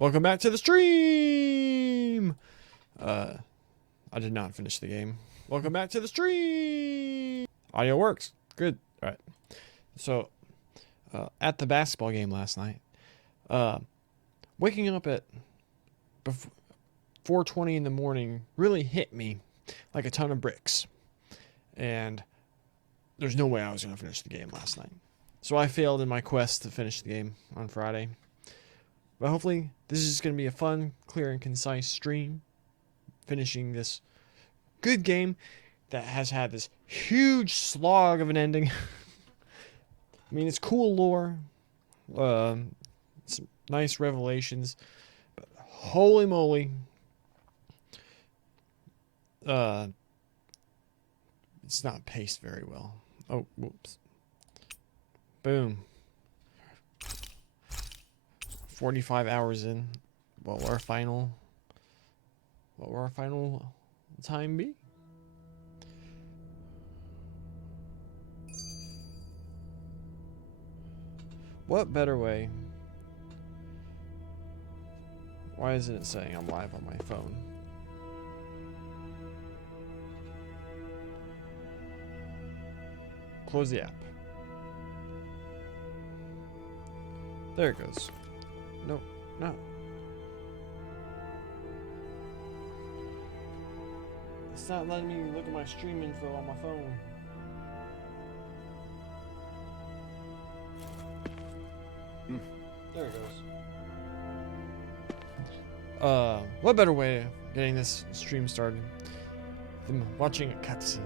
Welcome back to the stream! I did not finish the game. Welcome back to the stream! Audio works. Good. Alright. So, at the basketball game last night, waking up at 4:20 in the morning really hit me like a ton of bricks. And there's no way I was going to finish the game last night. So I failed in my quest to finish the game on Friday. But hopefully this is going to be a fun, clear, and concise stream. Finishing this good game that has had this huge slog of an ending. I mean, it's cool lore. Some nice revelations. But holy moly. It's not paced very well. Oh, whoops. Boom. 45 hours in. What will our final time be? What better way? Why isn't it saying I'm live on my phone? Close the app. There it goes. No, no. It's not letting me look at my stream info on my phone. There it goes. What better way of getting this stream started than watching a cutscene?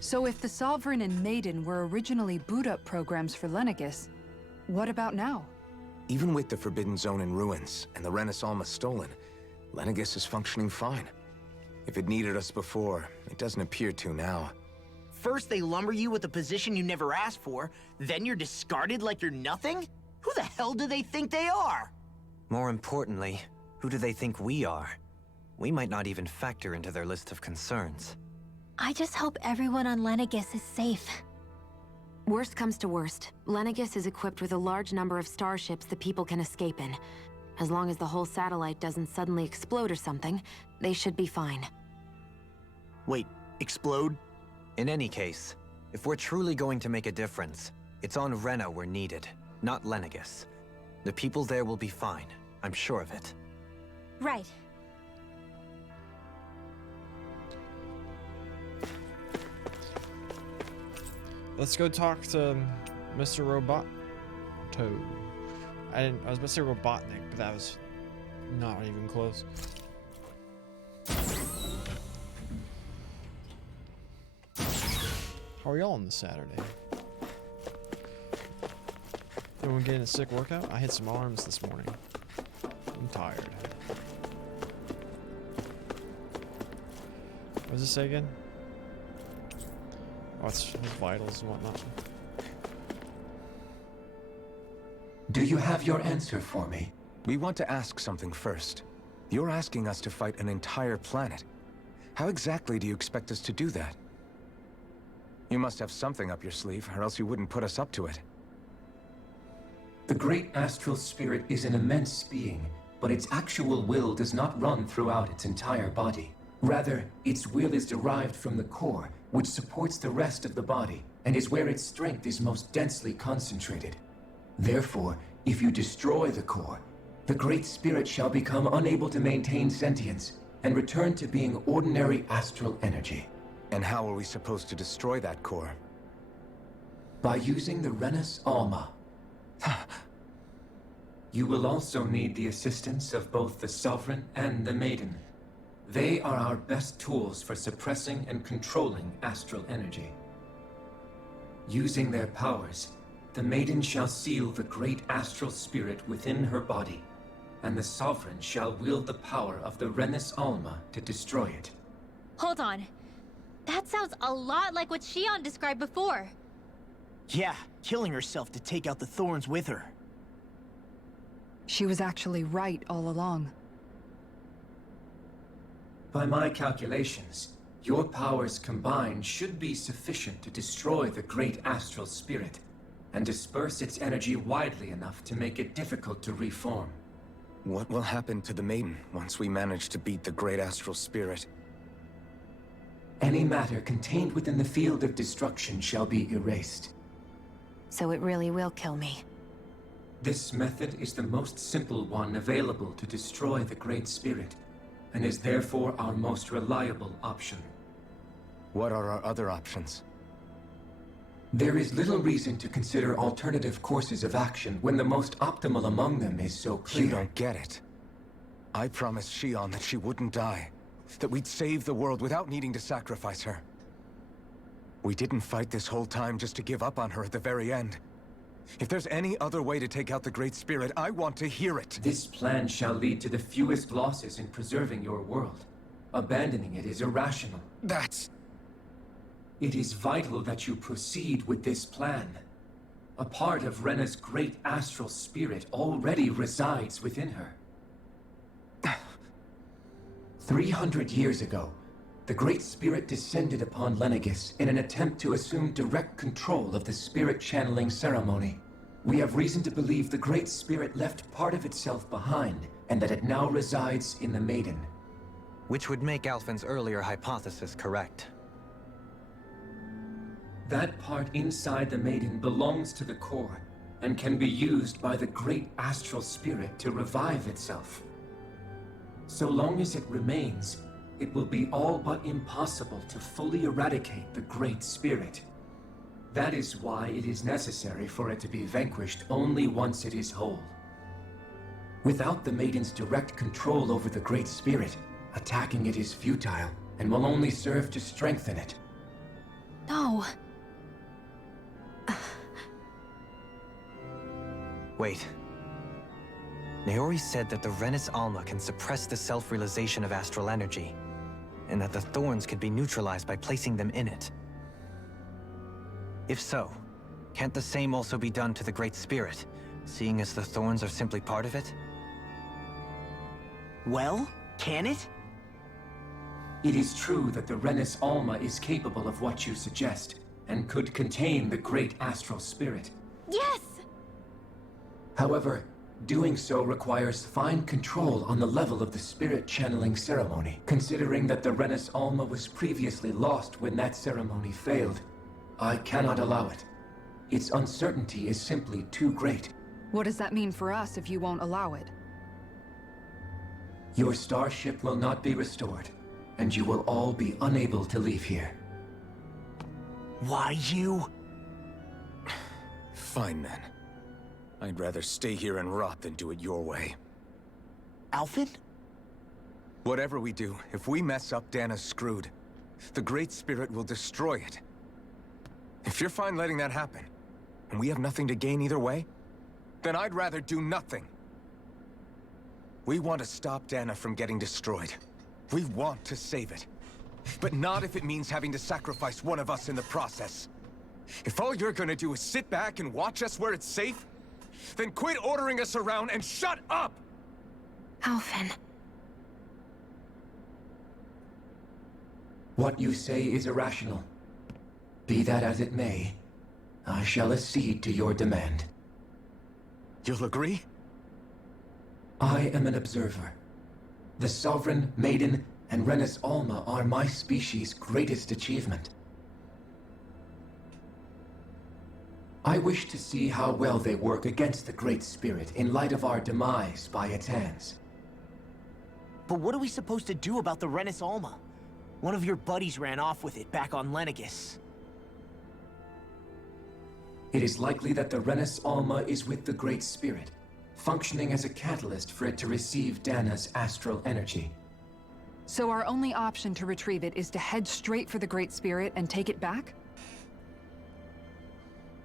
So if the Sovereign and Maiden were originally boot-up programs for Lenegis, what about now? Even with the Forbidden Zone in ruins and the Renis Alma stolen, Lenegis is functioning fine. If it needed us before, it doesn't appear to now. First they lumber you with a position you never asked for, then you're discarded like you're nothing? Who the hell do they think they are? More importantly, who do they think we are? We might not even factor into their list of concerns. I just hope everyone on Lenegis is safe. Worst comes to worst, Lenegis is equipped with a large number of starships the people can escape in. As long as the whole satellite doesn't suddenly explode or something, they should be fine. Wait, explode? In any case, if we're truly going to make a difference, it's on Rena we're needed, not Lenegis. The people there will be fine, I'm sure of it. Right. Let's go talk to Mr. Roboto. I was about to say Robotnik, but that was not even close. How are y'all on this Saturday? Everyone getting a sick workout? I hit some arms this morning. I'm tired. What does it say again? Oh, it's vitals and whatnot. Do you have your answer for me? We want to ask something first. You're asking us to fight an entire planet. How exactly do you expect us to do that? You must have something up your sleeve, or else you wouldn't put us up to it. The great astral spirit is an immense being, but its actual will does not run throughout its entire body. Rather, its will is derived from the core, which supports the rest of the body, and is where its strength is most densely concentrated. Therefore, if you destroy the core, the Great Spirit shall become unable to maintain sentience, and return to being ordinary astral energy. And how are we supposed to destroy that core? By using the Renis Alma. You will also need the assistance of both the Sovereign and the Maiden. They are our best tools for suppressing and controlling astral energy. Using their powers, the Maiden shall seal the great astral spirit within her body, and the Sovereign shall wield the power of the Renis Alma to destroy it. Hold on. That sounds a lot like what Shion described before. Yeah, killing herself to take out the thorns with her. She was actually right all along. By my calculations, your powers combined should be sufficient to destroy the great astral spirit. and disperse its energy widely enough to make it difficult to reform. What will happen to the Maiden once we manage to beat the Great Astral Spirit? Any matter contained within the field of destruction shall be erased. So it really will kill me. This method is the most simple one available to destroy the Great Spirit, and is therefore our most reliable option. What are our other options? There is little reason to consider alternative courses of action when the most optimal among them is so clear. You don't get it. I promised Shion that she wouldn't die, that we'd save the world without needing to sacrifice her. We didn't fight this whole time just to give up on her at the very end. If there's any other way to take out the Great Spirit, I want to hear it. This plan shall lead to the fewest losses in preserving your world. Abandoning it is irrational. That's... It is vital that you proceed with this plan. A part of Rena's great astral spirit already resides within her. 300 years ago, the Great Spirit descended upon Lenegis in an attempt to assume direct control of the spirit channeling ceremony. We have reason to believe the Great Spirit left part of itself behind, and that it now resides in the Maiden. Which would make Alphen's earlier hypothesis correct. That part inside the Maiden belongs to the core, and can be used by the Great Astral Spirit to revive itself. So long as it remains, it will be all but impossible to fully eradicate the Great Spirit. That is why it is necessary for it to be vanquished only once it is whole. Without the Maiden's direct control over the Great Spirit, attacking it is futile, and will only serve to strengthen it. No. Wait. Naori said that the Renis Alma can suppress the self-realization of astral energy, and that the thorns could be neutralized by placing them in it. If so, can't the same also be done to the Great Spirit, seeing as the thorns are simply part of it? Well, can it? It is true that the Renis Alma is capable of what you suggest, and could contain the Great Astral Spirit. Yes! However, doing so requires fine control on the level of the spirit channeling ceremony. Considering that the Renis Alma was previously lost when that ceremony failed, I cannot allow it. Its uncertainty is simply too great. What does that mean for us if you won't allow it? Your starship will not be restored, and you will all be unable to leave here. Why you? Fine then. I'd rather stay here and rot than do it your way. Alphen? Whatever we do, if we mess up, Dana's screwed. The Great Spirit will destroy it. If you're fine letting that happen, and we have nothing to gain either way, then I'd rather do nothing. We want to stop Dana from getting destroyed. We want to save it. But not if it means having to sacrifice one of us in the process. If all you're gonna do is sit back and watch us where it's safe, then quit ordering us around and shut up! Alphen. What you say is irrational. Be that as it may, I shall accede to your demand. You'll agree? I am an observer. The Sovereign, Maiden, and Renis Alma are my species' greatest achievement. I wish to see how well they work against the Great Spirit in light of our demise by its hands. But what are we supposed to do about the Renis Alma? One of your buddies ran off with it back on Lenegis. It is likely that the Renis Alma is with the Great Spirit, functioning as a catalyst for it to receive Dana's astral energy. So our only option to retrieve it is to head straight for the Great Spirit and take it back?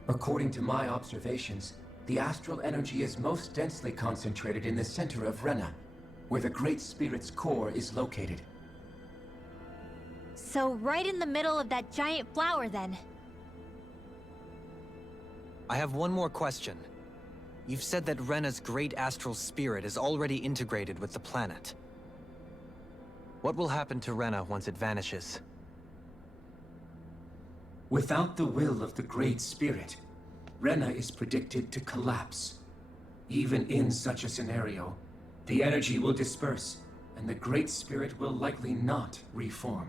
According to my observations, the astral energy is most densely concentrated in the center of Rena, where the Great Spirit's core is located. So right in the middle of that giant flower, then. I have one more question. You've said that Rena's great astral spirit is already integrated with the planet. What will happen to Rena once it vanishes? Without the will of the Great Spirit, Rena is predicted to collapse. Even in such a scenario, the energy will disperse, and the Great Spirit will likely not reform.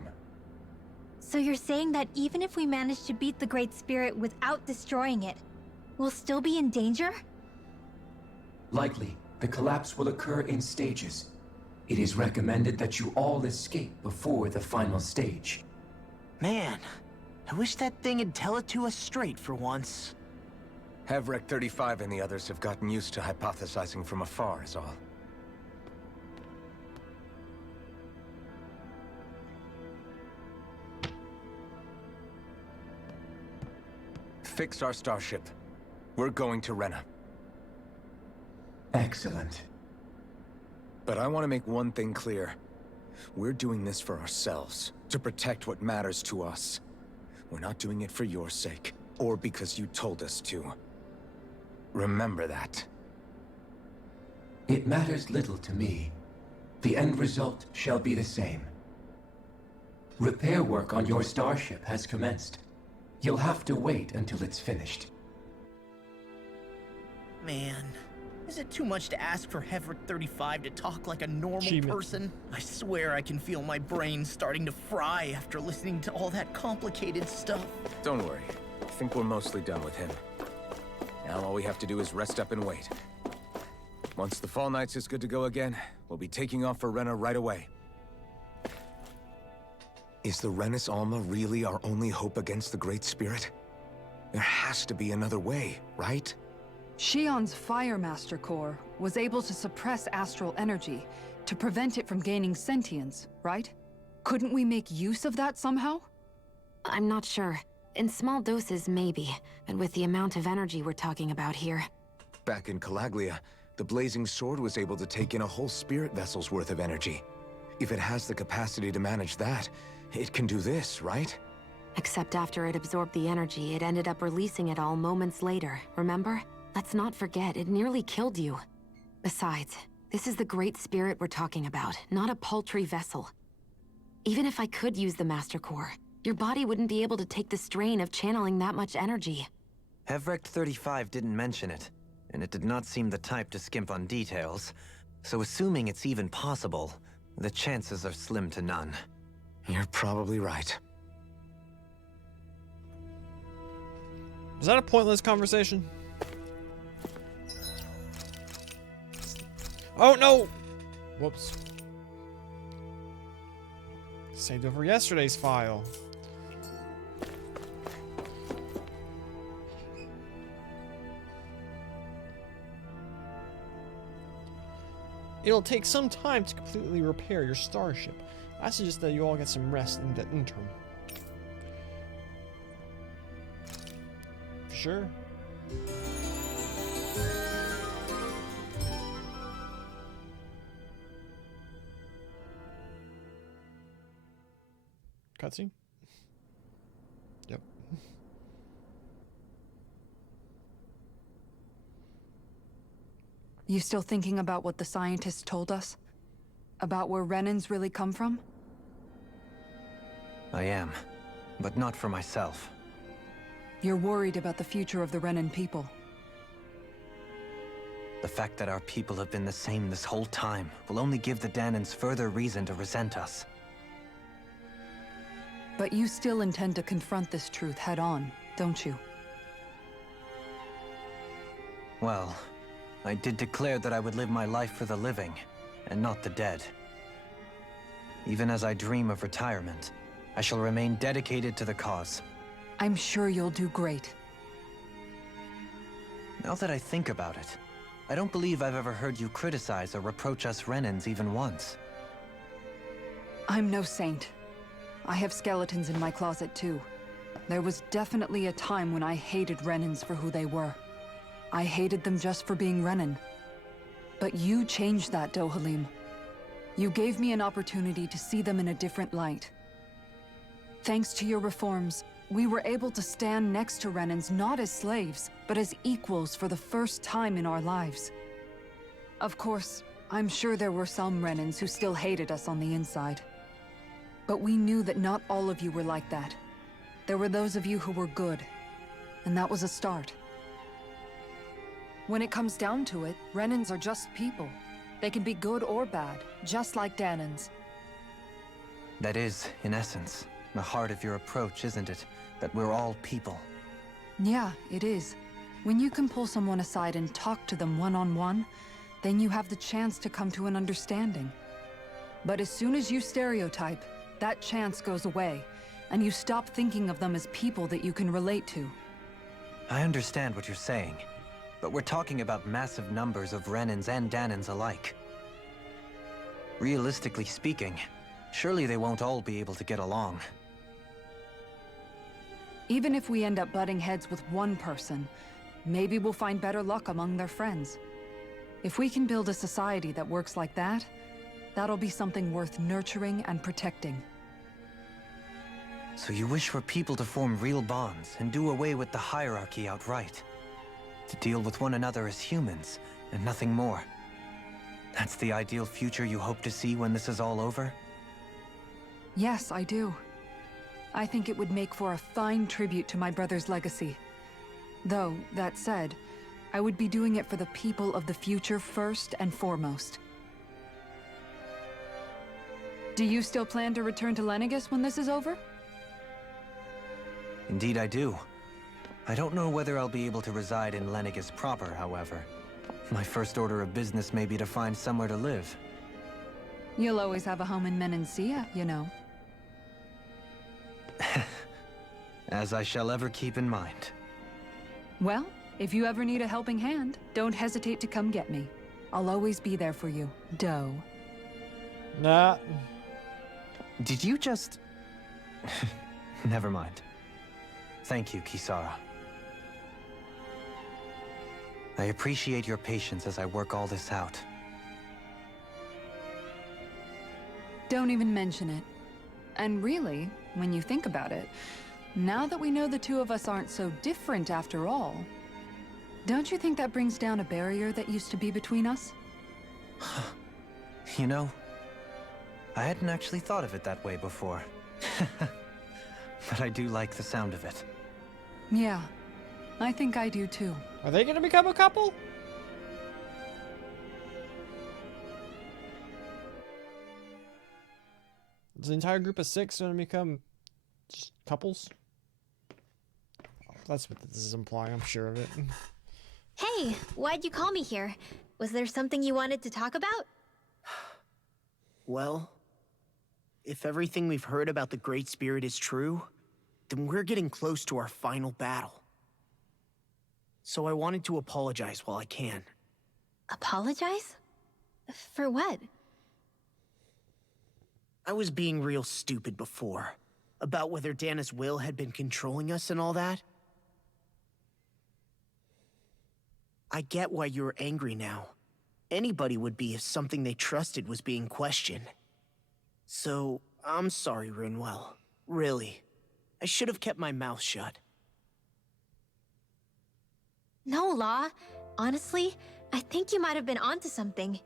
So you're saying that even if we manage to beat the Great Spirit without destroying it, we'll still be in danger? Likely, the collapse will occur in stages. It is recommended that you all escape before the final stage. Man, I wish that thing would tell it to us straight for once. Hevrek 35 and the others have gotten used to hypothesizing from afar, is all. Fix our starship. We're going to Rena. Excellent. But I want to make one thing clear. We're doing this for ourselves, to protect what matters to us. We're not doing it for your sake, or because you told us to. Remember that. It matters little to me. The end result shall be the same. Repair work on your starship has commenced. You'll have to wait until it's finished. Man, is it too much to ask for Hevrek 35 to talk like a normal Achievement. person? I swear I can feel my brain starting to fry after listening to all that complicated stuff. Don't worry. I think we're mostly done with him. Now all we have to do is rest up and wait. Once the Fall Knights is good to go again, we'll be taking off for Rena right away. Is the Renis Alma really our only hope against the Great Spirit? There has to be another way, right? Shion's Fire Master Core was able to suppress astral energy to prevent it from gaining sentience, right? Couldn't we make use of that somehow? I'm not sure. In small doses, maybe. But with the amount of energy we're talking about here. Back in Calaglia, the Blazing Sword was able to take in a whole spirit vessel's worth of energy. If it has the capacity to manage that, it can do this, right? Except after it absorbed the energy, it ended up releasing it all moments later, remember? Let's not forget, it nearly killed you. Besides, this is the Great Spirit we're talking about, not a paltry vessel. Even if I could use the Master Core, your body wouldn't be able to take the strain of channeling that much energy. Hevrek 35 didn't mention it, and it did not seem the type to skimp on details. So assuming it's even possible, the chances are slim to none. You're probably right. Was that a pointless conversation? Oh no! Whoops. Saved over yesterday's file. It'll take some time to completely repair your starship. I suggest that you all get some rest in the interim. For sure. Cutscene? Yep. You still thinking about what the scientists told us? About where Renans really come from? I am, but not for myself. You're worried about the future of the Renan people. The fact that our people have been the same this whole time will only give the Danans further reason to resent us. But you still intend to confront this truth head-on, don't you? Well, I did declare that I would live my life for the living, and not the dead. Even as I dream of retirement, I shall remain dedicated to the cause. I'm sure you'll do great. Now that I think about it, I don't believe I've ever heard you criticize or reproach us Renans even once. I'm no saint. I have skeletons in my closet too. There was definitely a time when I hated Renans for who they were. I hated them just for being Renan. But you changed that, Dohalim. You gave me an opportunity to see them in a different light. Thanks to your reforms, we were able to stand next to Renans not as slaves, but as equals for the first time in our lives. Of course, I'm sure there were some Renans who still hated us on the inside. But we knew that not all of you were like that. There were those of you who were good, and that was a start. When it comes down to it, Renans are just people. They can be good or bad, just like Dahnans. That is, in essence, the heart of your approach, isn't it? That we're all people. Yeah, it is. When you can pull someone aside and talk to them one-on-one, then you have the chance to come to an understanding. But as soon as you stereotype, that chance goes away, and you stop thinking of them as people that you can relate to. I understand what you're saying, but we're talking about massive numbers of Renans and Dahnans alike. Realistically speaking, surely they won't all be able to get along. Even if we end up butting heads with one person, maybe we'll find better luck among their friends. If we can build a society that works like that, that'll be something worth nurturing and protecting. So you wish for people to form real bonds and do away with the hierarchy outright? To deal with one another as humans, and nothing more? That's the ideal future you hope to see when this is all over? Yes, I do. I think it would make for a fine tribute to my brother's legacy. Though, that said, I would be doing it for the people of the future first and foremost. Do you still plan to return to Lenegis when this is over? Indeed I do. I don't know whether I'll be able to reside in Lenegis proper, however. My first order of business may be to find somewhere to live. You'll always have a home in Menancia, you know. As I shall ever keep in mind. Well, if you ever need a helping hand, don't hesitate to come get me. I'll always be there for you, Doe. Nah. Did you just... Never mind. Thank you, Kisara. I appreciate your patience as I work all this out. Don't even mention it. And really, when you think about it, now that we know the two of us aren't so different after all, don't you think that brings down a barrier that used to be between us? You know, I hadn't actually thought of it that way before. But I do like the sound of it. Yeah, I think I do too. Are they gonna become a couple? Is the entire group of 6 gonna become just couples? That's what this is implying, I'm sure of it. Hey, why'd you call me here? Was there something you wanted to talk about? Well, if everything we've heard about the Great Spirit is true, then we're getting close to our final battle. So I wanted to apologize while I can. Apologize? For what? I was being real stupid before, about whether Dana's will had been controlling us and all that. I get why you're angry now. Anybody would be if something they trusted was being questioned. So, I'm sorry, Rinwell. Really. I should have kept my mouth shut. No, Law. Honestly, I think you might have been onto something.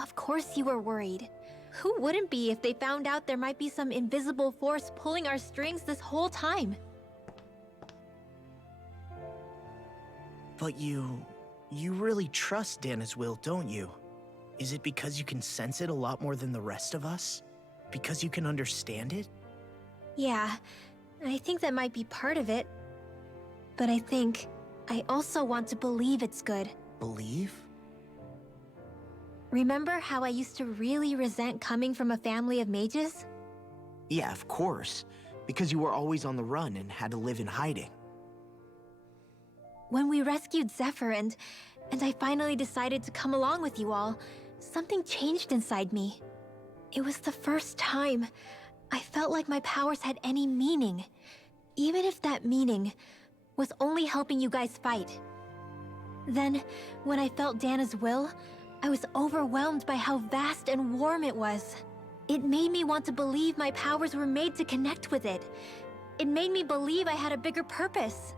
Of course you were worried. Who wouldn't be if they found out there might be some invisible force pulling our strings this whole time? But you really trust Dana's will, don't you? Is it because you can sense it a lot more than the rest of us? Because you can understand it? Yeah, I think that might be part of it. But I think I also want to believe it's good. Believe? Remember how I used to really resent coming from a family of mages? Yeah, of course. Because you were always on the run and had to live in hiding. When we rescued Zephyr and I finally decided to come along with you all, something changed inside me. It was the first time I felt like my powers had any meaning, even if that meaning was only helping you guys fight. Then, when I felt Dana's will, I was overwhelmed by how vast and warm it was. It made me want to believe my powers were made to connect with it. It made me believe I had a bigger purpose.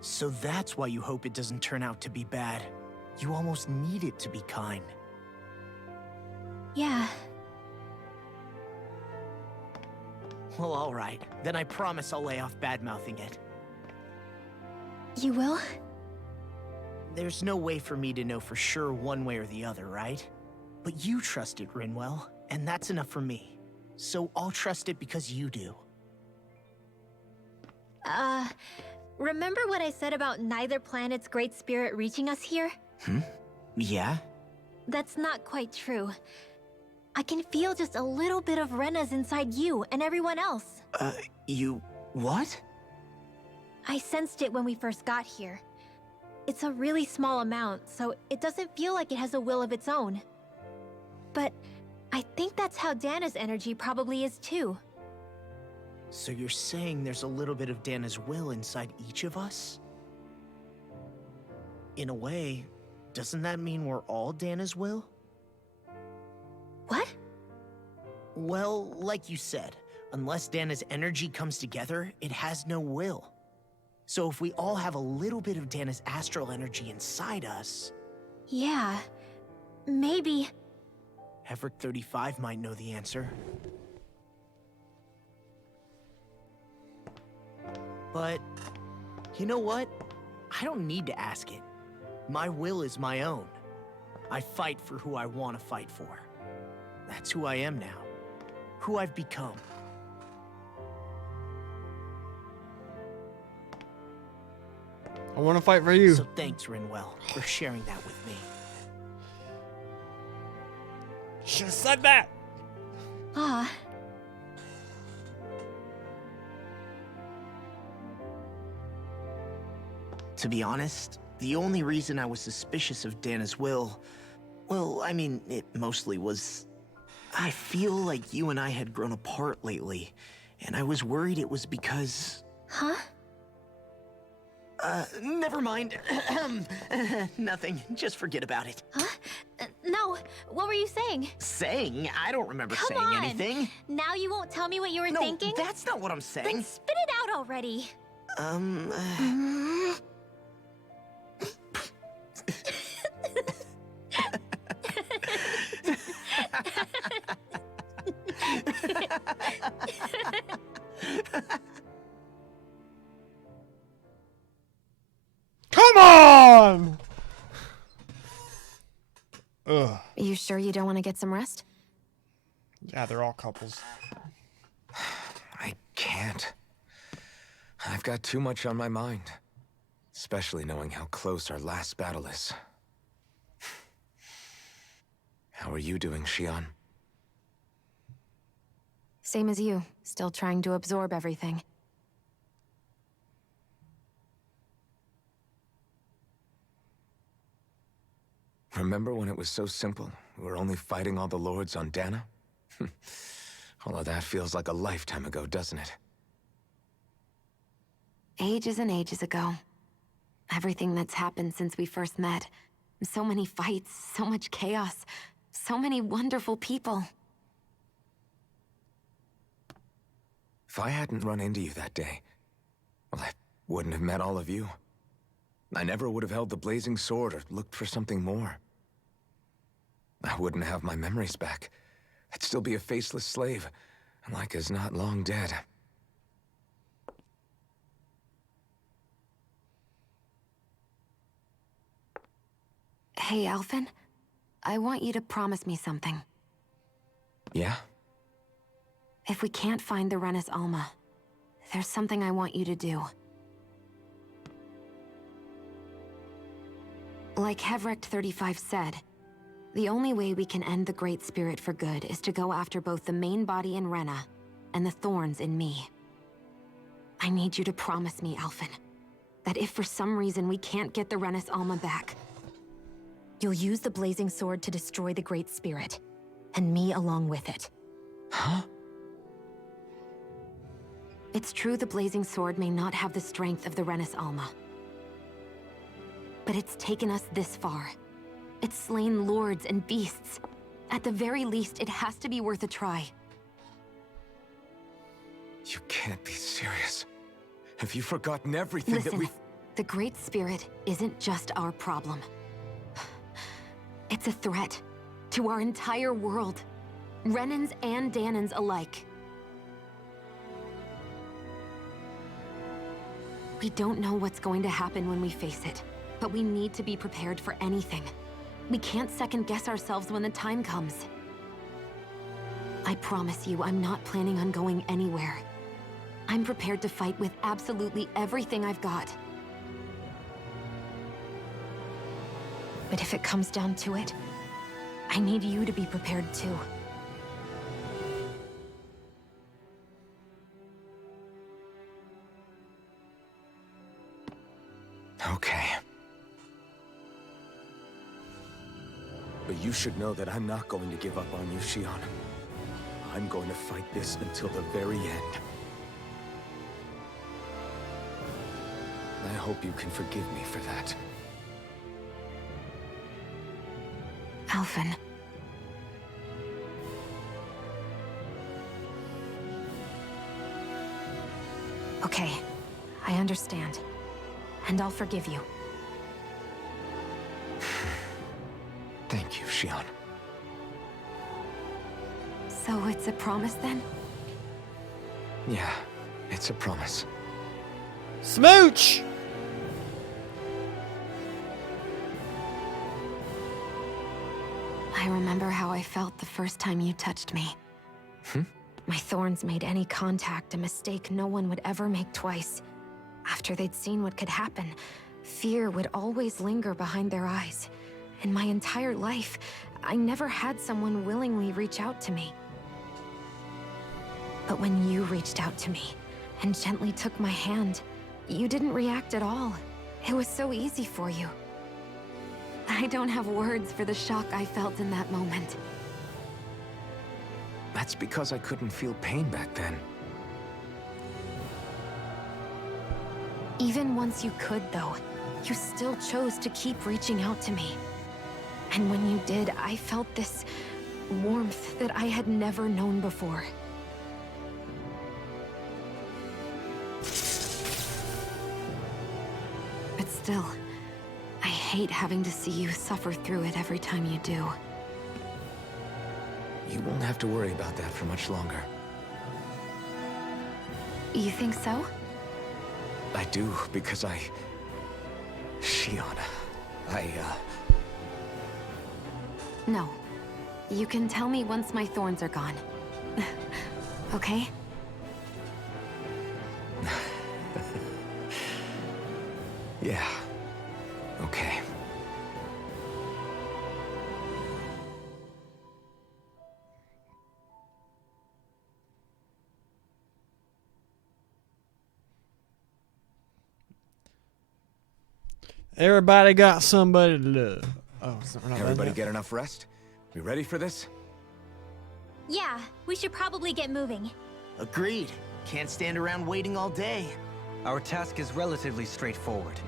So that's why you hope it doesn't turn out to be bad. You almost need it to be kind. Yeah. Well, alright. Then I promise I'll lay off bad-mouthing it. You will? there's no way for me to know for sure one way or the other, right? But you trust it, Rinwell, and that's enough for me. So I'll trust it because you do. Remember what I said about neither planet's great spirit reaching us here? Yeah? That's not quite true. I can feel just a little bit of Rena's inside you and everyone else. You... what? I sensed it when we first got here. It's a really small amount, so it doesn't feel like it has a will of its own. But I think that's how Dana's energy probably is too. So you're saying there's a little bit of Dana's will inside each of us? In a way, doesn't that mean we're all Dana's will? What? Well, like you said, unless Dana's energy comes together, it has no will. So if we all have a little bit of Dana's astral energy inside us... Yeah, maybe... Heverick 35 might know the answer. But, you know what? I don't need to ask it. My will is my own. I fight for who I want to fight for. That's who I am now. Who I've become. I want to fight for you. So thanks, Rinwell, for sharing that with me. Should have said that. Ah. To be honest, the only reason I was suspicious of Dana's will... well, I mean, it mostly was... I feel like you and I had grown apart lately, and I was worried it was because... Huh? Never mind. Nothing. Just forget about it. Huh? No, what were you saying? Saying? I don't remember Come saying on. anything. Now you won't tell me what you were No, thinking? that's not what I'm saying. Then spit it out already. Come on! Ugh. You sure you don't want to get some rest? Yeah, they're all couples. I can't. I've got too much on my mind. Especially knowing how close our last battle is. How are you doing, Xion? Same as you, still trying to absorb everything. Remember when it was so simple? We were only fighting all the lords on Dana? All of that feels like a lifetime ago, doesn't it? Ages and ages ago. Everything that's happened since we first met. So many fights, so much chaos, so many wonderful people. If I hadn't run into you that day, well, I wouldn't have met all of you. I never would have held the blazing sword or looked for something more. I wouldn't have my memories back. I'd still be a faceless slave, like as not long dead. Hey, Alphen. I want you to promise me something. Yeah? If we can't find the Renis Alma, there's something I want you to do. Like Heverick 35 said, the only way we can end the Great Spirit for good is to go after both the main body in Rena and the thorns in me. I need you to promise me, Alphen, that if for some reason we can't get the Renis Alma back, you'll use the Blazing Sword to destroy the Great Spirit, and me along with it. Huh? It's true the Blazing Sword may not have the strength of the Renis Alma. But it's taken us this far. It's slain lords and beasts. At the very least, it has to be worth a try. You can't be serious. Have you forgotten everything that Listen, we've... the Great Spirit isn't just our problem. It's a threat to our entire world. Renans and Danans alike. We don't know what's going to happen when we face it, But we need to be prepared for anything. We can't second-guess ourselves when the time comes. I promise you, I'm not planning on going anywhere. I'm prepared to fight with absolutely everything I've got. But if it comes down to it, I need you to be prepared too. Okay. But you should know that I'm not going to give up on you, Shion. I'm going to fight this until the very end. I hope you can forgive me for that. Alphen. Okay, I understand. And I'll forgive you. Thank you, Shion. So it's a promise then? Yeah, it's a promise. Smooch! I remember how I felt the first time you touched me. My thorns made any contact a mistake no one would ever make twice. After they'd seen what could happen, fear would always linger behind their eyes. In my entire life, I never had someone willingly reach out to me. But when you reached out to me and gently took my hand, you didn't react at all. It was so easy for you. I don't have words for the shock I felt in that moment. That's because I couldn't feel pain back then. Even once you could, though, you still chose to keep reaching out to me. And when you did, I felt this warmth that I had never known before. But still, I hate having to see you suffer through it every time you do. You won't have to worry about that for much longer. You think so? I do, because Shion, No. You can tell me once my thorns are gone. Okay? Yeah. Okay. Everybody got somebody to love. Oh, it's not, we're not done Everybody yet? get enough rest? We ready for this? Yeah, we should probably get moving. Agreed. Can't stand around waiting all day. Our task is relatively straightforward.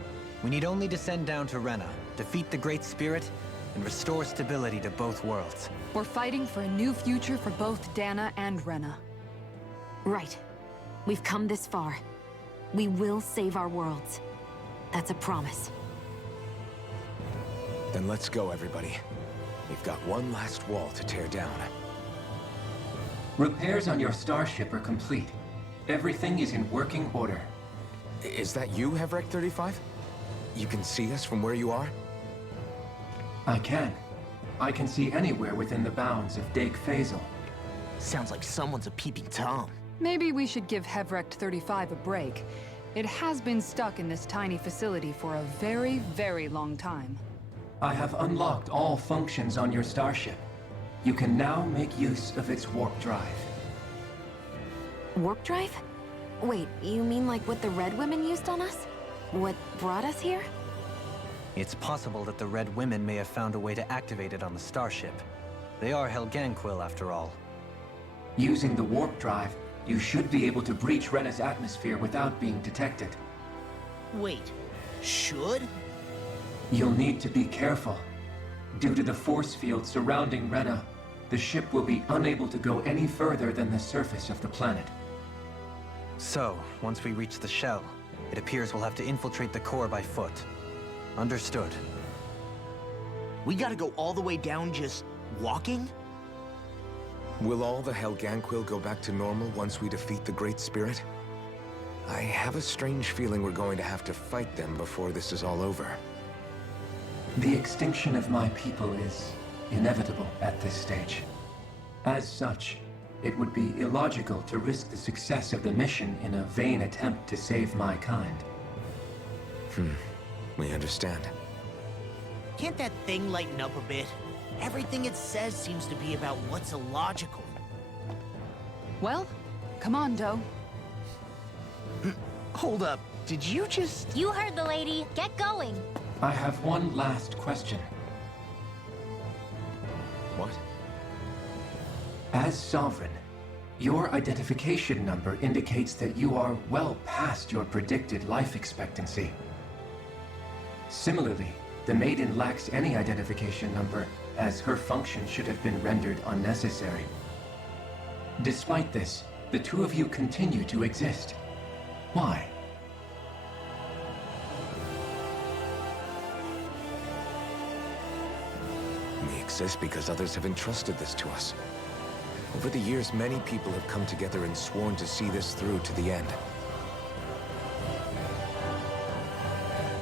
We need only descend down to Rena, defeat the Great Spirit, and restore stability to both worlds. We're fighting for a new future for both Dana and Rena. Right. We've come this far. We will save our worlds. That's a promise. Then let's go, everybody. We've got one last wall to tear down. Repairs on your starship are complete. Everything is in working order. Is that you, Hevrek 35? You can see us from where you are? I can. I can see anywhere within the bounds of Dake Faisal. Sounds like someone's a peeping Tom. Maybe we should give Hevrect 35 a break. It has been stuck in this tiny facility for a very, very long time. I have unlocked all functions on your starship. You can now make use of its warp drive. Warp drive? Wait, you mean like what the Red Women used on us? What brought us here? It's possible that the Red Women may have found a way to activate it on the starship. They are Helganquil, after all. Using the warp drive, you should be able to breach Rena's atmosphere without being detected. Wait, should? You'll need to be careful. Due to the force field surrounding Rena, the ship will be unable to go any further than the surface of the planet. So, once we reach the shell, it appears we'll have to infiltrate the core by foot. Understood. We gotta go all the way down just walking? Will all the Helganquil go back to normal once we defeat the Great Spirit? I have a strange feeling we're going to have to fight them before this is all over. The extinction of my people is inevitable at this stage. As such, it would be illogical to risk the success of the mission in a vain attempt to save my kind. We understand. Can't that thing lighten up a bit? Everything it says seems to be about what's illogical. Well, come on, Doe. Hold up, did you just... You heard the lady. Get going. I have one last question. What? As Sovereign, your identification number indicates that you are well past your predicted life expectancy. Similarly, the Maiden lacks any identification number, as her function should have been rendered unnecessary. Despite this, the two of you continue to exist. Why? We exist because others have entrusted this to us. Over the years, many people have come together and sworn to see this through to the end.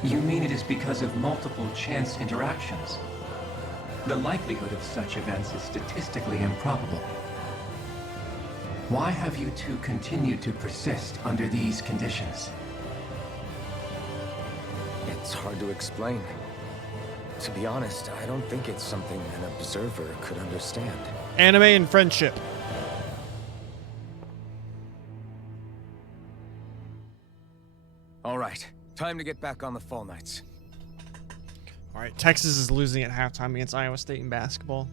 You mean it is because of multiple chance interactions? The likelihood of such events is statistically improbable. Why have you two continued to persist under these conditions? It's hard to explain. To be honest, I don't think it's something an observer could understand. Anime and friendship. All right, time to get back on the Fall Knights. All right, Texas is losing at halftime against Iowa State in basketball.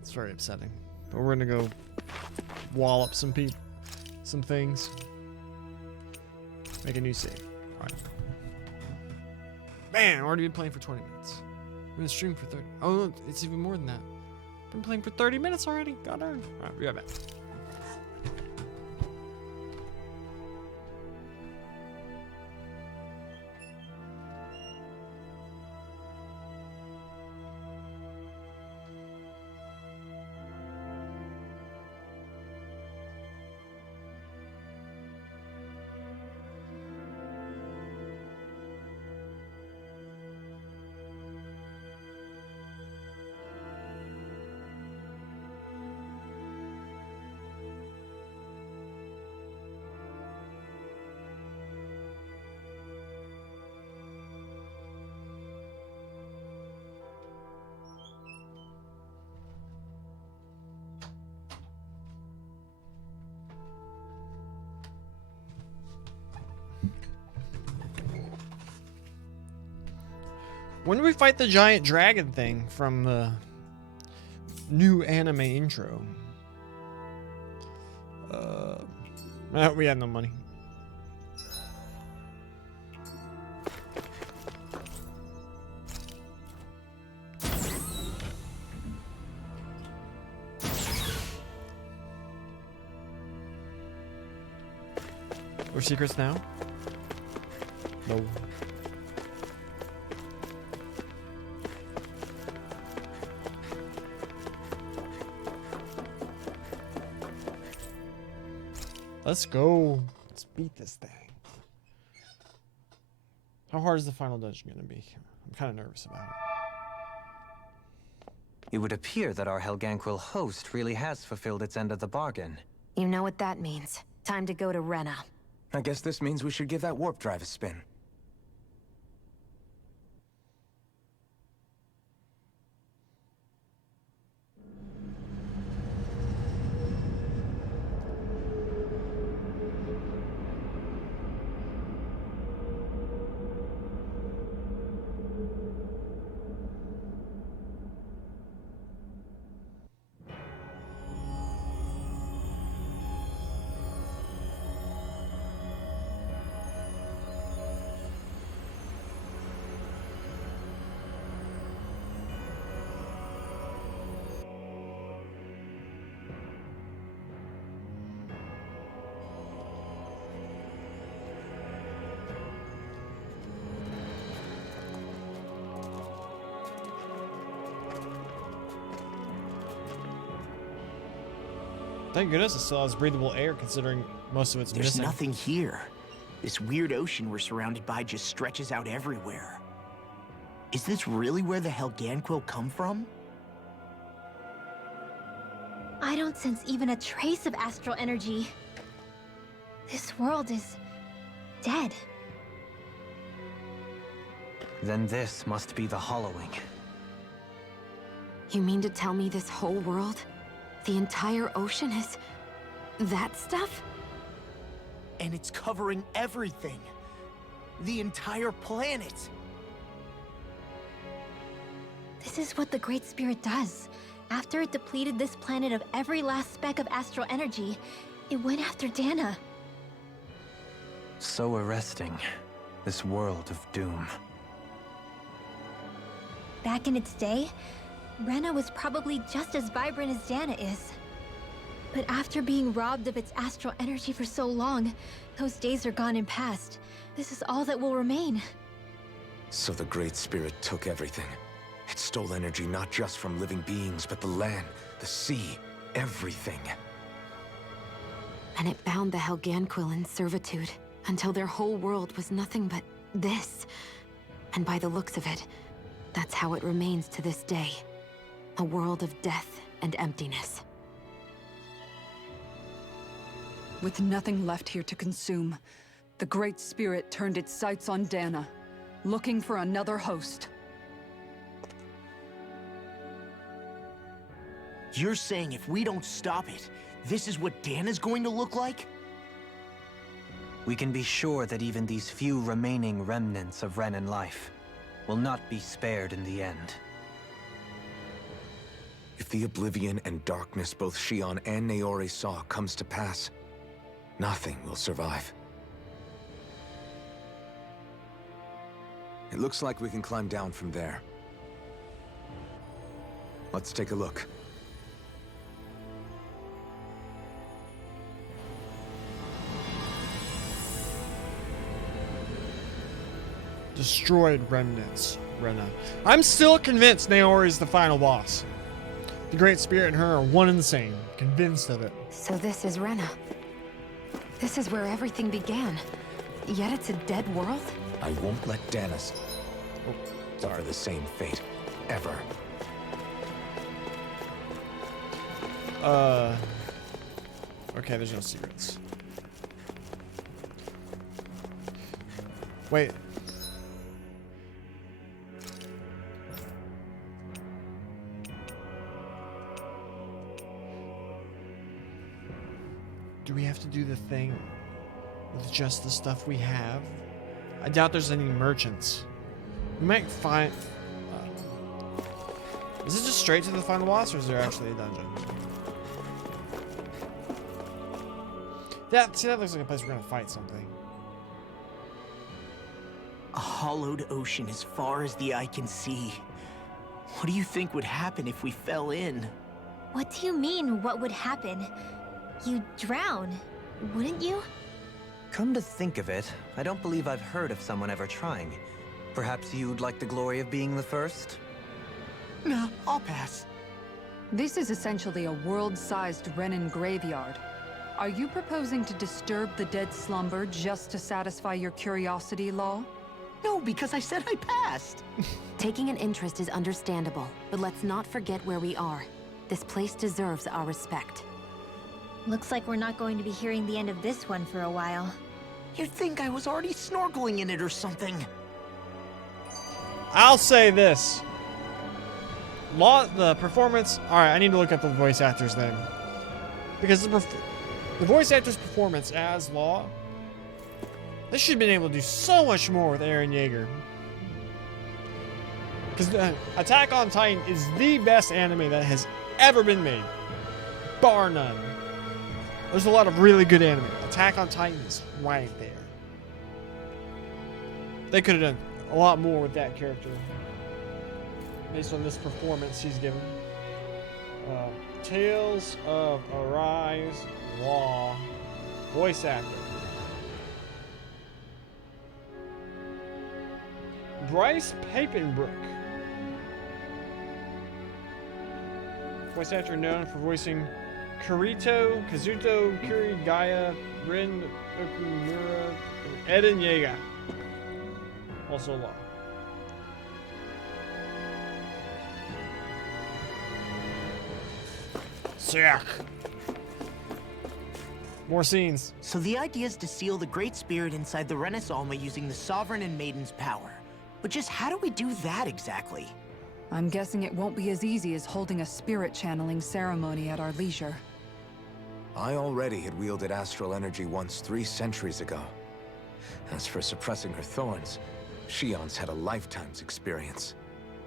It's very upsetting. But we're gonna go wallop some things. Make a new save. All right. Man, I've already been playing for 20 minutes. We're gonna stream for 30. Oh, no, it's even more than that. Been playing for 30 minutes already. God darn. All right, be right back. When do we fight the giant dragon thing from the new anime intro? We had no money. Or secrets now? No. Let's go. Let's beat this thing. How hard is the final dungeon going to be? I'm kind of nervous about it. It would appear that our Helganquil host really has fulfilled its end of the bargain. You know what that means. Time to go to Rena. I guess this means we should give that warp drive a spin. Thank goodness it still has breathable air considering most of it's There's missing. nothing here. This weird ocean we're surrounded by just stretches out everywhere. Is this really where the Helganquil come from? I don't sense even a trace of astral energy. This world is dead. Then this must be the Hollowing. You mean to tell me this whole world, the entire ocean is that stuff? And it's covering everything. The entire planet. This is what the Great Spirit does. After it depleted this planet of every last speck of astral energy, it went after Dana. So arresting. This world of doom. Back in its day, Rena was probably just as vibrant as Dana is. But after being robbed of its astral energy for so long, those days are gone and past. This is all that will remain. So the Great Spirit took everything. It stole energy not just from living beings, but the land, the sea, everything. And it bound the Helganquil in servitude until their whole world was nothing but this. And by the looks of it, that's how it remains to this day. A world of death and emptiness. With nothing left here to consume, the Great Spirit turned its sights on Dana, looking for another host. You're saying if we don't stop it, this is what Dana's going to look like? We can be sure that even these few remaining remnants of Renan life will not be spared in the end. If the oblivion and darkness both Shion and Naori saw comes to pass, nothing will survive. It looks like we can climb down from there. Let's take a look. Destroyed remnants, Rena. I'm still convinced Naori is the final boss. The Great Spirit and her are one and the same. Convinced of it. So this is Rena. This is where everything began. Yet it's a dead world? I won't let Dana suffer the same fate, ever. Okay, there's no secrets. Wait. Do we have to do the thing with just the stuff we have? I doubt there's any merchants. We might find... is it just straight to the final boss, or is there actually a dungeon? See, that looks like a place we're gonna fight something. A hollowed ocean as far as the eye can see. What do you think would happen if we fell in? What do you mean, what would happen? You'd drown, wouldn't you? Come to think of it, I don't believe I've heard of someone ever trying. Perhaps you'd like the glory of being the first? No, I'll pass. This is essentially a world-sized Renan graveyard. Are you proposing to disturb the dead slumber just to satisfy your curiosity, Law? No, because I said I passed. Taking an interest is understandable, but let's not forget where we are. This place deserves our respect. Looks like we're not going to be hearing the end of this one for a while. You'd think I was already snorkeling in it or something. I'll say this. The performance... Alright, I need to look up the voice actor's name. Because the voice actor's performance as Law... They should have been able to do so much more with Eren Yeager. Because Attack on Titan is the best anime that has ever been made. Bar none. There's a lot of really good anime. Attack on Titan is right there. They could have done a lot more with that character. Based on this performance he's given. Tales of Arise Law. Voice actor. Bryce Papenbrook. Voice actor known for voicing Kirito, Kazuto, Kuri, Gaia, Rin, Okumura, and Eren Yeager. Also Law. Sick. More scenes. So the idea is to seal the Great Spirit inside the Renis Alma using the Sovereign and Maiden's power. But just how do we do that exactly? I'm guessing it won't be as easy as holding a spirit channeling ceremony at our leisure. I already had wielded astral energy once 3 centuries ago. As for suppressing her thorns, Shion's had a lifetime's experience.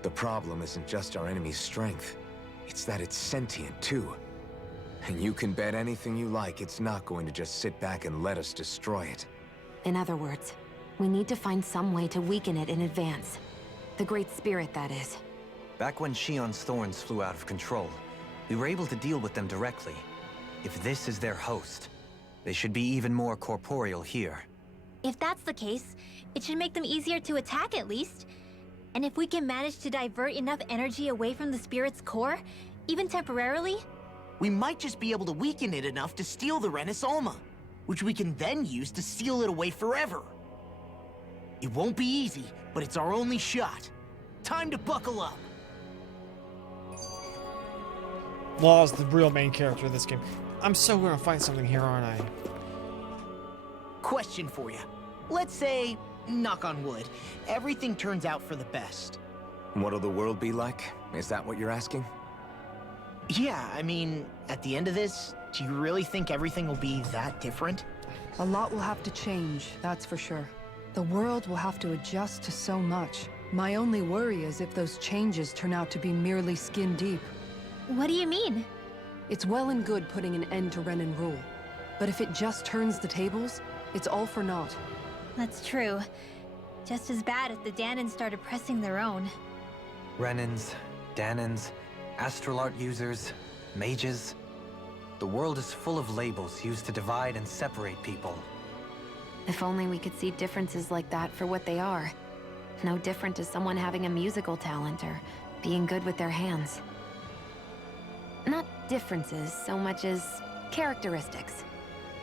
The problem isn't just our enemy's strength, it's that it's sentient too. And you can bet anything you like it's not going to just sit back and let us destroy it. In other words, we need to find some way to weaken it in advance. The Great Spirit, that is. Back when Shion's thorns flew out of control, we were able to deal with them directly. If this is their host, they should be even more corporeal here. If that's the case, it should make them easier to attack at least. And if we can manage to divert enough energy away from the spirit's core, even temporarily, We might just be able to weaken it enough to steal the Renis Alma, which we can then use to seal it away forever. It won't be easy, but it's our only shot. Time to buckle up. Law is the real main character of this game. I'm so gonna find something here, aren't I? Question for you. Let's say, knock on wood, everything turns out for the best. What'll the world be like? Is that what you're asking? Yeah, I mean, at the end of this, do you really think everything will be that different? A lot will have to change, that's for sure. The world will have to adjust to so much. My only worry is if those changes turn out to be merely skin deep. what do you mean? It's well and good putting an end to Renin rule. But if it just turns the tables, it's all for naught. That's true. Just as bad if the Danans started pressing their own. Renins, Danans, astral art users, mages. The world is full of labels used to divide and separate people. If only we could see differences like that for what they are. No different to someone having a musical talent or being good with their hands. Not differences so much as characteristics.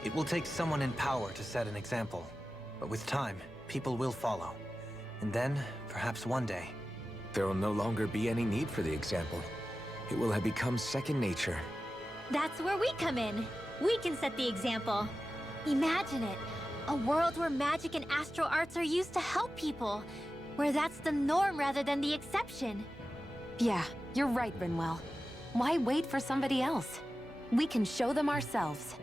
It will take someone in power to set an example. But with time, people will follow. And then, perhaps one day, There will no longer be any need for the example. It will have become second nature. That's where we come in. We can set the example. Imagine it. A world where magic and astral arts are used to help people. Where that's the norm rather than the exception. Yeah, you're right, Rinwell. Why wait for somebody else? We can show them ourselves.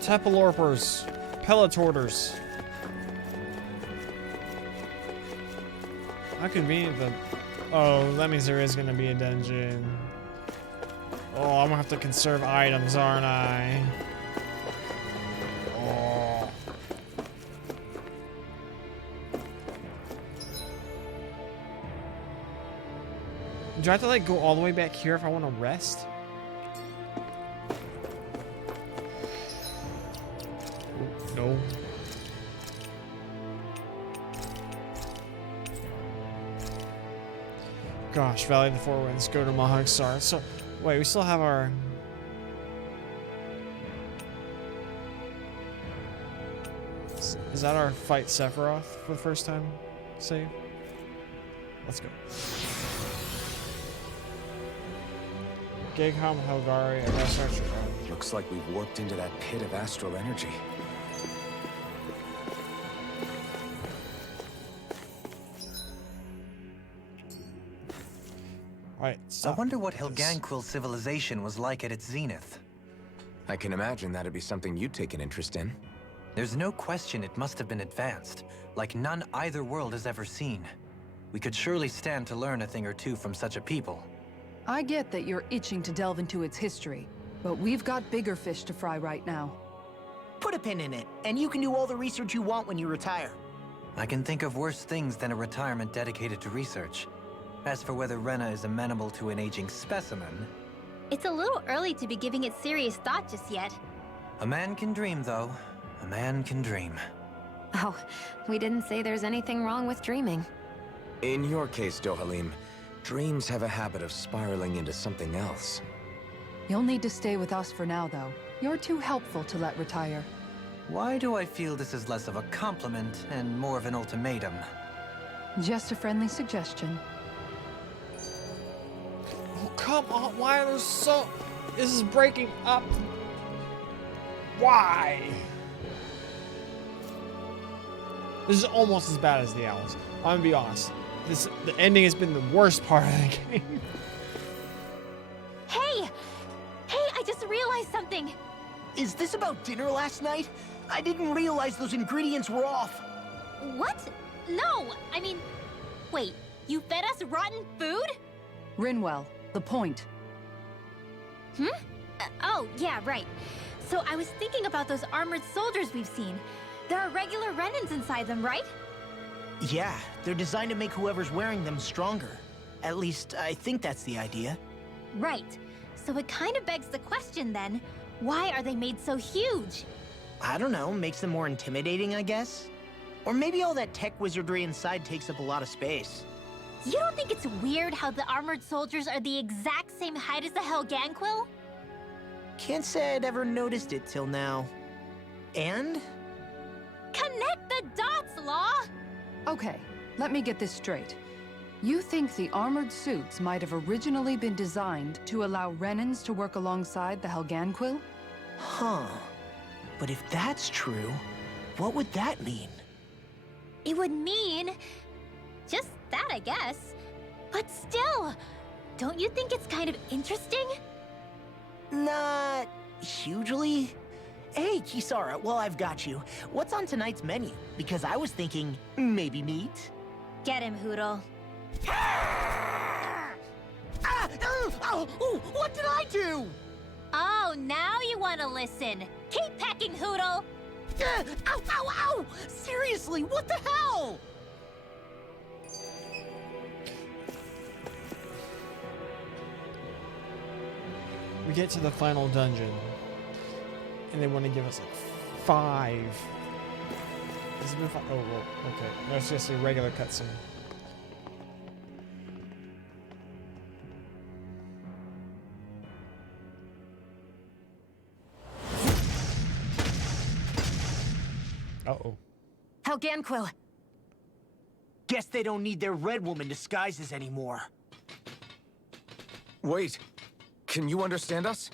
Tepalorpers. Pelletorders. How convenient that... Oh, that means there is going to be a dungeon. Oh, I'm going to have to conserve items, aren't I? Oh. Do I have to, like, go all the way back here if I want to rest? Oh, no. Gosh, Valley of the Four Winds, go to Mahag-Sar. So, wait, we still have our... Is that our fight Sephiroth for the first time? Save? Let's go. Gigham, Helgari, Archer. Looks like we've warped into that pit of astral energy. Alright, I stop. wonder what this. Helganquil civilization was like at its zenith. I can imagine that'd be something you'd take an interest in. There's no question it must have been advanced, like none either world has ever seen. We could surely stand to learn a thing or two from such a people. I get that you're itching to delve into its history, but we've got bigger fish to fry right now. Put a pin in it, and you can do all the research you want when you retire. I can think of worse things than a retirement dedicated to research. As for whether Rena is amenable to an aging specimen... It's a little early to be giving it serious thought just yet. A man can dream, though. A man can dream. Oh, we didn't say there's anything wrong with dreaming. In your case, Dohalim, dreams have a habit of spiraling into something else. You'll need to stay with us for now, though. You're too helpful to let retire. Why do I feel this is less of a compliment and more of an ultimatum? Just a friendly suggestion. Oh, come on. Why are there so... This is breaking up. Why? This is almost as bad as the owls. I'm gonna be honest. The ending has been the worst part of the game. Hey! Hey, I just realized something! Is this about dinner last night? I didn't realize those ingredients were off. What? No! I mean, wait, you fed us rotten food? Rinwell, the point. Oh, yeah, right. So I was thinking about those armored soldiers we've seen. There are regular Renans inside them, right? Yeah, they're designed to make whoever's wearing them stronger. At least, I think that's the idea. Right. So it kind of begs the question then, why are they made so huge? I don't know, makes them more intimidating, I guess? Or maybe all that tech wizardry inside takes up a lot of space. You don't think it's weird how the armored soldiers are the exact same height as the Helganquil? Can't say I'd ever noticed it till now. And? Connect the dots, Law! Okay, let me get this straight. You think the armored suits might have originally been designed to allow Renans to work alongside the Helganquil? Huh. But if that's true, what would that mean? It would mean... just that, I guess. But still, don't you think it's kind of interesting? Not hugely. Hey, Kisara, well, I've got you. What's on tonight's menu? Because I was thinking, maybe meat? Get him, Hootle. What did I do? Oh, now you want to listen. Keep pecking, Hootle! Ow! Seriously, what the hell? We get to the final dungeon, and they want to give us like 5. Has it been 5? Oh, well, okay. That's just a regular cutscene. Uh-oh. Helganquil! Guess they don't need their Red Woman disguises anymore. Wait. Can you understand us?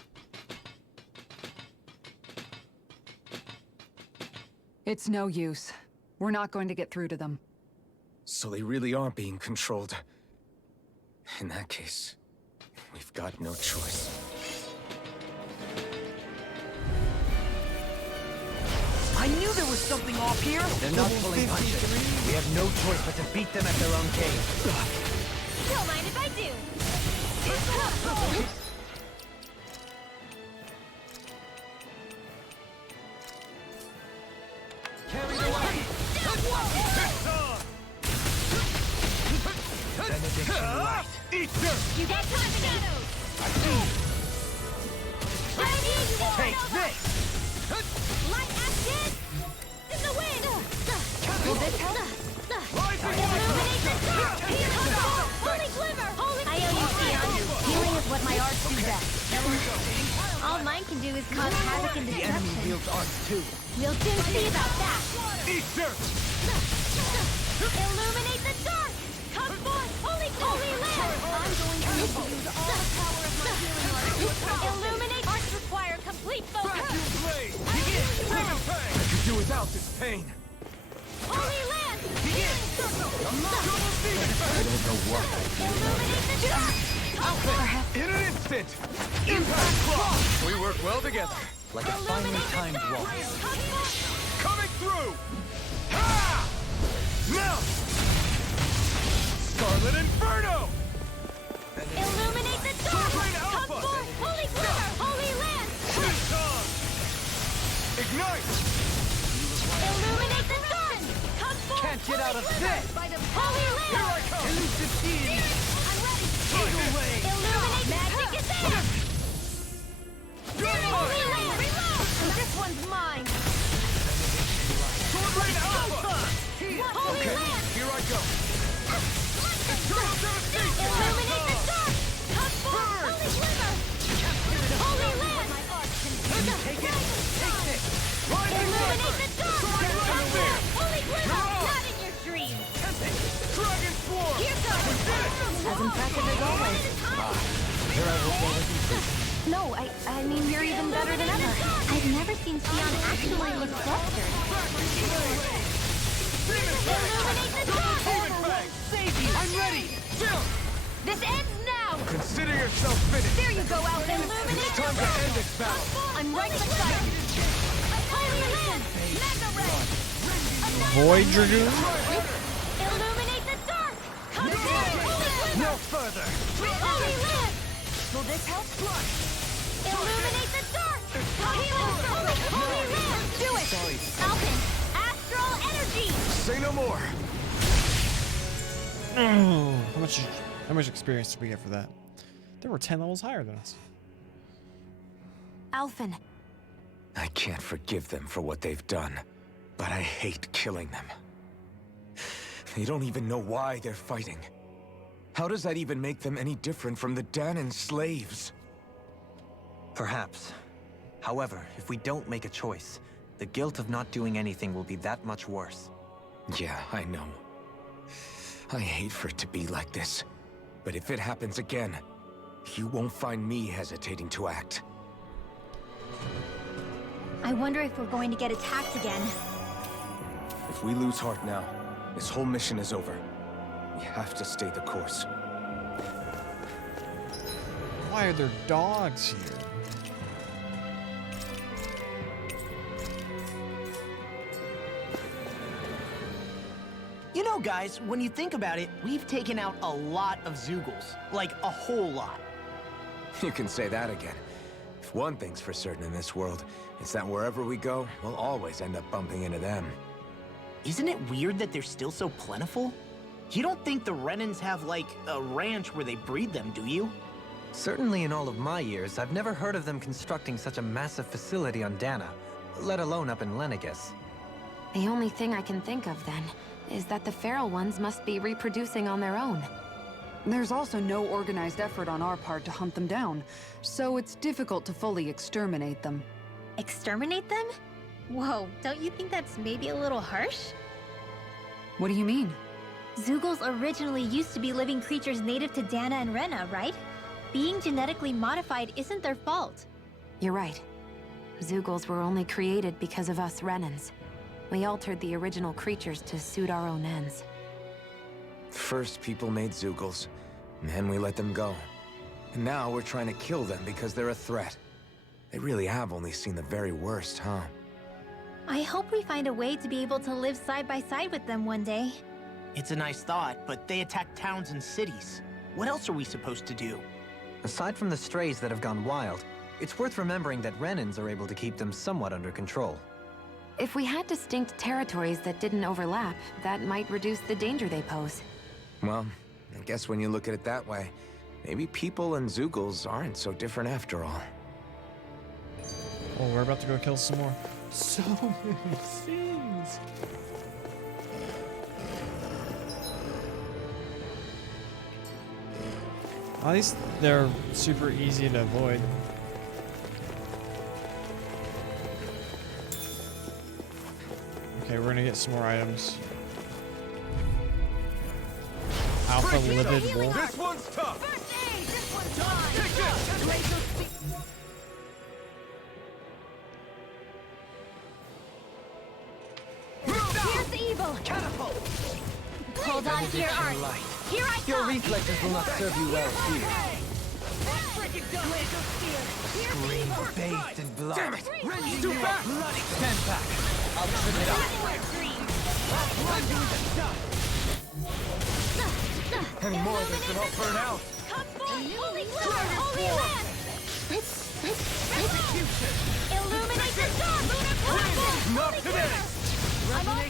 It's no use. We're not going to get through to them. So they really are being controlled. In that case, we've got no choice. I knew there was something off here. They're not pulling punches. We have no choice but to beat them at their own game. Don't mind if I do. Carry the light! Benediction light. You got time, shadows! Take this! Light action! In the wind! Will this help? Illuminate the dark! Holy glimmer! I owe you, Theon. Healing is what my arts do best. All mine can do is cause havoc and The enemy destruction. wields arts too. We'll soon see about that. Illuminate the dark! Come forth, holy land! I'm going to use all the power of my healing arts. Illuminate arts require complete focus. I could do without this pain. Holy land! I don't know what I Illuminate the dark! In an instant! Impact Claw! We work well together. Like a finely timed waltz. Come forth! Coming through! Ha! Now! Scarlet Inferno! Illuminate the dark! Sovereign Come Alpha! forth, holy glimmer, holy land! Ignite! Illuminate the sun! Come forth, Can't get out of this! holy land! Here I come! Elusive deity! I'm ready! Illuminate magic is there! Holy land! This one's mine! Sovereign Alpha! Holy Okay, land! here I go. Illuminate the dark! Come forth, holy glimmer! Holy land! Take it! Take this! Illuminate the dark! Holy glimmer! Not in your dreams! Dragon Swarm! Here goes! As impressive as always. Here I will go with you. No, I mean, you're even better than ever. I've never seen Xion actually look flustered. Illuminate the dark! I'm ready! Jill! This ends now! Consider yourself finished! There you go, Alvin! Illuminate It's time to end this battle! I'm right beside you! Holy Land! Mega Ray! Void Dragoon? Illuminate the dark! Come down! No further! Holy Land! Will this help? Illuminate the dark! Holy Land! Do it! Alvin! Astral Energy! Say no more! How much experience did we get for that? They were 10 levels higher than us. Alphen, I can't forgive them for what they've done, but I hate killing them. They don't even know why they're fighting. How does that even make them any different from the Dahnan slaves? Perhaps. However, if we don't make a choice, the guilt of not doing anything will be that much worse. Yeah, I know. I hate for it to be like this. But if it happens again, you won't find me hesitating to act. I wonder if we're going to get attacked again. If we lose heart now, this whole mission is over. We have to stay the course. Why are there dogs here? You know, guys, when you think about it, we've taken out a lot of Zeugles. Like, a whole lot. You can say that again. If one thing's for certain in this world, it's that wherever we go, we'll always end up bumping into them. Isn't it weird that they're still so plentiful? You don't think the Renans have, like, a ranch where they breed them, do you? Certainly in all of my years, I've never heard of them constructing such a massive facility on Dana, let alone up in Lenegis. the only thing I can think of then is that the feral ones must be reproducing on their own. There's also no organized effort on our part to hunt them down, so it's difficult to fully exterminate them. Exterminate them? Whoa, don't you think that's maybe a little harsh? What do you mean? Zeugles originally used to be living creatures native to Dana and Rena, right? Being genetically modified isn't their fault. You're right. Zeugles were only created because of us Renans. We altered the original creatures to suit our own ends. First, people made Zeugles, and then we let them go. And now we're trying to kill them because they're a threat. They really have only seen the very worst, huh? I hope we find a way to be able to live side by side with them one day. It's a nice thought, but they attack towns and cities. What else are we supposed to do? Aside from the strays that have gone wild, it's worth remembering that Renans are able to keep them somewhat under control. If we had distinct territories that didn't overlap, that might reduce the danger they pose. Well, I guess when you look at it that way, maybe people and Zeugles aren't so different after all. Oh, we're about to go kill some more. So many things. At least they're super easy to avoid. Okay, we're gonna get some more items. Alpha livid wolf. This one's tough! Here's the evil! Catapult! Hold on to your art! Here I Your come! reflexes will not serve you well here. Scream bathed in blood. Damn it! Ren's too fast! Stand back. I'll trim it up. Any more of this and I'll burn out! Come forth! Holy glimmer! Holy land! Illuminate the dark! Come forth! Not today!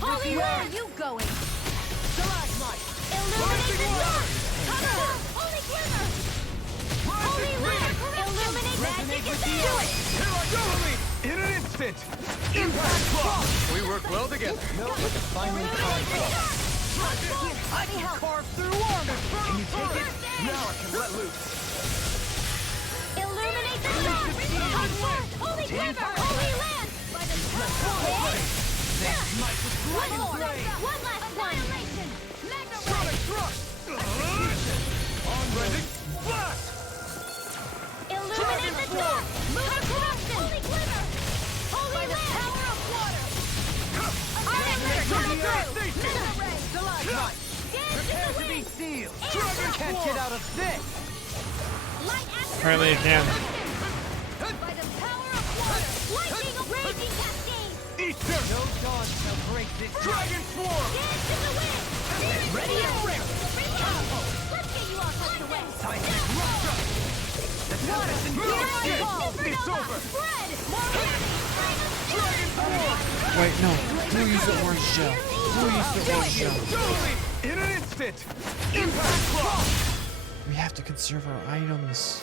Holy where are you going? Illuminate the dark! Come forth! Holy glimmer! Holy land! Illuminate magic is there! Here I go! In an instant! Impact block! We work well together. No, but the finally carved I can carve through armor! Can you take it? Now I can let loose. Illuminate the dark! Come forth! Holy glimmer! Holy land! One last one! Sonic thrust! On-branding blast! Illuminate the dark! Move corruption! Holy glitter! Holy by the power of water! Iron Ritter, come through! Mega ray! Stalagmite! Prepare to be sealed! Dragon can't get out of this! Light action! Apparently it can. By the power of water! Lightning raging cascade! Easter! No dawn shall break this Dragon Swarm! Dance in the wind! Ready and rip! Let's get you all tucked away! The water! It's over! Spread! More Dragon Swarm! Wait, no. Who used the orange gel? Who used the orange gel? Totally! In an instant! Impact Claw! We have to conserve our items.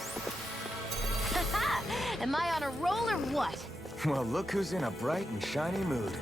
Am I on a roll or what? Well, look who's in a bright and shiny mood.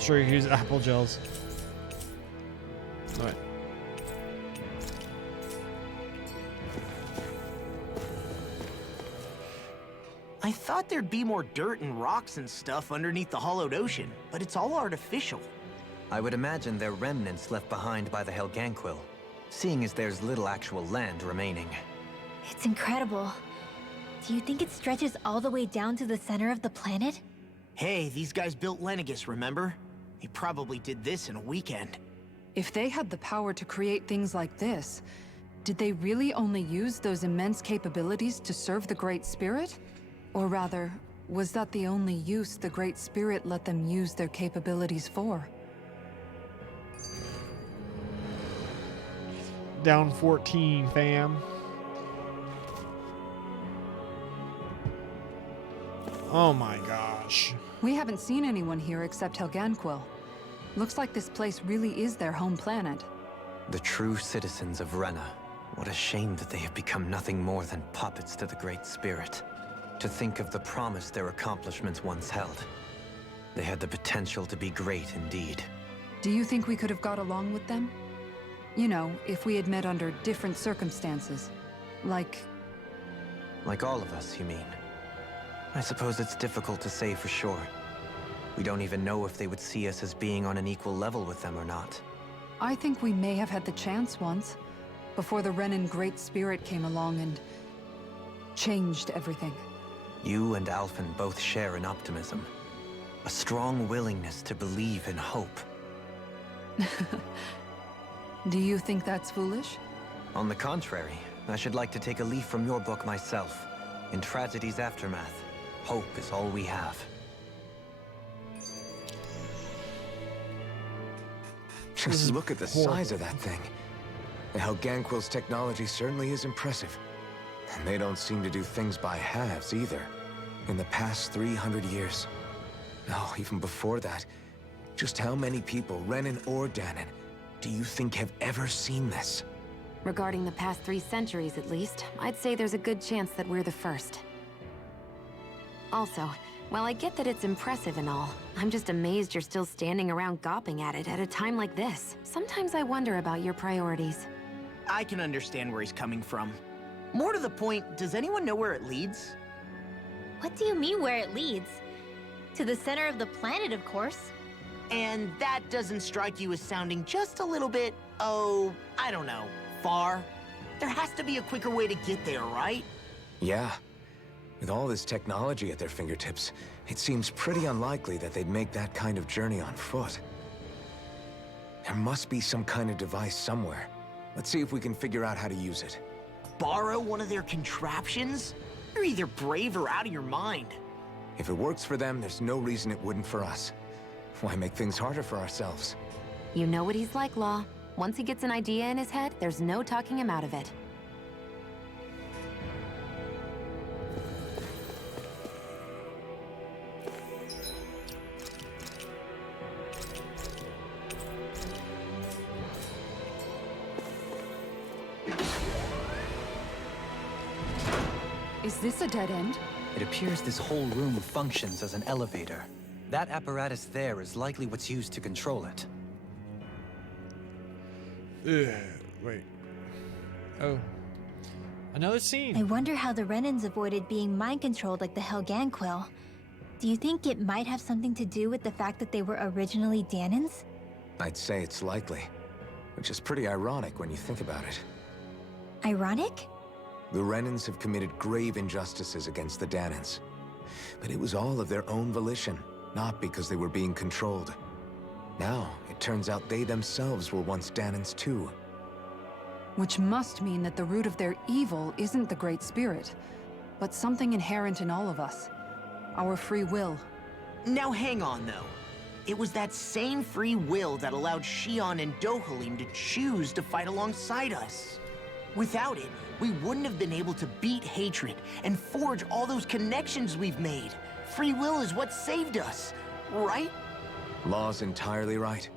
Sure, you can use apple gels. Alright. I thought there'd be more dirt and rocks and stuff underneath the hollowed ocean, but it's all artificial. I would imagine they're remnants left behind by the Helganquil, seeing as there's little actual land remaining. It's incredible. Do you think it stretches all the way down to the center of the planet? Hey, these guys built Lenegus, remember? They probably did this in a weekend. If they had the power to create things like this, did they really only use those immense capabilities to serve the Great Spirit? Or rather, was that the only use the Great Spirit let them use their capabilities for? Down 14, fam. Oh my gosh. We haven't seen anyone here except Helganquil. Looks like this place really is their home planet. The true citizens of Rena. What a shame that they have become nothing more than puppets to the Great Spirit. To think of the promise their accomplishments once held. They had the potential to be great indeed. Do you think we could have got along with them? You know, if we had met under different circumstances. Like all of us, you mean? I suppose it's difficult to say for sure. We don't even know if they would see us as being on an equal level with them or not. I think we may have had the chance once, before the Renan Great Spirit came along and changed everything. You and Alphen both share an optimism. A strong willingness to believe in hope. Do you think that's foolish? On the contrary, I should like to take a leaf from your book myself. In tragedy's aftermath, hope is all we have. Just look at the size of that thing. The Helganquil's technology certainly is impressive. And they don't seem to do things by halves either. In the past 300 years. No, even before that. Just how many people, Renan or Dahnan, do you think have ever seen this? Regarding the past 3 centuries at least, I'd say there's a good chance that we're the first. Also, while I get that it's impressive and all, I'm just amazed you're still standing around gawping at it at a time like this. Sometimes I wonder about your priorities. I can understand where he's coming from. More to the point, does anyone know where it leads? What do you mean where it leads? To the center of the planet, of course. And that doesn't strike you as sounding just a little bit, oh, I don't know, far? There has to be a quicker way to get there, right? Yeah. With all this technology at their fingertips, it seems pretty unlikely that they'd make that kind of journey on foot. There must be some kind of device somewhere. Let's see if we can figure out how to use it. Borrow one of their contraptions? You're either brave or out of your mind. If it works for them, there's no reason it wouldn't for us. Why make things harder for ourselves? You know what he's like, Law. Once he gets an idea in his head, there's no talking him out of it. Is this a dead end? It appears this whole room functions as an elevator. That apparatus there is likely what's used to control it. Wait. Oh. Another scene. I wonder how the Renans avoided being mind-controlled like the Helganquil. Do you think it might have something to do with the fact that they were originally Danans? I'd say it's likely. Which is pretty ironic when you think about it. Ironic? The Renans have committed grave injustices against the Danans. But it was all of their own volition, not because they were being controlled. Now, it turns out they themselves were once Danans too. Which must mean that the root of their evil isn't the Great Spirit, but something inherent in all of us. Our free will. Now hang on, though. It was that same free will that allowed Xion and Dohalim to choose to fight alongside us. Without it, we wouldn't have been able to beat hatred and forge all those connections we've made. Free will is what saved us, right? Law's entirely right.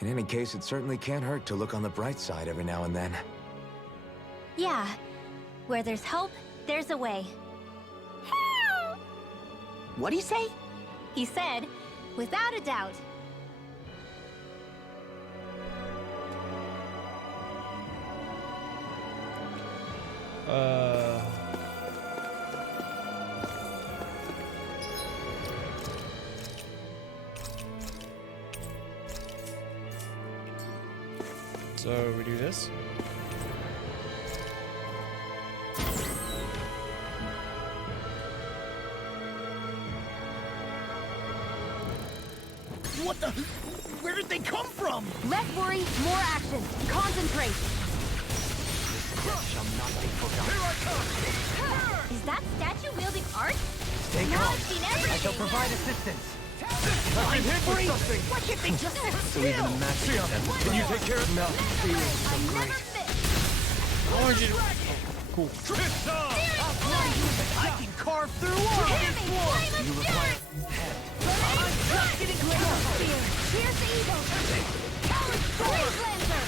In any case, it certainly can't hurt to look on the bright side every now and then. Yeah. Where there's hope, there's a way. What'd he say? He said, without a doubt. So we do this. What the? Where did they come from? Less worry, more action. Concentrate. Shall not be forgotten. Is that statue wielding art? Stay Now calm. I've seen I everything. shall provide assistance. I'm hit with something. Why can't they just sit So even a magic attempt. Can you take care of it? No. I never fit. I want you to... Cool. I can carve through all Hear this me, war. flame of fury! I'm just getting close. Here's the evil. Coward Blaze Lancer!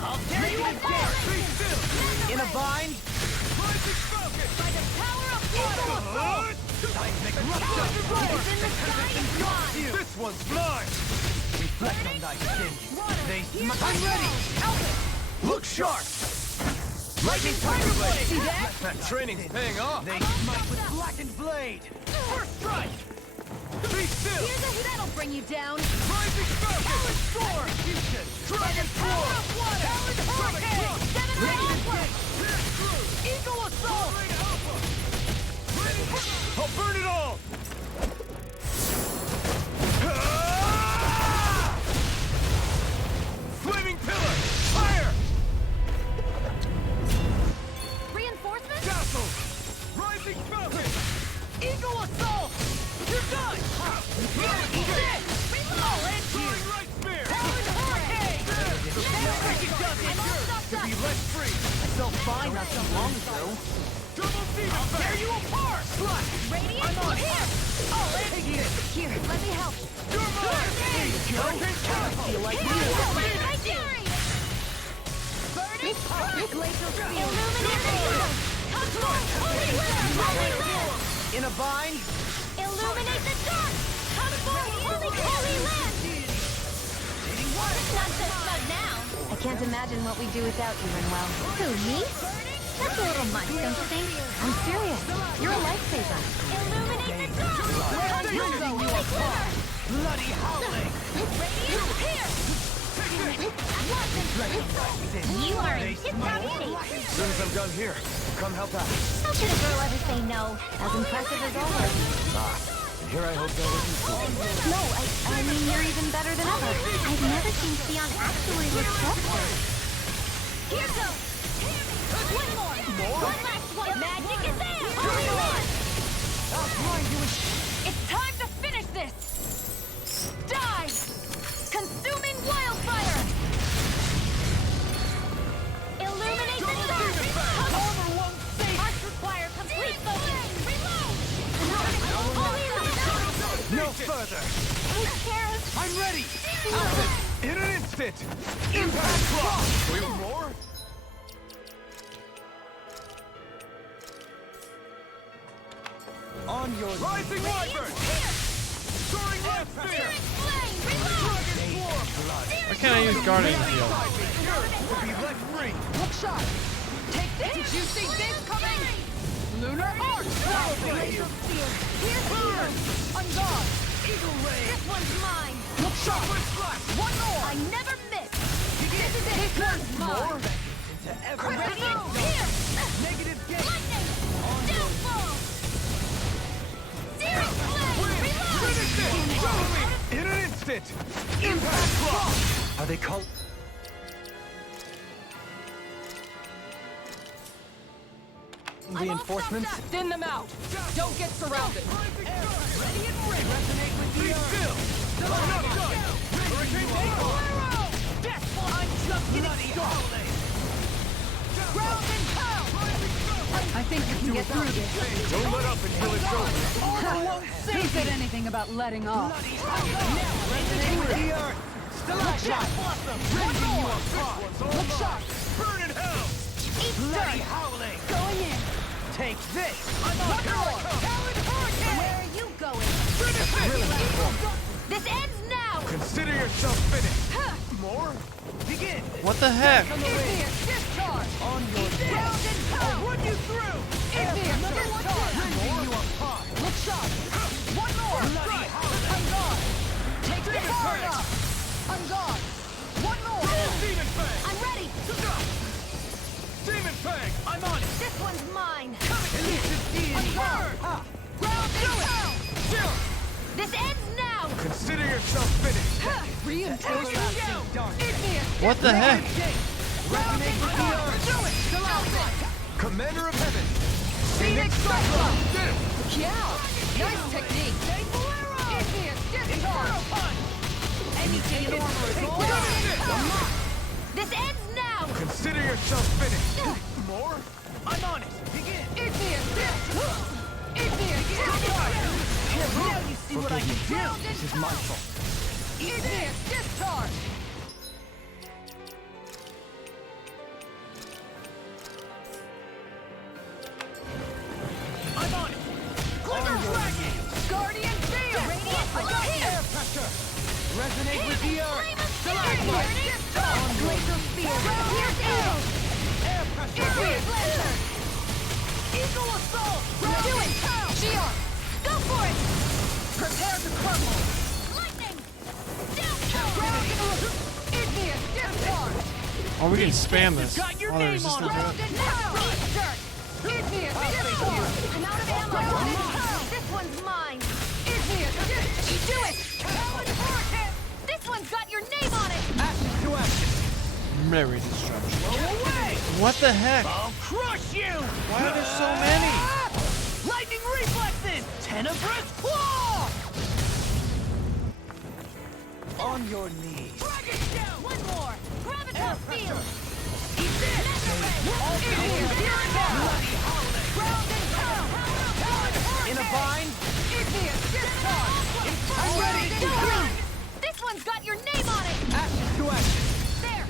I'll tear you apart. In a bind. By the power of water! Seismic What is in the sky is gone! This one's mine. Reflect on thy sin. They I'm ready. Look sharp. Lightning Tiger Blade. See that? That training's paying off. They smite with blackened blade. First strike. Be still. That'll bring you down! Rising Falcon. Sword. Dragon Sword. Powered Hurricane! Seven Ray Eagle Assault. I'll burn it all. Flaming Pillar. Fire. Reinforcements? Castle. Rising Falcon. Eagle Assault. You're done. Eat this. I'll end you. Right spear. Powered Hurricane! To be let free. I felt fine not too long ago. Double demon I'll tear you apart. Slash. Radiant? I'm on. Here! I'll end you. Here, let me help. You're mine. There you go. I feel like Here, you. my fury! Burning Strike! Glacial Spear! Illuminate the dark! Come forth, Holy Will! Holy Will! In a bind. Illuminate the dark! Come forth, Holy Land! Not so smug now. I can't imagine what we'd do without you, Rinwell. Who, me? That's a little much, don't you think? I'm serious. You're a lifesaver. Illuminate the dark! Come forth, Holy Quiver! Bloody howling. Radiant here! You are in tip-top shape. As soon as I'm done here, come help out. How could a girl ever say no? As impressive as always. And here I hope that wasn't fooled. No, I mean, you're even better than ever. I've never seen Theon actually look trustworthy. Here goes! One more! One last one! Magic is there! Only one! It's time to finish this! Die! Consuming wildfire! Illuminate the dark! Armor won't save! Arts require complete focus! Reload! No further! Who cares? I'm ready! Out it! In an instant! Impact clock! Wait, more? On your rising wyvern! Soaring left spear! Why can't I use Guardian Field? To be let free! Look sharp! Take this! Did you see this coming? Lunar Arch! Laser field! Here's here! On guard! Eagle ray! This one's mine! Look sharp! Flash! One more! I never miss! This is it! This one's mine! Into every Radiant pierce! negative gate! Lightning! Downfall! Searing flame! Reload! Finish it! Follow me! In an instant! Impact clock! Are they called? Reinforcements? Thin them out! Don't get surrounded! Resonate with the earth! I'm not done! Hurricane Eagle! Death! I'm just getting started! Ground and pound! I think you can get through this. Don't let up until it's over! Armor won't save it! Who said anything about letting off? Resonate with the earth! Stalactite! One more! Look sharp! Burn in hell! Bloody howling! Going in! Take this! One more! Talon Hurricane! Where are you going? This ends now! Consider yourself finished! More? Begin! What the heck? Idiot! Discharge! On your Ground and pound! Run you through! Idiot! Discharge! Rending you apart! Look sharp! One more! Bloody howling! On guard! Take this Demon hard Fang! up! On guard! One more! Demon Fang! I'm ready! Demon Fang! I'm on it! This one's mine! Elusive On deity! guard! Ground and pound! This ends now! Consider yourself finished! Reinforcements! Idiot! What the heck? Resonate with the earth! Do it! Stalactite! Commander of Heaven! Phoenix Cyclone! Get him! Yeah! Nice technique! Idiot! Discharge! Anything in order is all This ends now! Consider yourself finished! More? I'm on it! Begin! Idiot! Idiot! Discharge! Now you see what I can do! This is my fault. Idiot! Discharge! I'm on it! Glitter Dragon! Guardian Field! Radiant Air pressure! Resonate with the earth! Idiot! Discharge! Laser spear! Here's arrow! Air pressure! Idiot! Laser! Eagle assault! Do it! Shion! Go for it! Prepare to crumble! Lightning! Ground and Idiot! Discharge! Oh, we can spam this. got your Oh, they're name on resistant to Ground it. and pound! Idiot! Discharge! I'm out of ammo! This one's mine! Idiot! Discharge! Do it! This one's got your name on it! Ashes to ashes! Very destruction. Go away! What the heck? I'll crush you! Why are there so many? Lightning reflexes! Tenebrous claw! On your knees. Dragon down! One more! Graviton field! In a bind? Idiot! Discharge! I'm ready! This one's got your name on it! Ashes to ashes! There!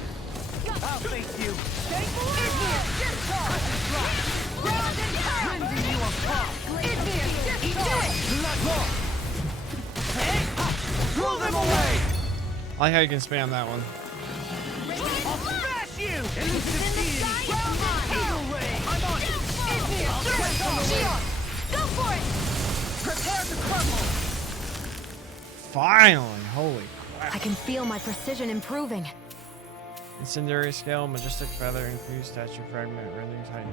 I'll face you! Idiot! Discharge! Ground and pound! Rending you apart! Idiot! Discharge! Blood roar! Throw them away! I like how you can spam that one. I'll smash you! Elusive deity! Eagle ray! I'm on it! Idiot! Discharge! Shion! Go for it! Prepare to crumble! Finally, holy crap. I can feel my precision improving. Incendiary scale, majestic feather, infused statue fragment, rendering titan.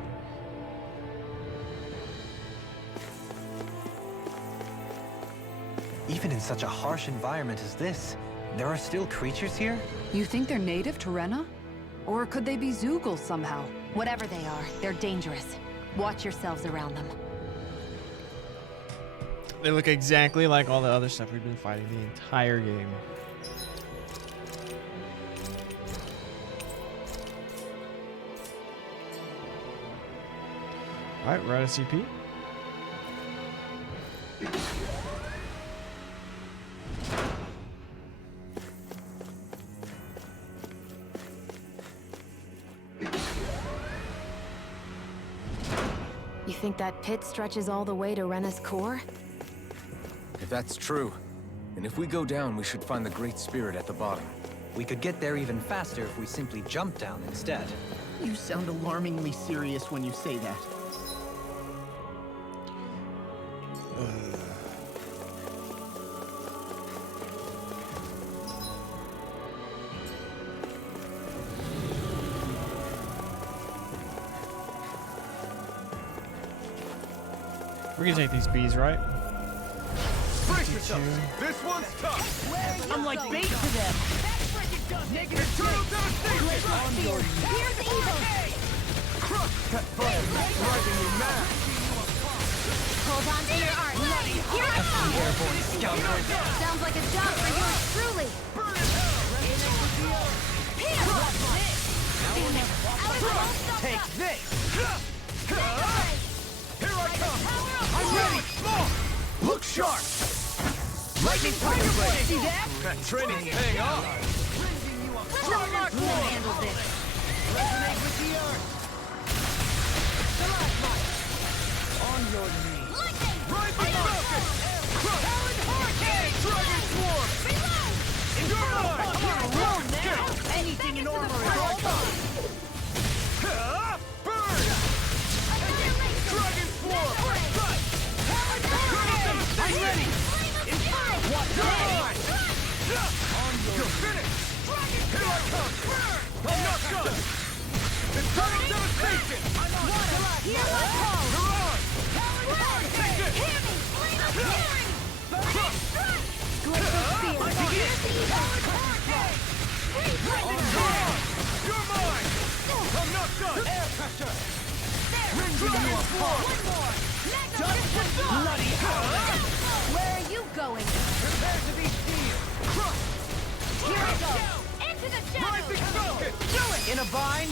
Even in such a harsh environment as this, there are still creatures here? You think they're native to Rena? Or could they be Zeugles somehow? Whatever they are, they're dangerous. Watch yourselves around them. They look exactly like all the other stuff we've been fighting the entire game. Alright, we're at a CP. You think that pit stretches all the way to Rena's core? If that's true, then if we go down, we should find the Great Spirit at the bottom. We could get there even faster if we simply jump down instead. You sound alarmingly serious when you say that. We can take these bees, right? Brace yourself. This one's tough. I'm like bait to them. Negative turtle devastation. On your Here's evil! that fire is driving you mad. Hold on to your art. Here I come! Airborne scoundrel! Sounds like a job for yours truly. Burn in hell. Take this. Here I come. I'm ready. Look sharp. Lightning tiger blade. See that? That training's paying off. Strong rock handle this. Resonate with the earth. On your knees. Rising falcon. Talon hurricane. Dragon swarm. Endure mine. You're alone now. Anything in armor is all mine. Burn. Dragon swarm. Cut. Talon hurricane. I'm ready. Watch your eyes. You're finished. Here I come. I'm not done. Internal devastation. Here I come. You're on. Take it. Hear me! Flame of fury! Burning strike! Glacial spear! Here's the evil! You're mine. I'm not done. Air pressure. Rending you apart. One more! Just for bloody hell. Where are you going? Prepare to be sealed. Crush. Here I go! Into the Rising shadows! falcon. Do it! In a bind.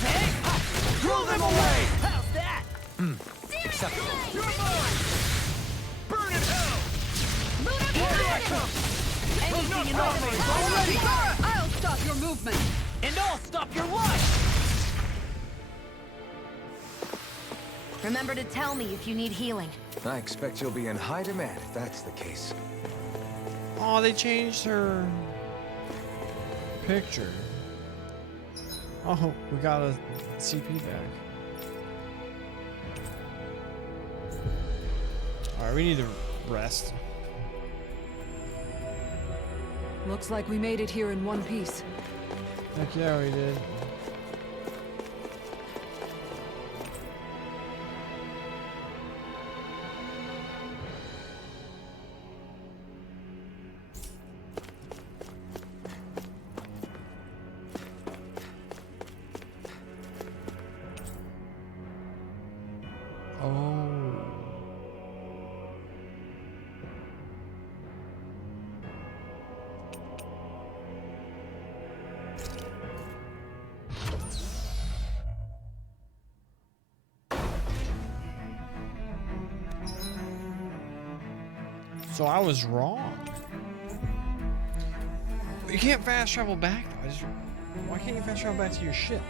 Hey. Throw them away. How's that? Acceptable. You're mine. Burn in hell. Here I come. Anything in armor is all ready. I'll stop your movement! And I'll stop your life! Remember to tell me if you need healing. I expect you'll be in high demand if that's the case. Oh, they changed her picture. Oh, we got a CP back. Alright, we need to rest. Looks like we made it here in one piece. Heck yeah, we did. Oh. So I was wrong. You can't fast travel back though. Why can't you fast travel back to your ship?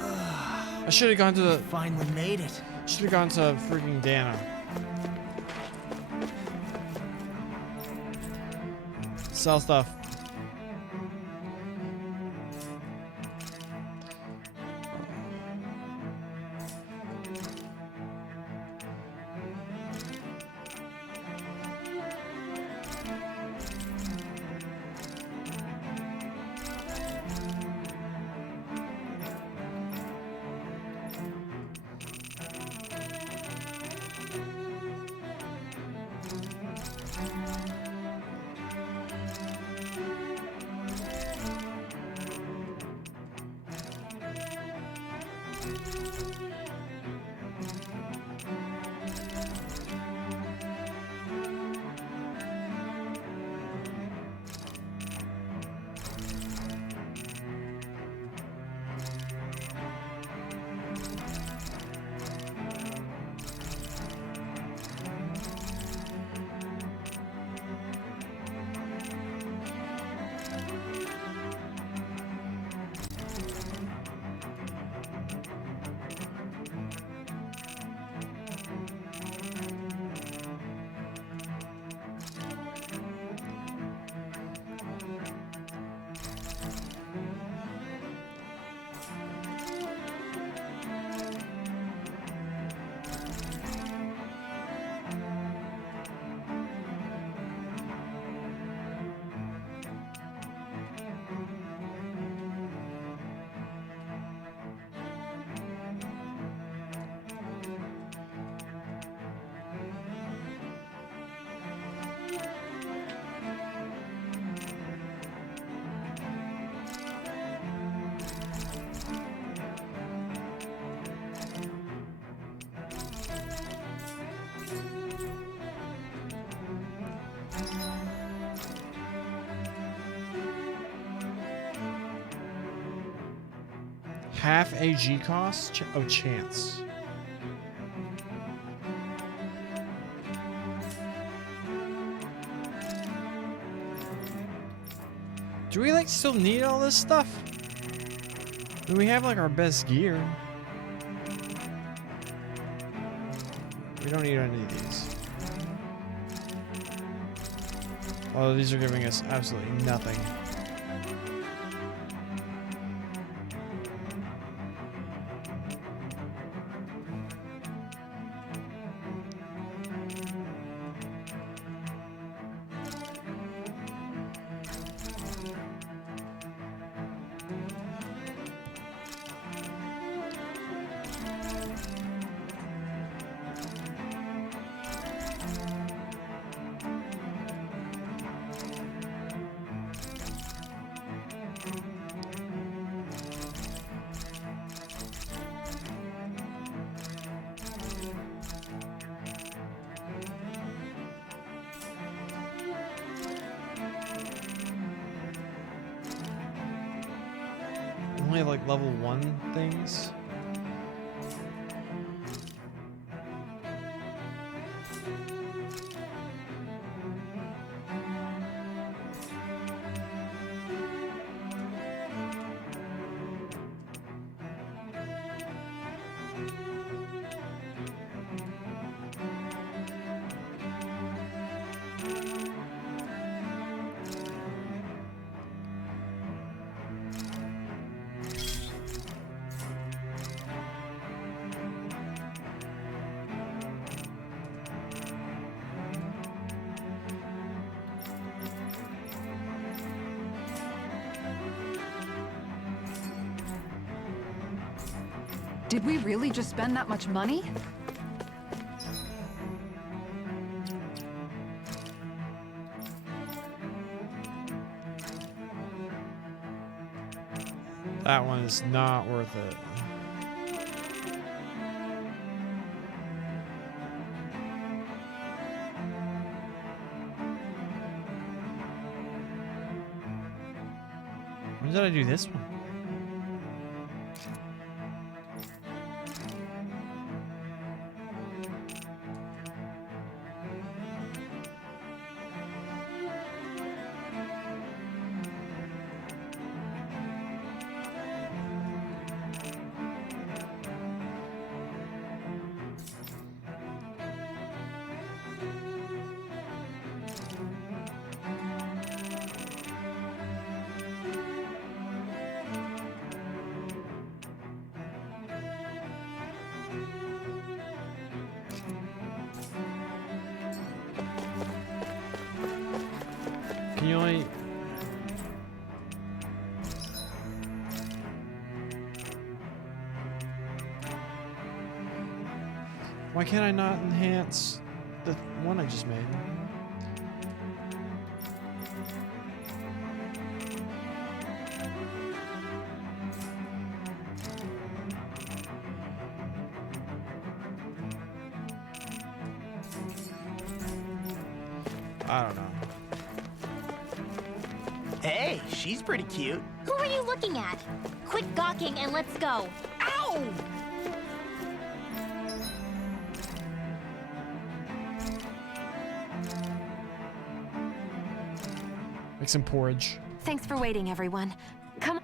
I should have gone to the. Finally made it. Should have gone to freaking Dana. Sell stuff. Half AG cost? Oh, chance. Do we like still need all this stuff? Do we have like our best gear? We don't need any of these. Oh, these are giving us absolutely nothing. Only like level 1 things. Did we really just spend that much money? That one is not worth it. When did I do this one? Can you only... Why can't I not enhance the one I just made? I don't know. Hey, she's pretty cute. Who are you looking at? Quit gawking and let's go. Ow! Make some porridge. Thanks for waiting, everyone. Come.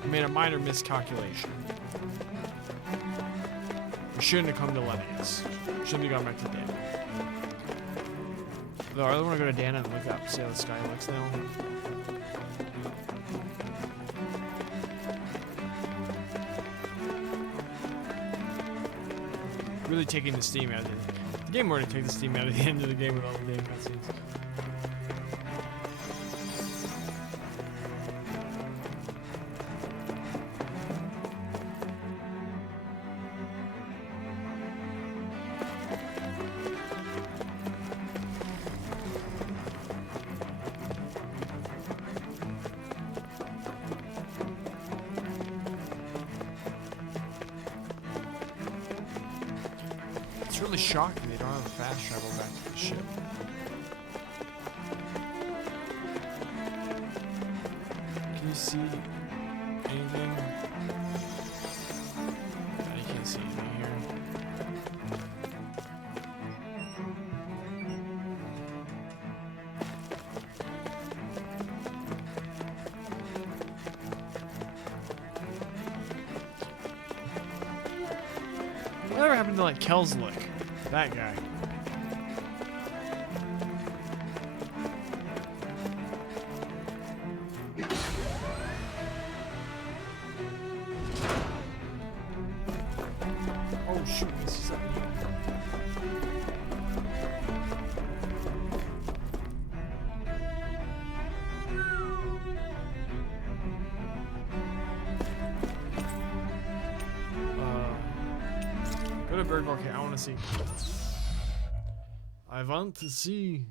I made a minor miscalculation. We shouldn't have come to Lennius. Shouldn't have gone back to Dana. Though I really want to go to Dana and look up, see how the sky looks now. Really taking the steam out of it. The game already took the steam out of the end of the game with all the damn cutscenes. It's really shocking they don't have a fast travel back to the ship. Can you see anything? No, you can't see anything here. Whatever happened to like Kelslick? That guy. Oh shoot, this is up here. Go to Bird Volcano. I want to see. I want to see.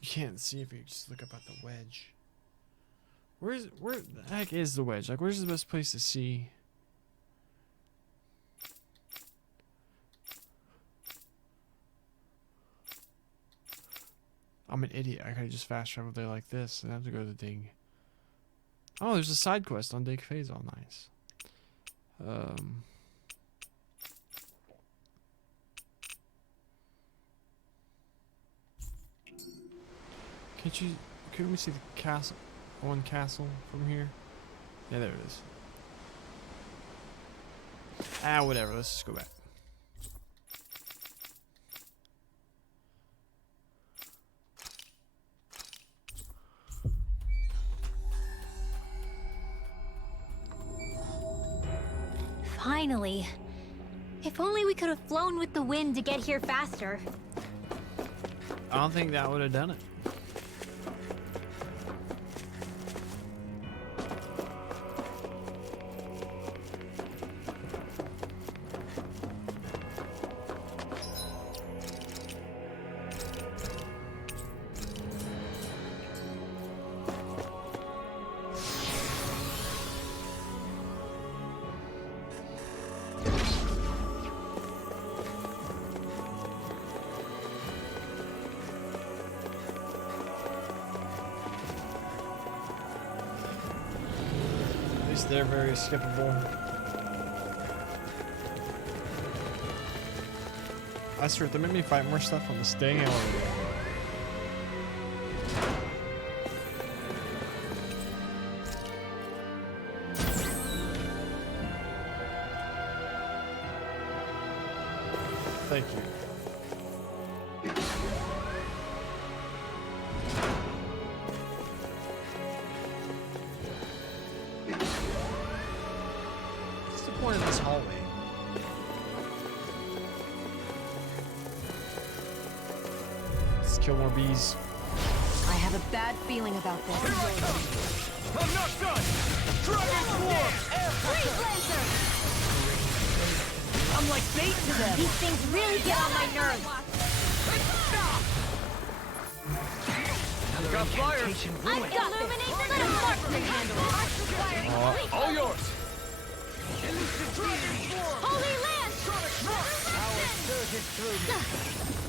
You can't see if you just look up at the wedge. Where the heck is the wedge? Like, where's the best place to see? I'm an idiot. I could've just fast traveled there like this and have to go to the Dig. Oh, there's a side quest on Dig Phazon. Nice. Couldn't we see the castle? One castle from here? Yeah, there it is. Ah, whatever. Let's just go back. Finally. If only we could have flown with the wind to get here faster. I don't think that would have done it. They're very skippable. I swear, if they make me fight more stuff on the Sting elevator. Thank you. What's the point of this hallway? Let's kill more bees. I have a bad feeling about this. I'm not done! Dragon Swarm! Freeze Lancer! I'm like bait to them. These things really get on my nerves. Got flyers! I've got illuminate the little mark to handle. All yours! Holy Lance!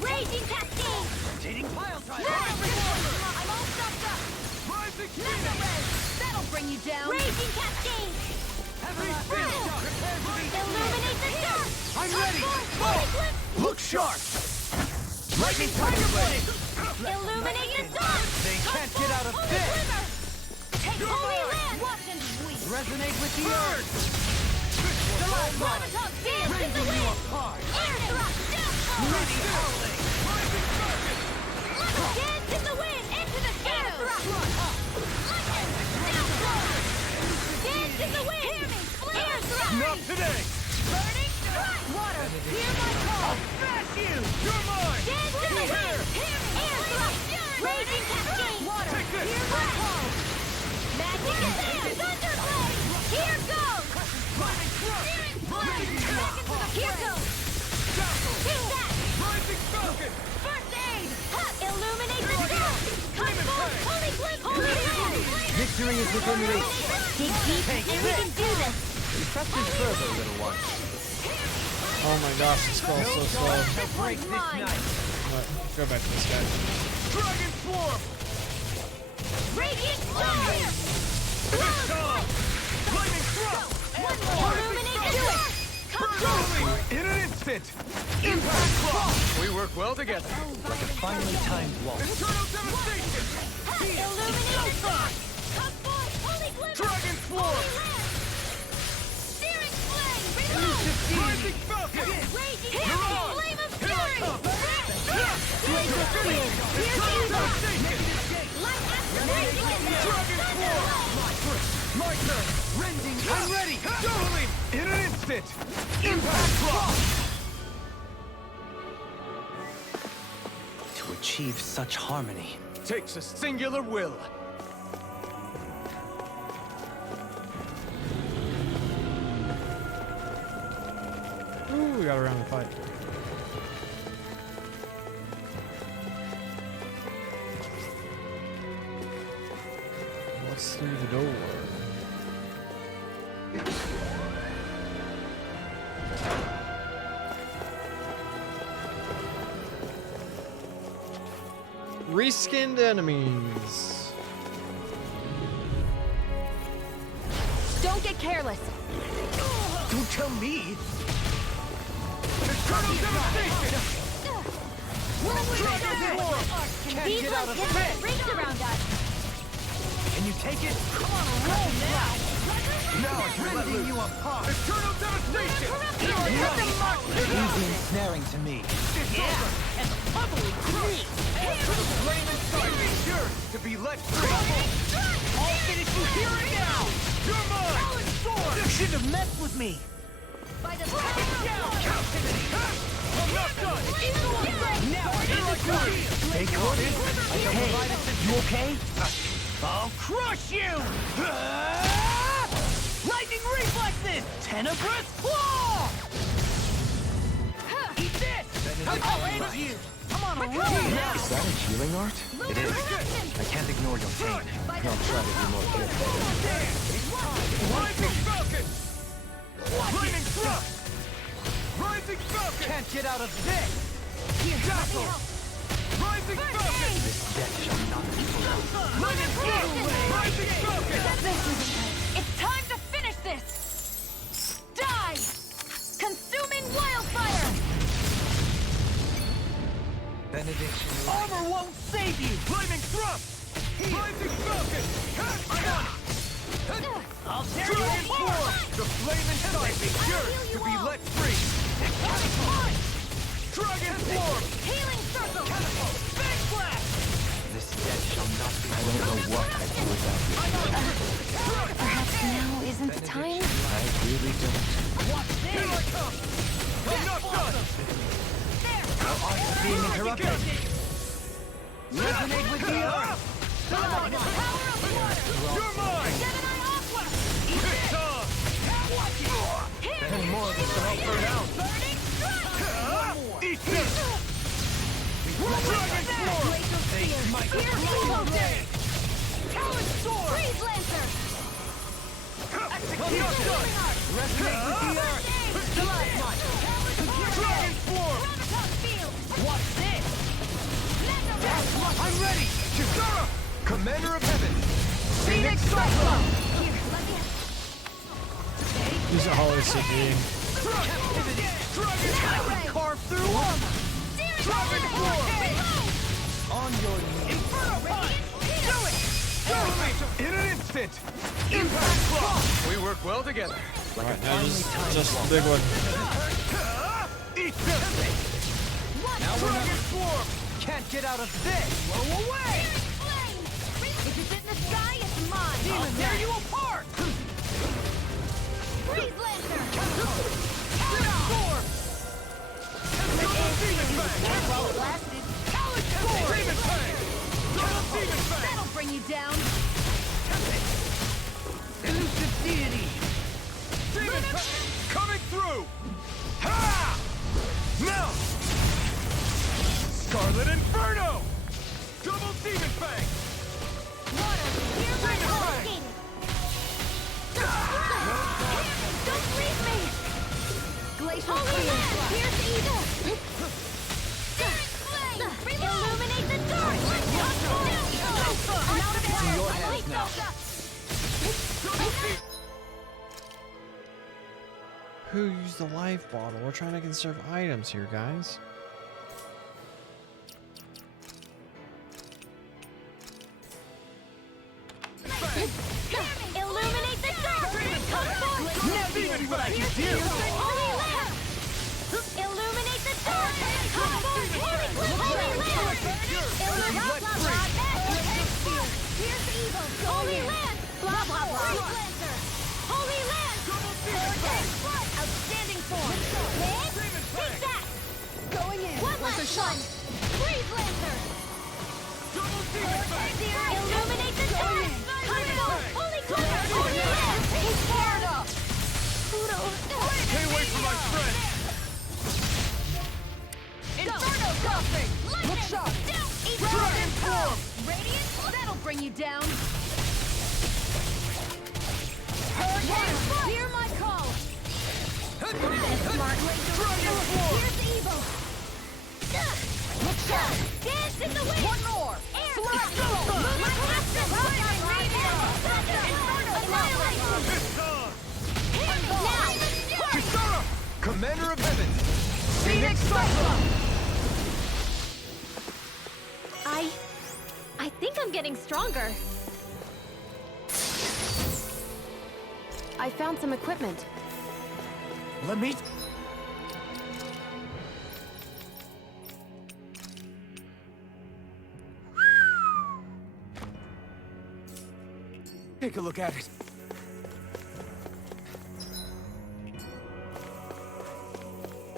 Raging Cascade! Rotating pile drive! I'm all stopped up! Rising Mega Red! That'll bring you down! Raging Cascade! Illuminate the dark! I'm ready! Holy Eclipse! Look sharp! Lightning Tiger Blade! Illuminate the dark! They can't get out of this! Take Holy Land! Watch and sweep! Resonate with the earth! Molotov field to the wind! Air thrust! Downfall! Ready howling! Dance in the wind! Into the shadows! Lightning! Downfall! Dance in the wind! Hear me! Air thrust! Not today! Burning strike! Water! Hear my call! Smash you! You're mine! Dance in the wind! Hear me! Air thrust! Raging Cascade! Water! Take this! Hear my call! Magic is there! Thunderblade! Here goes! Lightning thrust! Here goes! Take that! Rising Falcon! First aid! Illuminate the dark! Come forth! Holy Flip! Holy Land! Victory is within reach. Dig deep and we can do this! Trust me further, little one. Oh my gosh, this spell's so slow. This one's mine! Alright, go back to this guy. Dragon Swarm! Radiant Fire! Lightning thrust! Illuminate the dark! Come forth! In an instant! Impact Claw! We work well together. Like a finely timed waltz. Internal devastation! Illuminate the dark! Come forth! Holy Glimmer! Dragon Swarm! Searing Flame! Reload! Rising Falcon! Raging You're on! Flame of Here I Fury! come! Blaze of Spear! Here Internal goes! devastation! Light after raging in there! Dragon Swarm! My turn! Rending! I'm ready! Totally! In an instant! Impact Claw! To achieve such harmony. Takes a singular will. Ooh, we got around the fight. What's through the door? Reskinned enemies. Don't get careless. Don't tell me! Eternal devastation! Dragon Swarm! These ones hit the rings around us! Can you take it? Come on, roll now! Now it's rending you apart! Eternal devastation! Easy ensnaring to me. Yeah, and the bubbly creep! The flame inside me yearns to be let free! I'll finish you here and now! You're mine! You shouldn't have messed with me! By the I'm not done! Now I need the free! Stay caught in. I shall provide assistance. You okay? I'll crush you! Lightning reflexes! Tenebrous claw! Eat this! I'll end you! I'm on a roll now! Is that a healing art? It is. I can't ignore your pain. I'll try to be more careful. Rising Falcon! Lightning thrust! Rising Falcon! Can't get out of this! Dazzle! Rising Falcon! This death shall not be forgotten. Lightning thrust! Rising Falcon! It's time to finish this! Die! Consuming wildfire! Benediction. Armor won't save you! Lightning thrust! Rising Falcon! I'm on it! I'll tear you apart! The flame inside me yearns to be let free! Dragon form! Healing circle! Big blast! This debt shall not be I don't know what I'd do without you. Perhaps now isn't the time? I really don't. Watch this! Here I come! I'm not done! being interrupted. Resonate with the earth! Power of water! You're mine! Gemini Aqua! Big time! And more of this to help burn out. Burning strike! Eat this! Dragon form! Glacial Spear! Pierce Evil Day! Talon sword! Freeze Lancer! I'm not done! Resonate with the earth. Dragon form! Watch this! I'm ready! Kisara! Commander of Heaven. Phoenix Cyclone! Here, let me... Use a Hollow CP. Dragon carve through armor! Dragon form! On your knees. Inferno punch! Do it! In an instant! Impact block! We work well together. Alright, now just the big one. Eat this! Dragon form! Can't get out of this. Blow away! If it's in the sky, it's mine! I'll tear you apart! Freeze Lancer! Dragon form! Double demon fang! While it lasted, Talon sword! Demon fang! Double demon fang! that'll bring you down! Elusive deity! Demon fang! Coming through! Ha! Now! Scarlet Inferno! Double demon fang! Water, here's my Demon hole fang! Don't freeze me! Glacial Spear! Here's evil! Illuminate the dark! I'm out of it! your hands now. Who used the life bottle? We're trying to conserve items here, guys. Illuminate the dark! Come forth! Demon fang is here! Holy lamp! Illuminate the dark! Come forth! Holy lamp! Illuminate blah blah blah! Here's evil! Holy lamp! Blah blah blah! Holy lamp! Outstanding form! Take that! Going in! One last shot! Freeze Lancer! Illuminate the dark! Come forth! Holy glitter! Holy lamp! He's fired up! Stay away from my friend! Inferno crossing! Look sharp! Dragon form! Radiant, that'll bring you down! Hear my call! Smart Dragon form! Here's evil! Look sharp! Dance in the wind! One more! Air! Explode! My captain! Annihilation! It's on! Now! Kisara! Commander of Heaven. Phoenix Cyclone! I think I'm getting stronger. I found some equipment. Let me. Take a look at it.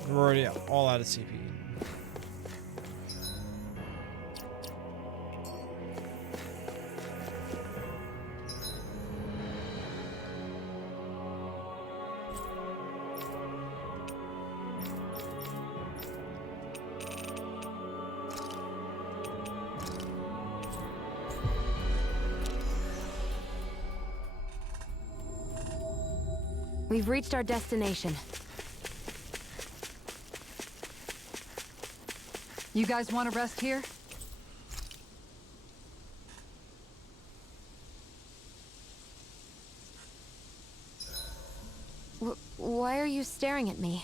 We're already all out of CP. We've reached our destination. You guys want to rest here? Why are you staring at me?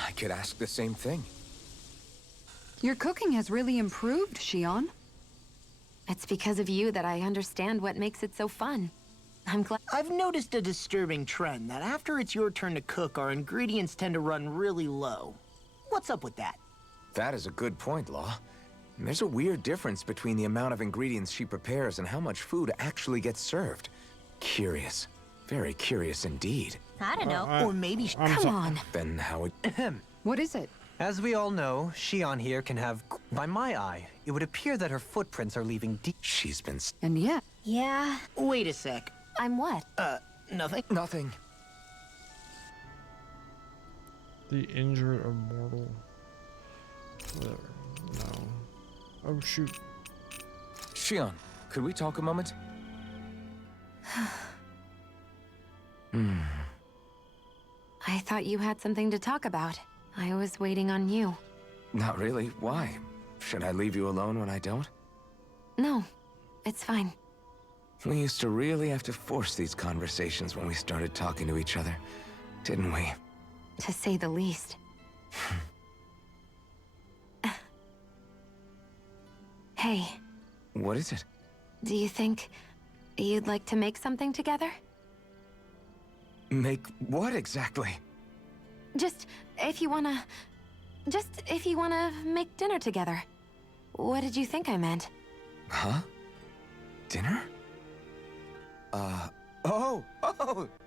I could ask the same thing. Your cooking has really improved, Shion. It's because of you that I understand what makes it so fun. I'm glad. I've noticed a disturbing trend that after it's your turn to cook, our ingredients tend to run really low. What's up with that? That is a good point, Law. There's a weird difference between the amount of ingredients she prepares and how much food actually gets served. Curious. Very curious indeed. I don't know. Or maybe Come on. Then how it... What is it? As we all know, Shion here can have... By my eye, it would appear that her footprints are leaving deep... She's been... And yet, Yeah. Wait a sec. I'm what? Nothing. Nothing. The injured immortal. Whatever. No. Oh shoot. Shion, could we talk a moment? I thought you had something to talk about. I was waiting on you. Not really. Why? Should I leave you alone when I don't? No, it's fine. We used to really have to force these conversations when we started talking to each other, didn't we? To say the least. Hey, What is it? do you think you'd like to make something together? Make what exactly? Just if you wanna make dinner together. What did you think I meant? Huh? Dinner? Oh,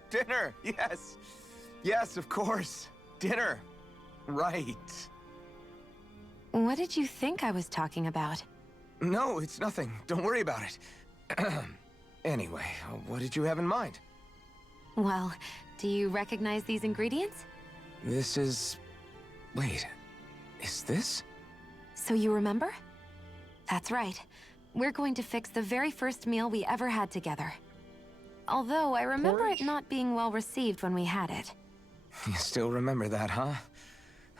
dinner! Yes! Yes, of course! Dinner! Right. What did you think I was talking about? No, it's nothing. Don't worry about it. Anyway, what did you have in mind? Well, do you recognize these ingredients? This is... Wait, is this? So you remember? That's right. We're going to fix the very first meal we ever had together. Although I remember Porridge? it not being well received when we had it. You still remember that, huh?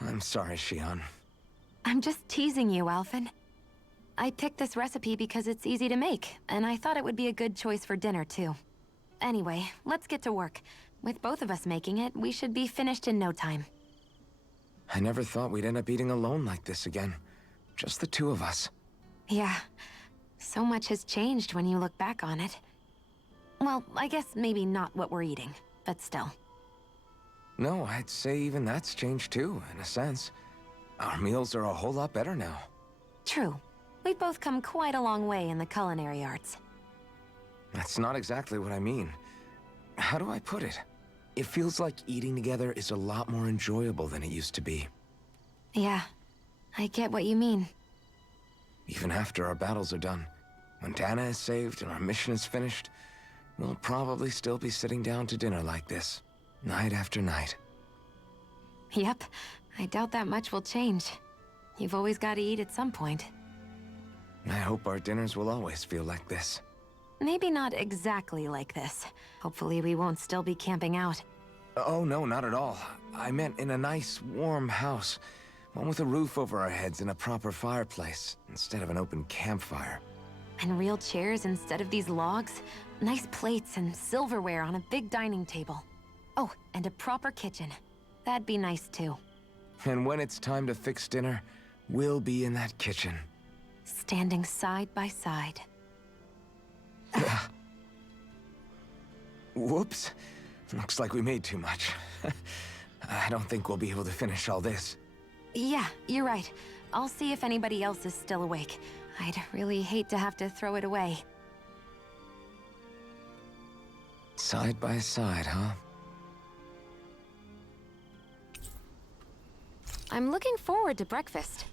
I'm sorry, Shion. I'm just teasing you, Alphen. I picked this recipe because it's easy to make, and I thought it would be a good choice for dinner, too. Anyway, let's get to work. With both of us making it, we should be finished in no time. I never thought we'd end up eating alone like this again. Just the two of us. Yeah. So much has changed when you look back on it. Well, I guess maybe not what we're eating, but still. No, I'd say even that's changed too, in a sense. Our meals are a whole lot better now. True. We've both come quite a long way in the culinary arts. That's not exactly what I mean. How do I put it? It feels like eating together is a lot more enjoyable than it used to be. Yeah, I get what you mean. Even after our battles are done, when Dana is saved and our mission is finished, we'll probably still be sitting down to dinner like this, night after night. Yep, I doubt that much will change. You've always got to eat at some point. I hope our dinners will always feel like this. Maybe not exactly like this. Hopefully we won't still be camping out. Oh, no, not at all. I meant in a nice, warm house. One with a roof over our heads and a proper fireplace, instead of an open campfire. And real chairs instead of these logs. Nice plates and silverware on a big dining table. Oh, and a proper kitchen. That'd be nice too. And when it's time to fix dinner, we'll be in that kitchen. Standing side by side. Whoops. Looks like we made too much. I don't think we'll be able to finish all this. Yeah, you're right. I'll see if anybody else is still awake. I'd really hate to have to throw it away. Side by side, huh? I'm looking forward to breakfast.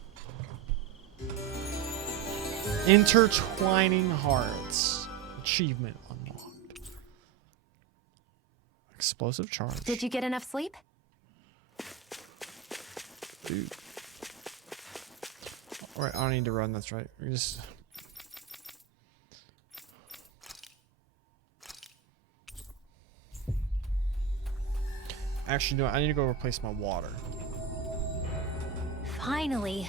Intertwining hearts. Achievement unlocked. Explosive charge. Did you get enough sleep? Dude. Alright, I don't need to run, that's right. We just... Actually, no, I need to go replace my water. Finally.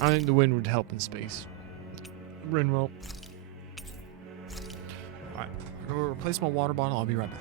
I think the wind would help in space. Rinwell. Alright, I'm gonna replace my water bottle, I'll be right back.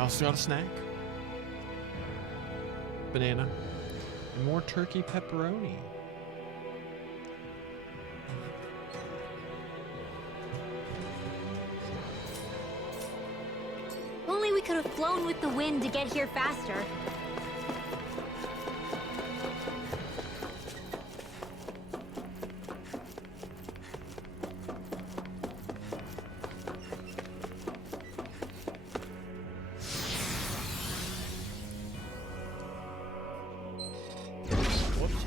I also got a snack. Banana. And more turkey pepperoni. Only we could have flown with the wind to get here faster. Whoops.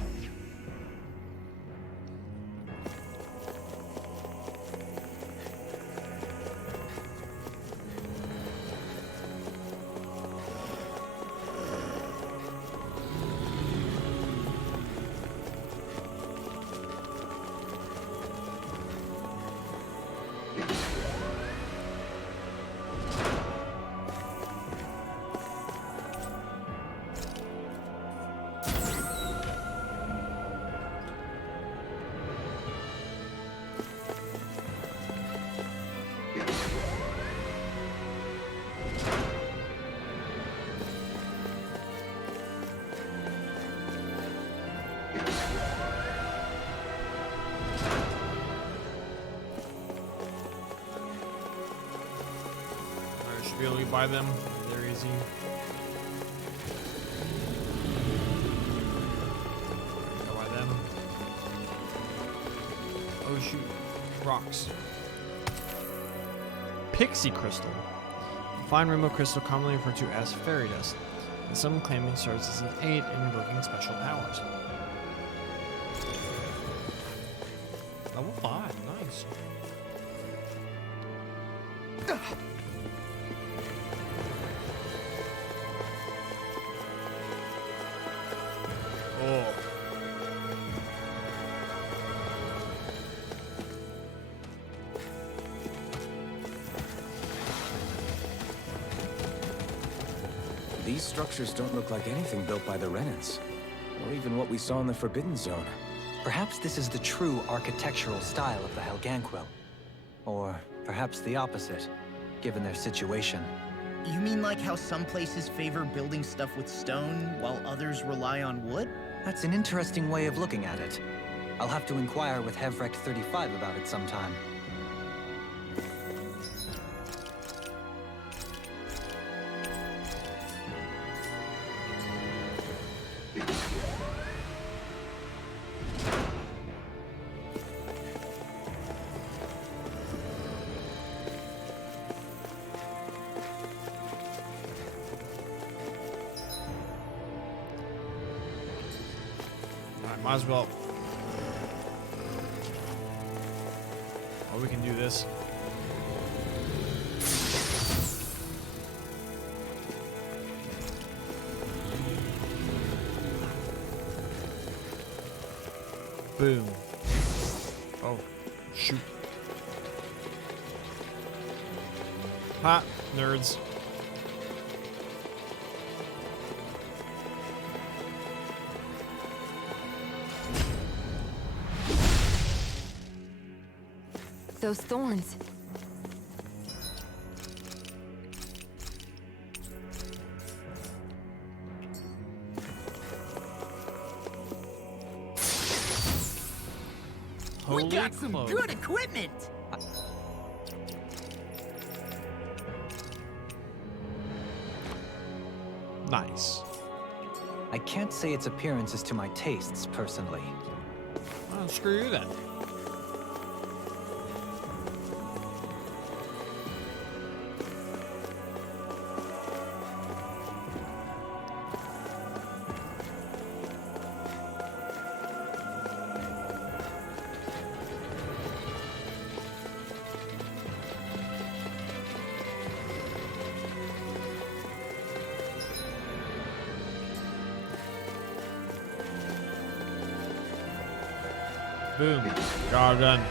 I should be able to buy them. They're easy. Go buy them. Oh shoot. Rocks. Pixie crystal. A fine rainbow crystal commonly referred to as fairy dust. And some claim it serves as an aid in invoking special powers. Level 5, nice. Oh. These structures don't look like anything built by the Renans, or even what we saw in the Forbidden Zone. Perhaps this is the true architectural style of the Helganquil. Or perhaps the opposite, given their situation. You mean like how some places favor building stuff with stone, while others rely on wood? That's an interesting way of looking at it. I'll have to inquire with Hevrecht 35 about it sometime. Alright, might as well. Oh, we can do this. Boom. Oh, shoot. Ha, nerds. Those thorns. Holy We got some clothes. good equipment! Nice. I can't say its appearance is to my tastes, personally. Well, screw you then. Boom. Job done.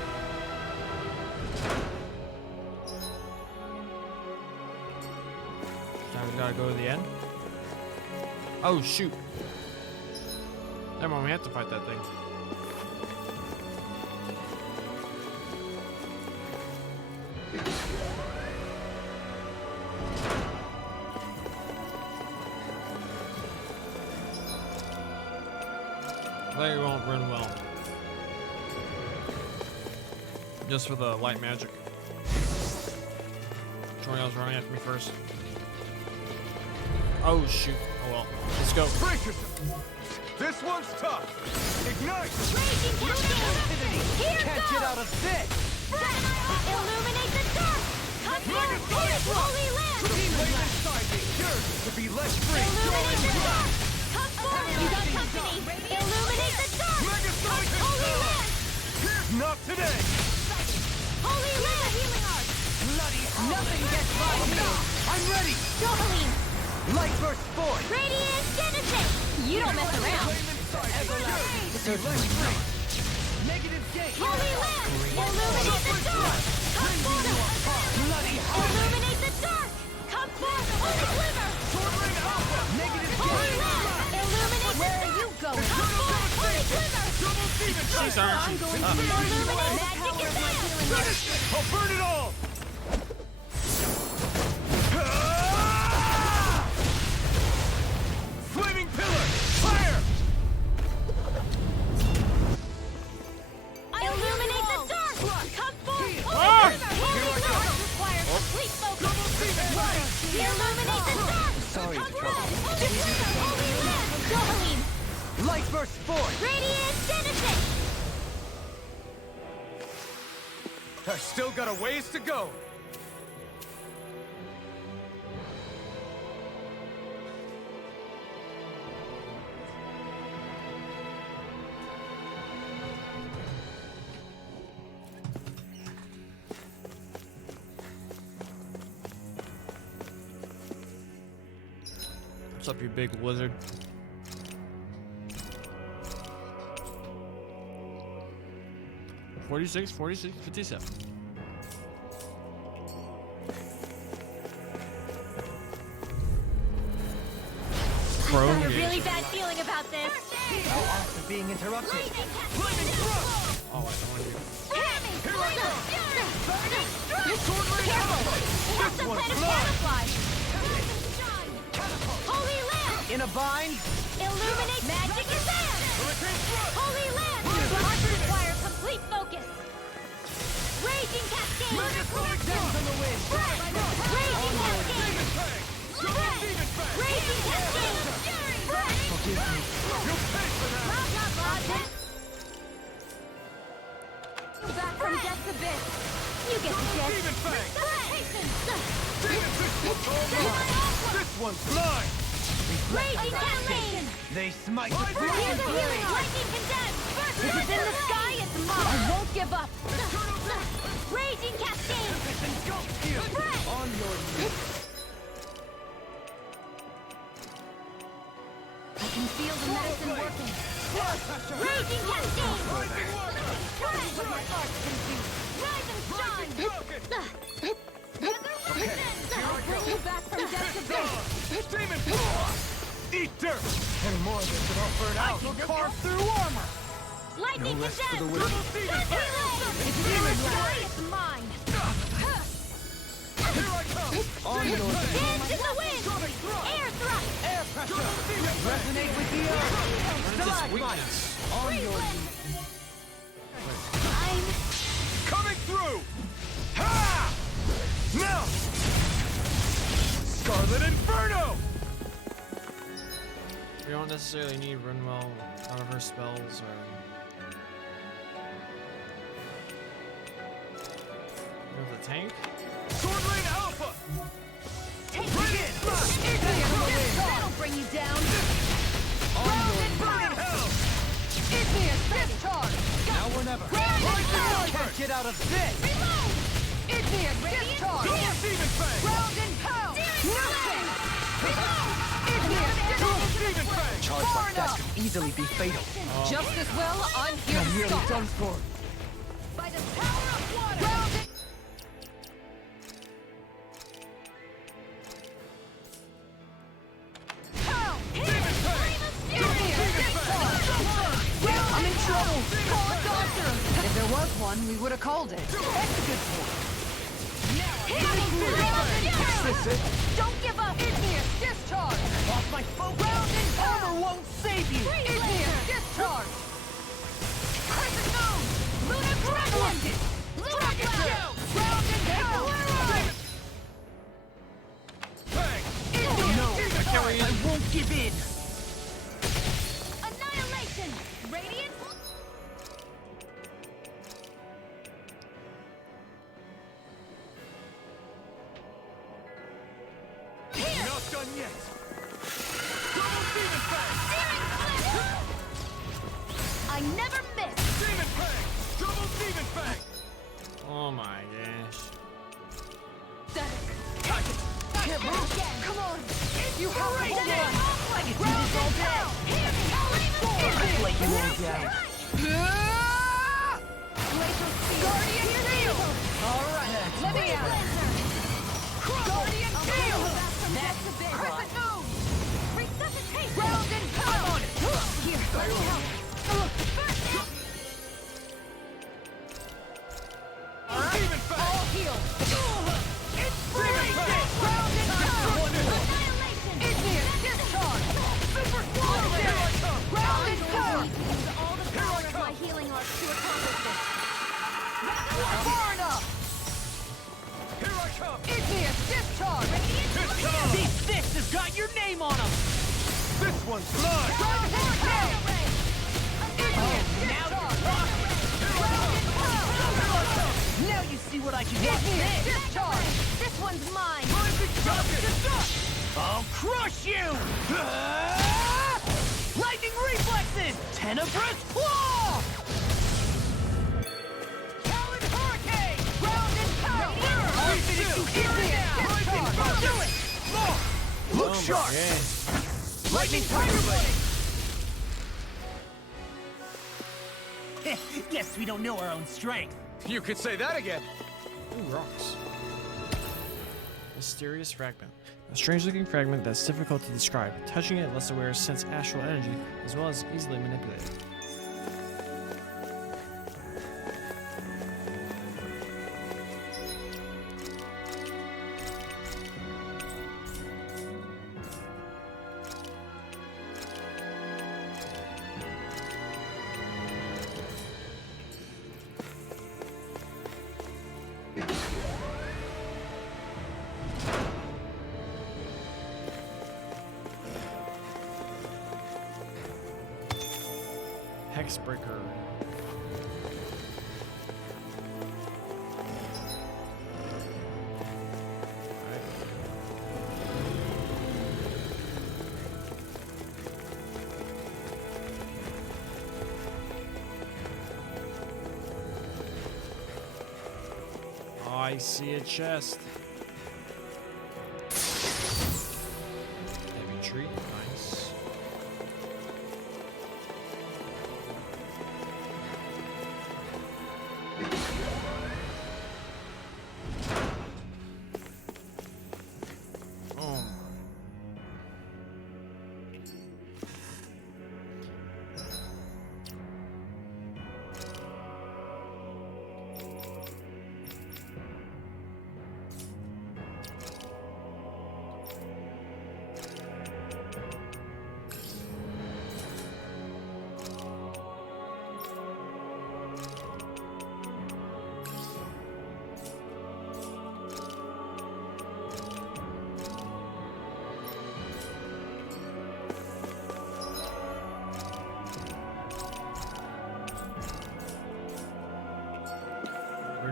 Now we gotta go to the end. Oh shoot. Never mind, we have to fight that thing. won't run well. Just for the light magic. Tornado's running after me first. Oh shoot. Oh well. Let's go. Brace yourself. This one's tough. Ignite. Here Can't get out of this. Illuminate the dark! Come here! Holy land! Flame inside me. Yours to be less free. Illuminate the dark! Come forth! You got company! Illuminate the dark! Come, Holy land! Not today. Holy land! Healing art! Bloody nothing gets by me. I'm ready. Dohaline! Light burst forth. Radiant Genesis! You don't mess around! Certainly not. Negative gate. Holy land! Illuminate the dark! Come forth! Bloody Illuminate the dark! Come forth! Holy quiver! Sword Ring Alpha. Negative Holy gate. land! Illuminate the dark! You go! Come forth! Holy quiver! Double demon She's strike. iron. Illuminate magic advance! I'll burn it all. Flaming pillar. Fire. Illuminate the dark! Come forth! Ah! Holy land! Requires complete focus! Illuminate the dark! Sorry Come to trouble you. forth! Holy land! Dohaline! Light burst forth. Radiant Genesis! I've still got a ways to go. What's up, you big wizard? $46, $46, $57. I've got a really bad feeling about this. After being interrupted. Flaming thrust. Oh, I don't want to do. Careful! It has some kind of camouflage! Holy land! In a bind. Illuminate magic advance! Holy land! Must require complete focus! Raging cascade! Dance in the wind. Raging cascade! Raging cascade! You'll pay for that. Back from death's abyss! You get the gist! Demon Fang. Hasten! Demon system. This one's mine. Raging cascade! They smite the Here's a healing! Lightning condensed! If it's in the sky, it's mine! I won't give up! Raging cascade! On your I can feel the medicine working! Raging cascade! Rise and shine! I'll bring you back from death to base! demon. Eat dirt. And more of this will burn out. I can carve through armor. Lightning No rest for the condensed! wicked. Good healing! If it's in the sky, it's mine! Here I come. On your Hands in the wind! Air thrust! air pressure. Resonate with the earth. Weakness. On your I'm... coming through. Ha! Now. Scarlet Inferno. We don't necessarily need Rinwell out of her spells or. With the tank? Sword Lane Alpha. Bring it! That'll bring you down! Burn in hell. Igneous discharge! Now or never. Can't get out of this. Reload! Igneous discharge! Demon Fang. Ground and pound! Nothing! Igneous discharge! Demon Fang. Charge like that could easily be fatal. Just as well, I'm here I'm to nearly stop. done for. By the power of water! Ground and... Pound! Demon Fang. Igneous discharge! I'm in trouble! Call a doctor! If there was one, we would have called it. That's a good point. Don't give up! Igneous discharge! Off my focus. Ground and pound! Armor won't save you. Igneous discharge! End it! Drag it down! Ground and pound! Bang! No, I won't give in! Annihilation! Radiant. Not done yet! Double Demon Fang! I never miss! Demon Fang! Double Demon Fang! Oh my gosh. Come on! You have it again! I can do this all day! I'll let you all down! Guardian Shield! Alright, let me out! Guardian Shield! That's a big one! Resuscitation! Ground and pound! Here, let me help. Demon Fang! All healed! It's free! Ground and pound! Annihilation! Igneous discharge! Super Swallow! Here I come! Ground and pound! Use all the power of my healing arts to accomplish this. Far enough! Here I come! Igneous discharge! This fist has got your name on him! This one's mine! Ground and pound! Igneous discharge! Now you see what I can do! Igneous discharge! This one's mine. I'll crush you! Lightning reflexes! Tenebrous claw! Talon hurricane! Ground and pound! I'll finish you here and now! Do it! Look sharp! Lightning tiger blade! Guess we don't know our own strength. You could say that again. Ooh, rocks. Mysterious fragment. A strange-looking fragment that's difficult to describe. Touching it lets the wearer sense astral energy, as well as easily manipulated. Hexbreaker. Oh, I see a chest. Heavy tree, nice. Oh.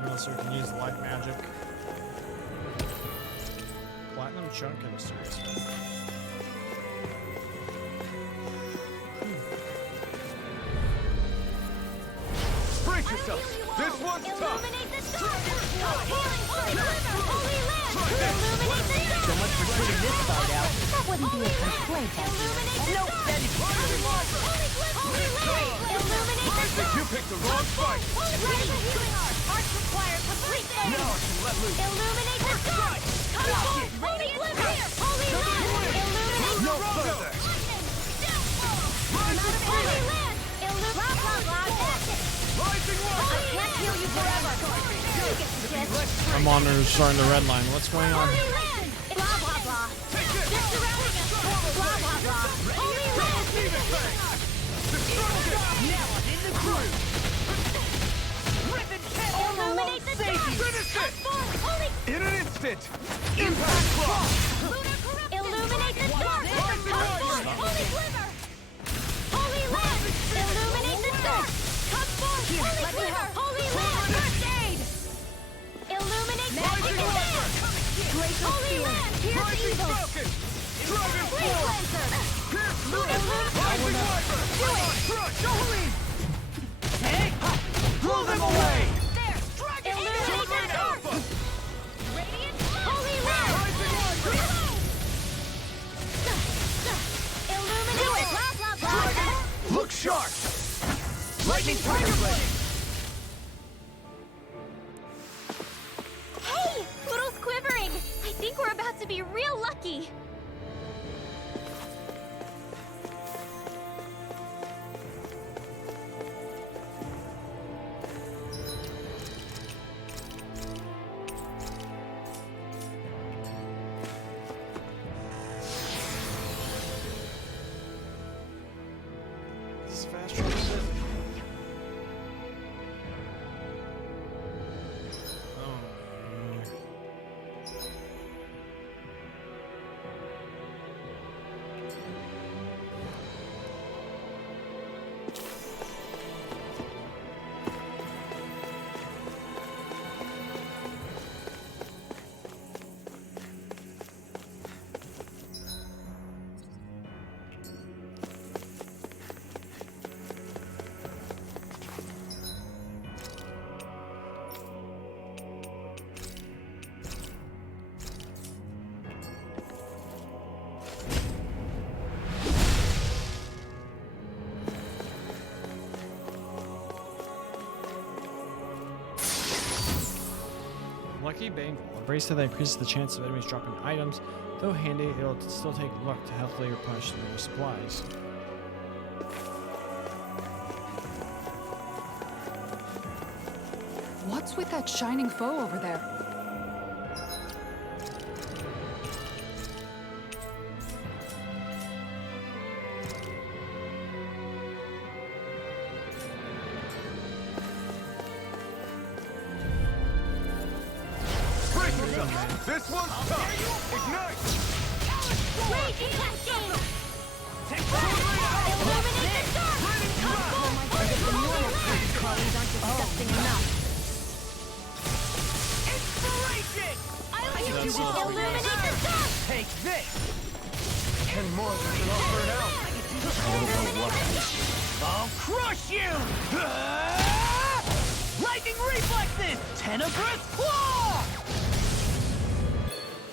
Monster can use light magic. Platinum chunk and mysterious. Brace yourself! This one's tough! Illuminate the stars! Healing deliver! Holy land! Illuminate the stars! So much for putting this fight out. That wouldn't be a complaint, Illuminate the stars! That is Holy land! Illuminate the stars! You picked the wrong fight! Ready for healing art! Arts require complete focus! Now I can let loose! Illuminate the stars! Come on! Holy glimmer! Holy land! Illuminate No the further! Holy land! Blah, blah, blah, that's it! Rising I water! can't heal you forever! You get the gist! Our monitor's starting to redline. What's going on? Holy land! Blah, blah, blah! They're surrounding us! Blah, blah, blah! Holy land! Now I'm in the groove! Rip and kill! Instant! Impact Clock! Illuminate the dark! Come forth, Holy Glimmer! Holy Land! Illuminate the dark! Come forth, Holy Glimmer! Holy Land! First aid! Illuminate magic and dance! Holy Land! Pierce evil! Falcon! Dragon Flame Force! Cleanser! Pierce Lunar! Rising Wyvern! Do it! Crush! Jolie! Hey! Blow them away! There! Illuminate the dark! Radiant! Holy Land! Rising Wyvern! Illuminate it! Look sharp! Lightning Tiger Blade! Hey! Poodle's quivering! I think we're about to be real lucky! This is fast travel shit. Lucky Bangle. A bracelet that increases the chance of enemies dropping items. Though handy, it'll still take luck to healthily replenish their supplies. What's with that shining foe over there? Brace yourself! This one's tough! Ignite! Raging Cascade! Illuminate the dark! Come forth, Holy Land! Collies aren't disgusting enough. Inspiration! Illuminate the dark! Take this! And more than can offer now! I'll crush you! Lightning reflexes! Tenebrous claw!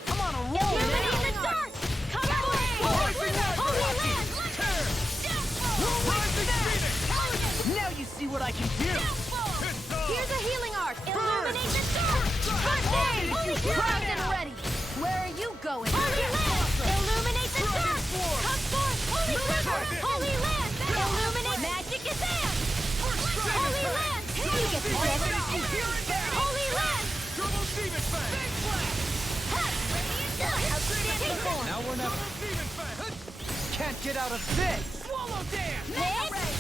I'm on a roll Illuminate the dark! Come forth, Holy Glimmer! Holy Land! Rising Phoenix! Now you see what I can do! Here's a healing arc! Illuminate the dark! First aid! Holy Glimmer! and ready. Where are you going? Holy Land! Illuminate the dark! Come forth, Holy Glimmer! Holy Land! Illuminate magic advance! Holy Land! You get the best! Holy Land! Double Demon Fang! Outstanding form! Now we're never. Demon Fang! Can't get out of this! Swallow dance! Illuminate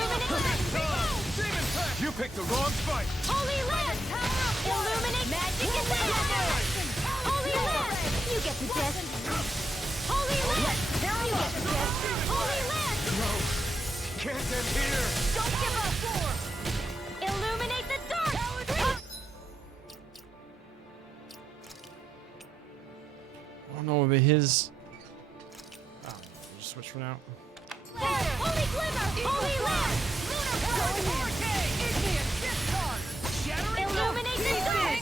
Demon Fang! You picked the wrong fight! Holy Land! Illuminate magic advance! Holy Land! You get the test! Holy Land! You get the test! Holy Land! Can't end here! Don't give up! Illuminate the dark! I don't know, maybe his. Oh, just switch for now. Holy Glimmer! Holy Land! Illuminate the dark!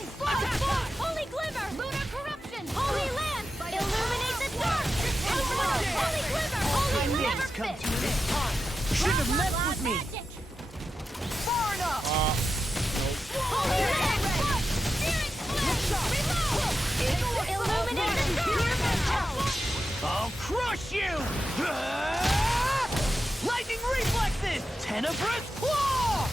Holy Glimmer! Lunar Corruption! Holy Land! Illuminate the dark! Holy Glimmer! Holy Never fit! Should have messed with me! Far enough! Holy Land! Illuminate the dark! I'll crush you! Lightning reflexes! Tenebrous claw!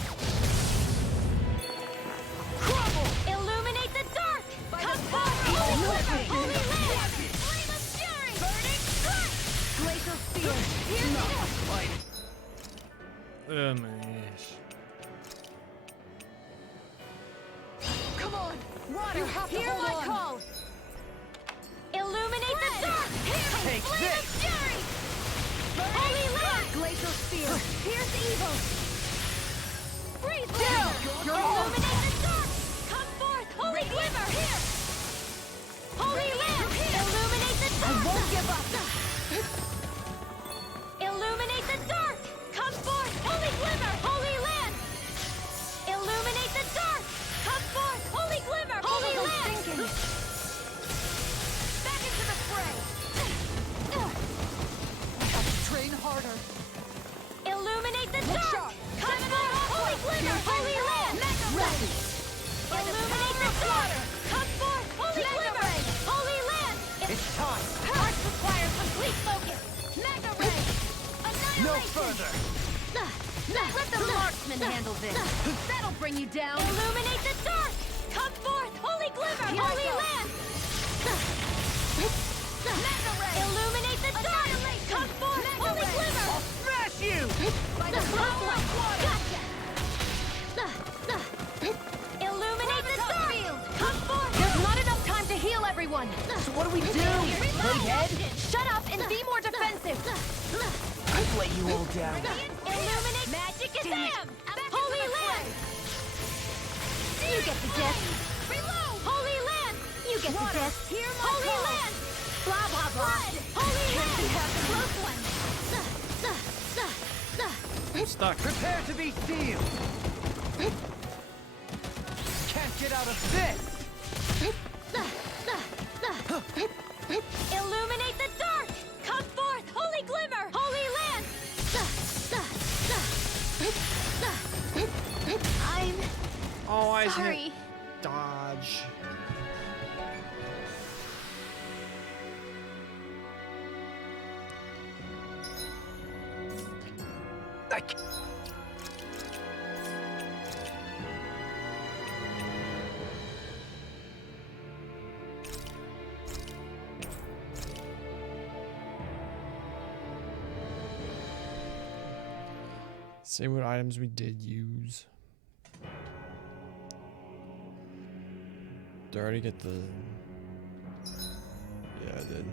Crumble! Illuminate the dark! Come forth, Holy Glimmer! Holy Land! Flame of Fury! Burning Strike! Glacial Spear! Oh my gosh. Come on, Water, You have to hear hold my on. call. sphere! Pierce evil! Freeze Down! You're illuminate the dark! Come forth, holy glimmer! Here! Holy lamp! Illuminate the dark! I won't give up! Illuminate the dark! Come forth, holy glimmer! Holy land! Illuminate the dark! Come forth, holy glimmer! Holy land! Back into the fray! Train harder. Illuminate the dark! Come forth, holy glimmer! Holy land! Ready! Illuminate the dark! Come forth, holy glimmer! Holy land! It's time! Arts requires complete focus! Mega ray! No Annihilation! further! Let the marksman handle this! That'll bring you down! Illuminate the dark! Come forth, holy glimmer! Holy land! Mega ray! Illuminate the dark! Come forth, holy glimmer! I'll smash you! By the power of water! Gotcha! Illuminate the dark! Come forth! There's not enough time to heal everyone! So what do we do? Play dead? Shut up and be more defensive! I'd let you all down. Illuminate magic is am! Holy land! You get the gist! Reload! Holy land! You get the gist! Holy land! Blah blah blah! Holy land! Close one! I'm stuck. Prepare to be sealed! Can't get out of this! Illuminate the dark! Come forth, holy glimmer! Holy land! I'm Oh, I sorry. hit dodge. See what items we did use. Did I already get the... Yeah, I did.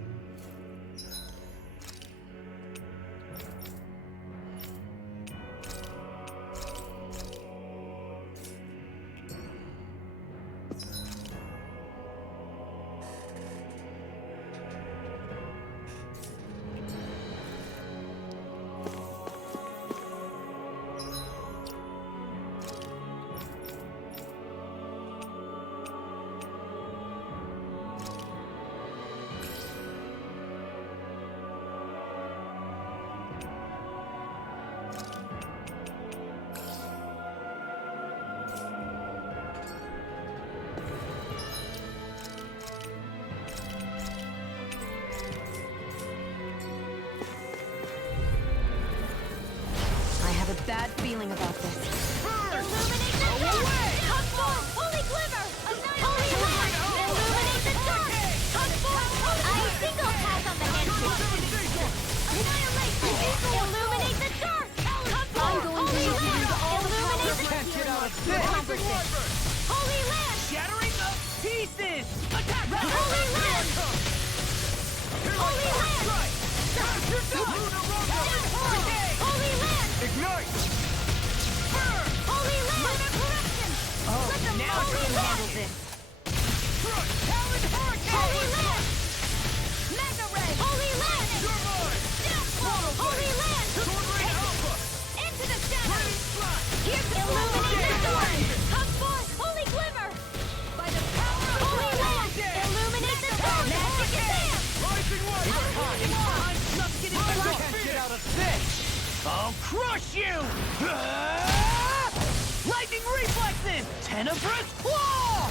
Bad feeling about this. Illuminate the dark! Come forth, holy glimmer! Holy land! Illuminate the dark! Come forth, holy glimmer! I single pass on the handshake! Annihilate the evil! Illuminate the dark! Come forth, holy land! Illuminate the Can't get out of this! holy land! Shattering of pieces! Attack! Holy land! Holy land! Holy land! Ignite! Holy land! Oh, Let them now you can handle this! Holy land! Mega ray! Holy land! Holy land! Into the shadows! Here's the illuminate the door! Come forth, holy glimmer! By the power of holy land! Illuminate the door! Magic is there! Can't get out of this! I'll crush you! Lightning reflexes! Tenebrous claw!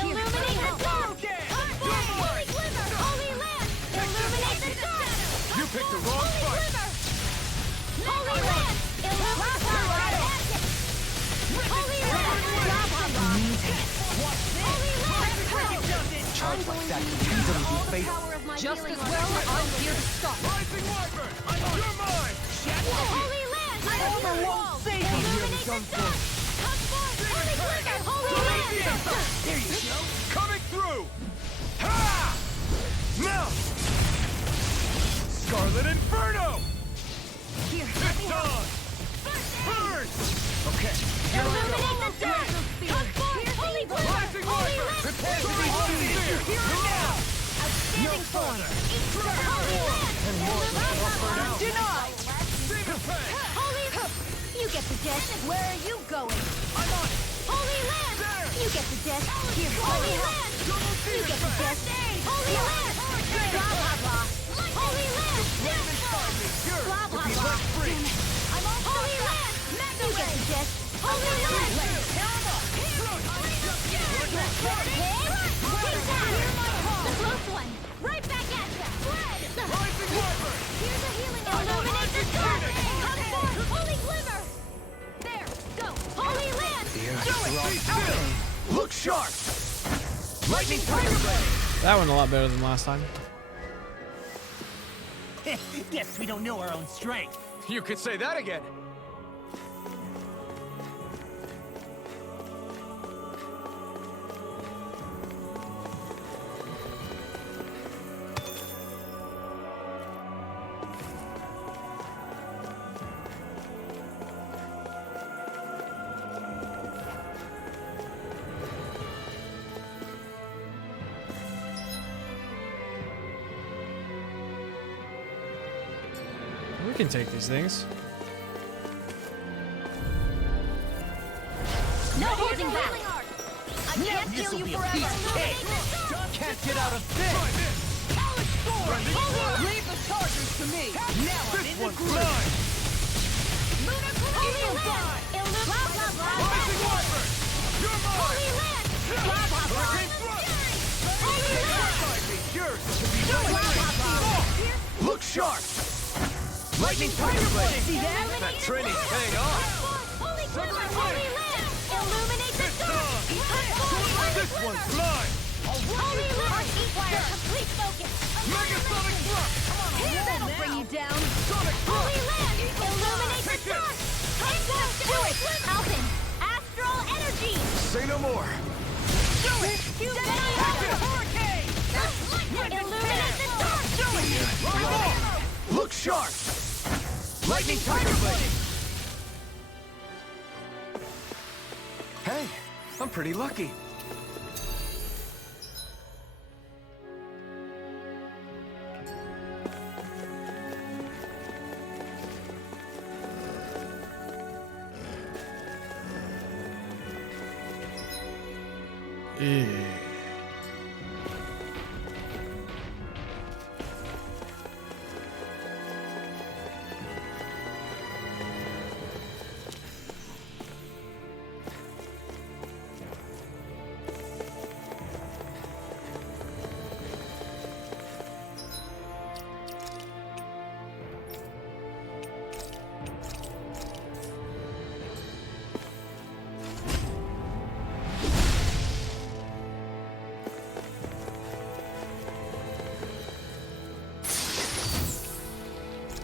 Illuminate the dark! Come forth, holy glimmer! Holy land! Illuminate the dark! You picked the wrong fight! Holy land! Illuminate the dark! Holy land! Charge like that can easily be fatal. Just as well, I'm here to stop. Rising Wyvern! You're mine! Holy land! Armor won't save you! Illuminate the dark! Come forth, holy glimmer! Holy land! There you go! Coming through! Ha! Now! Scarlet Inferno! Here. It's on! Burn! Okay. Illuminate the dark! Come forth, Holy Glimmer! Rising Holy Viper! Lamp! Prepare to be seized! Here and now! Outstanding form! Each for the Holy Lamp! Illuminate! Denied! Holy... You get the gist. Where are you going? I'm on it! Holy Lamp! You get the gist. Here, Holy Lamp! You get the gist. Holy Lamp! Blah, blah, blah. Holy Lamp! Blah, blah, blah. I'm on Holy Lamp! You get the gist. Holy Lamp! Take that! The close one! Right back at ya! Rising Viper! Here's a healing illuminate the dark! Come forth, Holy Glimmer! There, go! Holy Lamp! Be still! Look sharp! Lightning Tiger Blade! That went a lot better than last time. Guess we don't know our own strength. You could say that again. We can take these things. No holding back! I can't This'll kill you be a forever! piece of cake. Can't get out of this! Leave the chargers to me. Now I'm in This the one's groove. mine! Holy Lamp! Blah, blah, blah! Rising Viper! You're mine! Holy Lamp! Blah, blah, blah! Hurricane Thrust! Holy Lamp! Might be yours to be Blah, blah, blah! Look sharp! Lightning Tiger Blade! See that? That training's paying off! Holy Glimmer! Holy Lamp! Illuminate the dark! This one's mine! Holy Lamp! Fire complete focus! Megasonic Thrust! That'll bring you down! Sonic Holy Thrust! Lamp! Illuminate the Take it! dark! Come forth to it! Alpin! Astral Energy! Say no more! Hurricane! Illuminate the dark! Look sharp! Lightning Tiger Blade! Hey, I'm pretty lucky. Yeah.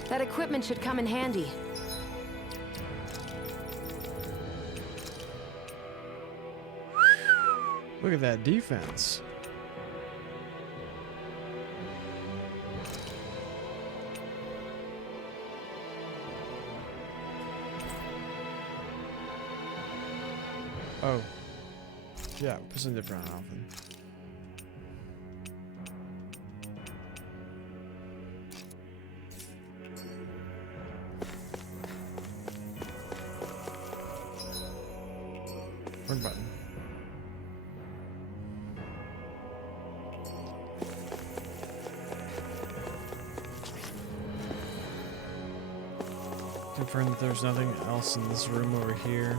That equipment should come in handy. Look at that defense. Oh. Yeah, put some different on often. Wrong button. Confirm that there's nothing else in this room over here.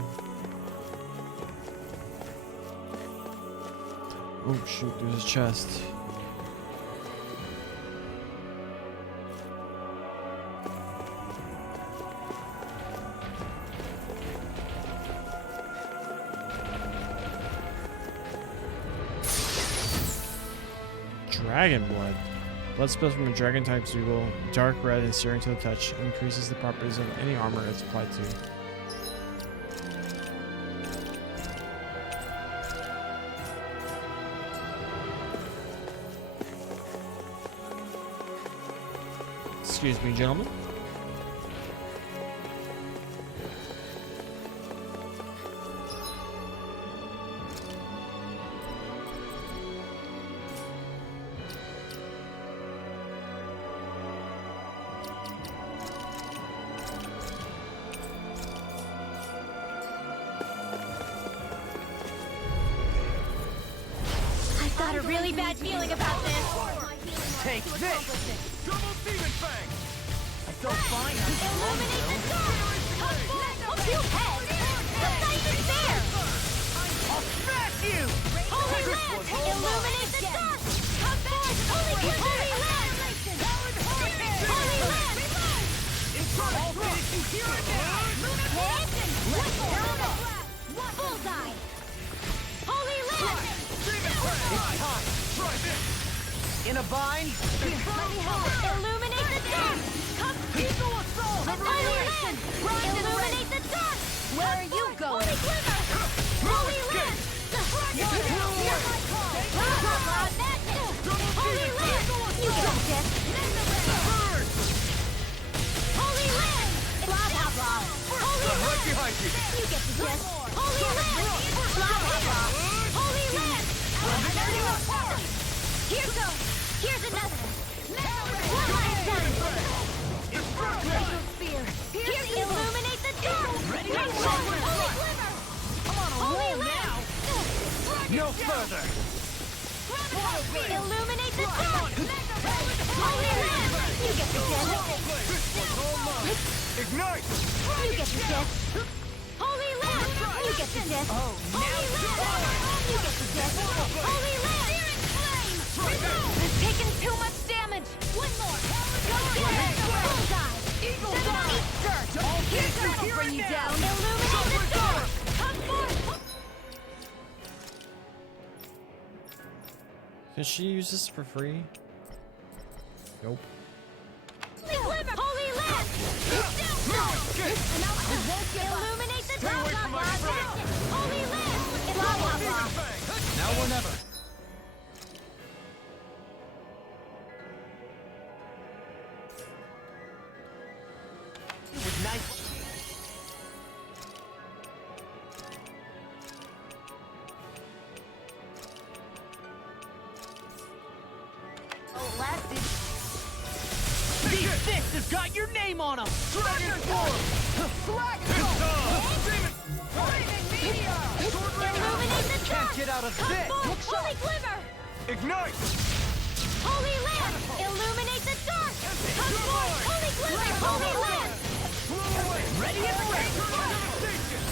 Oh shoot, there's a chest. Dragon blood. Blood spills from a dragon type Zoogle, dark red and searing to the touch, increases the properties of any armor it's applied to. Excuse me, gentlemen. I've got a really bad feeling about this. Take this! Double Demon Fang! I felt fine not too long Illuminate ago. the dark! Come forth! You head! That's not even fair! I'll smash you! Holy Land! Illuminate the dark! Come forth! Holy Land! Holy Land! I'll finish you here and now! Bullseye! Holy Land! It's time! Try this! In a bind? Illuminate the dark! Come Eagle Assault! Holy Land! Illuminate the dark! Where are you going? Holy Glimmer! Holy Land! Holy Land! You got this! Holy Land! Blah blah blah! Holy I'm right Land! behind you! You get the gist! Holy Land! Blah blah blah! Holy Land! Here goes! Here's another! One last time! Eagle Spear! Here, illuminate the dark! Ready? Take one! Holy Glimmer! I'm on a Holy roll Land! now! No further! Illuminate the dark! Holy Land! You get the gist! Ignite! You get the gist! Holy Land! You get the gist! Holy Land! You get the gist! Holy Land! I've taken too much damage! One more! Go get it! Bullseye! Eagle Eat Dive! dirt! Here's I'll bring you down! Illuminate the dark! Come forth! Can she use this for free? Nope. Glimmer! Holy Land! Illuminate the dark! away from my friend. Holy Land! Blah blah blah! Now or never! It was nice. Oh, lasted. These fists have got your name on them! Dragon Form! Demon! Illuminate the Can't dark! get out of Come this! forth! Holy Glimmer! Ignite! Holy Land! Illuminate the dark! Come forth! Holy Glimmer! Holy Land! Ready and ready!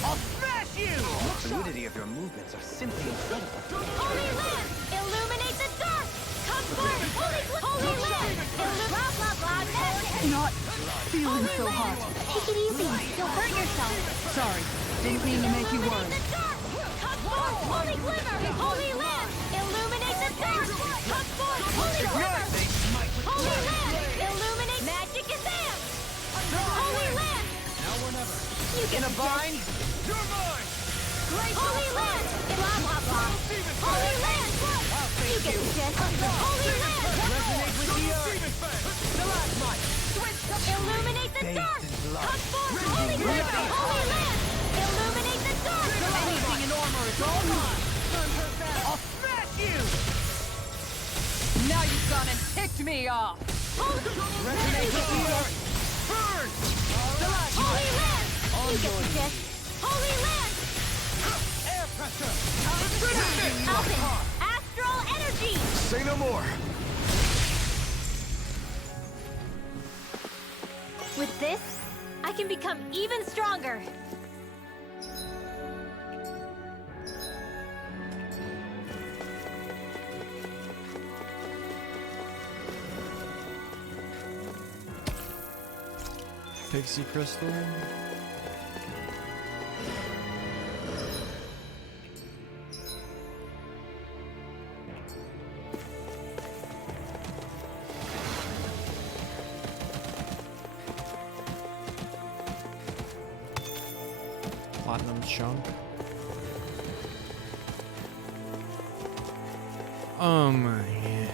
I'll smash you! The fluidity of your movements are simply incredible. Holy Land! Illuminate the dark! Come forth! Holy Land! Blah blah blah! Not feeling so hot. Take it easy. You'll hurt yourself. Sorry. Didn't mean to make you worry. Illuminate the dark! Come forth! Holy Glimmer! Holy Land! Illuminate the dark! Come forth! Holy Glimmer! Holy Land! Illuminate magic is there! Holy Land! Now or never. You In get a the bind? You're mine! Holy Land! Blah blah blah! Holy Land! You get the gist! Holy Land! Resonate with the earth! Demon Fang! Stalagmite! Illuminate the dark! Come forth! Holy Glimmer! Holy Land! Illuminate the dark! Anything in armor is all mine! I'll smash you! Now you've gone and ticked me off. Resonate with the earth! Burn! Holy Land! You get the gist! Holy Land! Air pressure! Alvin! Astral Energy! Say no more! With this, I can become even stronger. Pixie Crystal. Platinum chunk. Yeah.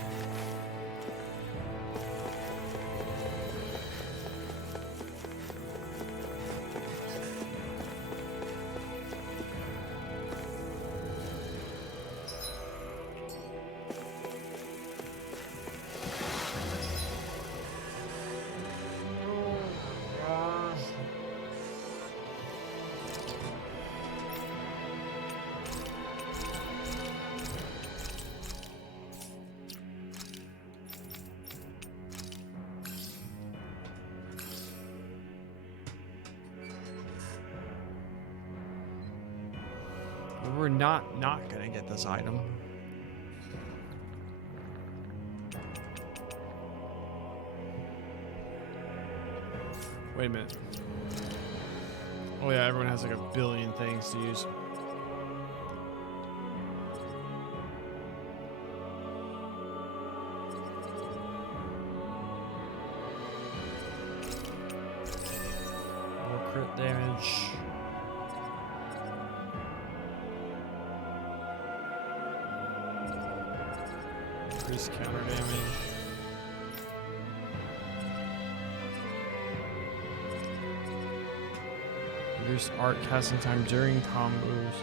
We're not gonna get this item. Wait a minute. Oh yeah, everyone has like a billion things to use. More crit damage. Increased counter damage. Reduce art casting time during combos.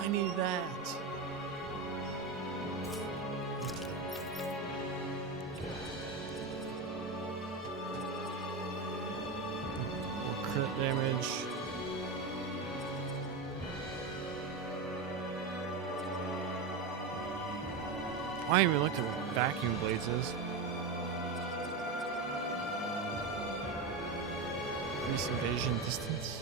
I need that. Crit damage. I haven't even looked at what vacuum blades is. Increase evasion distance.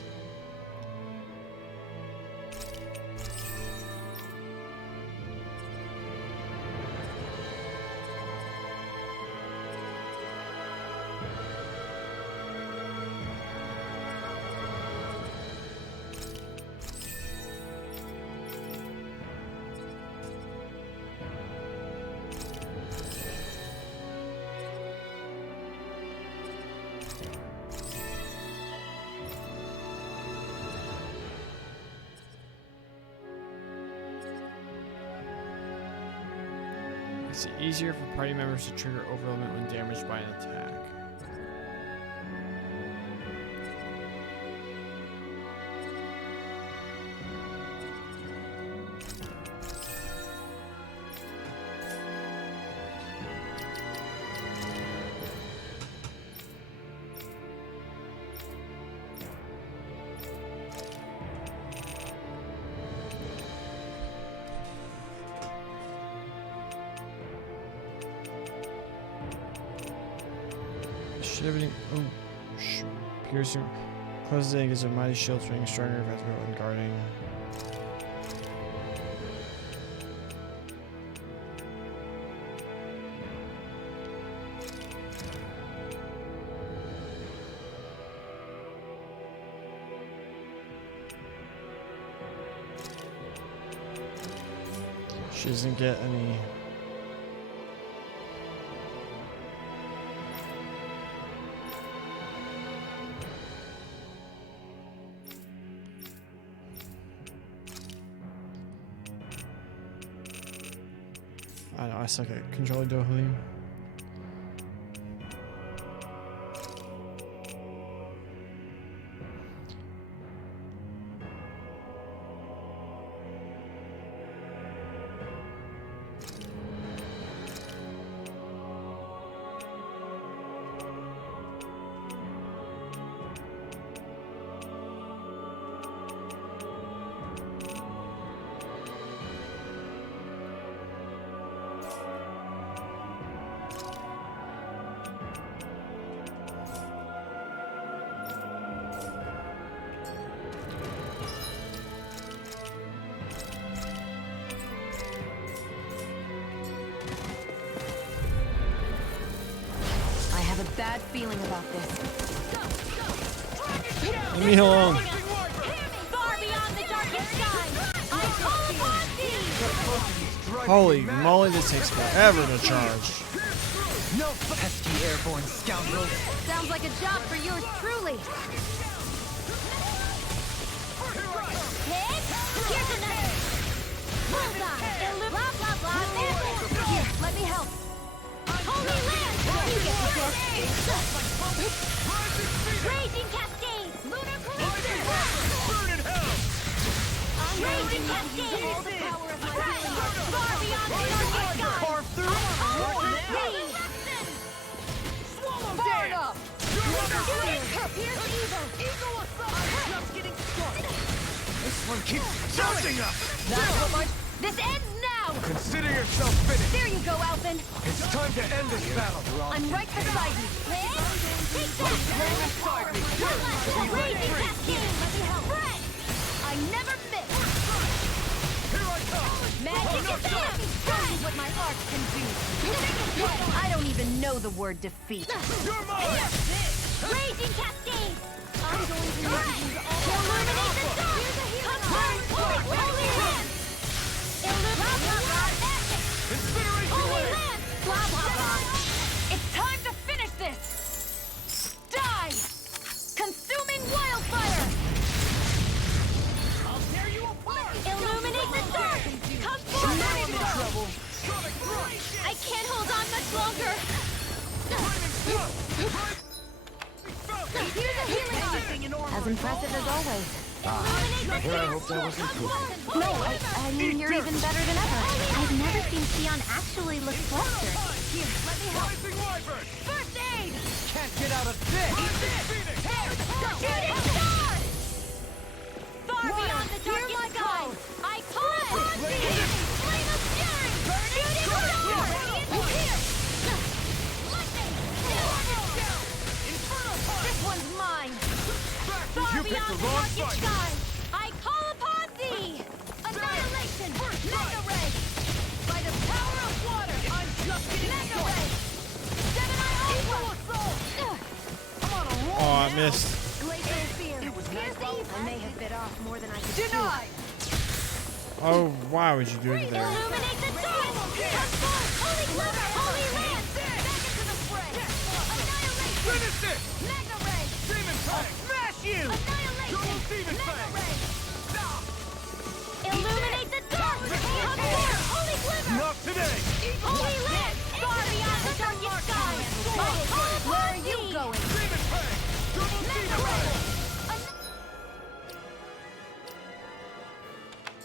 It's easier for party members to trigger overwhelmment when damaged by an attack. Shivering. Oh, piercing. Closes it gives a mighty shield swing stronger if it's when guarding. She doesn't get any. I know, I suck at controlling Dohalim. Bad feeling about this. Leave me alone. Far beyond the darkest sky, I call upon thee! Holy moly, this takes forever to charge. No pesky airborne scoundrels! Sounds like a job for yours truly. Hit! Here's another! Bullseye! Blah, blah, blah! Here, let me help. Holy land! You get the gist. Raging Cascade! Lunar Collision! Burn in hell! Raging Cascade! All the power of my being! Far beyond the darkest sky! Carve through! I call upon thee! Swallow Far dance! enough! Pierce evil! Eagle assault! Just getting started! This one keeps charging up! That's what my... This ends now! Consider yourself finished. There you go, Alphen. It's time to end this battle. I'm right beside you. Take that! Raging Cascade! Fred! I never miss! Here I come. Magic attack! Show me what my art can do! I don't even know the word defeat. You're mine. Raging Cascade! I'm going to use all illuminate the dark! Come on! Holy Land! Incineration Holy wave. Land! Blah, blah, blah! It's time to finish this! Die! Consuming wildfire! I'll tear you apart! Illuminate the dark! Come forward! I can't hold on much longer! Here's a healing art! As impressive as always. Illuminate the Well, I dark! hope that wasn't too No, I mean, you're even better than ever. I've never seen Sion actually look flustered. Here, let me help. Rising Wyvern. First aid! Can't get out of this. Shooting star! Far beyond the darkest skies, I call upon thee! Flame of fury! Shooting star! Here! Lightning! This one's mine! Far You picked beyond the the wrong darkest fight. skies, I call upon thee! Annihilation! Mega Ray! By the power of water, I'm just getting Mega Ray! Gemini Ultra! I'm on a roll Oh, I now. missed. Glacial Fear. I may have bit off more than I could Denied! Oh, why would you do that? Illuminate the dark! Come forth! Holy Glitter! Holy Land! Back into the fray! Annihilation! Finish it. Mega Ray! Demon Fang. Smash you! Annihilation! Double Demon Mega Fang. Ray! Illuminate the dark! Come forth! Holy Glitter! Not today. Holy Land! Far beyond the darkest sky! I call upon Where are you going? Demon Fang. Double Mega Demon Ray! Fang.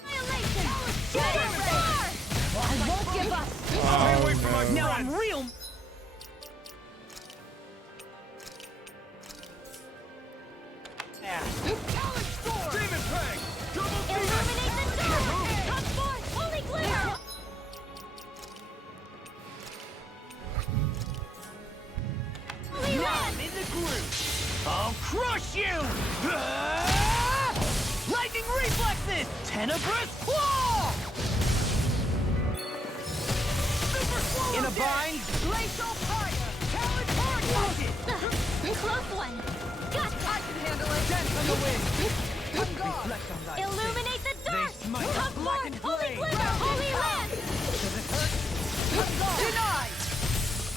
Annihilation! Shooting star! I won't give up! Stay away from my Now friend. I'm real! Demon Fang. Double Demon. Illuminate the dark! Come forth! Holy glitter! Holy Land! In the groove. I'll crush you! Lightning reflexes! Tenebrous claw! In a bind? Glacial fire! Talon target! Close one! Gotcha! I can handle it! Dance on the wind! I'm gone! Reflect on thy Illuminate the dark! smite Come with blackened forth! Holy blade. glitter! Holy Land! Denied!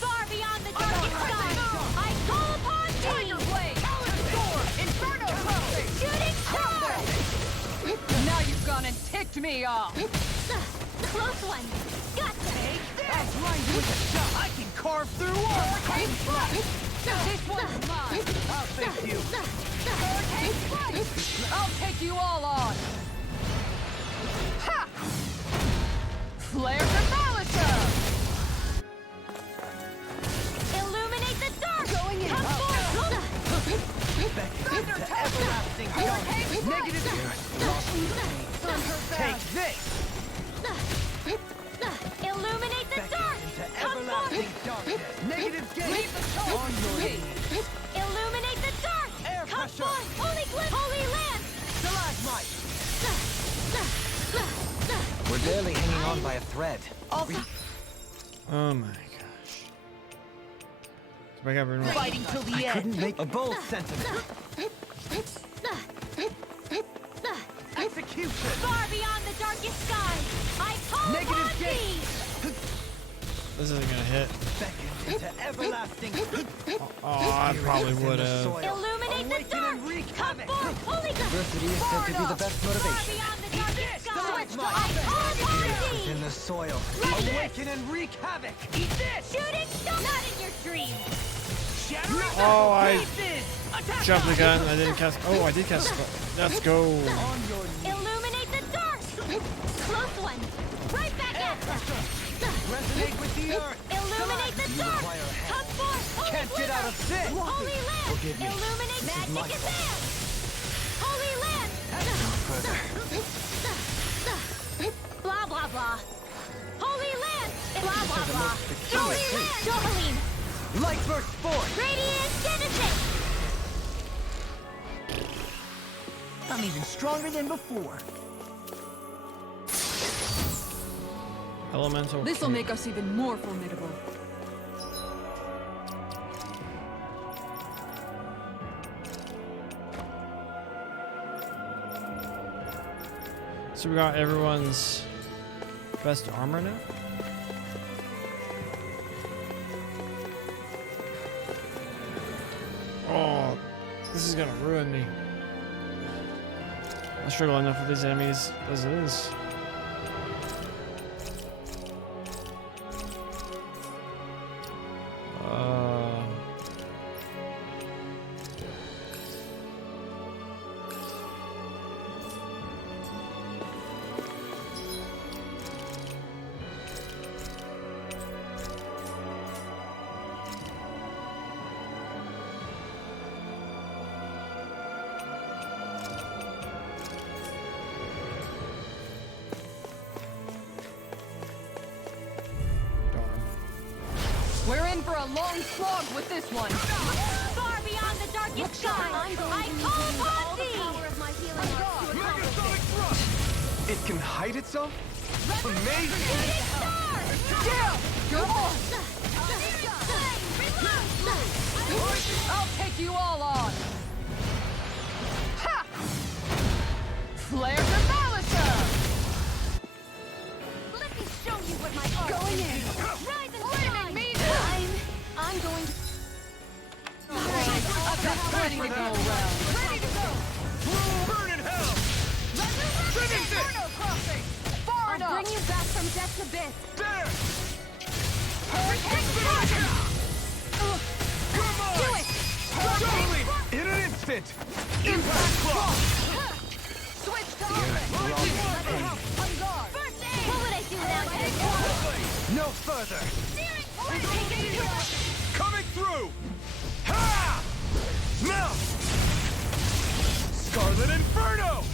Far beyond the darkest sky! I call upon thee! Tiger Blade! Talon Sword! Inferno Code! Shooting star! Now you've gone and ticked me off! Close one! Gotcha! I'll blind you with a shot! I can carve through armor! This one's mine! I'll fix you! I'll take you all on! Ha! Flare Demolisher! Illuminate the dark! Going in! Come forth! Thunder to everlasting darkness! Negative Take this! Illuminate the dark! Into Come everlasting forth! darkness! Negative gate! On your knees! Illuminate the dark! Air Come pressure! forth! Holy Glitter! Holy Land! Stalagmite! We're barely hanging on by a thread. Oh my gosh. Come back up, everyone. Fighting till the end! Couldn't make a bold sentiment. Execution! Far beyond the darkest sky! I call Negative upon gate. thee! This isn't gonna hit. Beckon into everlasting Oh, I probably would have. Illuminate the Awaken dark! and wreak Come havoc. forth! Holy Glitter! Adversity is said to be the best Far motivation. beyond the darkest sky! Stalagmite. I call upon thee! In the soil. Awaken and wreak havoc! Eat this! Shooting star! Not in your dreams! Shattering Oh, I pieces! Attack jumped the us! gun. I didn't cast. Oh, I did cast. Let's go. On your knees! Illuminate the dark! Close one! Right back at ya! Resonate with the earth! Illuminate the dark! require a hand. Come forth! Holy Can't get glitter! out of this! Holy Land! Forgive me. Illuminate This is my magic advance! Holy Land! Further. Blah, blah, blah. blah blah blah. Dohaline! Light burst forth! Radiant Genesis! I'm even stronger than before. Elemental. This'll kick. make us even more formidable. So we got everyone's best armor now. Oh, this is gonna ruin me. I struggle enough with these enemies as it is. We're in for a long slog with this one. Far beyond the darkest sky! I call upon thee! Megasonic thrust! It can hide itself? Amazing! I'll take you all on. Ha! Flare the Malisa! Let me show you what my art Going is. in. Rise and Flaming shine! meteor! I'm going to... I've got plenty to go around. Ready to go! Burn in hell! Finish it! Far I'll enough! bring you back from death's abyss! There! Hurricane Come on! Do it! Totally! In an instant! Impact clock! Switch to offense! On guard! First aid! What would I do without you? No further! Taking you! Coming through! Ha! Now! Scarlet Inferno!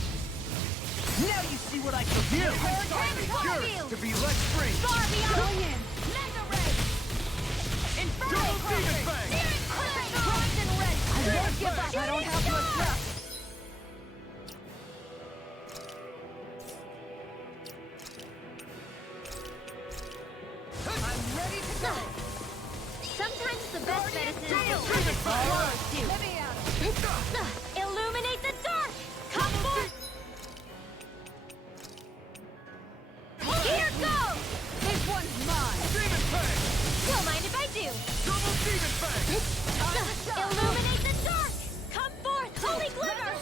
Now you see what I can do. Yours to be let free! Far beyond! Mega ray! Double Demon Fang! Primed and ready! I won't give up. I don't have much left. I'm ready to go. Sometimes the best medicine is Tail! to turn it for flawless do. Let me out. Illuminate the dark! Come forth! Here goes! This one's mine. Demon Fang! Don't mind if I do. Double Demon Fang! Illuminate the dark! Come forth, holy glimmer!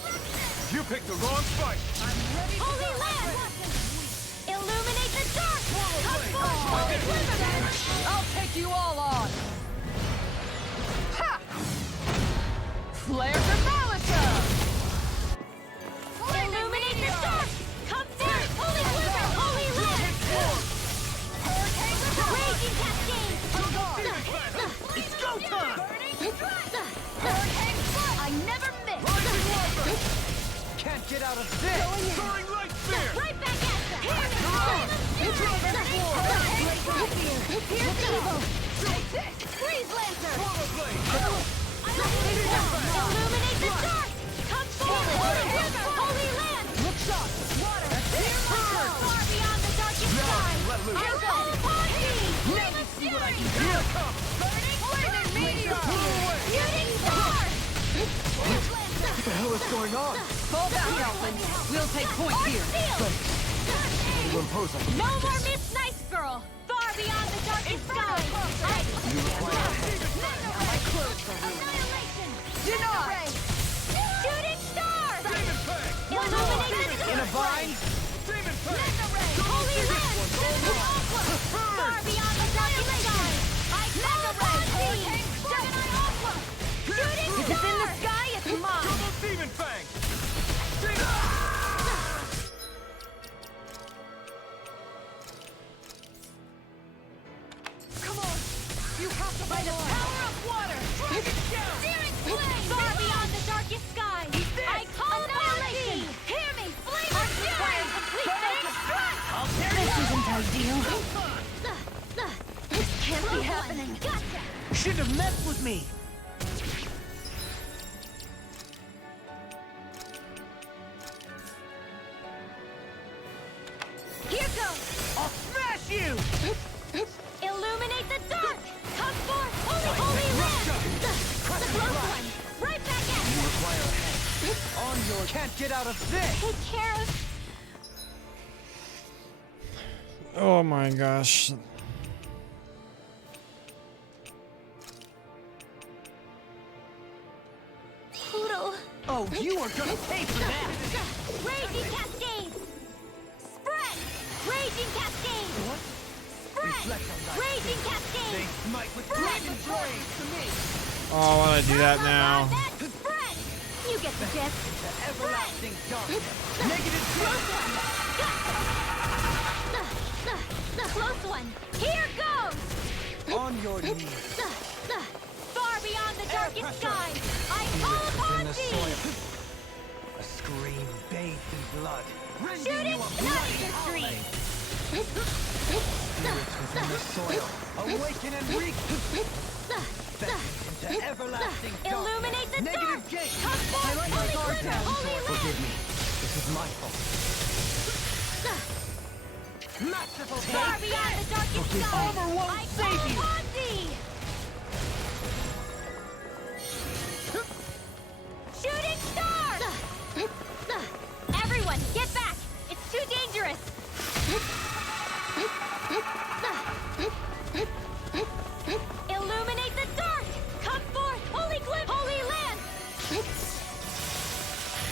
You picked the wrong fight! I'm ready to Holy go. land! Illuminate the dark! Come forth, holy glimmer! I'll take you all on. Ha! Flare the Malisa! Illuminate the dark! Come forth, holy glimmer! Holy land! Raging cascade! It's go time! I never miss! Can't get out of this! Soaring Light Spear! Right back at ya! Here's evil! Take this! Freeze Lancer! Swallow Blade! Illuminate the dark! Come forth, holy river, holy land! Look sharp! Water! Far beyond the darkest sky! let loose. I call upon thee! Now you see what I can do. Here it comes! Burning flaming meteor! Shooting star! What the hell is going on? Fall back, Elfin. We'll take point here. You impose on No more Miss Nice Girl! Far beyond the darkest sky! My clothes are ruined. Annihilation! Denied! Shooting star! Demon Fang! Illuminate the dark! In a vine? Demon Fang! Holy land! Far beyond the darkest sky! I call upon thee! Gemini Aqua! Shooting If it's in the sky, it's mine. Double Demon Fang! Come on! You have to by the power of water! Searing flame! Far beyond the darkest sky! I call upon thee! Hear me! Flame of fury! Complete finish strike! This isn't ideal. be happening? You shouldn't have messed with me. Here goes! I'll smash you! Illuminate the dark! Come forth, holy land! The close one! Right back at you! Require a head. On your can't get out of this! Take care of... Oh my gosh. Poodle. Oh, you are gonna pay for that! Raging Cascade! Spread! Raging Cascade! What? Spread! Raging Cascade! Smite with Spread! dragon blade to me! Oh, why did I do that now? Spread! You get the gist. The everlasting darkness. Negative Close one! The close one! Here goes! on your knees. Far beyond the darkest sky, I call upon thee! A scream bathed in blood. Shoot it, not in your dream! Spirits within the soil. Awaken and reek. Into everlasting darkness. Illuminate the Negative dark! gate. Come forth, I let my holy guard glitter, down. holy Forgive land! me. This is my fault. Masterful Far beyond the darkest sky, Armor won't I save call you. upon thee! Shooting star! Everyone, get back! It's too dangerous! Illuminate the dark! Come forth, holy glyph, holy land!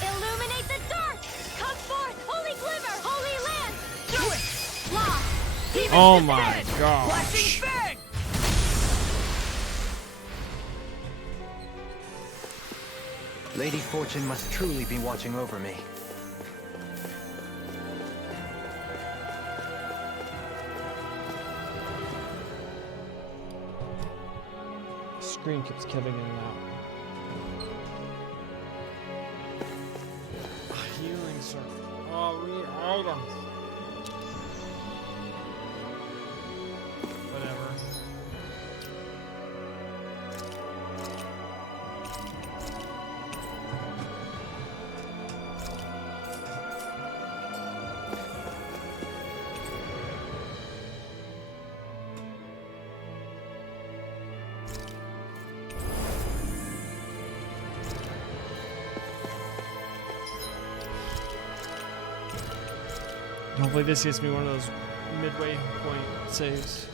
Illuminate the dark! Come forth, holy glimmer, holy land! Do it! Lost! Demon Oh descend! my gosh. Flashing bang! Lady Fortune must truly be watching over me. Screen keeps cutting in and out. Healing circle. Oh, we need items. Whatever. Hopefully this gets me one of those midway point saves.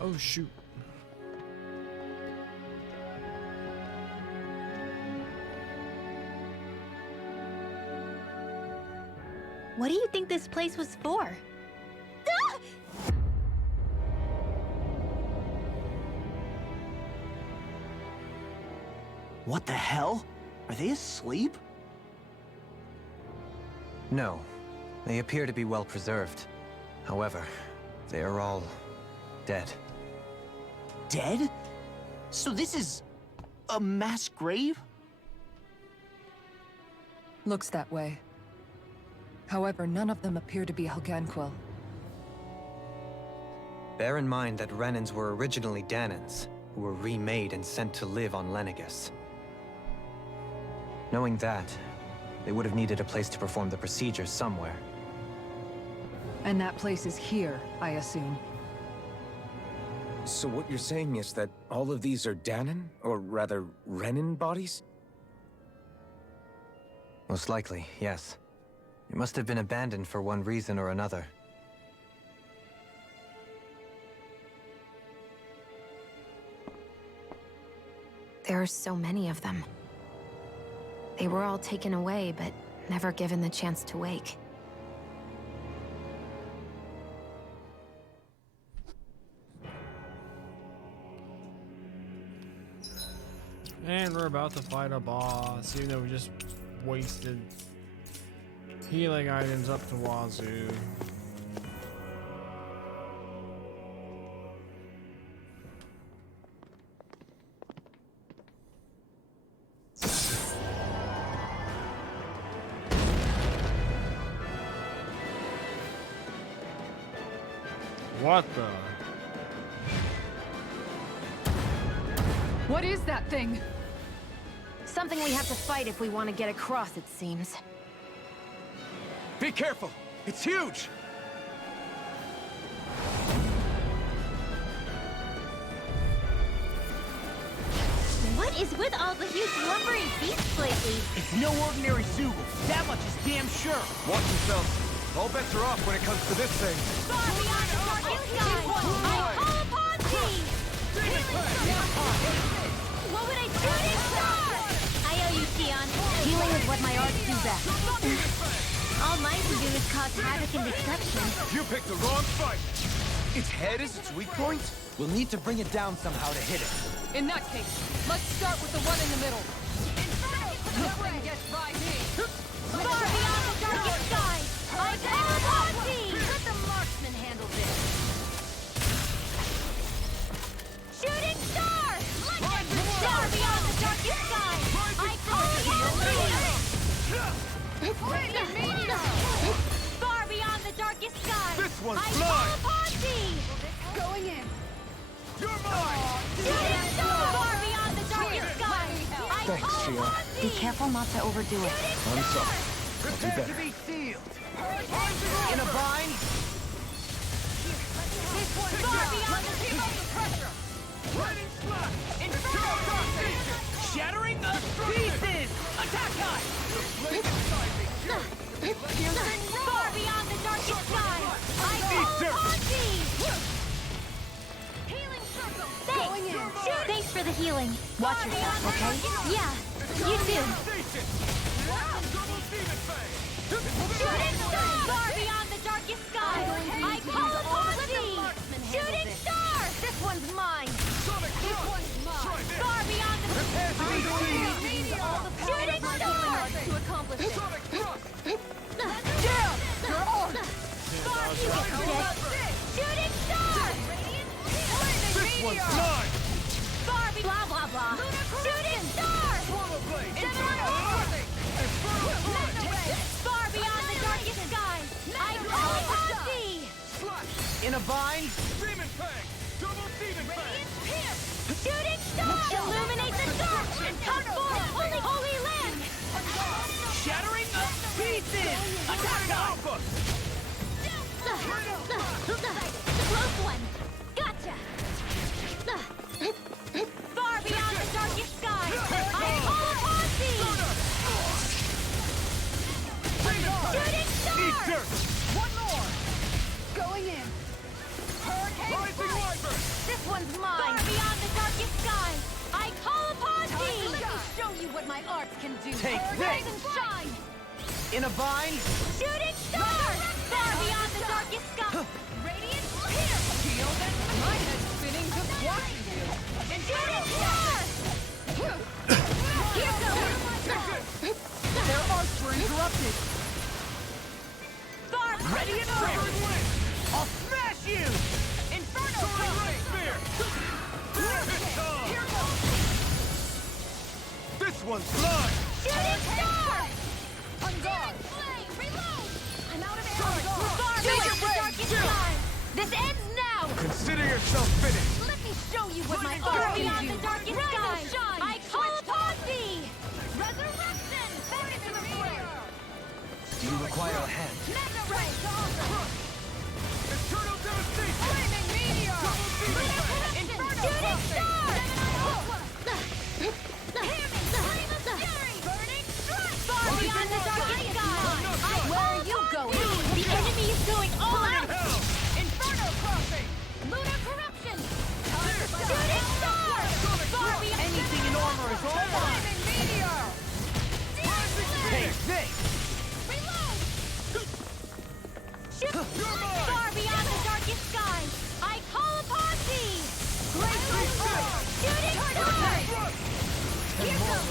Oh shoot. What do you think this place was for? What the hell? Are they asleep? No, they appear to be well preserved. However, they are all dead. Dead? So this is a mass grave? Looks that way. However, none of them appear to be Helganquil. Bear in mind that Renans were originally Danans, who were remade and sent to live on Lenegus. Knowing that, they would have needed a place to perform the procedures somewhere. And that place is here, I assume. So what you're saying is that all of these are Danan, or rather, Renan bodies? Most likely, yes. It must have been abandoned for one reason or another. There are so many of them. They were all taken away, but never given the chance to wake. And we're about to fight a boss, even though we just wasted healing items up to wazoo. What the? What is that thing? Something we have to fight if we want to get across, it seems. Be careful! It's huge! What is with all the huge lumbering beasts lately? It's no ordinary Zoogle. That much is damn sure. Watch yourselves. All bets are off when it comes to this thing. Far beyond the darkest sky, I call upon thee! What would I do this star? I owe you, Tion. Healing is what my arts do best. All mine can do is cause havoc and destruction. You picked the wrong fight. Its head is its weak point? We'll need to bring it down somehow to hit it. In that case, let's start with the one in the middle. Nothing gets by me. Far beyond the darkest sky, I call upon thee! Let the marksman handle this. Shooting star! Far beyond the darkest sky, I call upon thee! Far beyond the darkest sky, This one's I mine. call upon thee! Going in. You're mine! Shooting star! Far beyond the darkest sky, I Thanks, call Tion. upon Be thee! careful not to overdo it. I'm sorry. I'll do Prepare to better. be sealed. In a bind? Far beyond the pressure! Lightning slash! Internal rotation! Shattering the pieces! Attack time! The blade inside me! Far beyond the darkest sky, I call upon thee! Healing circle. Thanks! Thanks for the healing. Watch yourself, okay? Yeah, you too. Station! Double demon fang! Shooting star! Far beyond the darkest sky, I call upon thee! Shooting star! This one's mine. Sonic thrust! Try this! Far beyond the Prepare to be sealed! All the power Shooting of my star! healing arts to accomplish it. Sonic thrust! Far you get sick! Shooting star! This one's mine! Far blah blah blah! Shooting star! Swallow blade! Inferno blade! Inferno blade! Far beyond the darkest sky, I call upon thee! Slash! In a bind? Demon fang! Double demon fang! Shooting star! Illuminate the dark and come forth, holy land! Shattering the pieces! Attack alpha! Close one! Gotcha! Far beyond the darkest sky, I call upon thee! Shooting Eat star! dirt! One more. Going in. Rising wyvern! This one's Far mine. beyond the darkest sky, I call upon Let thee! me show you what my arts can do. Take Rise this. and shine. In a bind? Shooting star! Far beyond the darkest sky! Radiant here. Feel that my head's spinning just watching you. Shooting star! Here goes. Their arcs were interrupted. Far Ready and ready! I'll smash you! Inferno Soaring spear! Here goes. This one's mine! Shooting star! On guard. Flame. Reload. I'm out of arrows. Far beyond the darkest sky! This ends now. Consider yourself finished! Let me show you what my Far arts can beyond do. the darkest Rise sky, and shine. I call upon thee! Resurrection. Back into the flame. Do you require a hand? Mega ray. Eternal devastation! Flaming meteor. Inferno. Shooting star! Burning strike. Far beyond the darkest sky, I Where call are you upon going? thee! The enemy is going all out! Hell! Inferno crossing. Lunar corruption. Shooting star! Far beyond Anything in armor is all mine! Flaming meteor. Take this! Reload. Far beyond the darkest sky, I call upon thee! Shooting star! Here goes.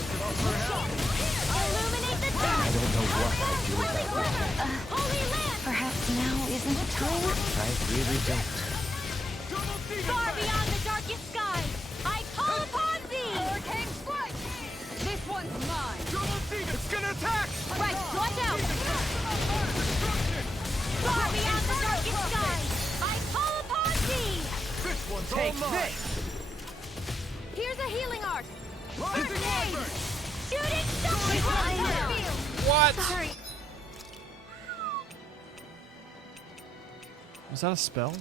Illuminate the dark! I don't know what I'd do without you. Holy land! Perhaps now isn't the time? I really don't. Far beyond the darkest sky, I call upon thee! Hurricane strike. This one's mine. It's gonna attack! Right, watch out! Far beyond the darkest sky, I call upon Take this! Here's a healing art. Rising First aid. Wyvern! Shooting star. What? Sorry. Was that a spell?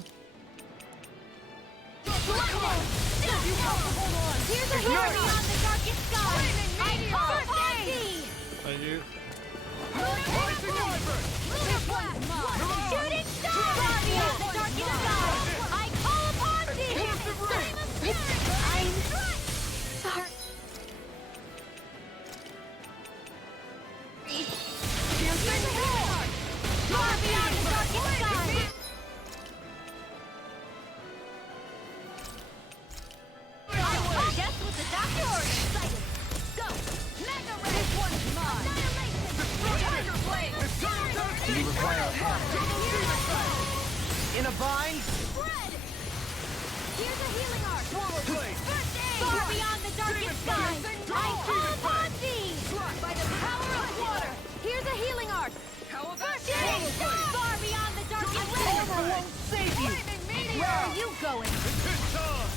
Here's a healing beyond the darkest sky. I call upon thee. Thank you. Rising Wyvern! Shooting star. Beyond the darkest sky. I call upon thee. I'm sorry. Here's a healing art. Far beyond the darkest sky. Guess what the doctor ordered. Go! Mega Ray! This one's mine! Annihilation! Tiger Blade! Do you require a hand? In a bind? Spread! Here's a healing art! Swallow Blade! First aid! Far beyond the darkest sky! I call upon thee! By the power of water! Here's a healing art! First aid! Far beyond the darkest sky! Armor won't save you! Where are you going? It's his time!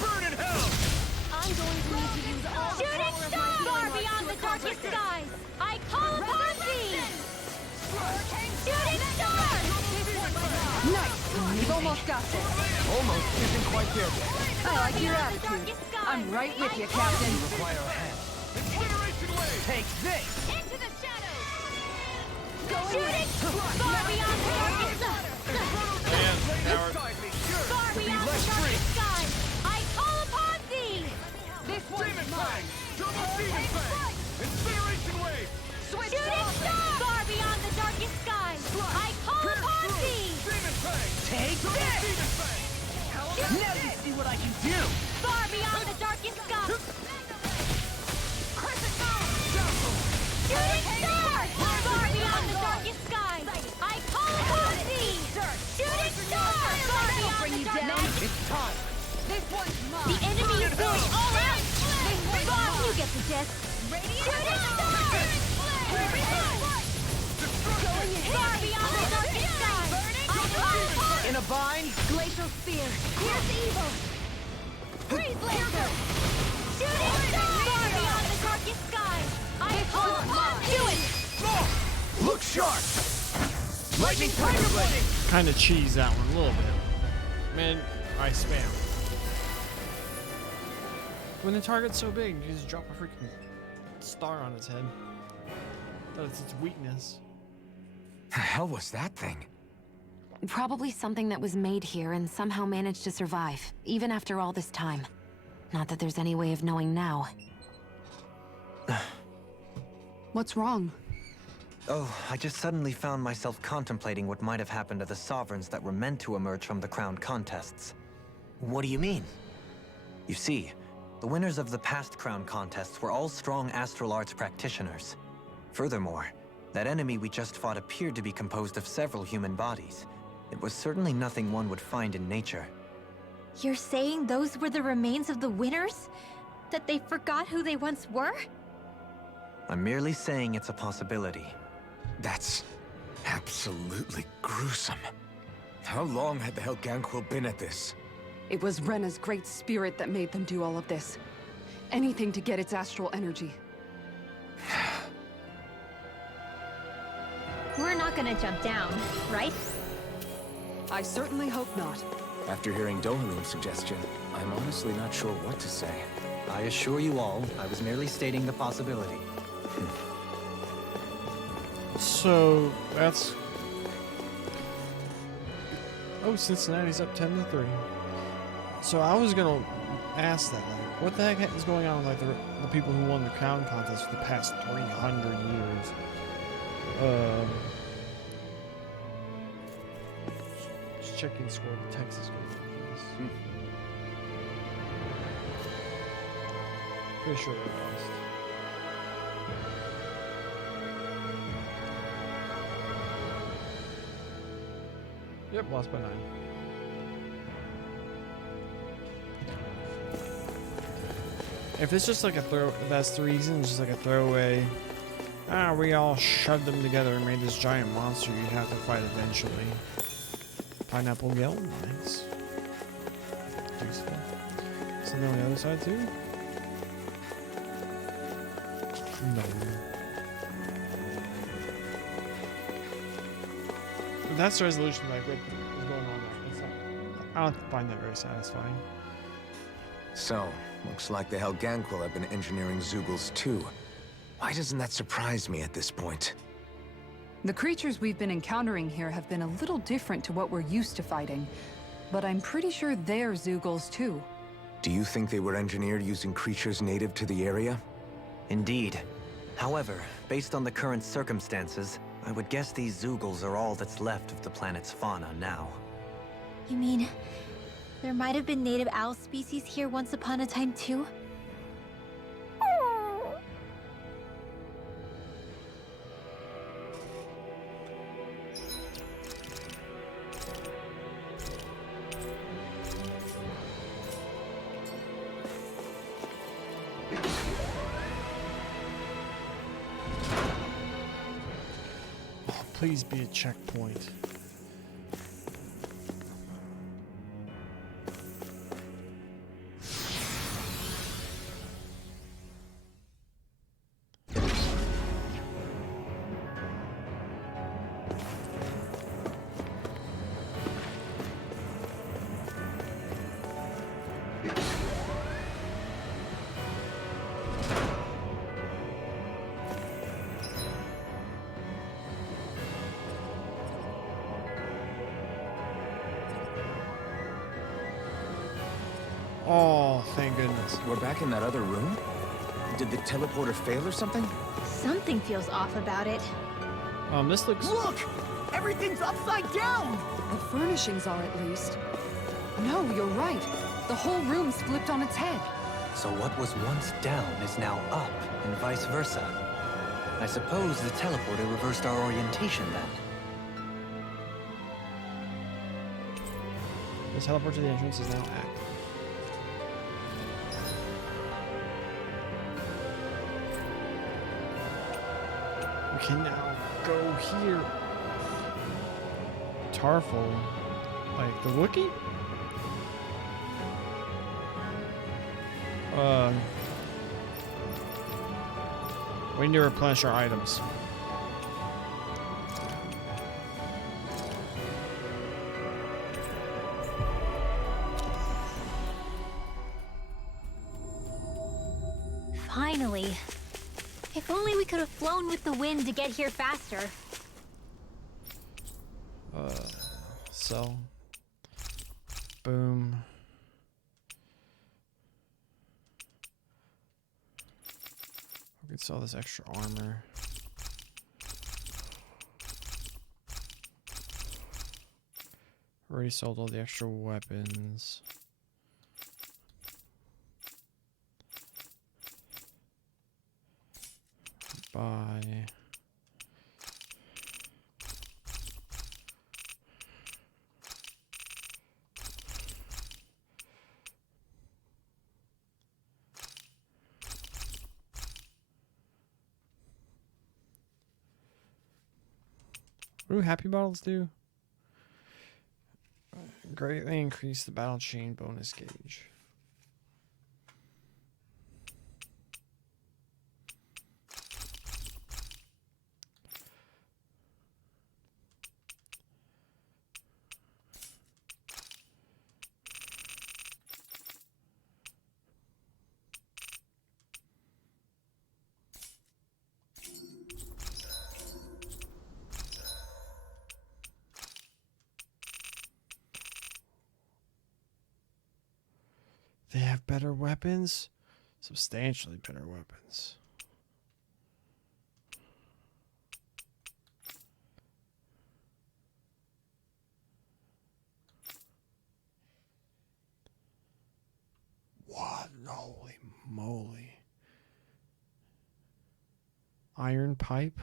Burn in hell! I'm going to need to use all the power of my far beyond the darkest skies! I call upon thee! Shooting star! Nice! You've almost got this. Almost isn't quite there yet. I like your Beyond the attitude. darkest skies! I'm right with you, I call Captain. Require a hand. Incineration Wave! Take this! Into the shadows! Shooting! Far beyond the darkest sky! Far beyond the darkest sky! I call upon thee! This Demon Fang! Double Demon Fang! Incineration Wave! Shooting star! Far beyond the darkest sky! I call upon thee! Demon Fang! Take Double this! Demon Fang! Now you see what I can do! Far beyond the darkest sky! Shooting star! Far beyond the darkest sky! I call upon thee! Shooting star! Far beyond the darkest It's time! This one's mine! The enemy is going all out! Bob, you get the gist! Shooting star! Far beyond the darkest sky! I call upon In a bind? Glacial Spear! Here's evil! Freeze Lancer! Shooting star! Far beyond the darkest sky! I call upon do it! Look sharp! Lightning Tiger Blade! Kind of cheese that one a little bit. Man, I spam. When the target's so big, you just drop a freaking star on its head. That's its weakness. The hell was that thing? Probably something that was made here and somehow managed to survive, even after all this time. Not that there's any way of knowing now. What's wrong? Oh, I just suddenly found myself contemplating what might have happened to the sovereigns that were meant to emerge from the crowned contests. What do you mean? You see, the winners of the past crown contests were all strong astral arts practitioners. Furthermore, that enemy we just fought appeared to be composed of several human bodies. It was certainly nothing one would find in nature. You're saying those were the remains of the winners? That they forgot who they once were? I'm merely saying it's a possibility. That's absolutely gruesome. How long had the Helganquil been at this? It was Rena's great spirit that made them do all of this. Anything to get its astral energy. We're not gonna jump down, right? I certainly hope not. After hearing Dohalim's suggestion, I'm honestly not sure what to say. I assure you all, I was merely stating the possibility. So that's. Oh, Cincinnati's up 10-3. So I was gonna ask that, like, what the heck is going on with like the people who won the crown contest for the past 300 years? Just checking the score of the Texas game. Pretty sure they lost. Yep, lost by 9. If it's just like a throw, if that's the reason, it's just like a throwaway. We all shoved them together and made this giant monster you'd have to fight eventually. Pineapple Gill, nice. useful. Is it on the other side too? No. But that's the resolution, like what is going on there. It's not, I don't find that very satisfying. So, looks like the Helganquil have been engineering Zeugles too. Why doesn't that surprise me at this point? The creatures we've been encountering here have been a little different to what we're used to fighting, but I'm pretty sure they're Zeugles too. Do you think they were engineered using creatures native to the area? Indeed. However, based on the current circumstances, I would guess these Zeugles are all that's left of the planet's fauna now. You mean there might have been native owl species here once upon a time too? Oh, please be a checkpoint. Oh, thank goodness. We're back in that other room? Did the teleporter fail or something? Something feels off about it. This looks... Look! Everything's upside down! The furnishings are, at least. No, you're right. The whole room's flipped on its head. So what was once down is now up, and vice versa. I suppose the teleporter reversed our orientation then. The teleport to the entrance is now active. We can now go here. Tarful. Like the Wookiee? We need to replenish our items. Finally. If only we could have flown with the wind to get here faster. Sell. Boom. We could sell this extra armor. Already sold all the extra weapons. Buy. What do happy bottles do? Greatly increase the battle chain bonus gauge. They have better weapons? Substantially better weapons. What? Holy moly. Iron pipe?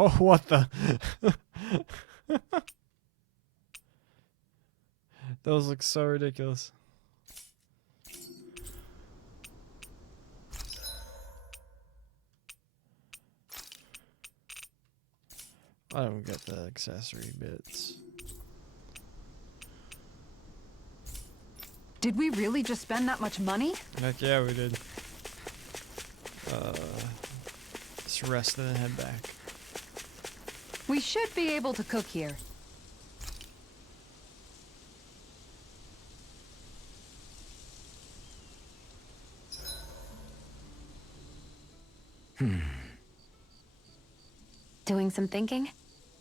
Oh, what the? Those look so ridiculous. I don't get the accessory bits. Did we really just spend that much money? Heck yeah, we did. Let's rest and then head back. We should be able to cook here. Doing some thinking?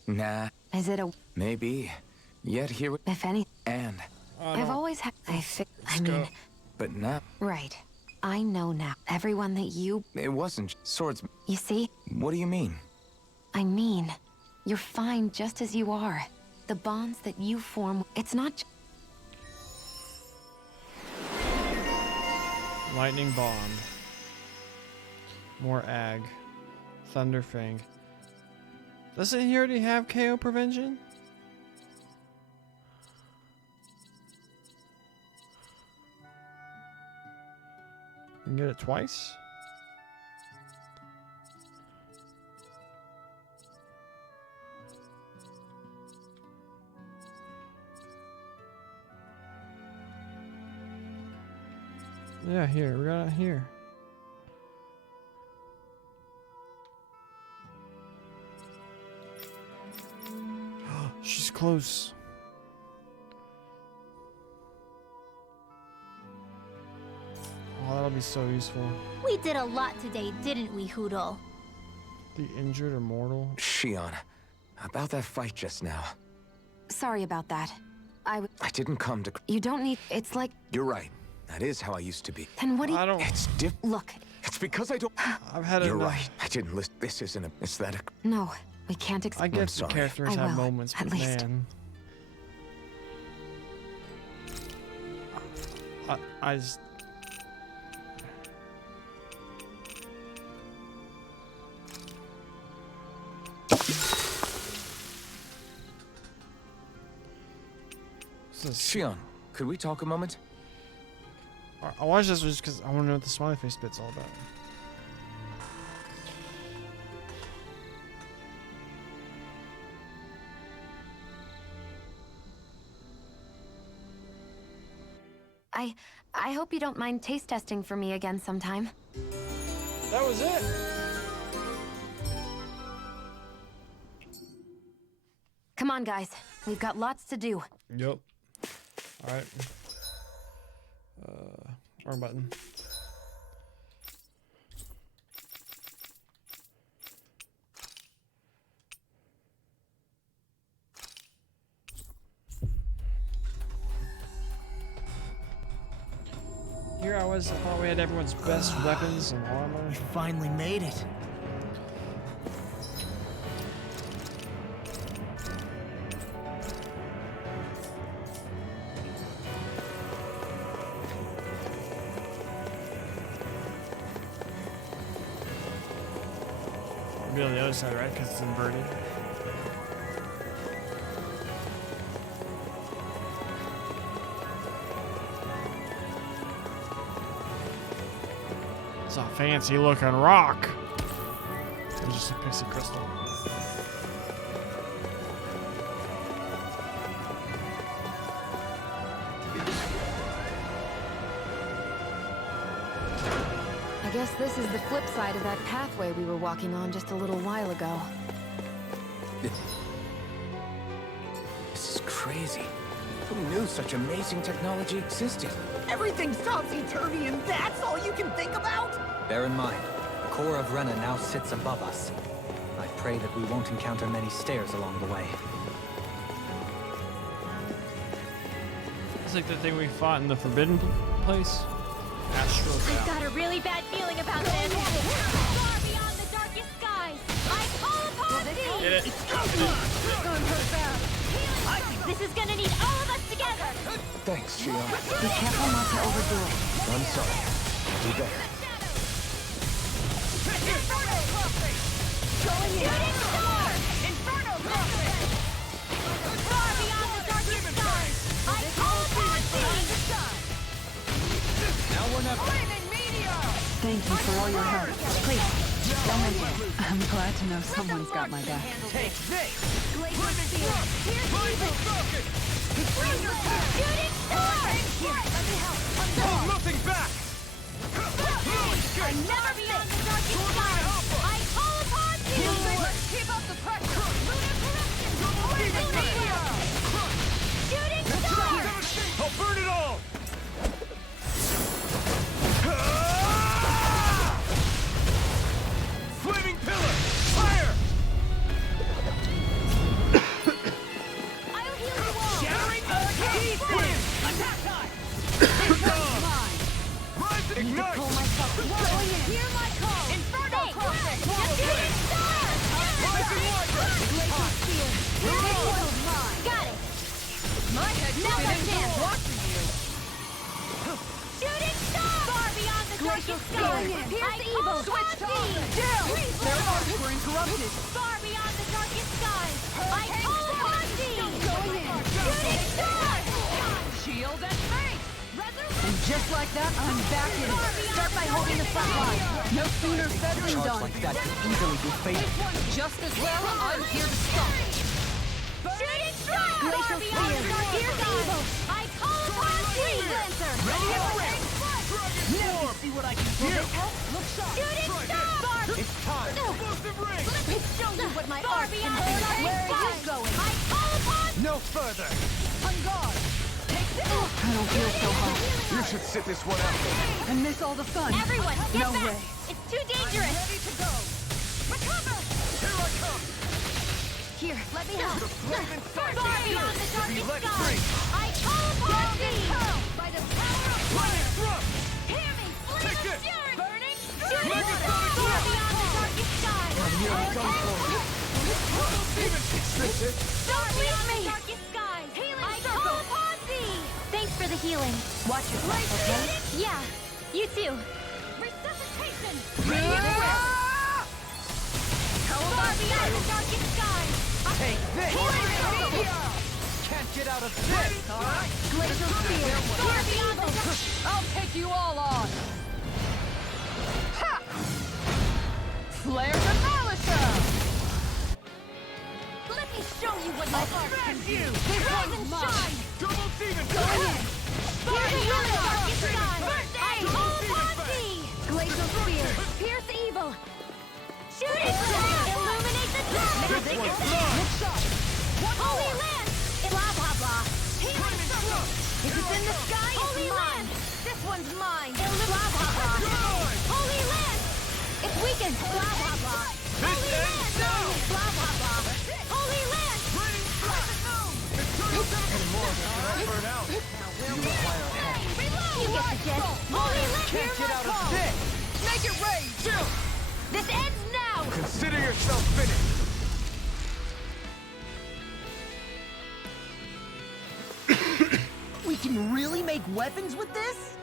Nah, Is it a... maybe. Yet here we... if any... And... I've always had... I Let's mean... go. But now... Right. I know now. Everyone that you... It wasn't swords... You see? What do you mean? I mean, you're fine just as you are. The bonds that you form... It's not... Lightning Bomb. More Ag. Thunderfang. Doesn't he already have KO prevention? We can get it twice? Yeah, here. We got it here. She's close. Oh, that'll be so useful. We did a lot today, didn't we, Hudol? The injured or mortal. Shion, about that fight just now. Sorry about that. I didn't come to... You don't need... It's like... You're right. That is how I used to be. Then what do you... I don't. It's different. Look. It's because I don't... I've had You're enough. right. I didn't listen. This isn't an aesthetic. No, we can't I expect... get the sorry. characters I have will, moments, at but least. man. I just. Shion, could we talk a moment? I watched this just because I want to know what the smiley face bit's all about. I hope you don't mind taste testing for me again sometime. That was it. Come on, guys. We've got lots to do. Yep. All right. Wrong button. Here I was, I thought we had everyone's best weapons and armor. We finally made it. Be on the other side, right? Because it's inverted. It's a fancy looking rock. It's just a pixie crystal. I guess this is the flip side of that pathway we were walking on just a little while ago. This is crazy. Who knew such amazing technology existed? Everything's topsy-turvy and that's all you can think about? Bear in mind, the core of Rena now sits above us. I pray that we won't encounter many stairs along the way. It's like the thing we fought in the Forbidden Place. Astral I've Bound. got a really bad feeling about this. Far beyond the darkest skies, I call upon thee! Get it? This is gonna need all of us together! Thanks, Shion. Be careful not to overdo it. I'm sorry. I'll do better. Shooting star! Flaming meteor! Thank you for all your help. Please, don't mention it. I'm glad to know someone's got my back. Take this! Glacial spear! Pierce evil! Shooting star! Here, let me help. Hold nothing back! I never beyond the darkest sky! I call upon you! Let's keep up the pressure! Lunar corruption! Flaming meteor! Shooting star! I'll burn it all! Flaming pillar! Fire! I'll heal you all! Shattering defense! Attack time! Rise and ignite! Hear my call! Inferno crossing! Shooting star! Rising Hydra! Glacial spear! This one's mine! Got it! My head's Now my spinning chance! watching you! Shooting star! Far beyond the darkest sky! Pierce evil! Switch to Their arcs were interrupted! Far beyond the darkest sky! I call upon thee! Shooting star! Shield and face! And just like that, I'm back in it. Start by holding the front line. No sooner said than Charge done. like that could easily be fatal. Just as well, I'm here to stop it. Shooting star! Far beyond the darkest sky! I call upon thee! Lancer! Ready and ready! Dragon form! See what I can do. Look sharp! Shooting star! It's time! Explosive ring! Let me show you what my Far art can beyond do! the darkest Where are you sky. going? I call upon No further! On guard! Take this! I don't feel so hot. You should sit this one out. And miss all the fun. Everyone, get No back! way. It's too dangerous! Ready to go! Recover! Here I come! Here, let me help! Flame inside Far me! beyond the To be darkest let sky! free! I call upon thee! By the power of Flaming thrust! Hear me! Take Flaming this! fury! Burning! Megasonic Far blast! beyond the darkest sky! Don't leave me! Darkest skies! I call upon thee! Thanks for the healing. Watch yourself, okay? Yeah, you too. Resuscitation! Far beyond the darkest skies! Take this! Can't get out of this, alright? Glacial spear! Far beyond the I'll take you all on. Ha! Flare Demolisher! Let me show you what my art can do! This Rise one's and mine. shine! Double demon! Far beyond the darkest skies! I call upon thee! Glacial spear! Pierce evil! Shooting star! Illuminate the darkness! This one's mine! Holy land! Blah blah blah! Healing circle! If it's in the sky, Holy land! This one's mine! Blah blah blah! Holy land! It's weakened! Blah blah blah! Holy land! Blah blah blah! Holy land! Burn out! You get the gist! Holy land! Can't get out of this! Make it rain! Chill! This ends now! Consider yourself finished! We can really make weapons with this?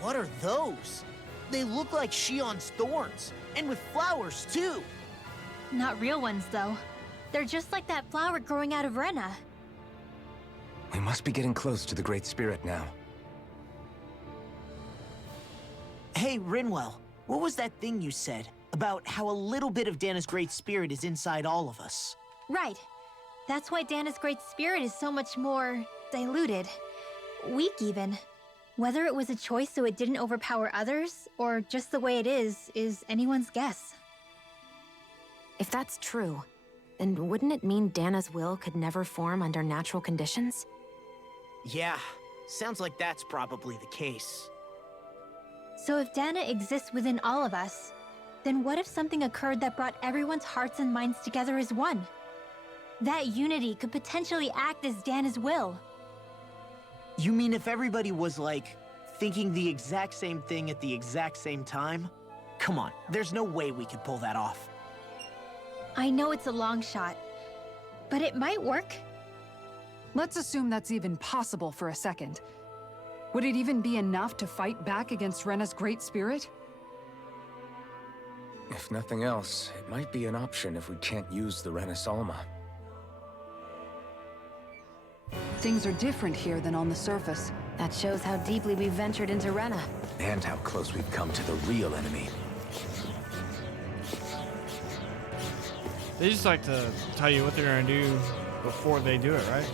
What are those? They look like Shion's thorns, and with flowers too. Not real ones, though. They're just like that flower growing out of Rena. We must be getting close to the Great Spirit now. Hey, Rinwell, what was that thing you said about how a little bit of Dana's Great Spirit is inside all of us? Right. That's why Dana's Great Spirit is so much more diluted. Weak, even. Whether it was a choice so it didn't overpower others, or just the way it is anyone's guess. If that's true, then wouldn't it mean Dana's will could never form under natural conditions? Yeah, sounds like that's probably the case. So if Dana exists within all of us, then what if something occurred that brought everyone's hearts and minds together as one? That unity could potentially act as Dana's will. You mean if everybody was, like, thinking the exact same thing at the exact same time? Come on, there's no way we could pull that off. I know it's a long shot, but it might work. Let's assume that's even possible for a second. Would it even be enough to fight back against Rena's Great Spirit? If nothing else, it might be an option if we can't use the Renis Alma. Things are different here than on the surface. That shows how deeply we've ventured into Rena. And how close we've come to the real enemy. They just like to tell you what they're gonna do before they do it, right?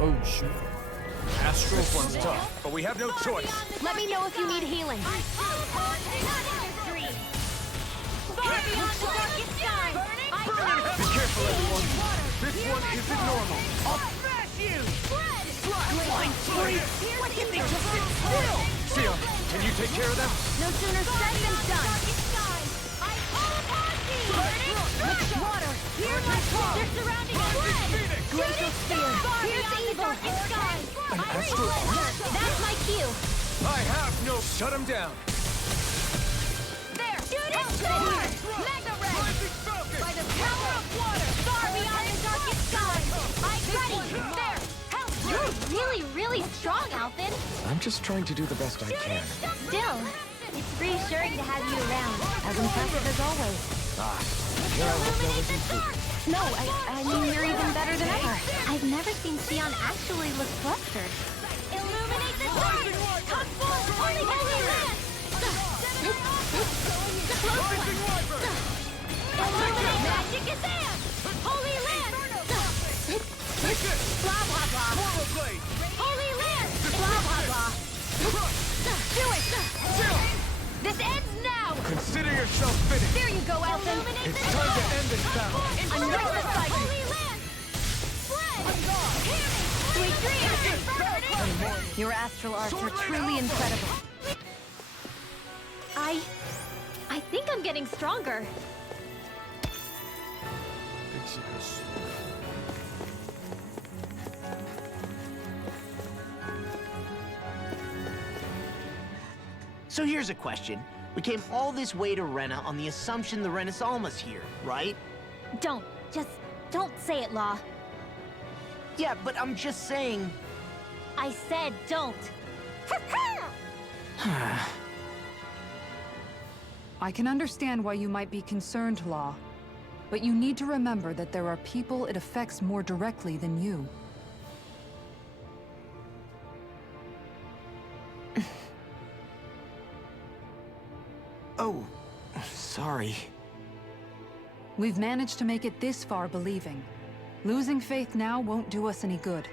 Oh shoot. Astral This one's tough, but we have no choice. Let me know if you need healing. Be careful, everyone. This one isn't normal. I'll smash you! Flying free! What if they just sit still? Sion, can you take care of them? No sooner said than done. Water, here's my call. They're surrounding us. Glacial Sphere, here's evil. An astral armor? That's my cue. I have no... Shut him down. There, shoot it forward. Mega Ray. Rising Falcon! By the power of water, far beyond the darkest skies. I'm ready. There, help. You're really strong, Alphen. I'm just trying to do the best I can. Still, it's reassuring to have you around. As impressive as always. Here I was always improving. No, I mean you're even better than ever. I've never seen Sion actually look flustered. Illuminate the stars. Come forth, holy land. Illuminate magic advance. Holy land. Blah blah blah. Mortal Blade! Holy land. Blah blah blah. Do it. This ends now. Consider yourself finished. There you go, Elfin. It's time to end this battle. Another the cycle. Holy land. Spread. Sweet dreams. Your astral arts are truly incredible. I think I'm getting stronger. Big secrets. So here's a question. We came all this way to Rena on the assumption the Renis Alma's here, right? Just don't say it, Law. Yeah, but I'm just saying... I said don't. I can understand why you might be concerned, Law. But you need to remember that there are people it affects more directly than you. Oh, sorry. We've managed to make it this far believing. Losing faith now won't do us any good.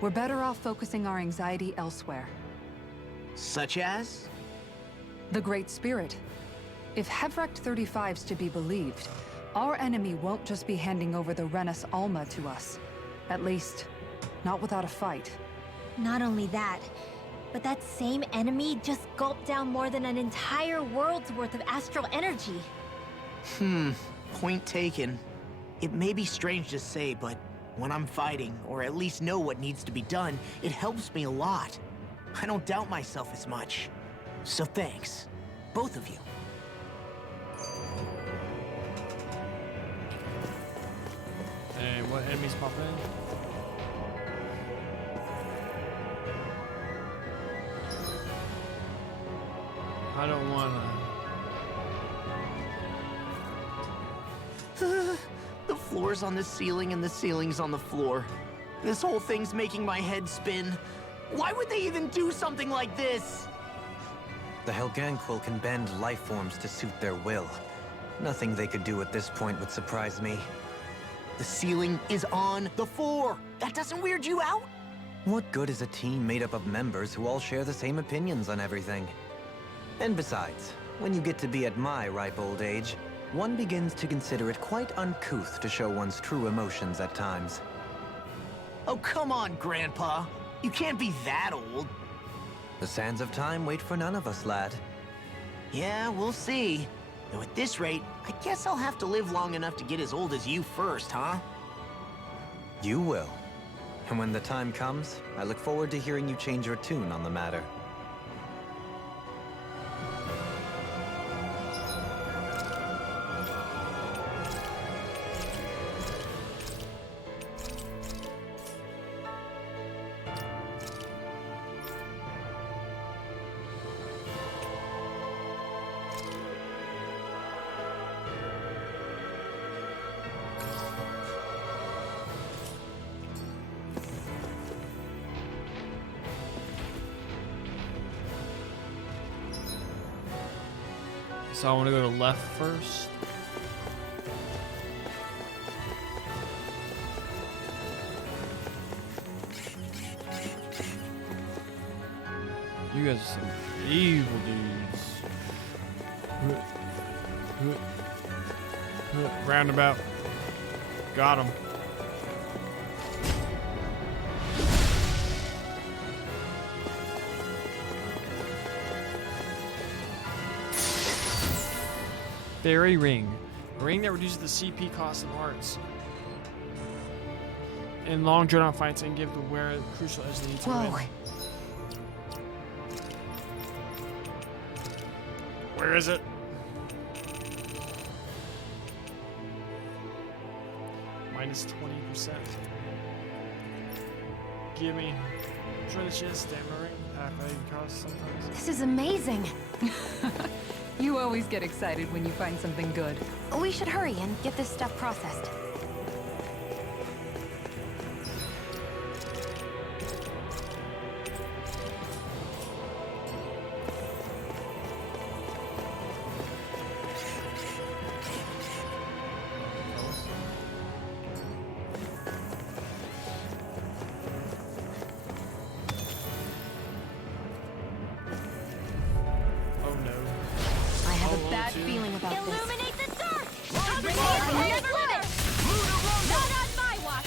We're better off focusing our anxiety elsewhere. Such as? The Great Spirit. If Hevrecht 35's to be believed, our enemy won't just be handing over the Renis Alma to us. At least, not without a fight. Not only that, but that same enemy just gulped down more than an entire world's worth of astral energy. Point taken. It may be strange to say, but when I'm fighting, or at least know what needs to be done, it helps me a lot. I don't doubt myself as much. So thanks, both of you. And what enemies pop in? I don't wanna. The floor's on the ceiling and the ceiling's on the floor. This whole thing's making my head spin. Why would they even do something like this? The Helganquil can bend life forms to suit their will. Nothing they could do at this point would surprise me. The ceiling is on the floor. That doesn't weird you out? What good is a team made up of members who all share the same opinions on everything? And besides, when you get to be at my ripe old age, one begins to consider it quite uncouth to show one's true emotions at times. Oh, come on, Grandpa. You can't be that old. The sands of time wait for none of us, lad. Yeah, we'll see. Though at this rate, I guess I'll have to live long enough to get as old as you first, huh? You will. And when the time comes, I look forward to hearing you change your tune on the matter. So I want to go to left first. You guys are some evil dudes. Roundabout. Got him. Fairy Ring. A ring that reduces the CP cost of hearts. In long drawn out fights and give the wearer the crucial edge they need to Whoa. win. Where is it? Minus 20%. Give me. Try the chance, stamina ring. Half egg cost sometimes. This is amazing. You always get excited when you find something good. We should hurry and get this stuff processed. Oh no. I have Oh, a bad two. feeling about this. Illuminate the dark! Bring Come it on, on. never limit! Not on my watch!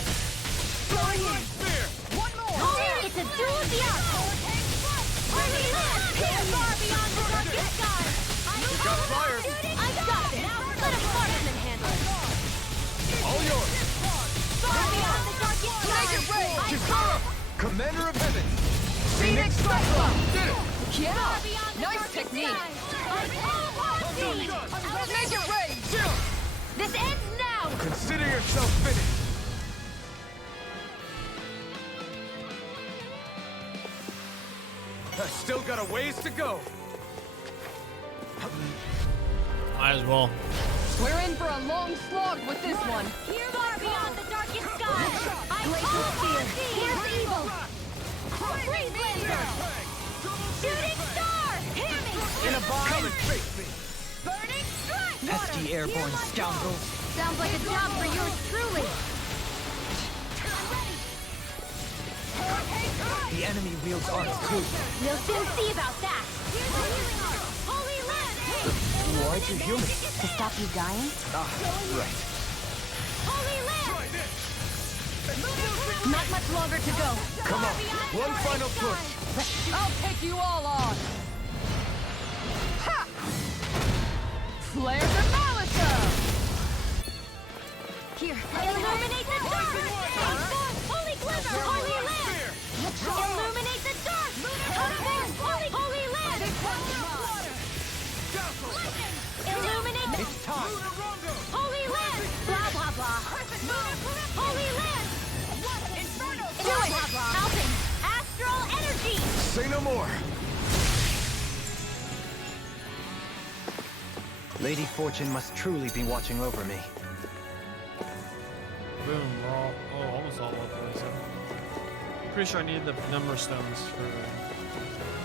One more! It's a duel of the arts! Holy land! Far beyond the darkest skies! got fire. I got it! Now let a marksman handle it! All yours. Far beyond the darkest skies! Kisara, Commander of Heaven. Phoenix Cyclone! Did it. Yeah! Far beyond the Nice darkest technique! skies! Make it rain! Jill, This ends now! consider yourself finished. I still got a ways to go. Might as well. We're in for a long slog with this one. Far beyond the darkest skies! I call fear! Here's evil! Freeze laser! Shooting star! Hear me! In a bind. Face me. Burning strike! Pesky airborne scoundrels. Sounds like a job for yours truly! The enemy wields arms too. We'll soon see about that! Holy land! Why'd you heal me? To stop you dying? Ah, right. Holy land! Not much longer to go. Come on. One final push. I'll take you all on. Ha! Flare the Malisa! Here, illuminate the dark! Holy glimmer! Holy land! Illuminate the dark! Holy land! Illuminate the... It's time. Holy land! Blah, blah, blah. Holy land! Do it! Alpin! Astral energy! Say no more. Lady Fortune must truly be watching over me. Boom, we're all, almost all level 27. Pretty sure I need the number stones for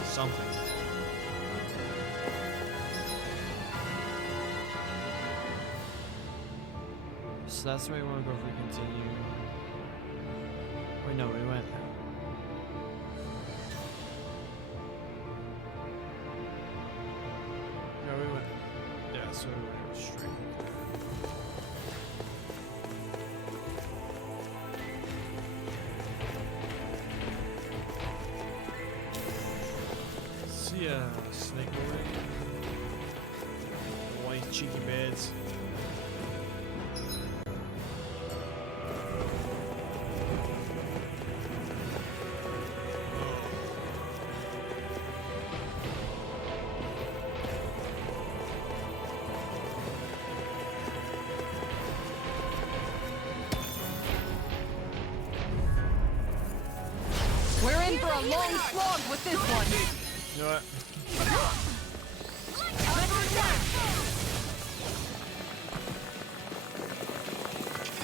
something. So that's where we want to go if we continue. Wait, no, we went. No, we went. Yeah, so we went straight. See ya, snake boy. White cheeky beds. We're in for a long slog with this one. You know what?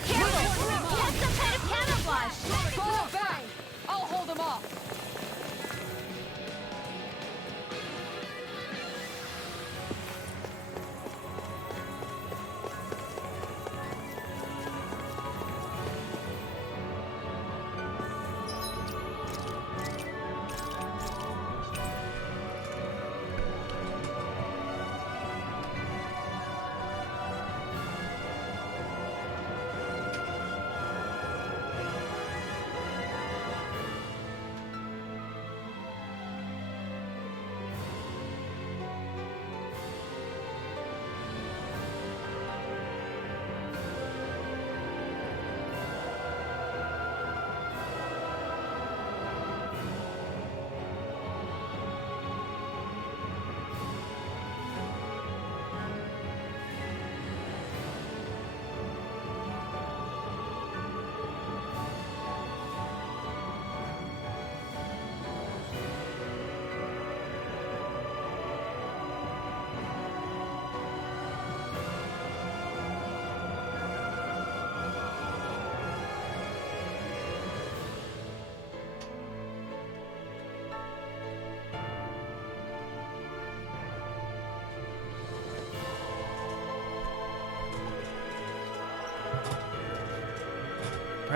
Careful! He has some kind of camouflage! Fall back! I'll hold him off.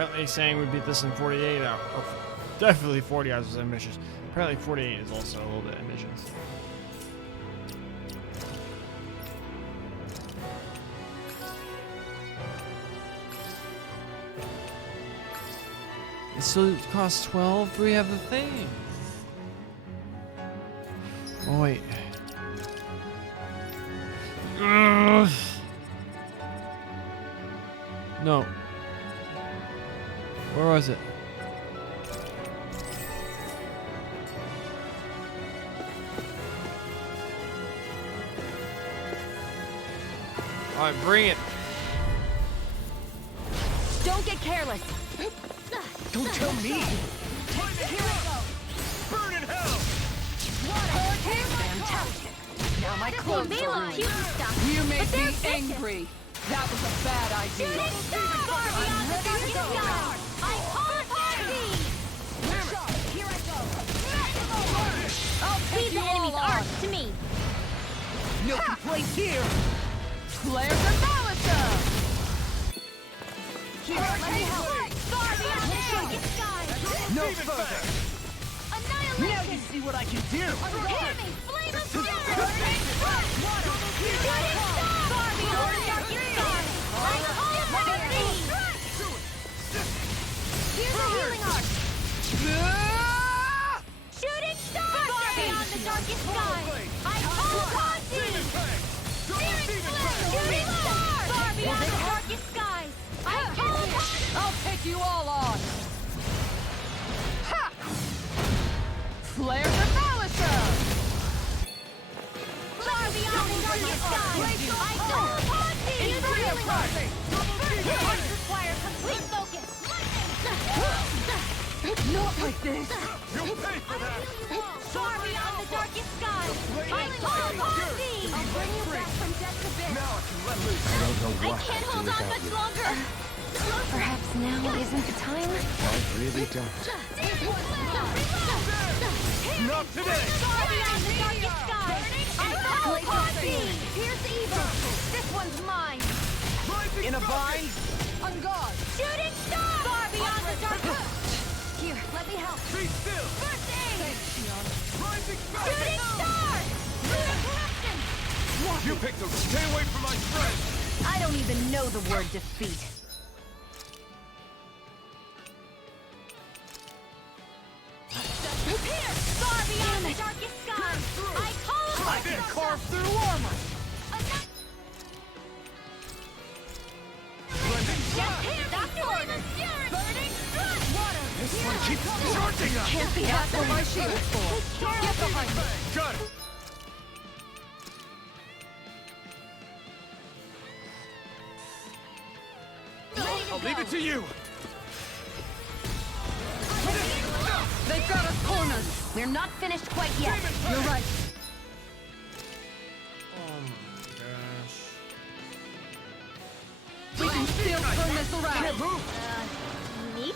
Apparently saying we beat this in 48 hours. Or definitely 40 hours is ambitious. Apparently 48 is also a little bit ambitious. It still costs 12. We have the thing. Oh wait. Ugh. No. Where was it? Alright, bring it. Don't get careless. Don't tell me! Here I go. Burn in hell! Fantastic. Now my clothes They are look ruined. cute and stuff. You but made they're me vicious. angry. That was a bad idea. Shooting star! Far beyond the darkest sky! I call upon thee! Here I go. I'll leave the enemy's arc to me. No complaints here. Flares and Malisa. Here, let me help. Far beyond the darkest sky! No further. Annihilation! Now you see what I can do. Enemy! Flame of fury! Shooting star! Far beyond the darkest sky! I call upon thee! Here's a healing arc! Shooting star! Far beyond the darkest sky! I call upon thee! Searing flame! Shooting star! Far beyond the darkest skies! I call upon thee! I'll take you all on. Ha! Flares and Malisa. Far beyond the darkest skies! I call upon thee! Use the healing arc! First require complete focus! Not like this. You'll pay for that! Far beyond the darkest skies! I call upon thee! I'll bring you back from death's abyss! Now I can let loose! I don't know I what can't I'd do hold on without much you. longer! Perhaps now isn't the time? I really don't. Not today! Far beyond the darkest skies! I call upon thee! Here's evil! This one's mine! Rising In a focus! bind. On guard. Shooting star! Far beyond the darkest... Here, let me help! Be still! First aid! Rising Shooting focus! star! Shooting corruption! You picked them! Stay away from my friend! I don't even know the word defeat. Here! Far beyond the darkest skies! I call upon I've been thee! carved through armor! Just here! Dr. Burning Blood! Water! This one keeps charging us! Can't be that's what my shield's for. Get behind me. Got it! I'll leave it to you! They've got us cornered. We're not finished quite yet. You're right. Oh my gosh. We can still turn this around. Can't move! Unique?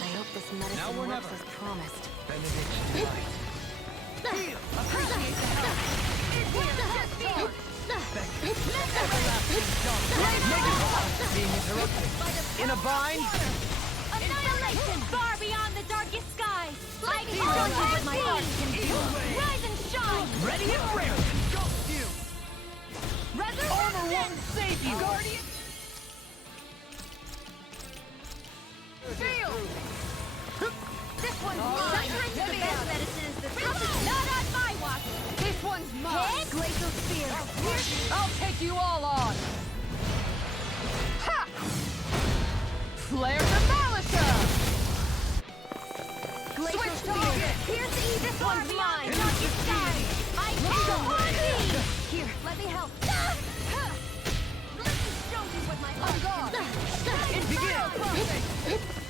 I hope this medicine or works never. as promised. In a bind. Annihilation! Far beyond the darkest skies! I call upon my art can do! Rise and shine! Ready and ready. Armor won't Resurrection! save you. Guardian. This one's mine! Sometimes the best medicine is the toughest. Not on my watch! This one's mine. Hit! Glacial Spear! I'll take you all on. Ha! Flares and Malisa. Glacial Switch Spear! target. Here's the this one's mine! Darkest sky! I call upon thee! Here, let me help! Let me show you what my On guard.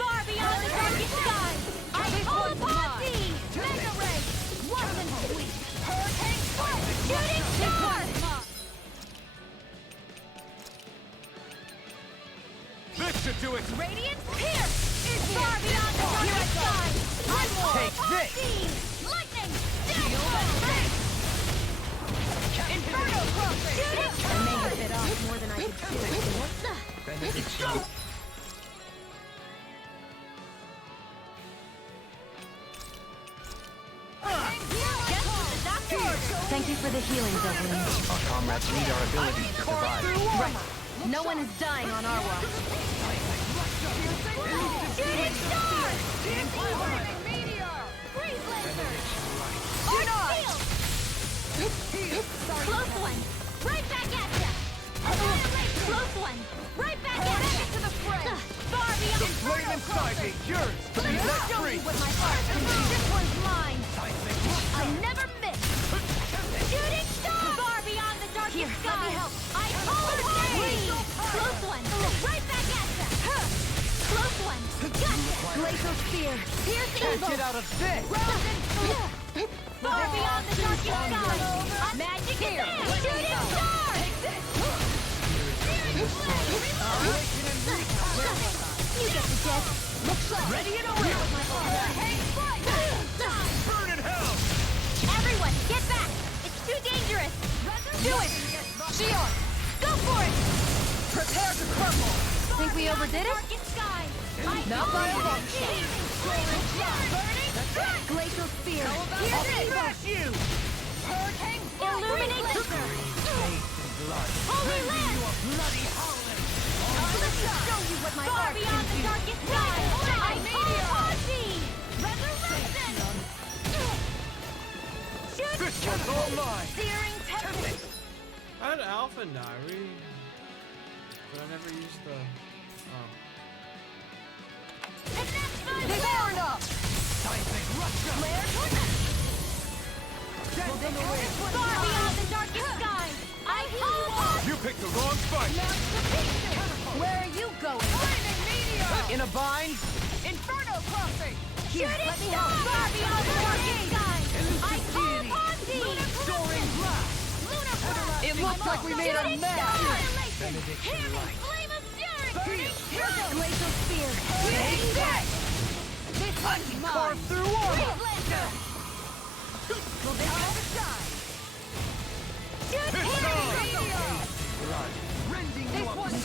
Far beyond the darkest sky! I call upon thee! Mega Ray! Wasn't sweet! Hurricane Strike! Shooting star! This should do it! Radiant Pierce! Is far beyond the darkest sky! I will Take this! Lightning! Death! Inferno Crossing! I may have bit off more than I could chew. Thank you for the healing, Devlin. Our comrades need our ability to survive. Right. No one is dying on our watch. Shooting star! Meteor! Freeze laser! Arc field! Close one! Right back at ya! Annihilation! Close one! Right back at ya! To the fray! Far beyond The flame inside me yearns to be let Show free! me what my heart can do! This one's mine! I never miss! Shooting star! Far beyond the darkest sky! Let me help! I call upon thee! Close one! Right back at ya! Close one! Gotcha! Glacial spear! Pierce evil! Get out of this! Far beyond the darkest sky! Magic is there! Shooting star! You get the jet! Look sharp! Ready and away! Burn in hell! Everyone, get back! It's too dangerous! Do it! Shion! Go for it! Prepare to crumble! Think we overdid it? Not by a long shot! Glacial spear! Smash you! Hurricane! Illuminate laser! Holy land! Bloody howling! Let me show you what my art can do! Darkest sky! I call upon thee! Resurrection! Shoot! This one's all mine! Searing tempest! I had Alpha Diary, but I never used the. Power up! Flare torment! Far beyond the darkest sky! I call upon! You picked the wrong fight! Where are you going? Flaming meteor! In a bind? Inferno crossing! Shooting star! Far beyond the darkest sky! I call upon thee! Soaring blast! Lunar It looks like we made a mess! Benediction light! Flame of fury! Glacial spear! Take that! This one's mine! Carve through armor! Will this ever shine? Shoot It's him! on! Rending this one's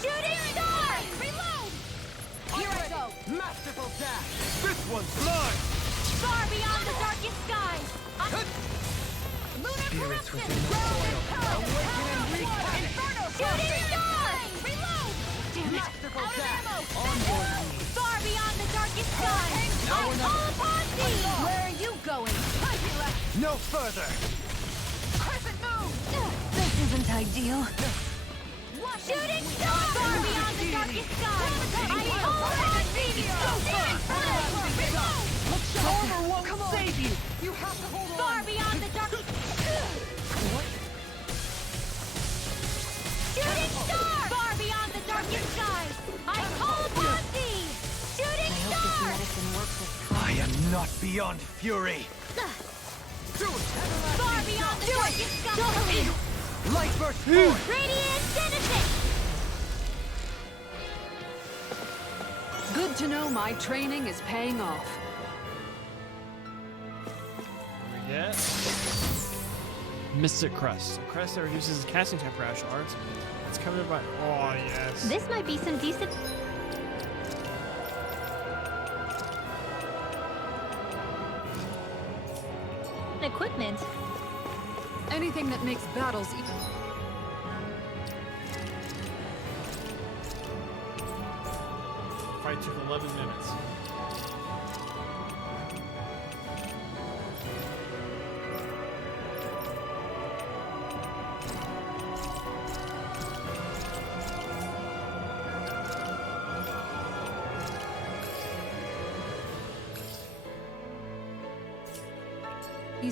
Shooting star! Reload! Here I go! Masterful dash! This one's mine! Far beyond the darkest sky! Lunar Spirits corruption! within the soil. Awaken and wreak havoc! Inferno shooting star! Reload! Damn it! Masterful Out of dash! ammo! Onboard me! Far beyond the darkest sky! I call upon thee! Where are you going? No further! Crescent move! This isn't ideal. Shooting star! Far beyond the darkest sky! I call upon thee! Reload! Armor won't save you! You have to hold on! Far beyond the darkest... Shooting star! Far beyond the darkest sky! I call upon thee! Shooting star! I am not beyond fury! Far beyond the darkest sky! Light burst forth! Radiant Genesis! Good to know my training is paying off. We get Mystic Crest. A crest that reduces casting time for Ash Arts. It's covered by. Oh yes. This might be some decent. Equipment. Anything that makes battles Fight took 11 minutes.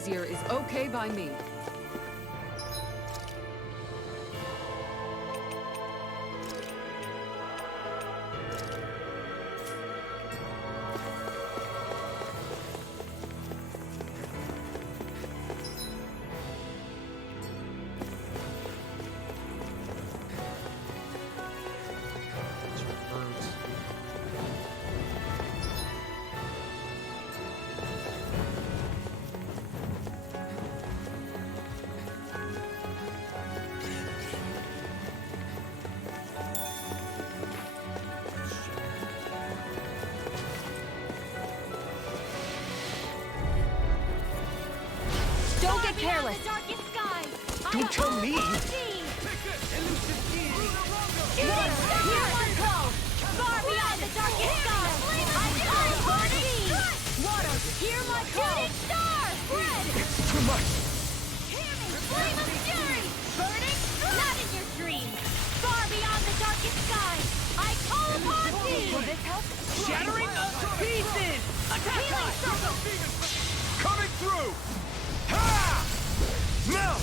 easier is okay by me. careless. Don't tell me. Shooting star! Hear my call! Far beyond the darkest sky! I call upon thee! Water, hear my call! Shooting star! Spread! It's too much. Hear me! Flame of fury! Burning strike! Not in your dreams! Far beyond the darkest sky! I call upon thee! Will this help? Shattering of pieces! Attack Healing time! circle! Coming through! Ha! Now!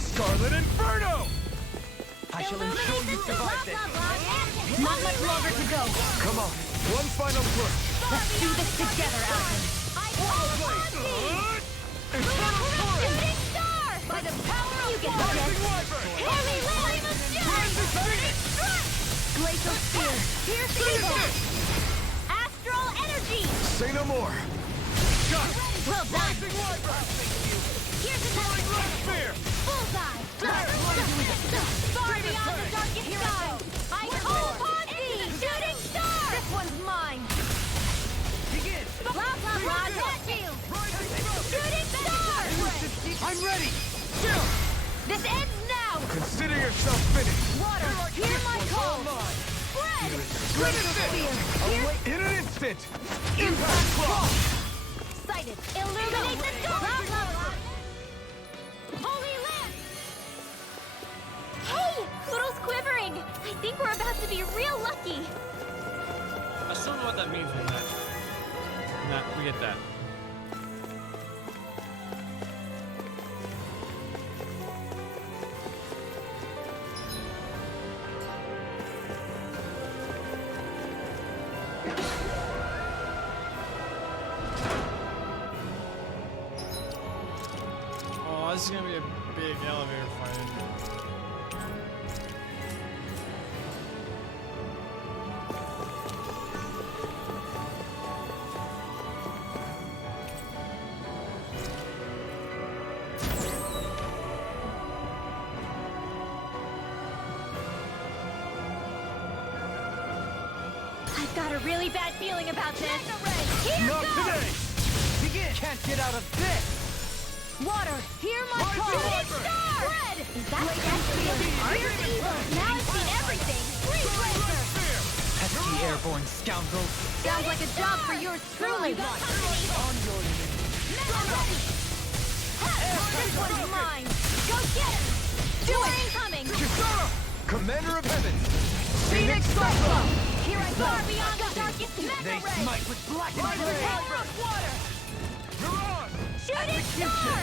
Scarlet Inferno! I shall ensure you survive this. Not much longer to go. Come on, one final push. Let's do this together, Alvin. I call upon thee! Infernal Torrent! Shooting star! By the power of you Rising Wyvern! Holy flame of fury! Burning strike! Glacial spear! Pierce evil! Astral energy! Say no more. Got it! Well done! Rising Wyvern! Here's another Red Spear! bullseye! Far beyond the darkest sky! I call upon thee! Shooting star! This one's mine! Begin! Blah blah blah! That shield! Shooting star! I'm ready! Still! This ends now! Consider yourself finished! Water, hear my call! Spread! Glacial spear! Pierce In an instant! Impact Claw! sighted! Illuminate the dark! Blah blah blah! Holy Lance! Hey! Little's quivering! I think we're about to be real lucky! I still don't know what that means when that. Nah, forget that. Oh, this is gonna be a big elevator fight. I've got a really bad feeling about this! Here Not goes! today! Begin! Can't get out of this! Water, hear my Rising call! Wyvern! Spread! Is that Here's evil! Now I've seen everything! Freeze Blazer! Pesky airborne scoundrels! Sounds like a job for yours truly! Mega ready! This one's mine! Go get him! Do it! Incoming! Kisara! Commander of Heaven! Phoenix Cyclone! Here I go! Far beyond the darkest mega They ray! smite with black By the flame! power of water! You're on! Shooting star!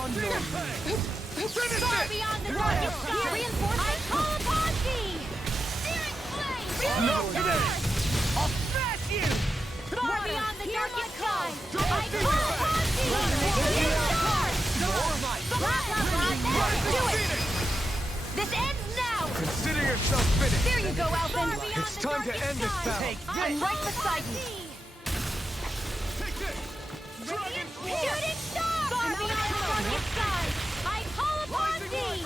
On your Finish Far it! beyond the darkest sky! Reinforcements! I call upon thee! Searing flame! Shooting Not today! star! I'll smash you! Far beyond the darkest sky! I call upon thee! Shooting star! Blah blah blah! Do it! This ends now! Consider yourself finished! There you go, Alvin! It's time to end this battle! Take I'm right beside you! Take this! Dragon Claw! Shooting star! Far beyond the darkest sky! I call upon thee!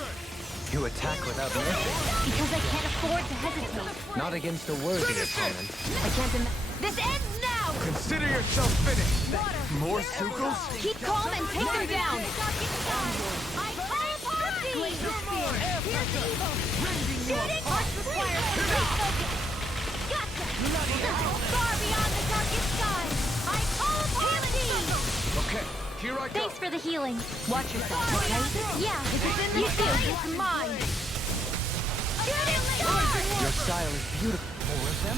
You attack without mercy. Because I can't afford to hesitate. Not against a worthy Finish it! opponent. I can't This ends now! Consider yourself finished! More Sukals? Keep calm and take them down! I call upon thee! Glacial spear! Here's evil! Shooting! Heart requires complete focus! Gotcha! Far beyond the darkest sky! I call upon thee! Okay, here I go! Thanks for the healing. Watch yourself, okay? Yeah, if it's in this field, it's mine! Shooting star! Your style is beautiful. More of them?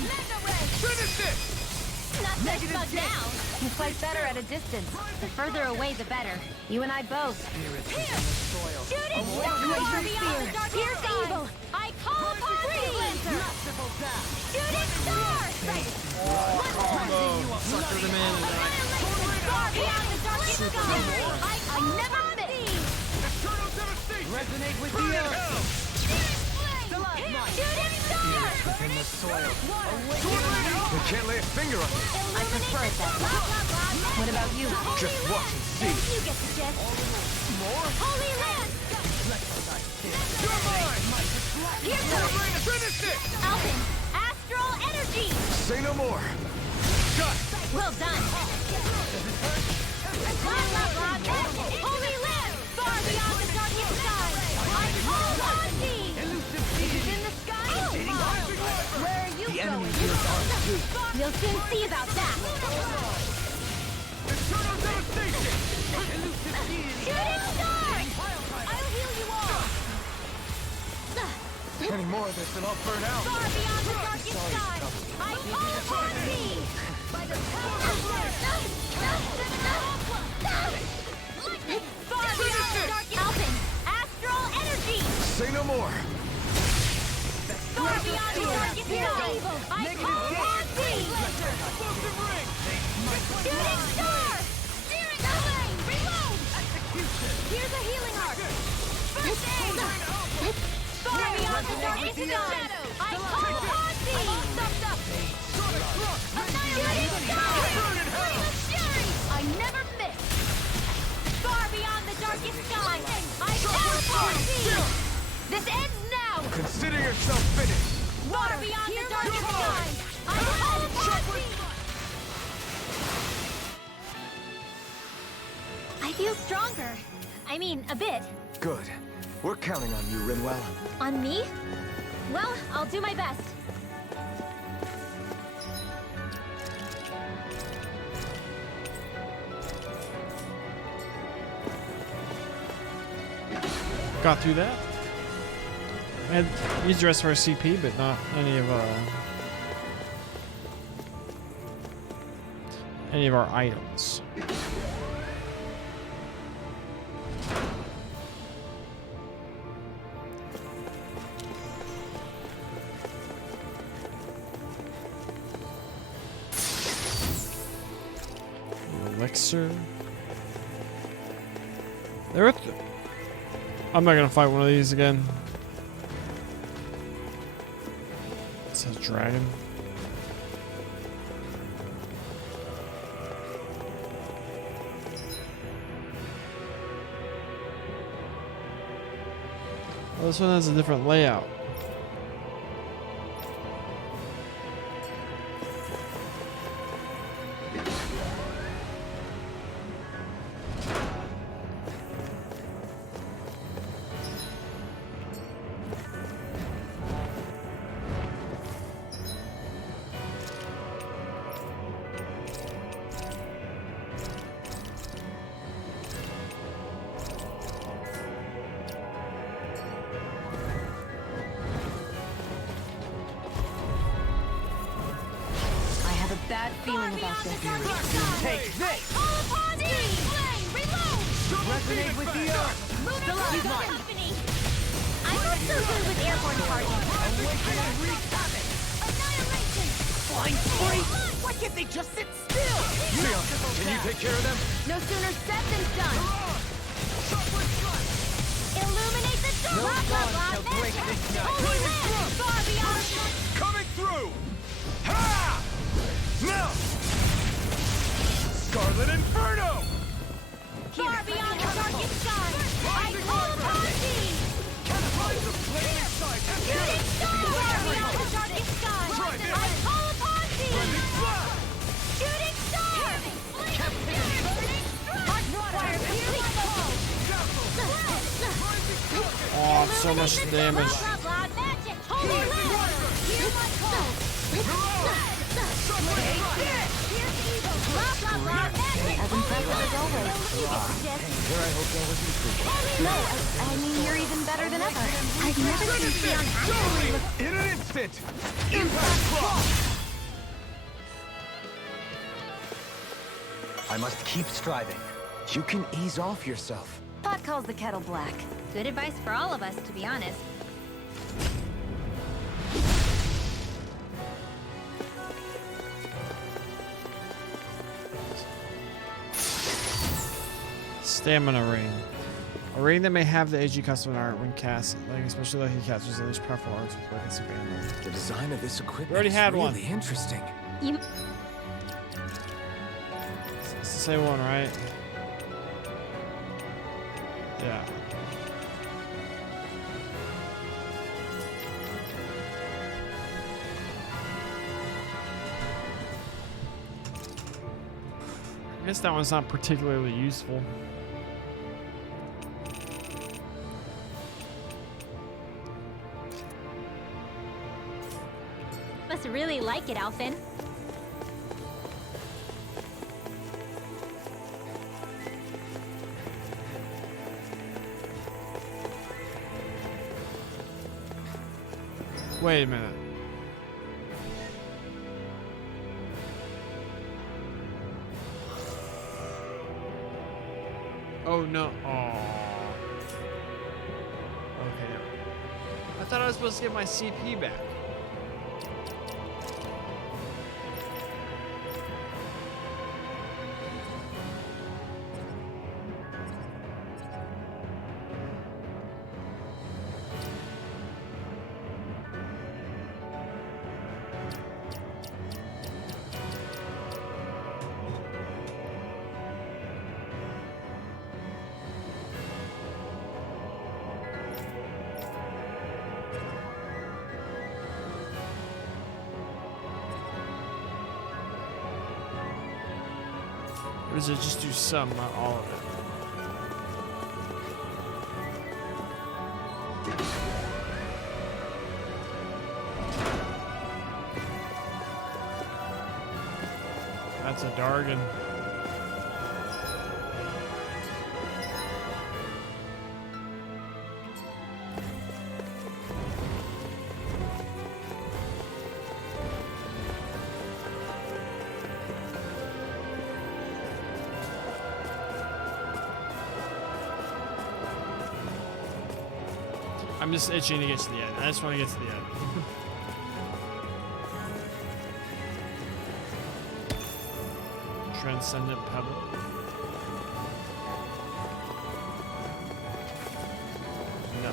Finish it! Not that much now! You fight better at a distance. The further away, the better. You and I both. Shooting star! Glacial spear! Pierce evil! I call upon thee! Shooting star! Sucker the man. Far beyond the darkest sky! I never miss! Eternal devastation! Resonate with the Burn in earth! hell! Shooting star! Within the soil. You can't lay a finger on me! I prefer it that way. What about you? Just watch and see! You get the gist. Holy Lance! You're mine! Here's the Finish it! Alvin! Astral energy! Say no more! Got it! Well done! Blah, blah, blah. You'll soon see about that. Eternal devastation! Shooting star! I'll heal you all. Any more of this and I'll burn out. Far beyond the darkest sky, I call upon thee. By the power of light. Far beyond the darkest Alpin, astral energy. Say no more. Far beyond the darkest sky, I call upon thee. Shooting star! Steering away! Reload! Here's a healing arc. First aid! Far beyond the darkest sky, I call upon thee. Stuffed up. Shooting star! Flame of fury! I never miss. Far beyond the darkest sky, I call upon thee. This ends now. Consider yourself finished. Far beyond the darkest sky, I call upon thee. I feel stronger. I mean, a bit. Good. We're counting on you, Rinwell. On me? Well, I'll do my best. Got through that. I had used the rest of our CP, but not any of our items. Elixir. I'm not gonna fight one of these again. It says dragon. Well, this one has a different layout. Bad feeling about this. Take this! Call upon thee! Flame, reload! Resonate with the earth! Lunar company! I'm not so good with airborne targets. Annihilation! Flying spree! Why can't they just sit still? Leon, can you take care of them? No sooner said than done! Illuminate the dark! No gun shall break this night. Holy land! Far beyond the... Coming through! Ha! Now! Scarlet Inferno! Far beyond the darkest sky! I call upon thee! Shooting star! Far beyond the darkest sky! I call upon thee! Shooting star! Oh, so much damage. Holy land! Hear my call! As impressive as always. No, I mean, you're even better than ever. I've never seen Theon actually look... In an instant! Impact Clock! I must keep striving. You can ease off yourself. Pot calls the kettle black. Good advice for all of us, to be honest. Stamina ring. A ring that may have the AG custom art when cast, like especially though he casts at least powerful arts with weapons and bandit. The design of this equipment already is had really one. interesting. You... It's the same one, right? Yeah. I guess that one's not particularly useful. Must really like it, Alphen. Wait a minute. Oh no. Oh. Okay. I thought I was supposed to get my CP back. Or does it just do some, not all of it? That's a Dargan. I'm just itching to get to the end. I just want to get to the end. Transcendent Pebble. No.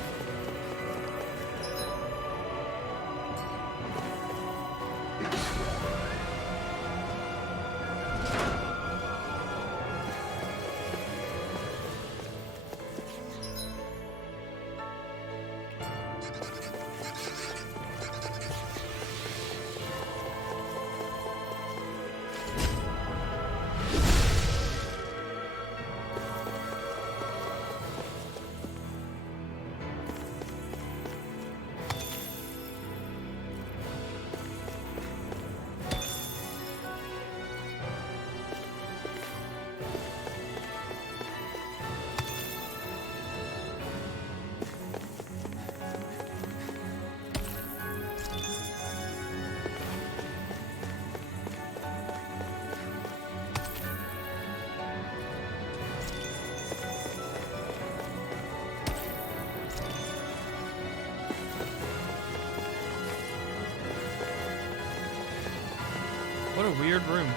What a weird room.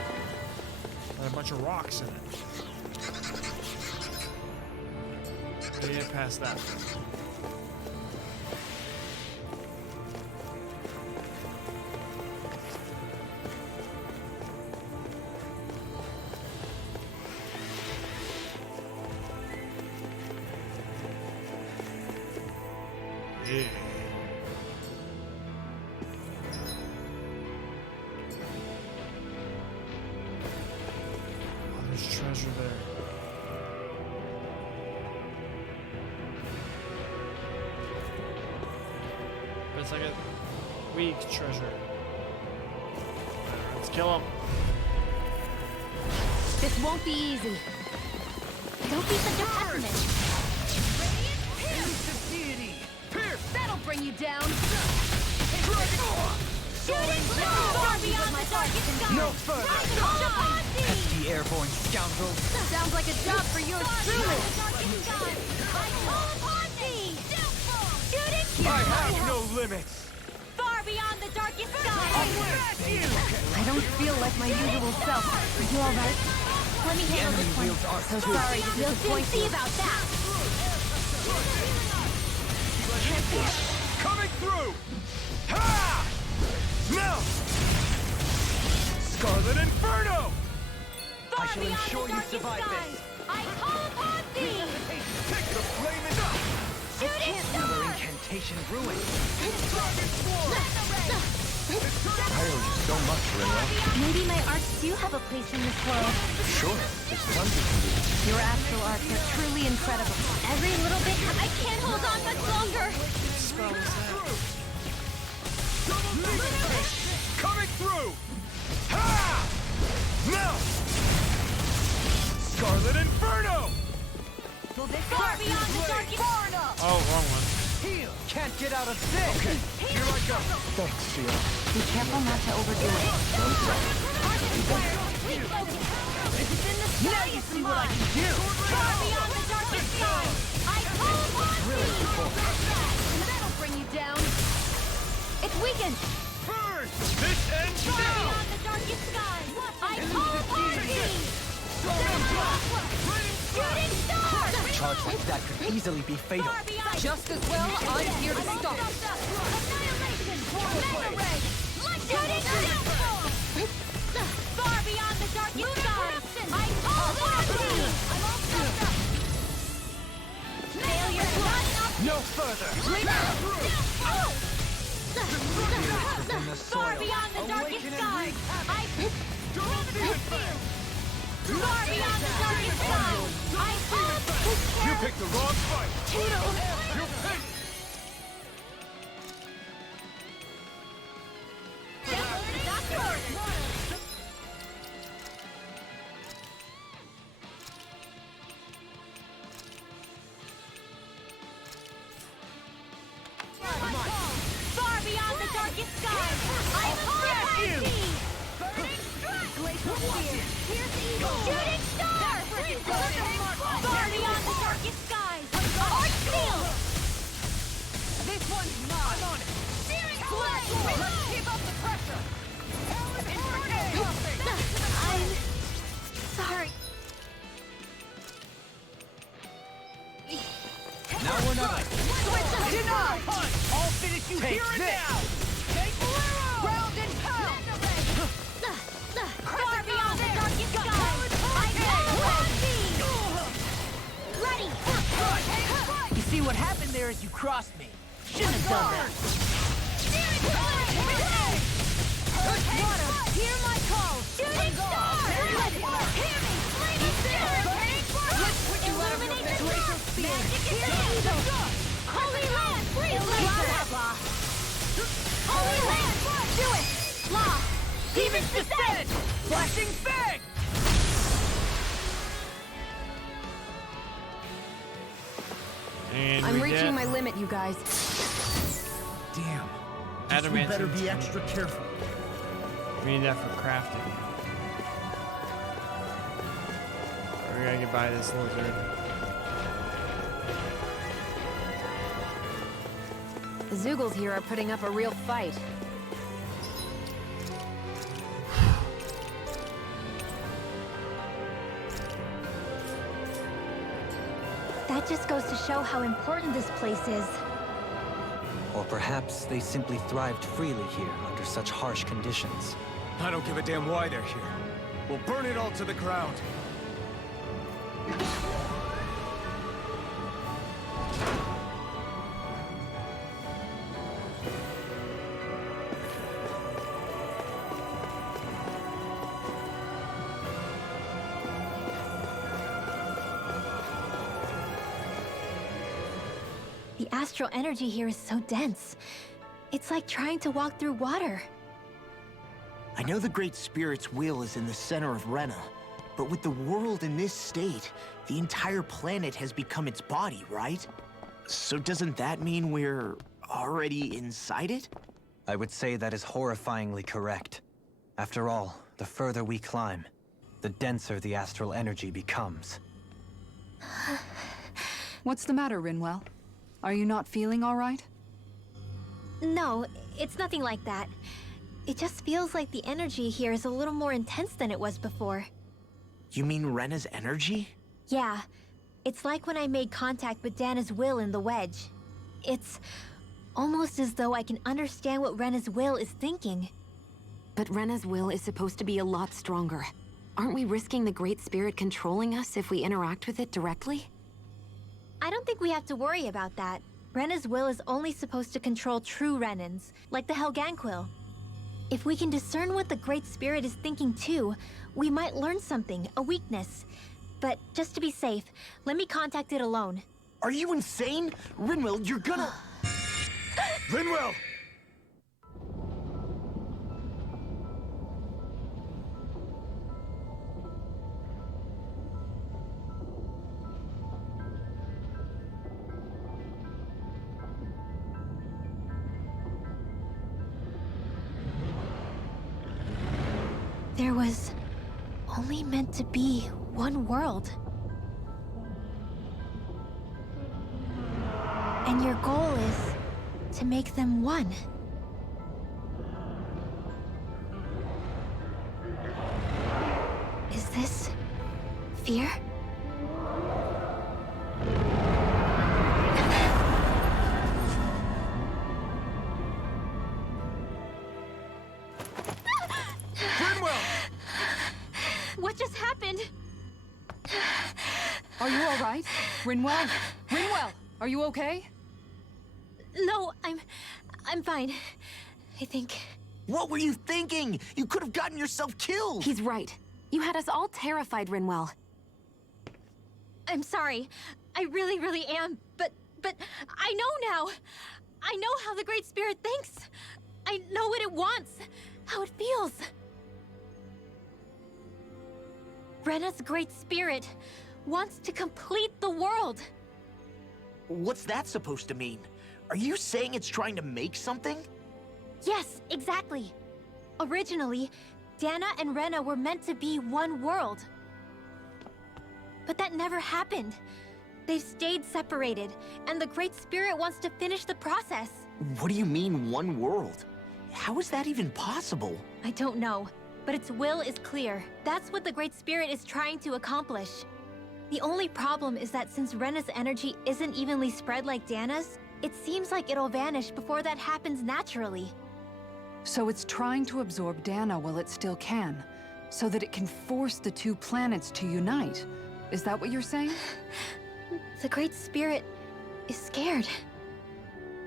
Got a bunch of rocks in it. How do you get past that? Yeah. There's treasure there. But it's like a weak treasure. Let's kill him. This won't be easy. Don't be such a pessimist. That'll bring you down. Shooting far beyond the darkest sky. No further. Pesky airborne scoundrel. Sounds like a job for yours truly. I call upon thee. Shooting I have no limits. far beyond the darkest sky. I don't feel like my usual self. Are you alright? Let me handle this one. So sorry to We'll soon disappoint see you. about that. Coming through! Ha! Now! Scarlet Inferno! Far I shall beyond ensure the you darkest survive skies. this. I call upon thee. Take the flame and up! Shooting Another star. incantation ruined. I owe you so much, Rinwell. Maybe my arts do have a place in this world. Sure, there's tons you can do. Your astral arts are truly incredible. Every little bit. I can't hold on much longer. Coming through! Ha! Now! Scarlet Inferno! Far beyond the darkest. Oh, wrong one. Heal! can't get out of this! Okay, here I go! Thanks, Shira. Be careful not to overdo it. Now you see what I can do! Far beyond the darkest sky! I call upon thee! That'll bring you down! It's weakened! Burn! This ends Far now! beyond the darkest sky! I call upon thee! Shooting star! A charge like that could easily be fatal. Far beyond... Just as well, I'm here to stop. Annihilation! Mega ray! Shooting downfall! Far beyond the darkest sky! I call upon thee! I'm all fucked up! Failure not enough! No further! Far beyond the darkest sky! Far beyond the darkest sky! I hope You picked the wrong fight! You picked... Far beyond the darkest sky! I call upon thee! Burning strike! Glacial spear! Pierce eagle! Shooting star! Far beyond the darkest skies! Arch steel! This one's not! I'm on it! Searing flame! Let's keep up the pressure! I'm sorry. Now we're not! Deny! I'll finish you here and now! Take Bolero! Ground and pound! Far beyond the darkest sky! I call upon thee! Ready! You see what happened there is you crossed me. Shouldn't have done that. Water, hear my call! Shooting star! Hear me! Flaming spear! Illuminate the glacial spear! Magic is Holy land! Freeze laser! Holy land! Do it! Law! Demons descend! Flashing fang! And I'm we reaching get my limit, you guys. Damn. adamantine. Better be extra careful. We need that for crafting. We gotta get by this lizard. The Zoogles here are putting up a real fight. That just goes to show how important this place is. Or perhaps they simply thrived freely here under such harsh conditions. I don't give a damn why they're here. We'll burn it all to the ground. The astral energy here is so dense. It's like trying to walk through water. I know the Great Spirit's will is in the center of Rena, but with the world in this state, the entire planet has become its body, right? So doesn't that mean we're already inside it? I would say that is horrifyingly correct. After all, the further we climb, the denser the astral energy becomes. What's the matter, Rinwell? Are you not feeling all right? No, it's nothing like that. It just feels like the energy here is a little more intense than it was before. You mean Rena's energy? Yeah, it's like when I made contact with Dana's will in the wedge. It's almost as though I can understand what Rena's will is thinking. But Rena's will is supposed to be a lot stronger. Aren't we risking the Great Spirit controlling us if we interact with it directly? I don't think we have to worry about that. Rena's will is only supposed to control true Renans, like the Helganquil. If we can discern what the Great Spirit is thinking too, we might learn something, a weakness. But just to be safe, let me contact it alone. Are you insane? Rinwell, you're gonna... Rinwell! there was only meant to be one world. And your goal is to make them one. Is this fear? What just happened? Are you all right? Rinwell? Rinwell, are you okay? No, I'm fine. I think. What were you thinking? You could have gotten yourself killed! He's right. You had us all terrified, Rinwell. I'm sorry. I really, really am. But I know now. I know how the Great Spirit thinks. I know what it wants. How it feels. Rena's Great Spirit wants to complete the world. What's that supposed to mean? Are you saying it's trying to make something? Yes, exactly. Originally, Dana and Rena were meant to be one world. But that never happened. They've stayed separated, and the Great Spirit wants to finish the process. What do you mean, one world? How is that even possible? I don't know, but its will is clear. That's what the Great Spirit is trying to accomplish. The only problem is that since Rena's energy isn't evenly spread like Dana's, it seems like it'll vanish before that happens naturally. So it's trying to absorb Dana while it still can, so that it can force the two planets to unite. Is that what you're saying? The Great Spirit is scared.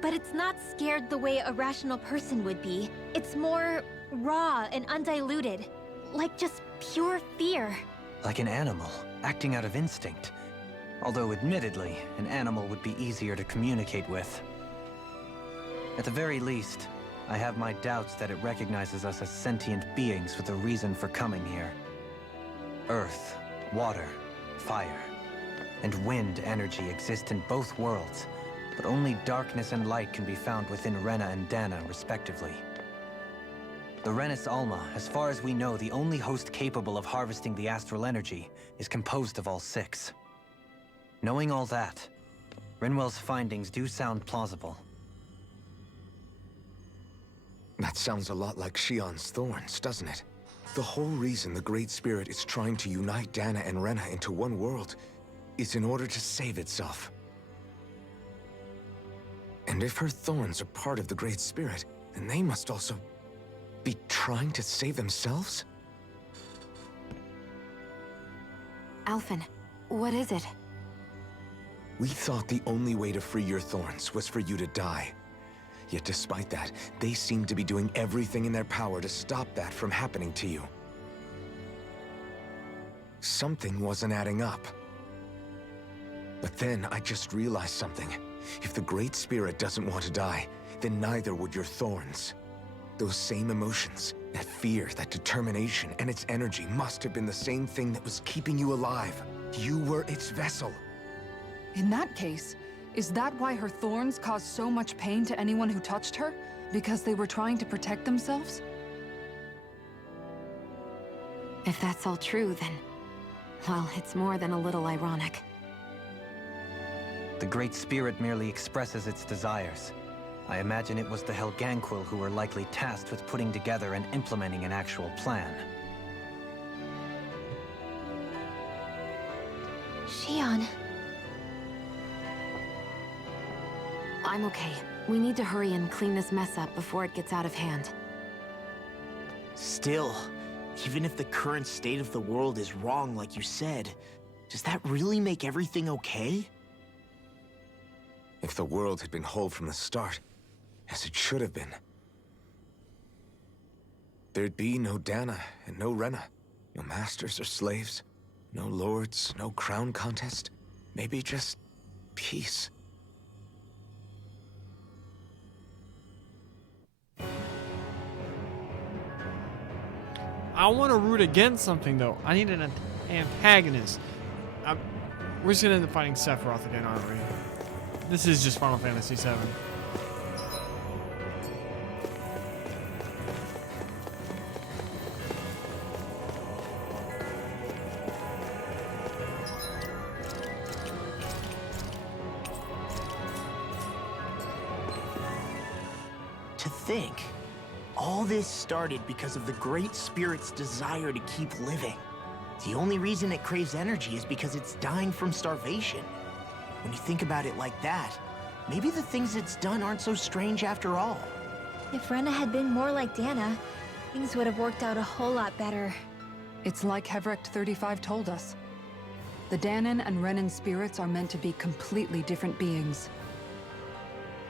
But it's not scared the way a rational person would be. It's more raw and undiluted, like just pure fear. Like an animal, acting out of instinct. Although admittedly, an animal would be easier to communicate with. At the very least, I have my doubts that it recognizes us as sentient beings with a reason for coming here. Earth, water, fire, and wind energy exist in both worlds, but only darkness and light can be found within Rena and Dana, respectively. The Renis Alma, as far as we know, the only host capable of harvesting the astral energy, is composed of all six. Knowing all that, Rinwell's findings do sound plausible. That sounds a lot like Shion's thorns, doesn't it? The whole reason the Great Spirit is trying to unite Dana and Rena into one world is in order to save itself. And if her thorns are part of the Great Spirit, then they must also be trying to save themselves? Alphen, what is it? We thought the only way to free your thorns was for you to die. Yet despite that, they seem to be doing everything in their power to stop that from happening to you. Something wasn't adding up. But then I just realized something. If the Great Spirit doesn't want to die, then neither would your thorns. Those same emotions, that fear, that determination, and its energy must have been the same thing that was keeping you alive. You were its vessel. In that case, is that why her thorns caused so much pain to anyone who touched her? Because they were trying to protect themselves? If that's all true, then... well, it's more than a little ironic. The Great Spirit merely expresses its desires. I imagine it was the Helganquil who were likely tasked with putting together and implementing an actual plan. Shion. I'm okay. We need to hurry and clean this mess up before it gets out of hand. Still, even if the current state of the world is wrong like you said, does that really make everything okay? If the world had been whole from the start, as it should have been, there'd be no Dana and no Rena, no masters or slaves, no lords, no crown contest, maybe just peace. I want to root against something, though. I need an antagonist. We're just going to end up fighting Sephiroth again, aren't we? This is just Final Fantasy VII. To think, all this started because of the Great Spirit's desire to keep living. The only reason it craves energy is because it's dying from starvation. When you think about it like that, maybe the things it's done aren't so strange after all. If Rena had been more like Dana, things would have worked out a whole lot better. It's like Hevrecht 35 told us. The Danan and Renan spirits are meant to be completely different beings.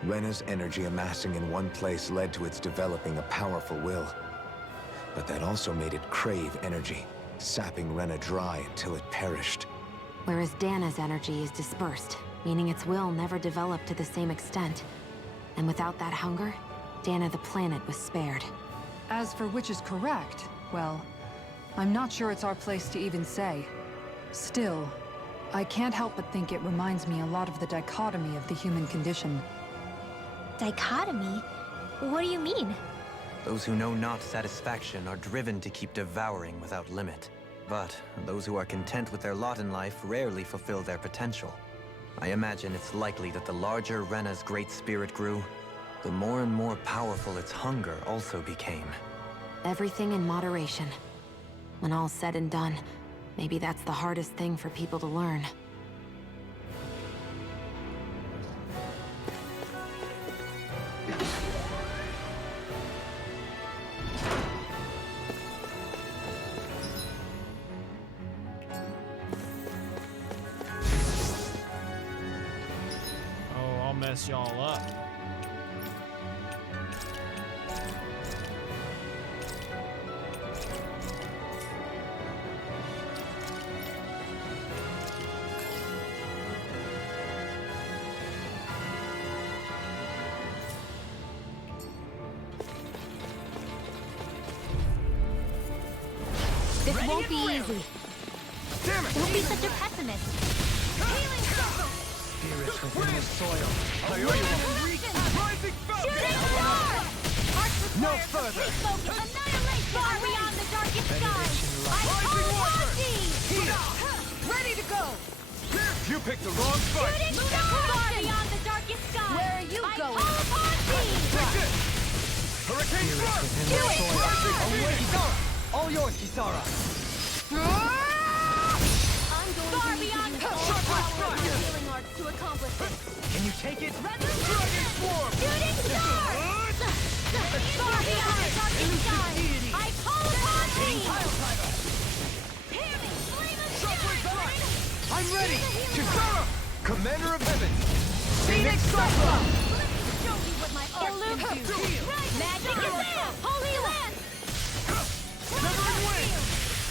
Rena's energy amassing in one place led to its developing a powerful will. But that also made it crave energy, sapping Rena dry until it perished. Whereas Dana's energy is dispersed, meaning its will never developed to the same extent. And without that hunger, Dana the planet was spared. As for which is correct, well, I'm not sure it's our place to even say. Still, I can't help but think it reminds me a lot of the dichotomy of the human condition. Dichotomy? What do you mean? Those who know not satisfaction are driven to keep devouring without limit. But those who are content with their lot in life rarely fulfill their potential. I imagine it's likely that the larger Rena's great spirit grew, the more and more powerful its hunger also became. Everything in moderation. When all's said and done, maybe that's the hardest thing for people to learn. Oh, I'll mess y'all up. This won't be easy. Damn it! Don't be such a pessimist. Healing circle! Spirits within the soil. I owe you one. Rising Falcon! Shooting star! Arch No requires further. complete focus. Annihilation! Far beyond the darkest skies! I Rising call water! Posse! Ready to go! You picked the wrong fight! Shooting star! Far beyond the darkest skies! Where are you going? I call Posse! Take this! Hurricane Thrust! Do it! Rising Phoenix! All yours, Kisara! I'm going Far to need beyond to use all Shut power my of my fire! healing arts to accomplish this. Can you take it? Dragon Swarm! Shooting star! Far beyond the darkest skies! I call upon thee! Hear me! Flame of Shockwave Spirit! Blast! I'm ready! Kisara! Commander of Heaven! Phoenix Cyclone! Let me show you what my art can do! Heal! Magic is there! Holy Lance! Severing Wind!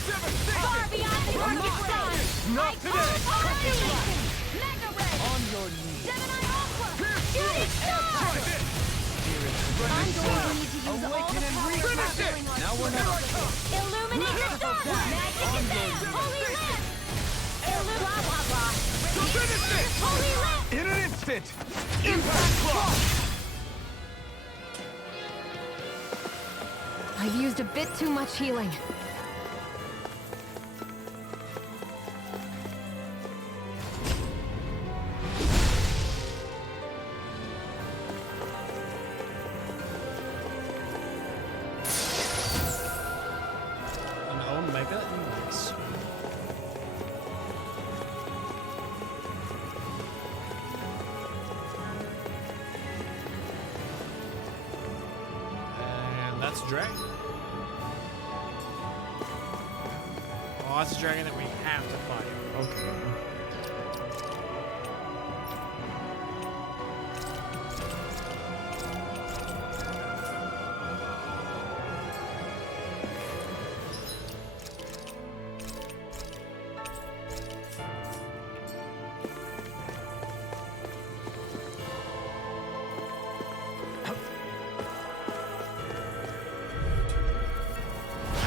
Far beyond the darkest skies! Not today! Annihilation! Mega Ray! On your knees. Gemini Aqua! Shooting star! Try this! I'm going to need to use all the Awaken and power of reach. my healing arts. Now we're not. Illuminate the sun! Magic is there! Holy Lance! Blah, blah, blah. Finish it! Holy Lance! In an instant! Impact Claw! I've used a bit too much healing. An Omega Index. And that's a dragon. Oh, that's a dragon that we have to fight. Okay.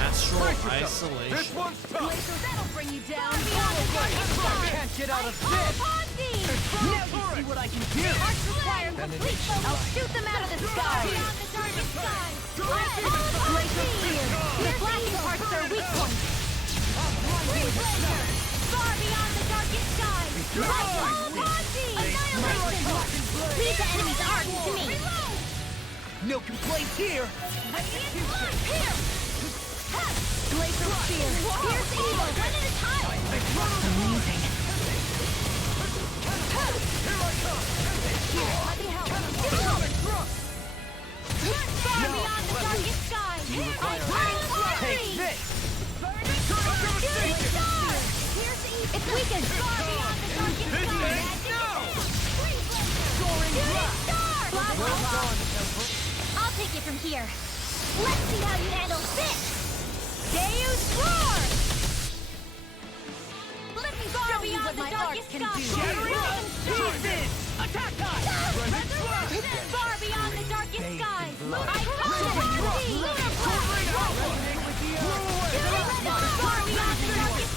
Astral Isolation. This one's tough! Laser, that'll bring you down! Beyond the darkest skies! Can't get out of Call this! upon thee! Now you see what I can do! Arch require complete focus! I'll shoot them out of the sky! Beyond the darkest skies! I call upon thee! The flashing parts are weak points! Freeze laser! Far beyond the darkest skies! I call upon thee! Annihilation! Leave the enemy's arts to me! No complaints here! Radiant blood! Here! Ha! Glacial spear! Here's evil! One at a time! Amazing. Here I come! Here, let me help. Far beyond the darkest sky! I call upon Take thee! this! Shooting star! Here's evil! It's weakened! Far beyond the darkest This sky! ain't no! Soaring star! Well done, Emperor. I'll take it from here. Let's see how you handle this! Deus Roar! Let me show you what my darkest can do! Shattering pieces! Attack time! Far beyond the darkest skies! I call upon thee! Lunar blast! Resonate with the earth! Far beyond the darkest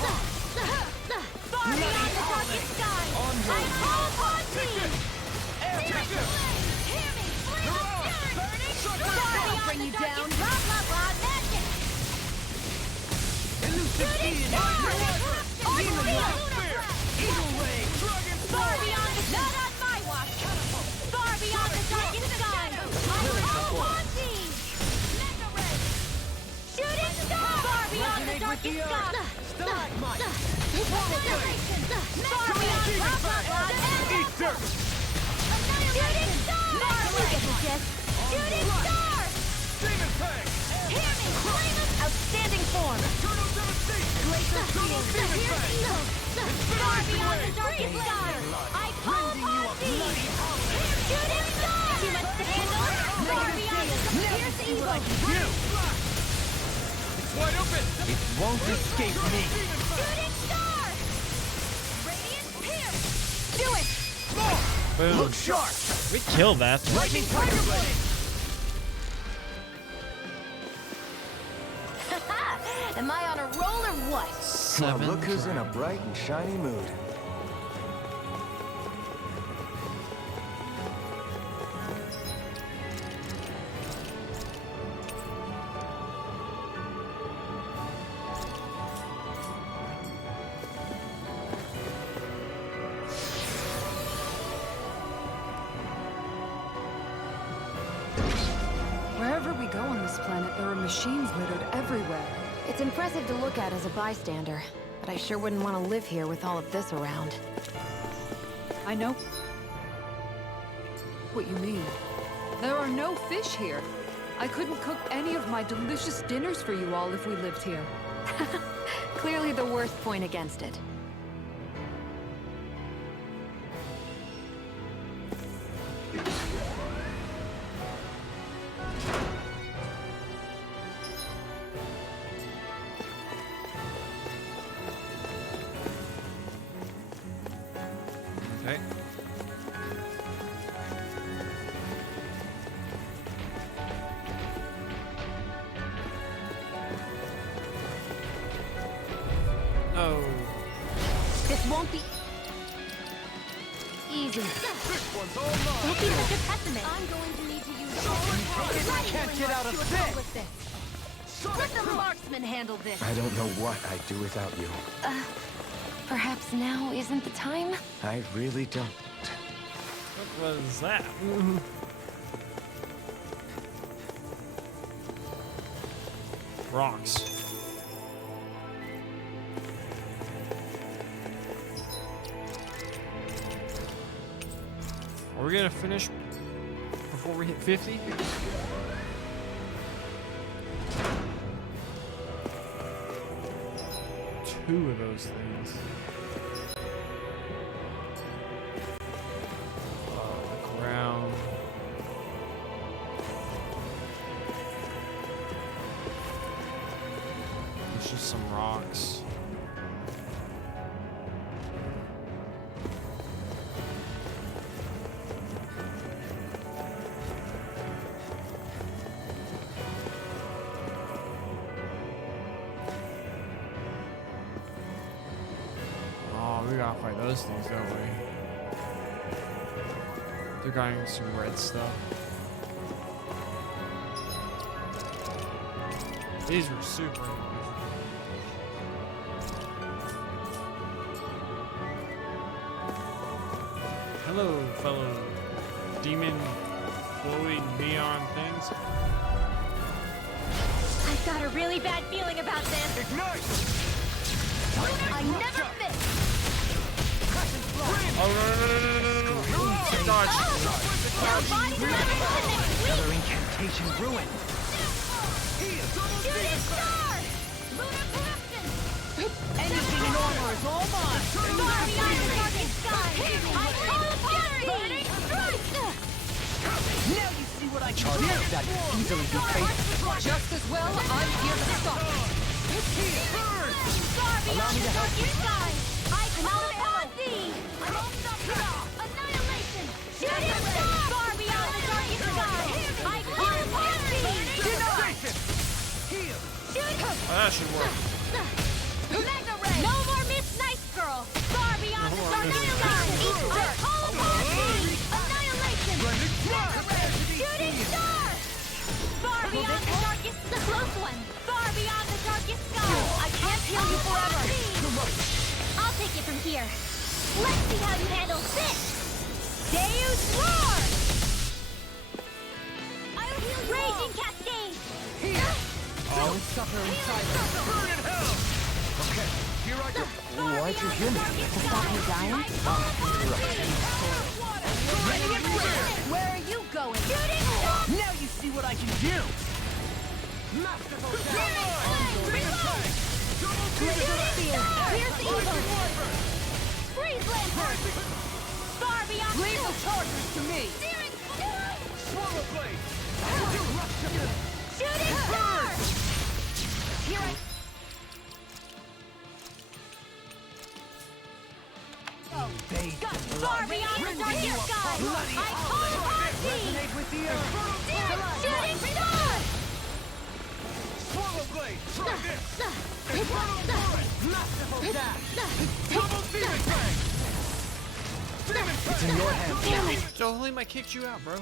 Far beyond the darkest skies! I call upon thee! Air pressure! Hear me! Flame of fury! Burning Far beyond bring the you darkest down. blah blah blah magic! Elusive Shooting being! star! Demon Orbital! blast! Eagle wing! Dragon Far beyond the not on my watch! Far beyond the darkest sky! I call upon thee! Mega ray! Shooting star! Far beyond the Resonate with the darkest sky! Stalagmite! Far beyond blah blah blah magic! Eat dirt! Shooting star! Look at the disc! Shooting star! Demon fang! Hear me! Flame of outstanding form! Eternal devastation! Glacial spear! Demon Here's fang! evil! Far beyond the darkest sky! I call upon thee! Shooting star! Too much to handle? Far beyond the here's evil! You! It's wide open! It won't escape me! Shooting star! Radiant pierce! Do it! Boom. Look sharp! We killed that. Lightning tiger blade! Am I on a roll or what? Well, 7. look who's in a bright and shiny mood. Wherever we go on this planet, there are machines littered everywhere. It's impressive to look at as a bystander, but I sure wouldn't want to live here with all of this around. I know what you mean. There are no fish here. I couldn't cook any of my delicious dinners for you all if we lived here. Clearly the worst point against it. Okay. Oh. This won't be easy. This one's all mine! Don't be such a pessimist. I'm going to need to use all Can't get out of this! Let the marksman handle this. I don't know what I'd do without you. Perhaps now isn't the time? I really don't. What was that? Rocks. Are we gonna finish before we hit 50? Two of those things. The ground. There's just some rocks. Oh, we gotta fight those things, don't we? They're getting some red stuff. These were super annoying. Hello, fellow demon glowing neon things. I've got a really bad feeling about this. Ignite! I never miss! Oh, no. Dodge. Now body levitation next week! Another incantation ruined. Shooting star! Lunar corruption! Anything in armor is all mine! Far beyond the darkest sky! I call upon Burning thee! strike! Now you see what I can Charges do! that could easily be faced. Just as well, I'm here to stop. Far beyond the darkest sky! I call upon thee! Annihilation! Shooting star! Far beyond the darkest sky! I call upon thee! Shooting Oh, that should work. Mega ray! No more Miss Nice Girl! Far beyond the darkest sky! I call upon thee! Annihilation! Shooting star! Far beyond the darkest, the close one! Far beyond the darkest sky! I can't heal you forever! I'll take it from here. Let's see how you handle this! Deus Roar! I'll heal you all! Raging Cascade! Don't suffer in silence. Burn in hell! Okay, here I go. Why'd you hear me? To stop me dying? Where are you going? Shooting star! Now you see what I can do! Here's evil! Freeze Lantern! Far beyond Lethal charges to me! Swallow blade! Shooting star! Here I... Far beyond the darkest sky! I call upon thee! Resonate with the earth! Shooting star! Swallow blade! Try this! Masterful dash! Double demon tank! Demon It's in your hands. So Liam, I kicked you out, bro.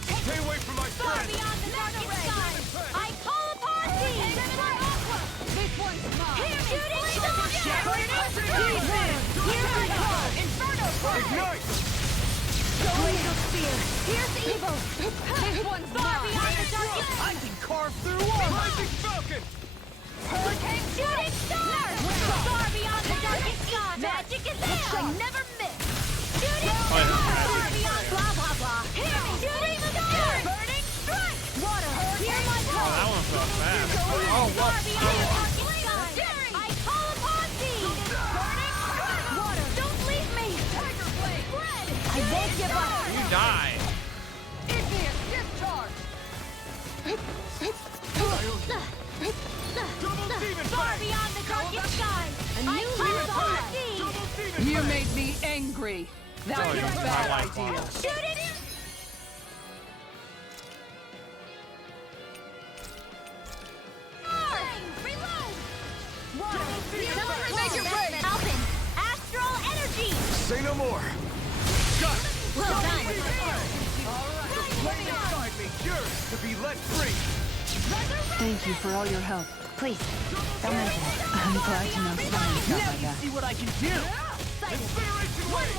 Stay away from my Far friend! beyond the darkest sky! I call upon thee! This one's mine! Shooting star! Here I come! Inferno Fire! Ignite! Glacial Spear! Here's evil! This one's Far mine! beyond the darkest I can carve through armor! Rising Falcon! Hurricane Shooting star! Far beyond the darkest sky! Magic is there! I never miss! Shooting star! Far beyond blah blah blah! Shooting star! Burning strike! Water! Hear my call! Oh, that one felt fast. Far beyond the darkest sky! I call upon thee! Burning strike! Water! Don't leave me! Tiger Blade! Bread! I won't give up! You die. Igneous discharge! Far beyond the darkest sky! I call upon thee! Double demon You tank! made me angry. That Oh, was you a bad like idea. that. Shoot it! Reload! Someone Make it rain! Alpin! Astral energy! Say no more! Got it! Well done! Flame inside me yearns to be let free! Thank you for all your help. Please, don't mention it. I'm glad to know someone's got Now my you back. see what I can do! Incineration wave!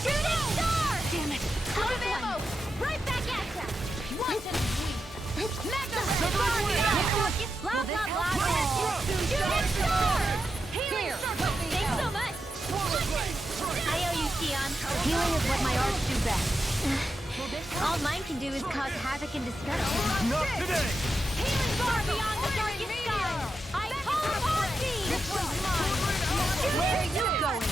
Shooting star! Damn it! Out of ammo! Right back at ya! Once in a week! Mega blah blah blah! Shooting star! Here! Thanks so much! I owe you, Xion. Healing is what my arts do best. All mine can do is cause havoc and destruction. Not today! Healing far beyond the darkest sky! I call upon thee! Where are you going?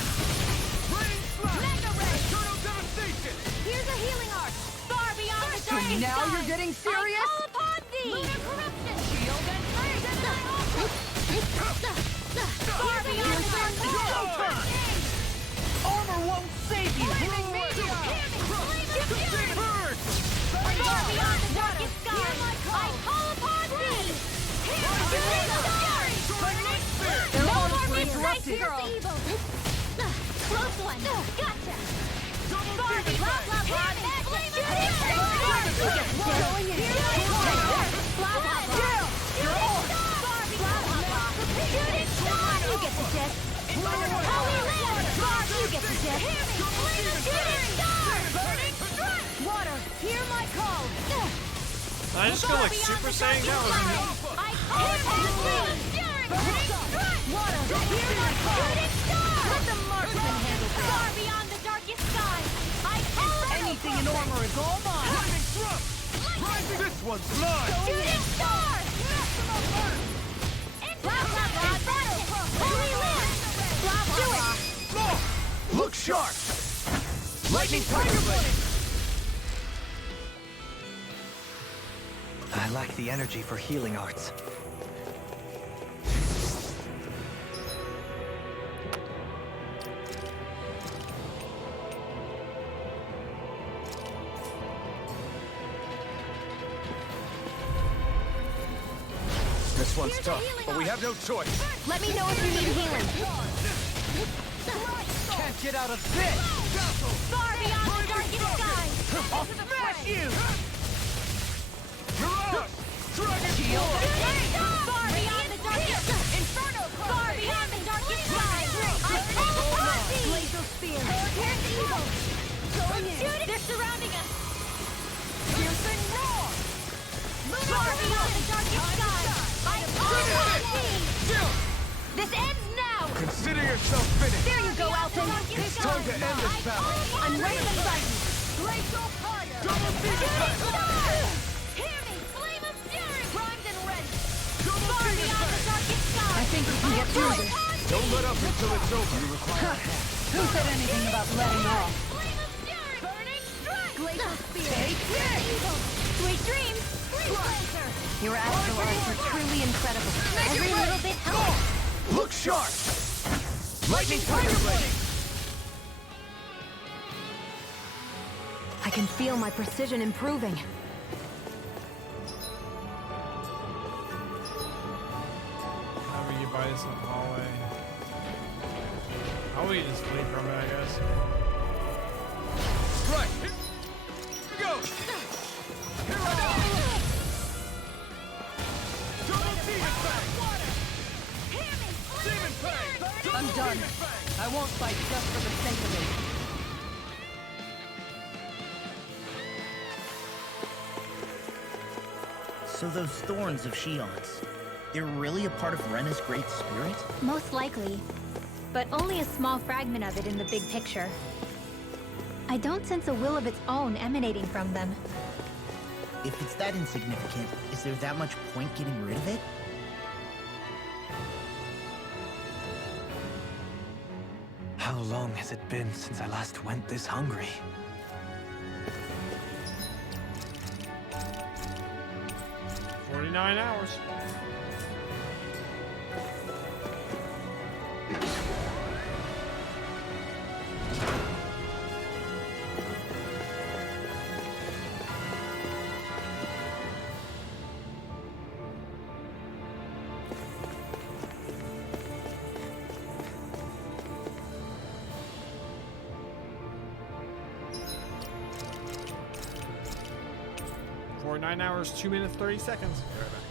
Raining slash! Mega ray! Eternal devastation! Here's a healing arc! Far beyond the So darkest now sky! you're getting serious? I call upon thee! Lunar corruption! Shield and flame! Far beyond the darkest sky! Armor won't save you! Burn! Far beyond the darkest sky! I call upon thee! Shooting star! No more Miss Nice Girl! Close one! Gotcha! Far beyond blah blah blah! Shooting star! You get the gist! Blah blah blah! Shooting star! Far beyond blah blah blah! Shooting star! You get the gist! Holy land! You get the gist! Shooting star! I just go like Super Saiyan? That was I call upon the Water! Here I come! Let the marksman handle this! Far beyond the darkest sky! I call Anything in armor is all mine! Lightning thrust! This one's mine! Shooting star! Holy land! Do it! Look sharp! Lightning tiger blade! I lack the energy for healing arts. This one's tough, but we have no choice. Let me know if you need healing. Can't get out of this! Far beyond the darkest sky! I'll smash you! Mirage! Dragon Shield! Far beyond the darkest Inferno! Far beyond the darkest sky! I call upon thee! Laser spear! Here's the evil! Going in! Shoot it! They're surrounding us! Piercing roar! Far beyond the darkest sky! I call upon thee! This ends now! Consider yourself finished! There you go, Alton! It's time to end this battle! I'm ready to fight you! Glacial fire! Double beam attack! Hear me! Flame of fury! Primed and ready! Double Far beam beyond the attack! darkest sky! I think we can get through this. Don't let up until it's over. You require Who said anything about letting off? Flame of fury! Burning strike! Glacial spear! Take this! Evil! Sweet dreams! Blazer! Your astral arts are truly incredible. Every little bit helps! Look sharp! Lightning tiger blade! I can feel my precision improving. How will you buy this in the hallway? How will you just flee from it, I guess? Right! Here we go! Here I go! Double demon fang! Demon fang! I'm done. I won't fight just for the sake of it. So those thorns of Shion's, they're really a part of Rena's great spirit? Most likely. But only a small fragment of it in the big picture. I don't sense a will of its own emanating from them. If it's that insignificant, is there that much point getting rid of it? How long has it been since I last went this hungry? $49. For 9 hours, 2 minutes, 30 seconds. Be right back.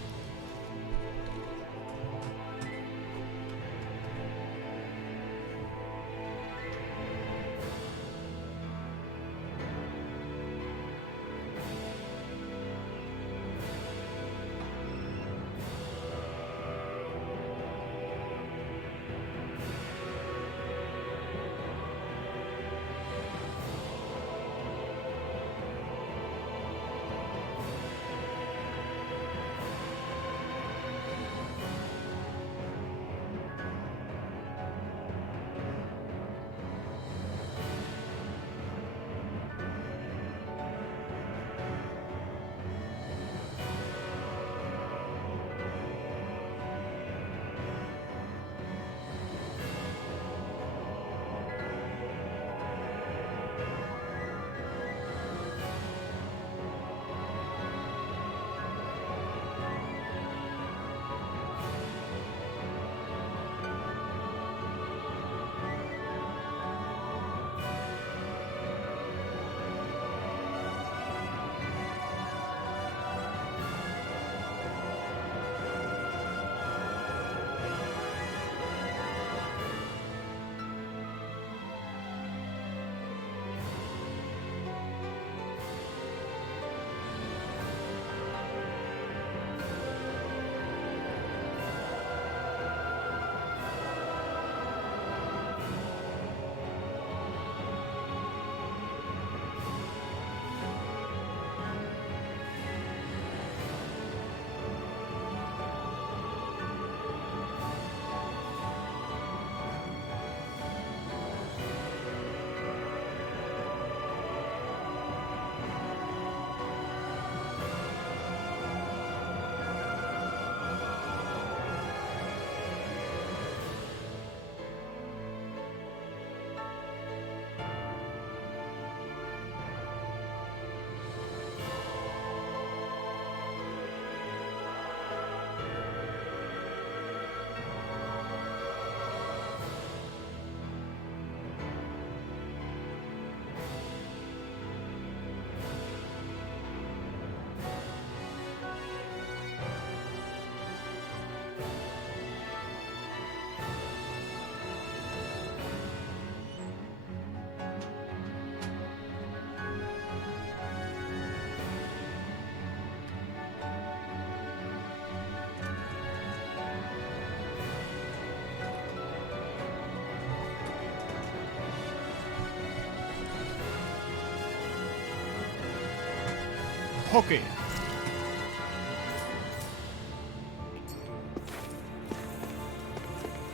Okay.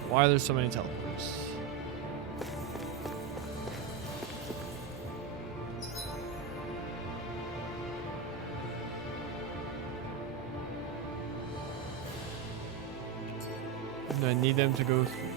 Why are there so many teleports? Do I need them to go through?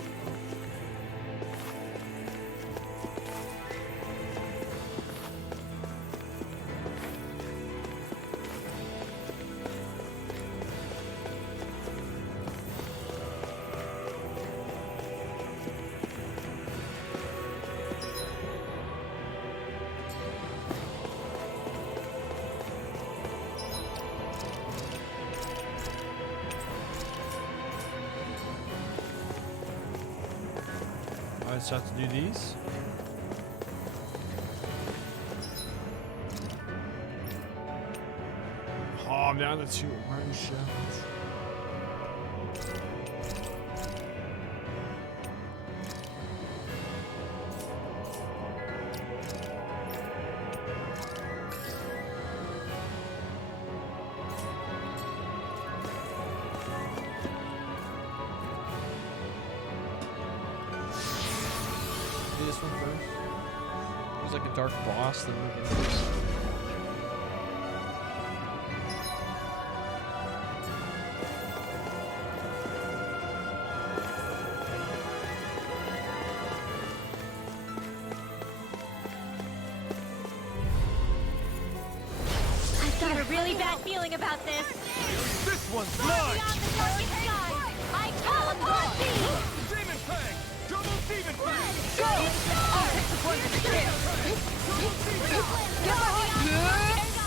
I just have to do these. Oh, I'm down to 2 orange shells. Do this one first. There's like a dark boss that we can face. I've got a really bad feeling about this. This one's Far mine! beyond the darkest sky, I call upon thee! Demon Fang! Double Demon Fang! Go! I'll take the one to the kill!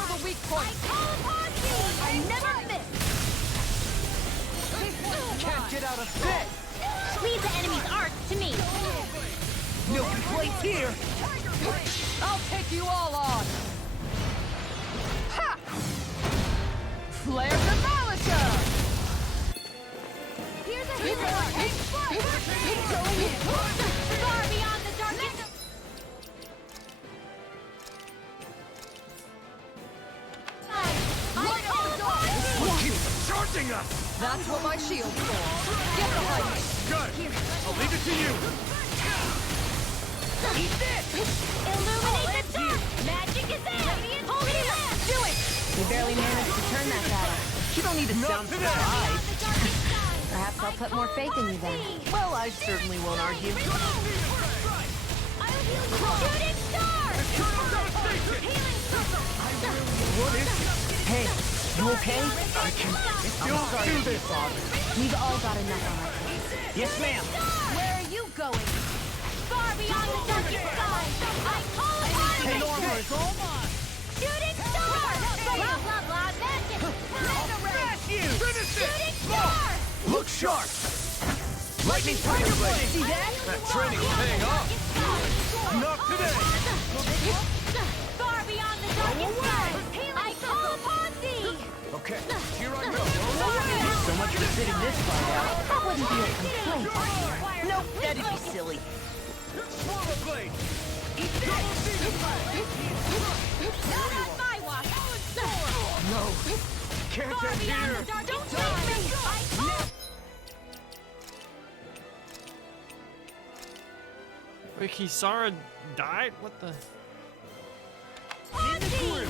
The weak point! I call upon thee! I never miss! Can't get out of this! Leave the enemy's art to me! No complaints here! I'll take you all on! Ha! Flare Demolisher! Here's a hero! Far beyond the darkest... I call upon thee! Keep charging us! That's what my shield's for. Get behind me! Good! I'll leave it to you! Eat this! Illuminate the dark! Magic is in! Holy land! Do it! We barely managed to turn that battle. You don't need to Not sound today! surprised. Perhaps I'll put more faith in you then. Well, I certainly won't argue. Shooting star! Healing circle! What is it? Hey, you okay? I can still do this! We've all got enough on our plates. Yes, ma'am. Where are you going? Far beyond the darkest sky! I call upon Hey, you! armor is all mine! Shooting star! Blah blah blah magic! Smash you! Finish it! Shooting star! Look sharp! Lightning Tiger Blade! See that? That training's paying off! Not today! Far beyond the darkest sky! I call upon thee! Okay, here I go! So much for sitting this far out. That wouldn't be a complaint. Nope, that'd be silly. Swallow Blade! Not on my watch! No! Can't Far end beyond here! the darkest sky! I call... Wait, Kisara died? What the? upon thee!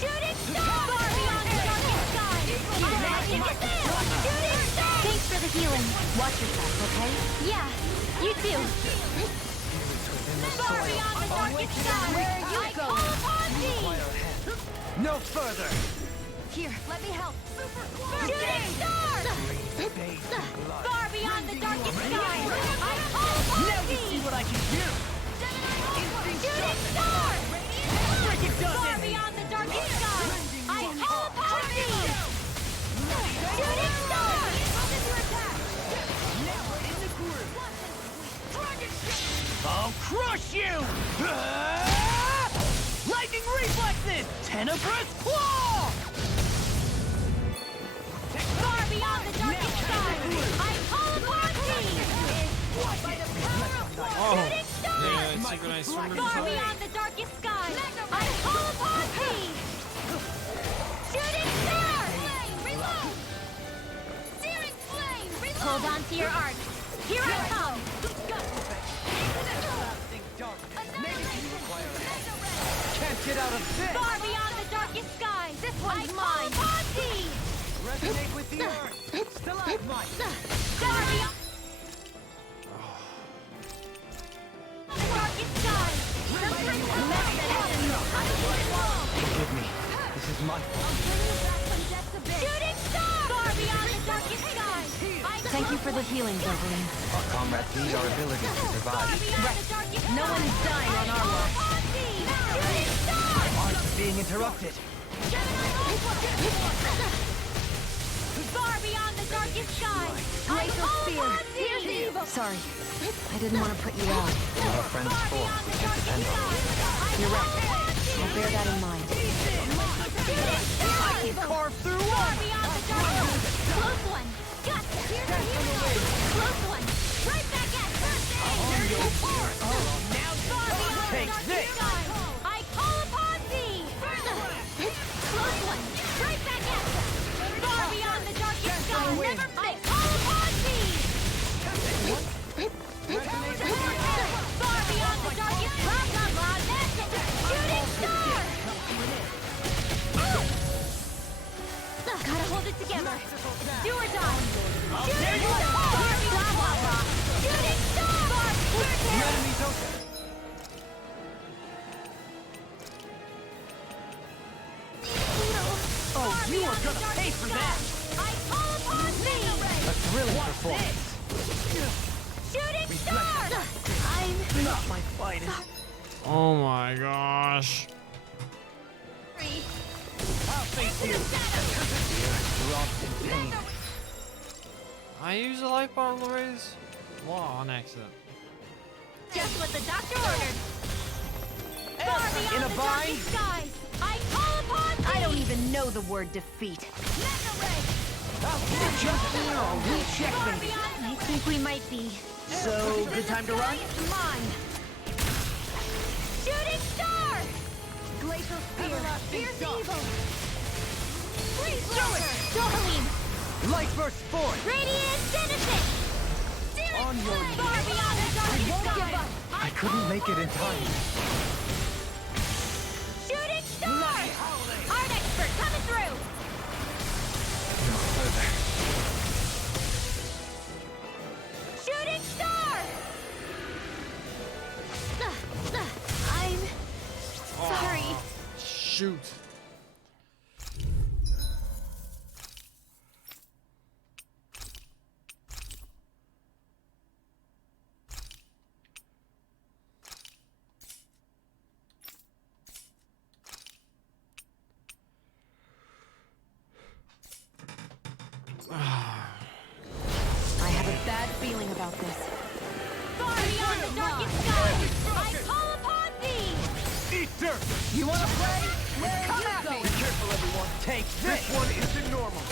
Shooting star! Far beyond the darkest sky! Magic is in! Shooting star! Thanks for the healing. Watch yourself, okay? Yeah, you too. Far beyond the darkest sky! Where are you I going? call upon thee! No further! Here, let me help. Shooting star! Far beyond the darkest sky! I call upon Now you thee! see what I can do. Shooting star! Break it, Far doesn't! beyond the darkest sky! I call upon thee! Shooting star! I'll crush you! Lightning reflexes! Tenebrous claw! Far beyond the darkest sky! I call upon thee! Oh, Shooting star! yeah, synchronized swimmer. Far beyond the darkest sky! I call upon thee! Hold on to your arc. Here I come! Can't get out of this! Far beyond the darkest skies! This one's mine! Posse! Resonate with the earth! Stalagmite! Far beyond the darkest skies! Sometimes the best medicine Forgive me. This is my fault. Shooting star! Far beyond the darkest skies! Thank you for the healing, Zovaline. Our comrades need our abilities to survive. No one is dying on our watch. Shooting star! Art's being interrupted. Far beyond the darkest skies! Glacial spear. Sorry, I didn't want to put you out. What our friends for, we can depend on. You're right. I'll bear that in mind. I can carve through Far one! beyond the darkest. Close one. Gotcha. Close one. Right back at first aid. Now far beyond the Take darkest this. skies. I call upon thee. Close one. Right back at you. Far beyond the darkest skies. Never I call upon thee. Far beyond the darkest clouds. Shooting star. Gotta hold it together. Do or die. Shooting star. Shooting star. Enemy's open. Oh, you are gonna pay for that! I call upon thee. A thrilling performance. Shooting star. I'm Not my finest. Oh my gosh. free. I'll face you. Dropped in pain. I use a life bottle to raise law on accident. Just what the doctor ordered. Far In beyond a the bind? darkest skies. I call upon thee. I don't even know the word defeat. Just here, or we checkmate. I think we might be. So, good time to run? Mine. Shooting star. Glacial spear. Fierce evil. Freeze Walker. Zovaline. Light burst forth. Radiant Genesis. On your knees. Far beyond the darkest skies. I couldn't make it in time. Shooting star. Art expert coming through. Shooting star. I'm sorry. Shoot. I have a bad feeling about this. Far beyond the darkest skies. I call upon thee. Eat dirt! You wanna play? Come at me! Be careful, everyone. Take this! This one isn't normal.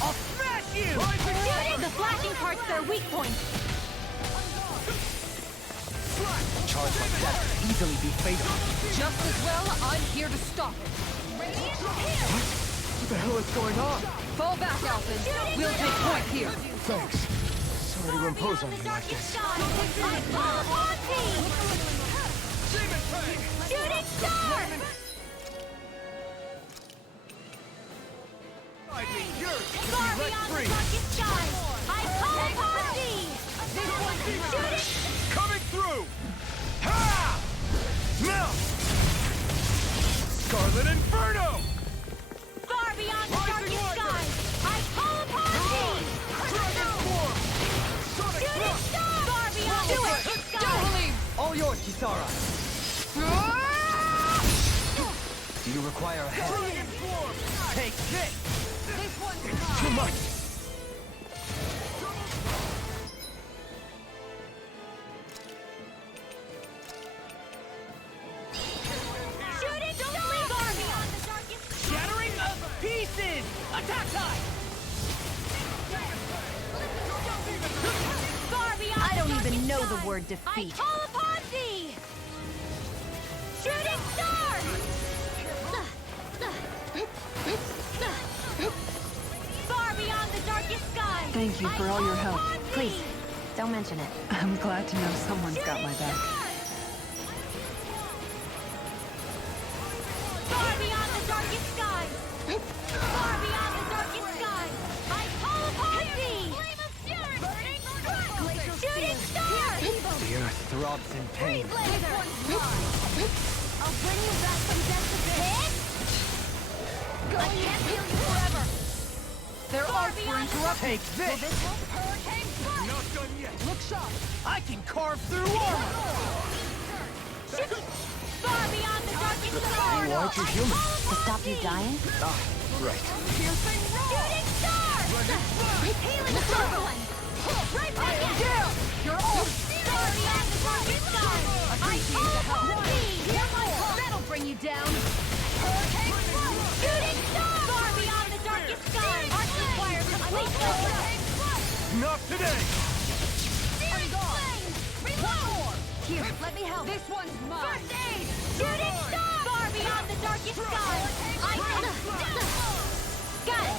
I'll smash you! The flashing part's their weak point. Charge like that could easily be fatal. Just as well, I'm here to stop it. What the hell is going on? Fall back, Alphen. We'll take point here. Thanks. Sorry to impose on you like this. I call upon thee. Shooting star. Far beyond the darkest skies. I call upon thee. Shooting. Coming through! Ha! Now! Scarlet Inferno! Far beyond the darkest skies. I call upon thee. Dragon Form! Sonic Shooting Thrust! star. Far beyond the darkest skies. All yours, Kisara. Do you require a hand? Dragon Form! Take this! It's too much! Shooting star. Far beyond the darkest. Shattering of pieces! Attack time! Far beyond I don't the even darkest know the skies. word I defeat. call upon thee. Shooting star. Far beyond the darkest skies. Thank you for all your help. I call upon Please, don't mention it. I'm glad to know someone's got my back. Far beyond the darkest skies! Far beyond the darkest skies! I call upon thee! Shooting star! The earth throbs in pain. Blazer! I'll bring you back from death to this! I can't heal you forever! Their arts were interrupted. Take this! Hurricane strike! Not done yet. Look sharp. I can carve through armor. Far beyond the darkest skies! You aren't you human? To stop you dying? Ah, right. Shooting star! Healing one! Right back at you! You're all. Far beyond the darkest skies! I call upon thee! That'll bring you down! Hurricane strike! Shooting star! Far beyond the darkest skies! Art requires complete hurricane strike! Not today. I'm gone! Reload! Here, let me help. This one's mine. First aid! Shooting star! Far beyond the darkest skies! Got it!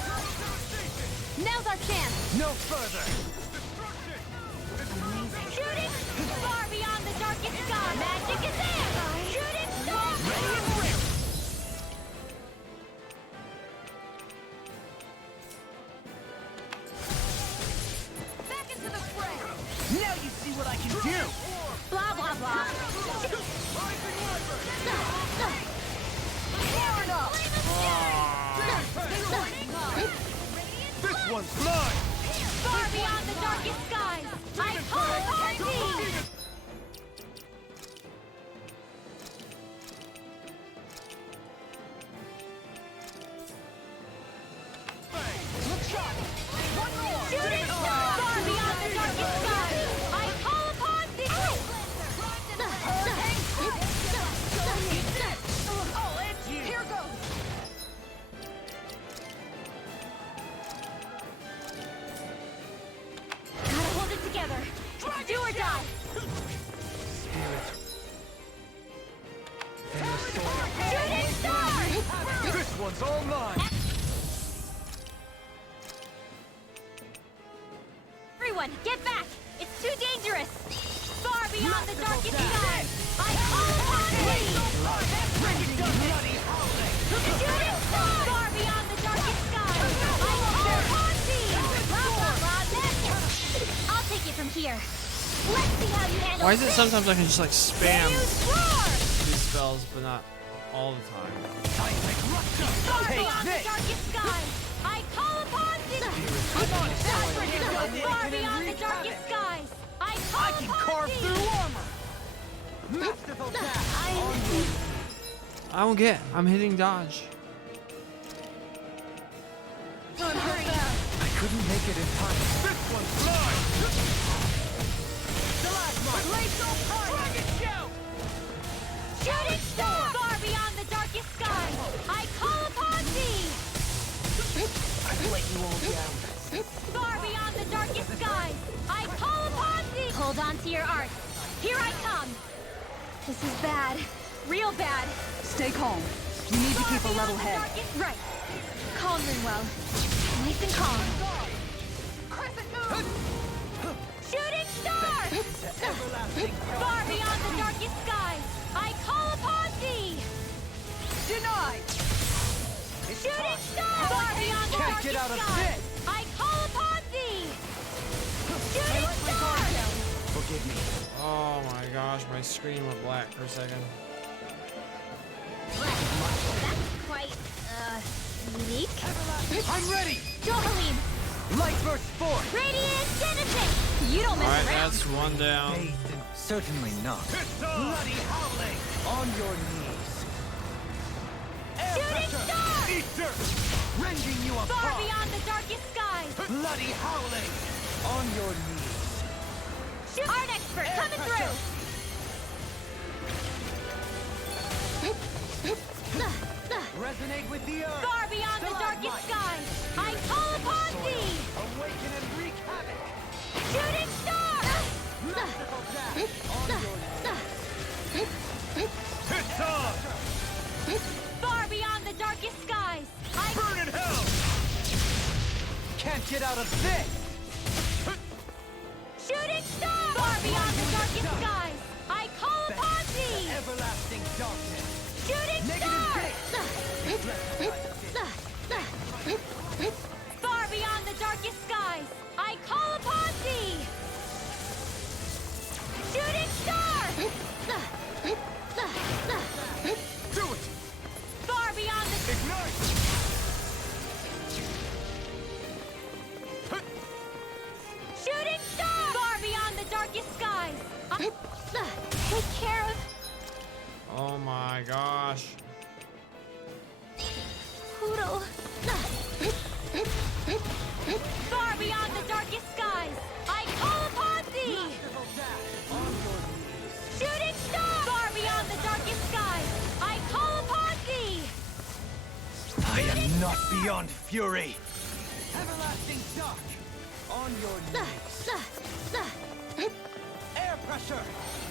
Now's our chance! No further. Shooting! Far beyond the darkest sky! Magic is there! Shooting star! Back into the fray! Now you see what I can do. Blah, blah, blah. Fair enough. This one's mine. Far beyond the darkest skies! I call upon thee! Look sharp. One more. Shooting star! Far beyond the darkest skies! I call upon thee! I'll end you. Here goes! Gotta hold it together! Do or die! Shooting star! This one's all mine. Everyone, get back! It's too dangerous! Far beyond the darkest sky! I call upon thee! Shooting star! Far beyond the darkest sky! I call upon thee! Blah, blah, blah, next! I'll take it from here. Let's see how you handle Why is it this. sometimes I can just like spam Use roar! these spells, but not all the time? Far beyond the darkest sky! I call upon thee! Far beyond the darkest skies! I call I can upon carve thee! through armor. Masterful dash. I don't get. I'm hitting dodge. I couldn't make it in time. This one's mine. Glacial Dragon Shout! Shooting star! Far beyond the darkest skies! I call upon thee! I've let you all down. Far beyond the darkest skies! I call upon thee! Hold on to your art. Here I come! This is bad. Real bad. Stay calm. You need to keep a level head. Right. Calm, Rinwell. Nice and calm. Crescent moon! Shooting star! Far beyond the darkest skies! I call upon thee! Denied. Shooting star! Far beyond the Can't darkest get out of skies! this. I call upon thee! Shooting star! Forgive me. Oh my gosh, my screen went black for a second. That's quite, unique. I'm ready. Dohalim! Light burst forth! Radiant Genesis! You don't mess Alright, around! that's one down. Certainly not. Bloody howling. On your knees. Shooting star! Eat dirt. Rending you Far apart. beyond the darkest skies! Bloody howling. On your knees. Art expert coming through! Resonate with the earth. Far beyond the darkest skies! I call upon thee! Awaken and wreak havoc. Shooting star! Merciful dash. On your knees. It's on. Far beyond the darkest skies! I Burn in hell. Can't get out of this. darkness. Shooting star! Far beyond the darkest skies, I call upon thee! Shooting star! Do it! Far beyond the... Ignite! Shooting star! Far beyond the darkest skies, take care of... Oh my gosh. Poodle. Far beyond the darkest skies, I call upon thee! Shooting star! Far beyond the darkest skies, I call upon thee! I am not beyond fury. Everlasting dark. On your knees. Air pressure.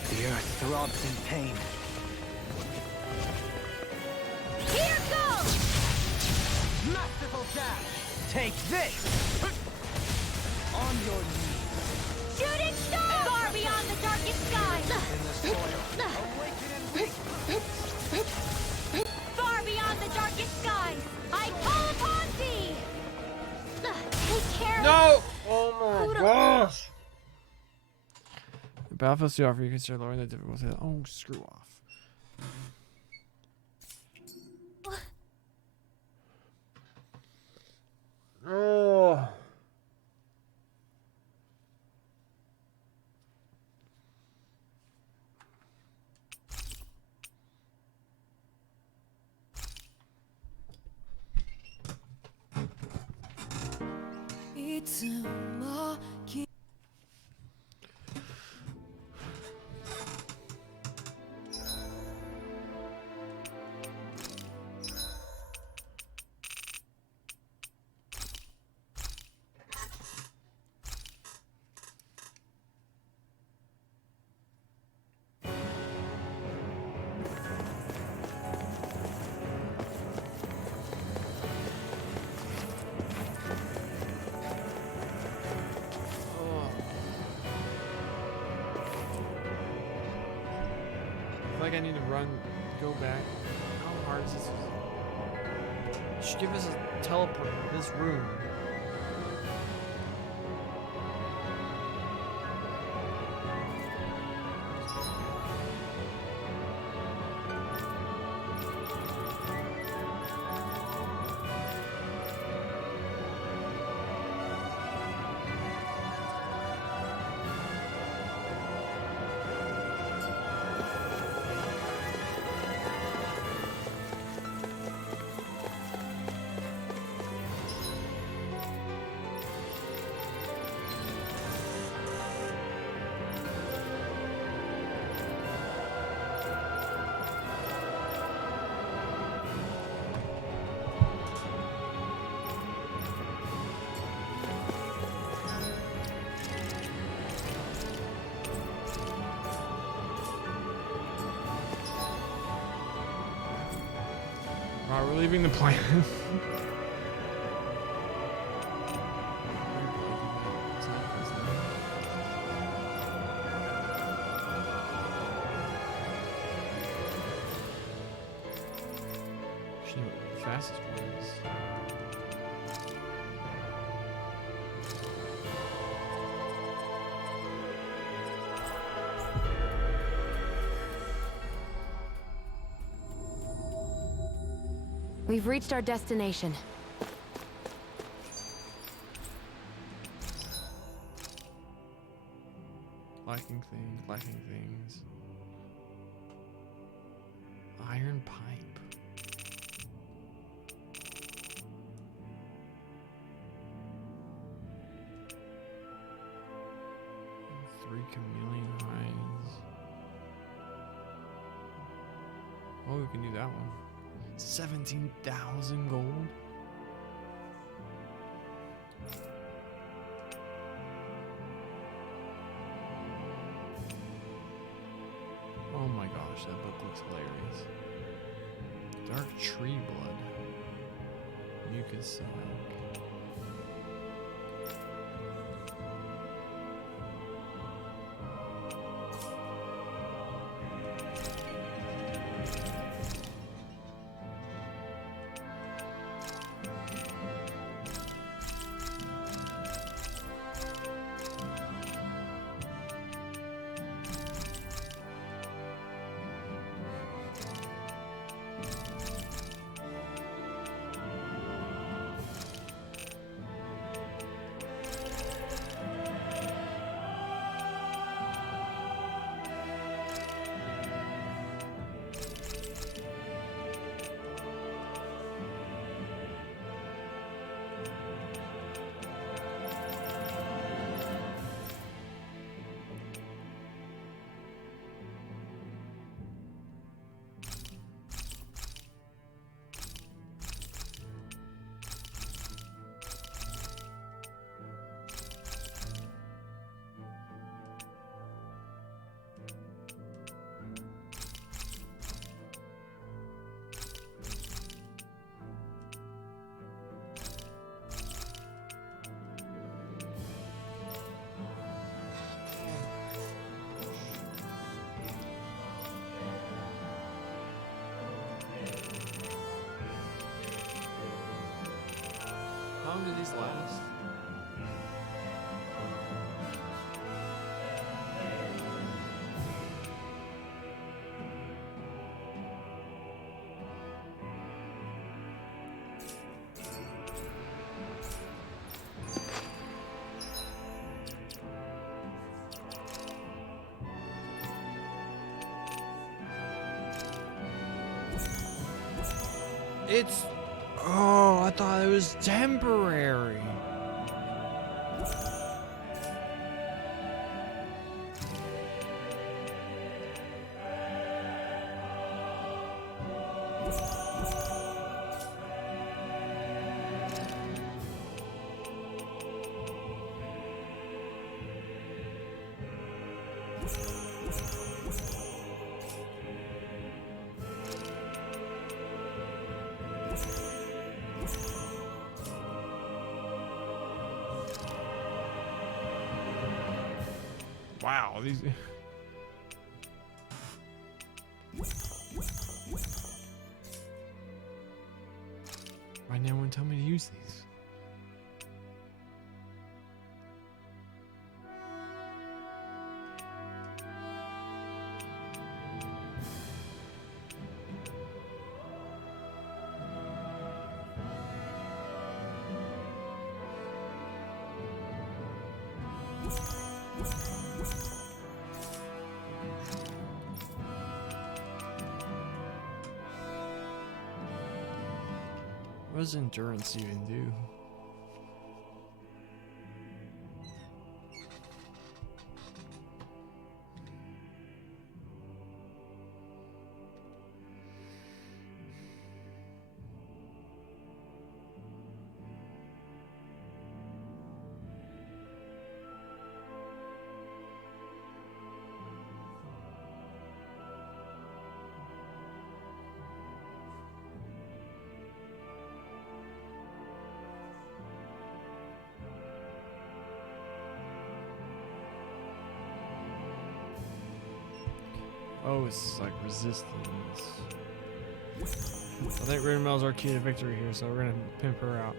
The earth throbs in pain. Here goes! Masterful dash. Take this. On your knees. Shooting star! Far beyond the darkest skies! In the soil. Awaken and wake. Far beyond the darkest skies, I call upon thee! Take care of... No! Oh my gosh! The battlefield to offer, you can start lowering the difficulty. Oh, screw off. Oh. I feel like I need to run, go back. How hard is this? It should give us a teleport to this room. Wow, we're leaving the planet. Actually, what the fastest one is. We've reached our destination. Liking things. Iron pipe. Three chameleon hides. Oh, we can do that one. 17,000 gold. Oh my gosh, that book looks hilarious. Dark tree blood. Mucus sac. How long do these last? It's... Oh, I thought it was temporary. Wow, these... Why no one tell me to use these? What does endurance even do? Oh, it's like resistance. I think Rinmel's our key to victory here, so we're gonna pimp her out.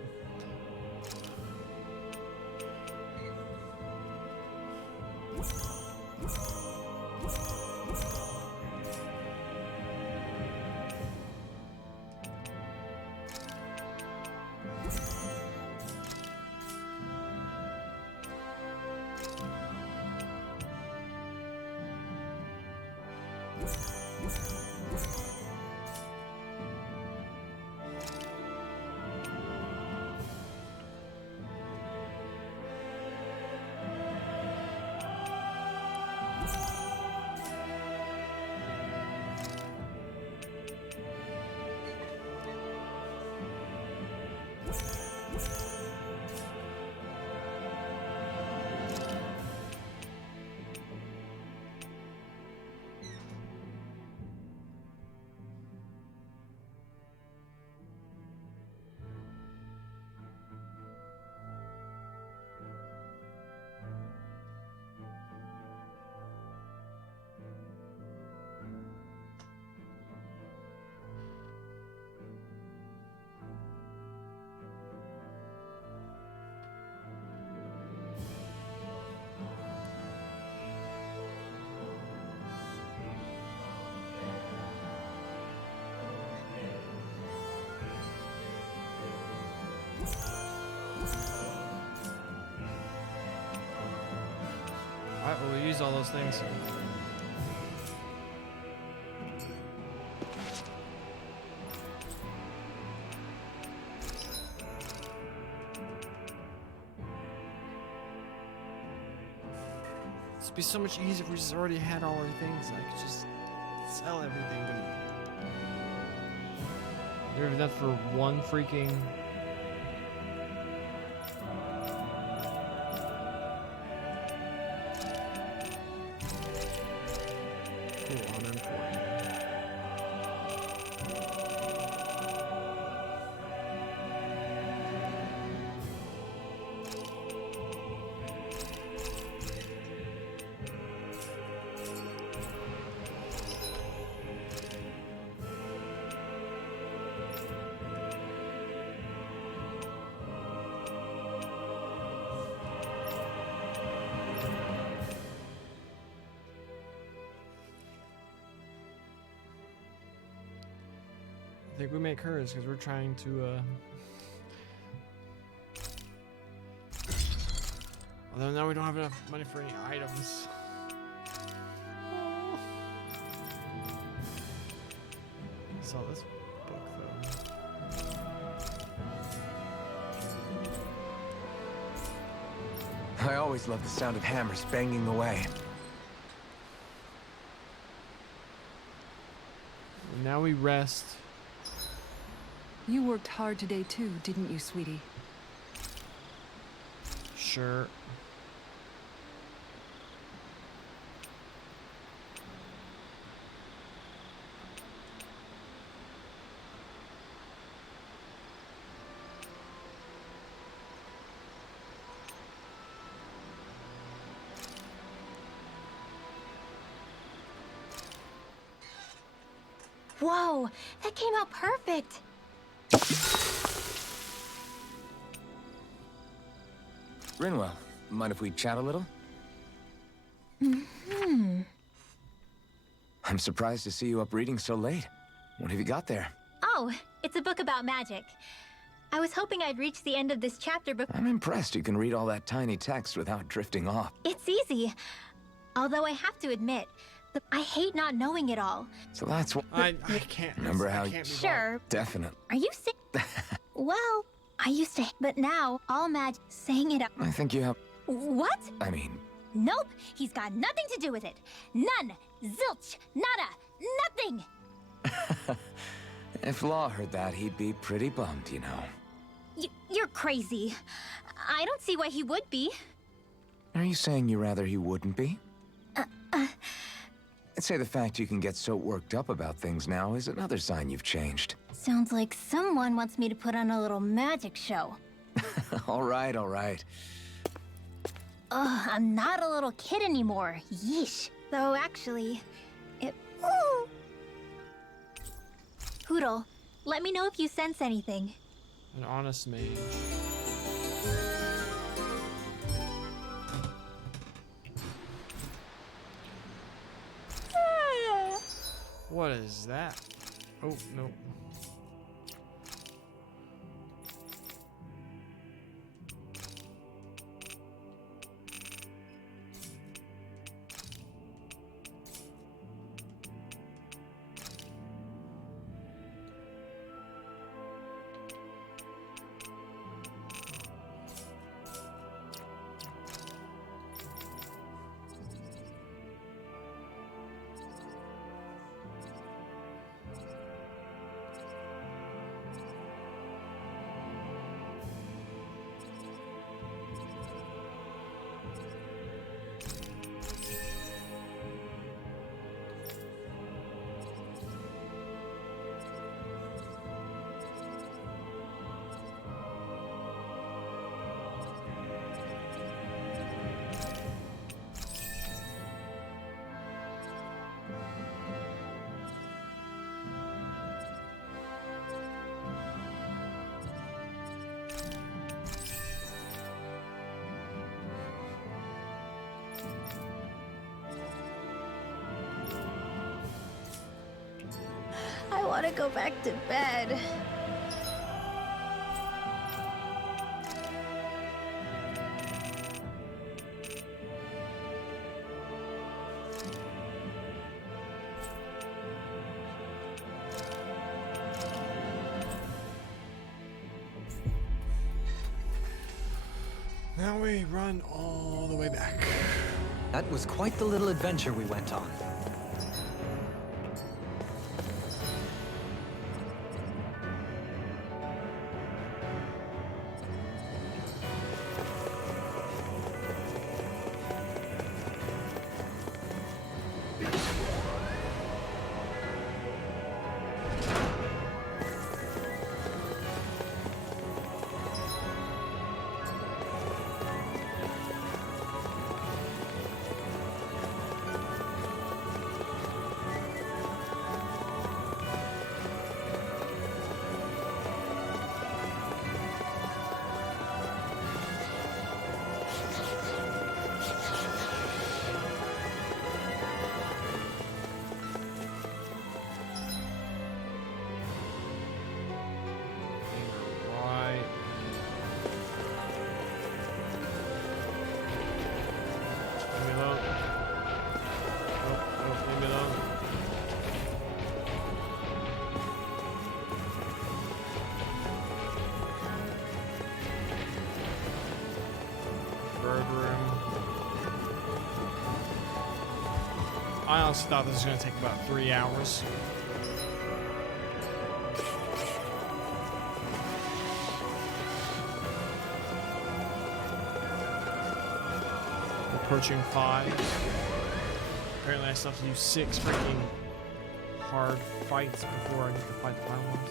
Alright, well, we use all those things. It'd be so much easier if we just already had all our things. I could just sell everything. They're enough for one freaking... think we make hers because we're trying to. Although now we don't have enough money for any items. I saw this book though. I always love the sound of hammers banging away. Now we rest. You worked hard today too, didn't you, sweetie? Sure. Whoa, that came out perfect. Rinwell, mind if we chat a little? I'm surprised to see you up reading so late. What have you got there? Oh, it's a book about magic. I was hoping I'd reach the end of this chapter, but I'm impressed you can read all that tiny text without drifting off. it's easy. Although I have to admit, I hate not knowing it all. So that's what... I can't. Remember I how- can't be Sure. Definite. Are you sick? Well, I used to, but now all magic saying it. I think you have... What? I mean, Nope. He's got nothing to do with it. None. Zilch. Nada. Nothing. if Law heard that, he'd be pretty bummed, you know. You're crazy. I don't see why he would be. Are you saying you rather he wouldn't be? I'd say the fact you can get so worked up about things now is another sign you've changed. Sounds like someone wants me to put on a little magic show. All right, all right. Ugh, I'm not a little kid anymore. Yeesh. Though actually, it... Ooh. Hootle, let me know if you sense anything. An honest mage. What is that? Oh, no. I want to go back to bed. Now we run all the way back. That was quite the little adventure we went on. bird room. I honestly thought this was going to take about 3 hours. Approaching 5. Apparently I still have to do 6 freaking hard fights before I get to fight the final ones.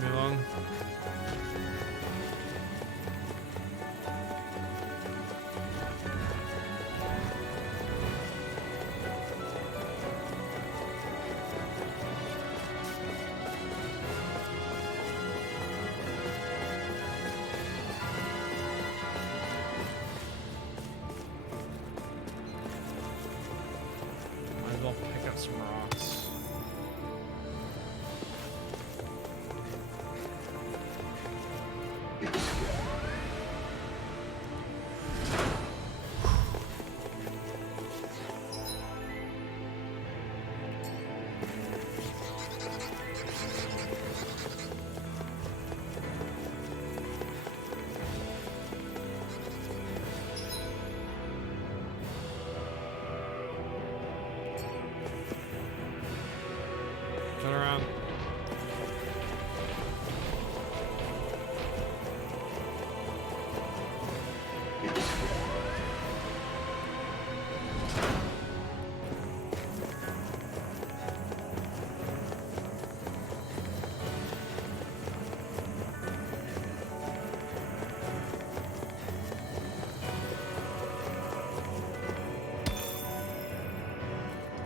Leave me alone. Might as well pick up some rocks. Turn around.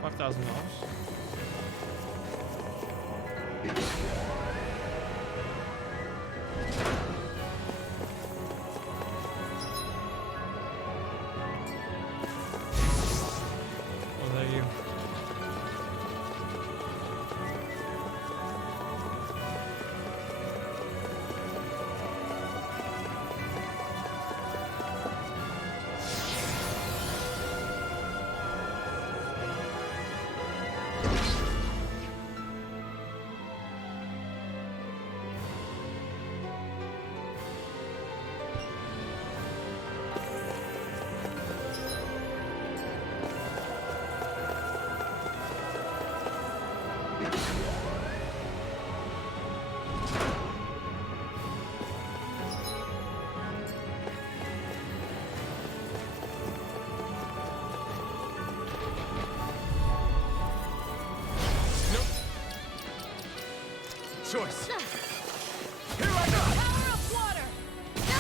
$5,000. Was that you? Choice. Here I go. Power of water! No.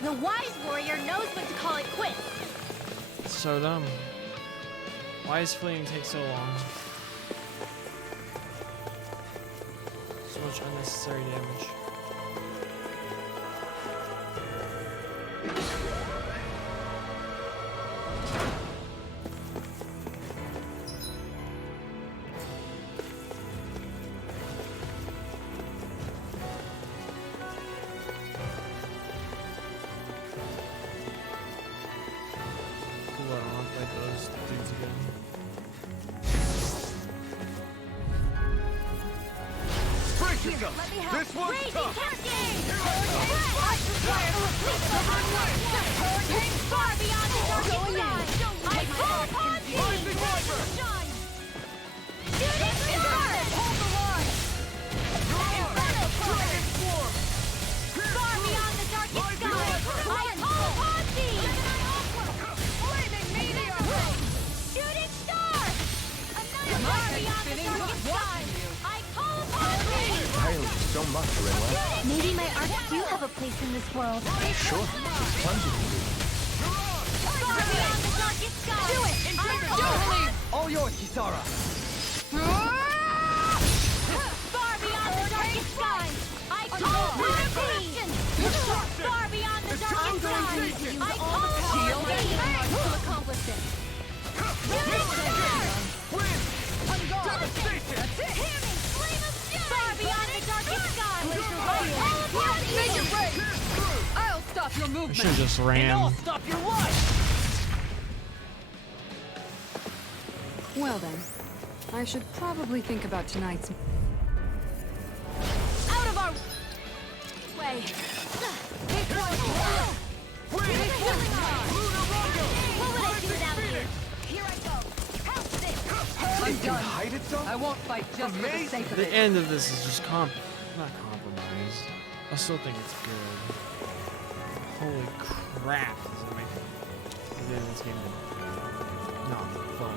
The wise warrior knows when to call it quits. It's so dumb. Why is fleeing take so long? So much unnecessary damage. Cool, I don't want to fight those dudes again. Brace yourself. Let me help. This one's Crazy tough. cascade! Hurricane far beyond the darkest sky! I call upon thee! Rising Viper. Shine! Shooting star! Hold the line! Inferno Dragon Swarm! Far beyond the darkest sky! I call upon thee! Flaming meteor! Shooting star! Far beyond the darkest sky! I call upon thee! Entirely so much, Rinwell. Maybe my arts do have a place in this world. Sure, there's plenty to do. Far beyond the darkest sky! Do it! I call upon All yours, Kisara. Far beyond the darkest sky! I call upon thee! going to need to use all the power of my healing arts to accomplish this. Far beyond the darkest sky. I'll stop your I movement. should have just ran. Stop your life. Well then, I should probably think about tonight's. Out of our way. Keep going. What would I do without you? Here I go. How's this? I'm done. Hide it though? I won't fight just for the sake of The it. end of this is just not compromised. I still think it's good. Holy crap! Does it make this game not fun?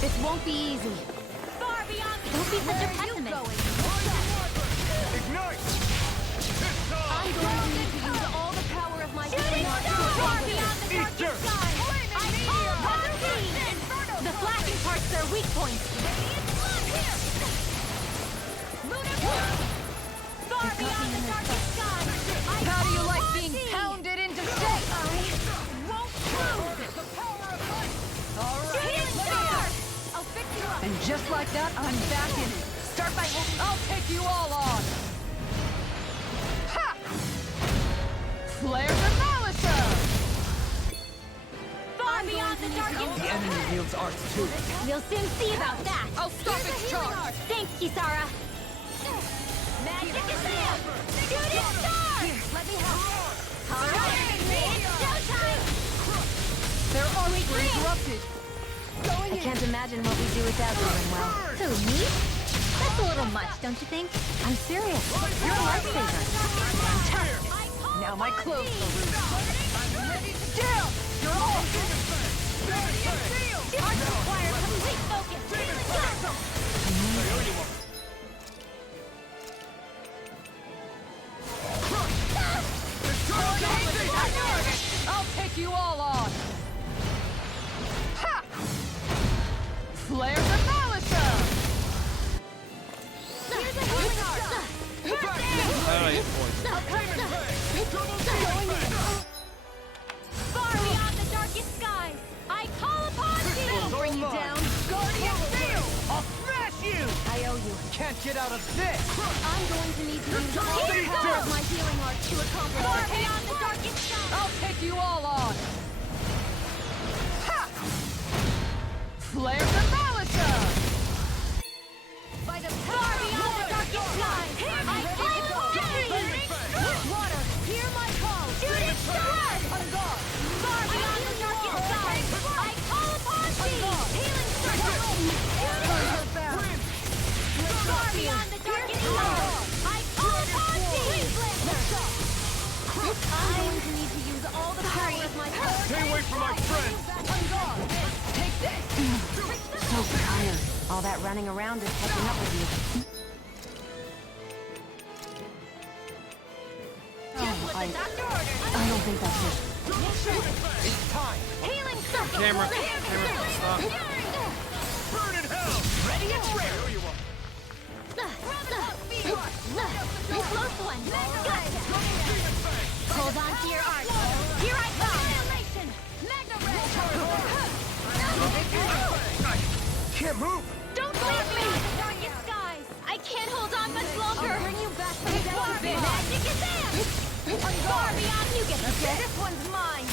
This won't be easy. Far beyond. Don't be such a pessimist. Ignite! I'm going to need to use all the power of my healing arts to far beyond the darkest sky. I call upon thee! The flashing parts are weak points. Far beyond the darkest sky. How do you like being pounded into shape? Won't lose. The power of light. All right. I'll fix you up. And just like that, I'm back in it. Start by I'll take you all on. Ha! Flare the Malisher! Far beyond the darkest The enemy wields arts too. We'll soon see about that. I'll stop its charge. Thanks, Kisara. Magic is there. Shooting star. Here, let me help. All right, it's showtime. Their arms were interrupted. I can't imagine what we do without you, Rinwell. Who, me? That's a little much, don't you think? I'm serious. You're a lifesaver. Now my clothes are ruined. I'm ready to down. You're all Arts require complete focus. I'll take you all on. Ha! Flare the Malisher! Here's a healing art. Far beyond the darkest skies, I call upon thee. I'll bring you down. Guardian Field! I'll smash you! I owe you. Can't get out of this! I'm going to need to use all the power of my healing arts to accomplish far beyond the darkest skies. I'll take you all on. Ha! Flare the Malisher! By the far beyond the darkest skies, I call upon thee. Water, hear my call. Shooting star. Far beyond the darkest skies, I call upon thee. Healing circle. Far beyond the darkest skies, I call upon thee. I'm going to need to use all the power of my heart. Stay away from my friends! Take this! So tired. All that running around is catching up with you. Just what the doctor ordered. I don't think that's it. It's time! Healing circle. Camera, stop. Burn in hell! Ready and rare! You are. Close one. Gotcha. Hold on to your art. Here I come. Annihilation. Magna Ray. Can't move! Don't leave me. Darkest skies. I can't hold on much longer. I'll bring you back from down there. Magic is there. Far beyond you get upset. This one's mine.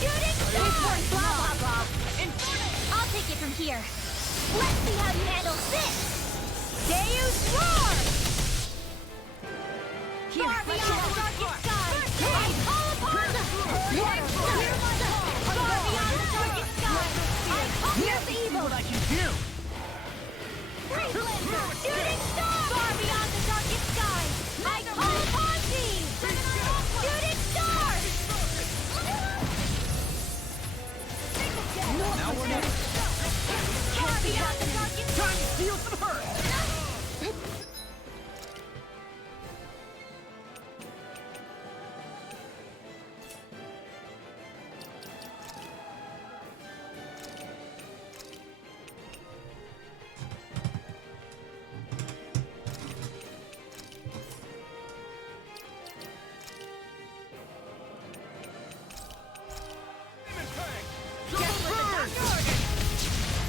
Shooting star. This one's blah blah blah. I'll take it from here. Let's see how you handle this. Deus roar. Far beyond the darkest skies. I call upon the water. Far beyond the darkest skies. I conquer the evil. What I can do! Shooting star! Far beyond the darkest skies! I call upon thee! Shooting star! Now we're not. Far beyond the darkest Time to deal some hurt!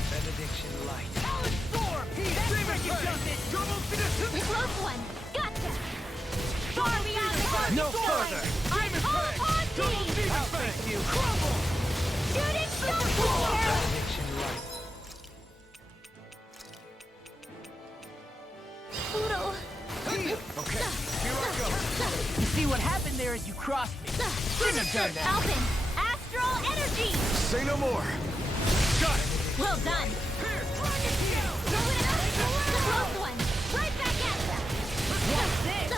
Benediction light. Talon storm! Close one! Gotcha! Far beyond the darkest No skies! further! I call upon thee! I'll thank you! Crumble! Shooting star! Benediction light. Poodle! Okay, here I go. You see what happened there is you crossed me. Shouldn't have done that. Alvin! Astral energy! Say no more. Got it. Well done! Here, dragon tail! Close one! Right back at ya! What's this?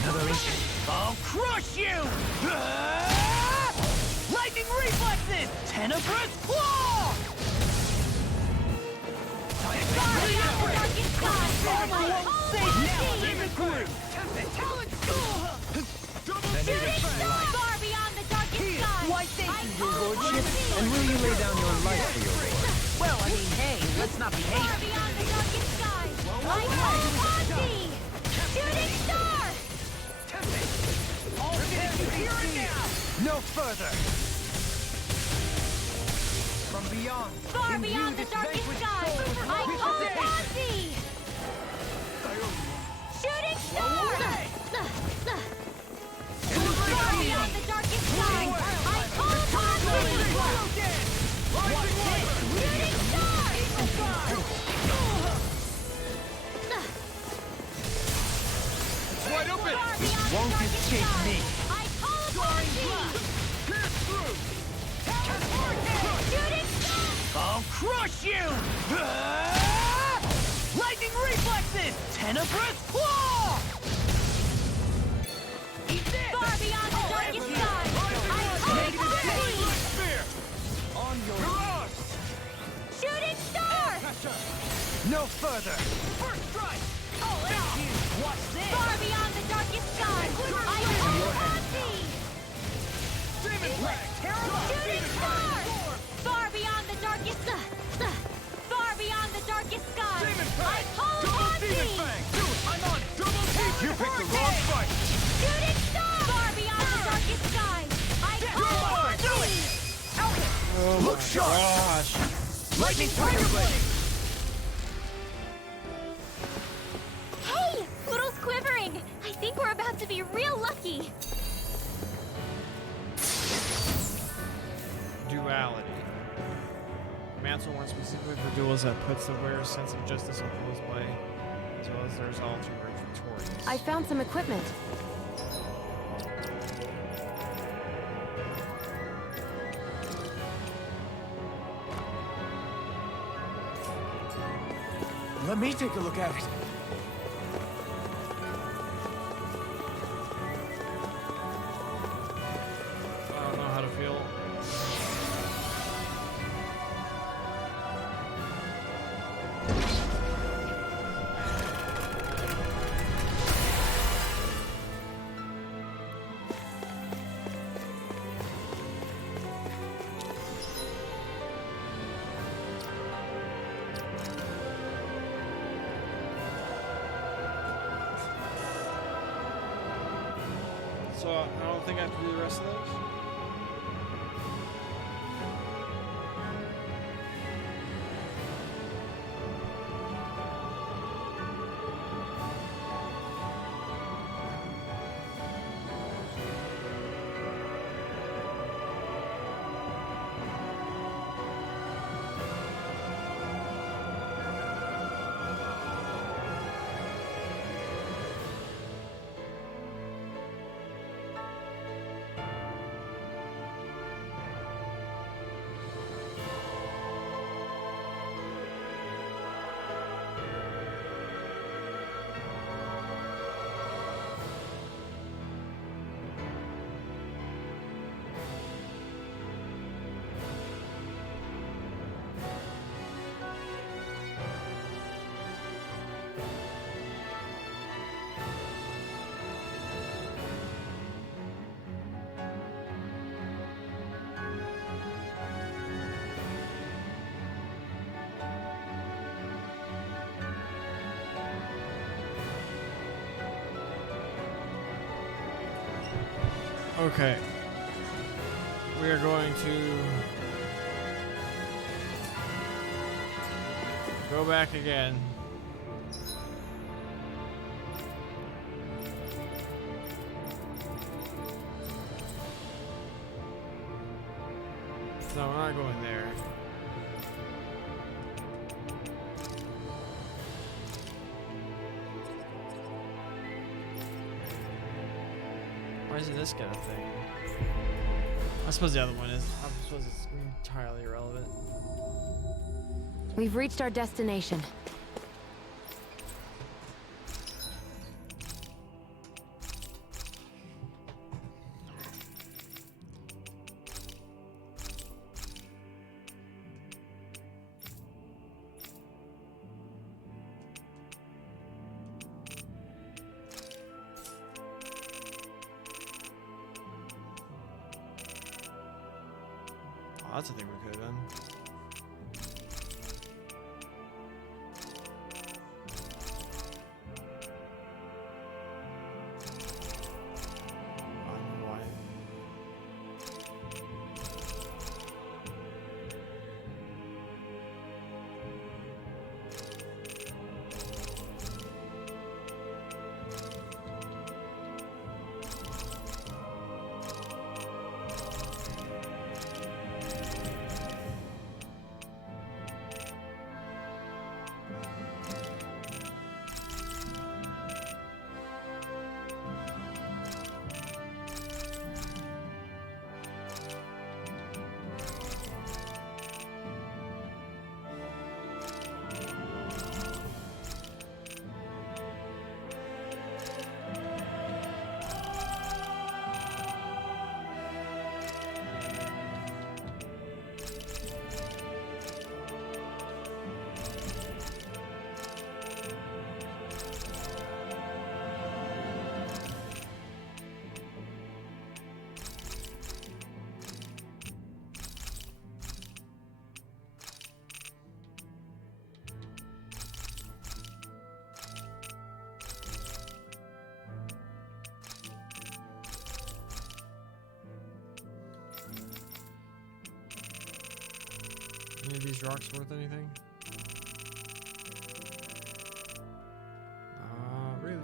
Another inch. I'll crush you! Ah! Lightning reflexes! Tenebrous claw! Far beyond the darkest sky! Armor won't save now! Demon through! Talon Shooting star! Far beyond the darkest sky! Why thank I you, your call upon lordship. thee! And will you lay down your life for your lord? Well, I mean, hey, let's not be Far hasty. beyond the darkest sky! I call upon thee! Shooting star! I'll finish you here and now! No further! From beyond, Far imbue beyond the this darkest vanquished sky! soul I with call visitation. upon thee! Shooting star! Far beyond the darkest sky! I call upon thee! Shooting star! Wide open! Far beyond Won't the darkest escape sky! me. I call upon thee! Pierce through! Shooting star! I'll crush you! Ah! Lightning reflexes! Tenebrous claw! Eat this! Far beyond the darkest sky! I call upon thee! On your Shooting star! No further! First strike! Oh, thank you! What's this? Far beyond the darkest sky! I call upon thee! Demon flag! Terrible! Shooting star! Far beyond the darkest Far beyond the darkest sky! Demon I flag! call upon Demon thee! fang! Dude, I'm on it! Double team! You picked the wrong fight! Shooting star! Far beyond the darkest sky! I call upon thee! Oh Look my sharp! gosh. Lightning Tiger Blade! Hey! Poodle's quivering! I think we're about to be real lucky! Duality. Mantle one specifically for duels that puts the wearer's sense of justice on full display, as well as their resolve to emerge victorious. I found some equipment. Let me take a look at it. I don't know how to feel. So I don't think I have to do the rest of those. Okay. We are going to go back again. No, we're not going there. Why isn't this got a thing? I suppose the other one is. I suppose it's entirely irrelevant. We've reached our destination. Oh, that's a thing we could have done. I don't know why. Any of these rocks worth anything? Really?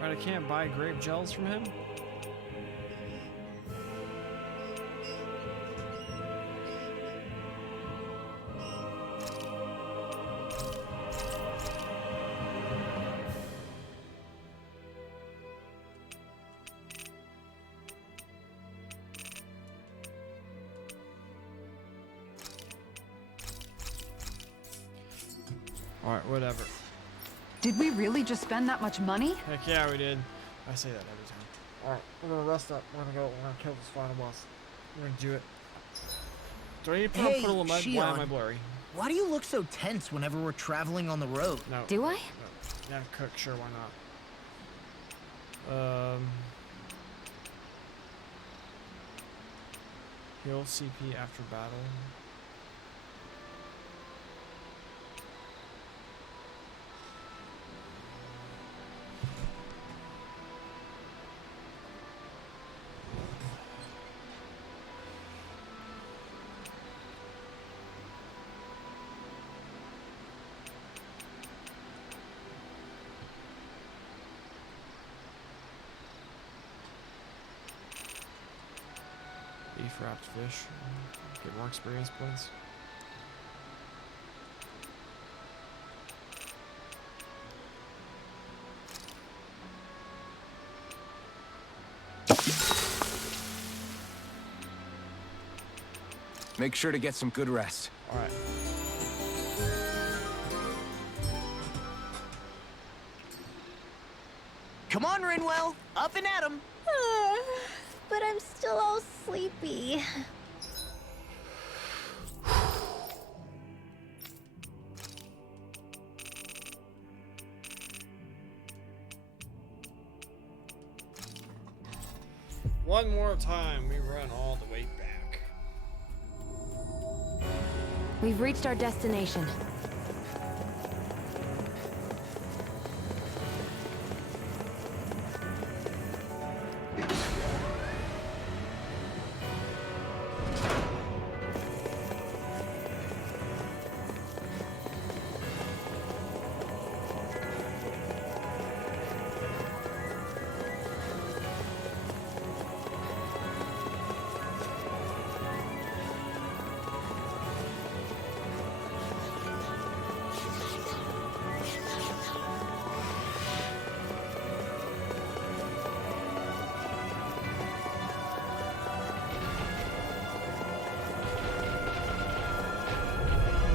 Right, I can't buy grape gels from him? Alright, whatever. Did we really just spend that much money? Heck yeah, we did. I say that every time. Alright, we're gonna rest up. We're gonna kill this final boss. We're gonna do it. Do I need to put on Hey, Portal of Mud? Why am I Shion. blurry? Why do you look so tense whenever we're traveling on the road? No. Do I? No. Yeah, cook, sure, why not? Heal CP after battle. Beef wrapped fish. Get more experience points. Make sure to get some good rest. Alright. Come on, Rinwell. Up and at 'em. But I'm still all sleepy. One more time, we run all the way back. We've reached our destination.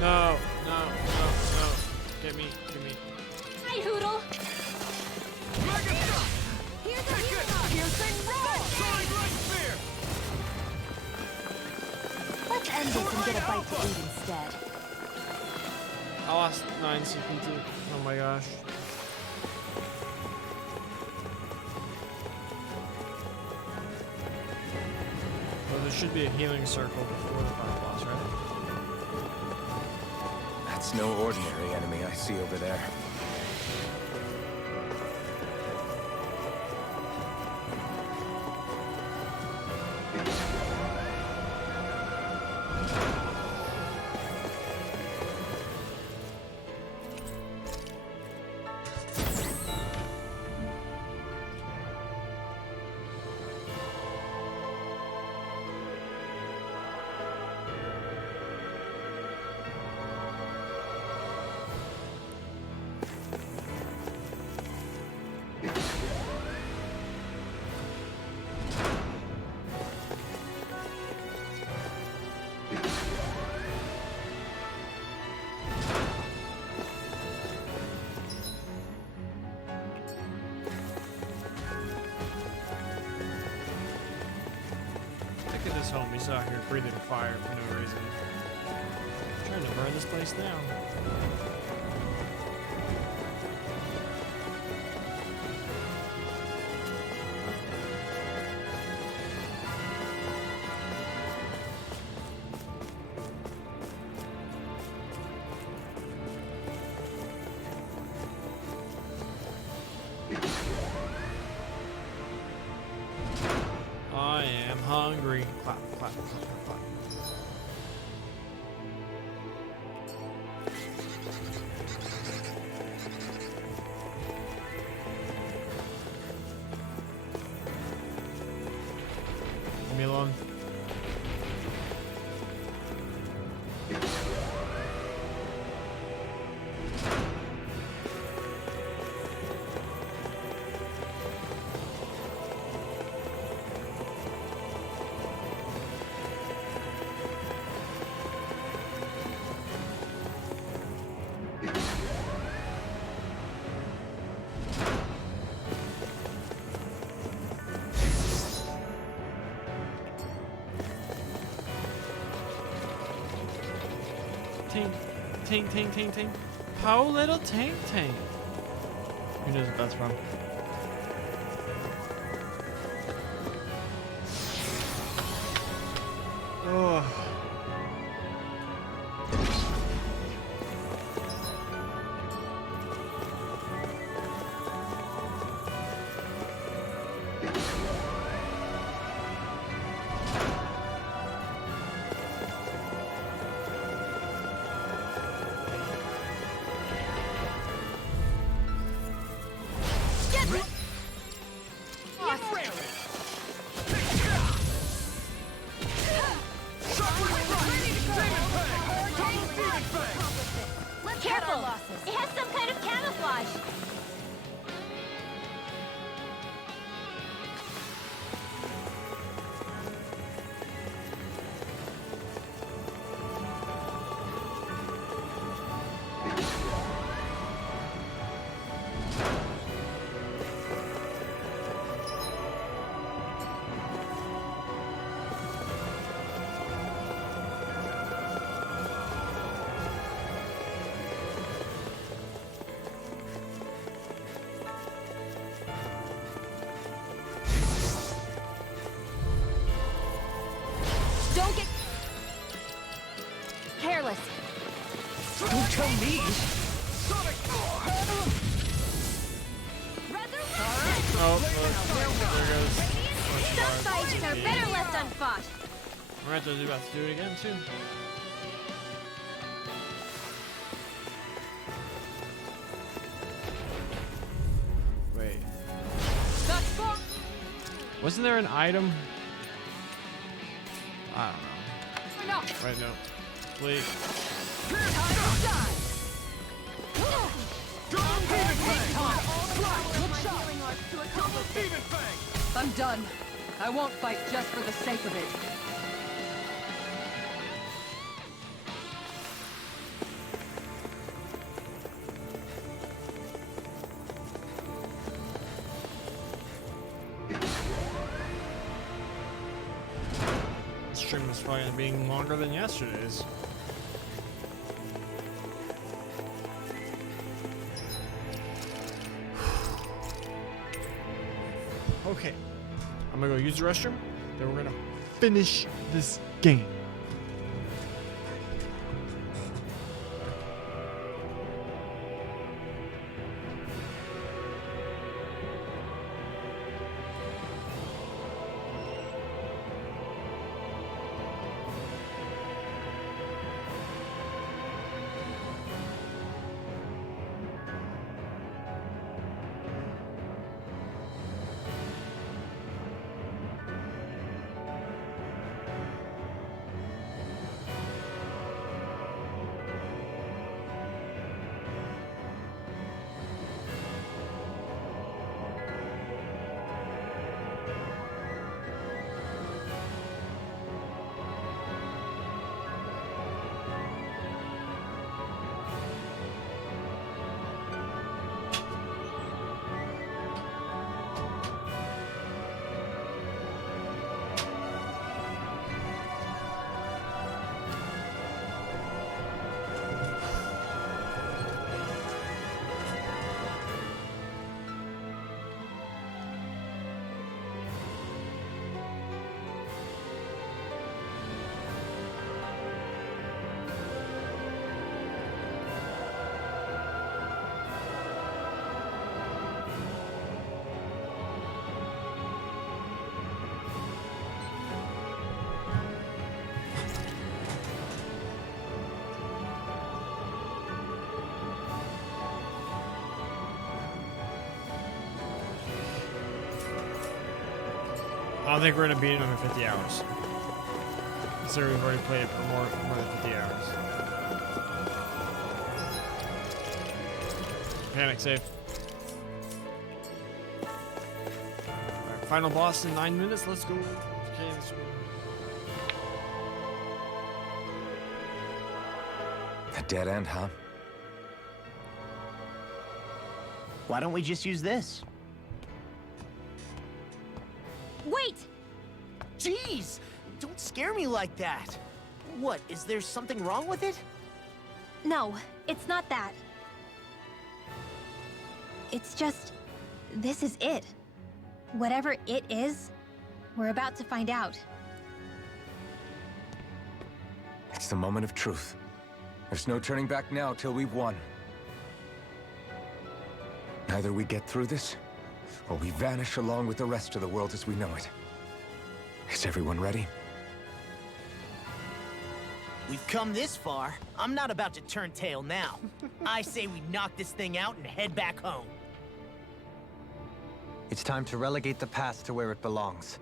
No, no, no, no. Get me, get me. Hi, Hoodle. Here's a piercing roar! Let's end this and get a bite to eat instead. I lost 9 CP too. Oh my gosh. Well, there should be a healing circle before the final boss, right? That's no ordinary enemy I see over there. Look at this homie's out here breathing fire for no reason. Trying to burn this place down. I am hungry. Clap, clap, clap, clap, clap. me alone. Tink, tink, tink, tink, tink. How little tink, tink. Who knows what that's from? Oh. Careful! It has some kind of camouflage! Don't get careless. Don't tell me! Oh, there goes. Some fights are better left unfought! We're about to do it again, too. Wait. Wasn't there an item? I don't know. Wait, no. Please. I'm done. I won't fight just for the sake of it. This stream is probably being longer than yesterday's. Okay, I'm gonna go use the restroom, then we're gonna finish this game. I don't think we're gonna beat it under 50 hours. Considering we've already played it for more than 50 hours. Panic save. Alright, final boss in 9 minutes. Let's go. Okay, let's go. A dead end, huh? Why don't we just use this? Wait! Jeez! Don't scare me like that! What, is there something wrong with it? No, it's not that. It's just, this is it. Whatever it is, we're about to find out. It's the moment of truth. There's no turning back now till we've won. Either we get through this, or we vanish along with the rest of the world as we know it. Is everyone ready? We've come this far. I'm not about to turn tail now. I say we knock this thing out and head back home. It's time to relegate the past to where it belongs.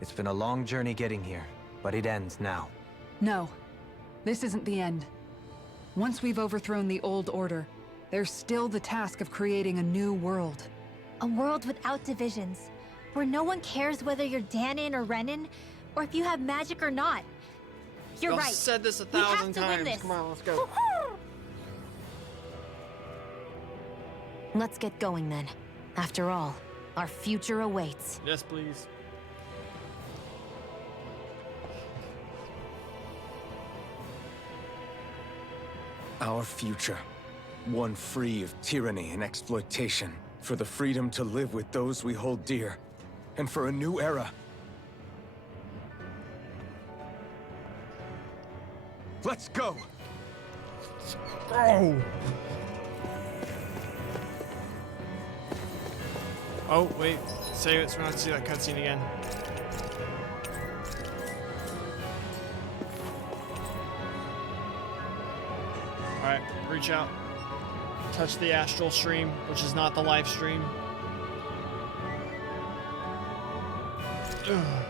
It's been a long journey getting here, but it ends now. No, this isn't the end. Once we've overthrown the old order, there's still the task of creating a new world. A world without divisions, where no one cares whether you're Danon or Renan, or if you have magic or not. You're Y'all right. said this We have 1,000 to win times. this. Come on, let's go. Let's get going then. After all, our future awaits. Yes, please. Our future. One free of tyranny and exploitation. For the freedom to live with those we hold dear. And for a new era. Let's go! Oh! Oh, wait. Save it so we don't have to see that cutscene again. Alright, reach out. Touch the astral stream, which is not the live stream. Ugh.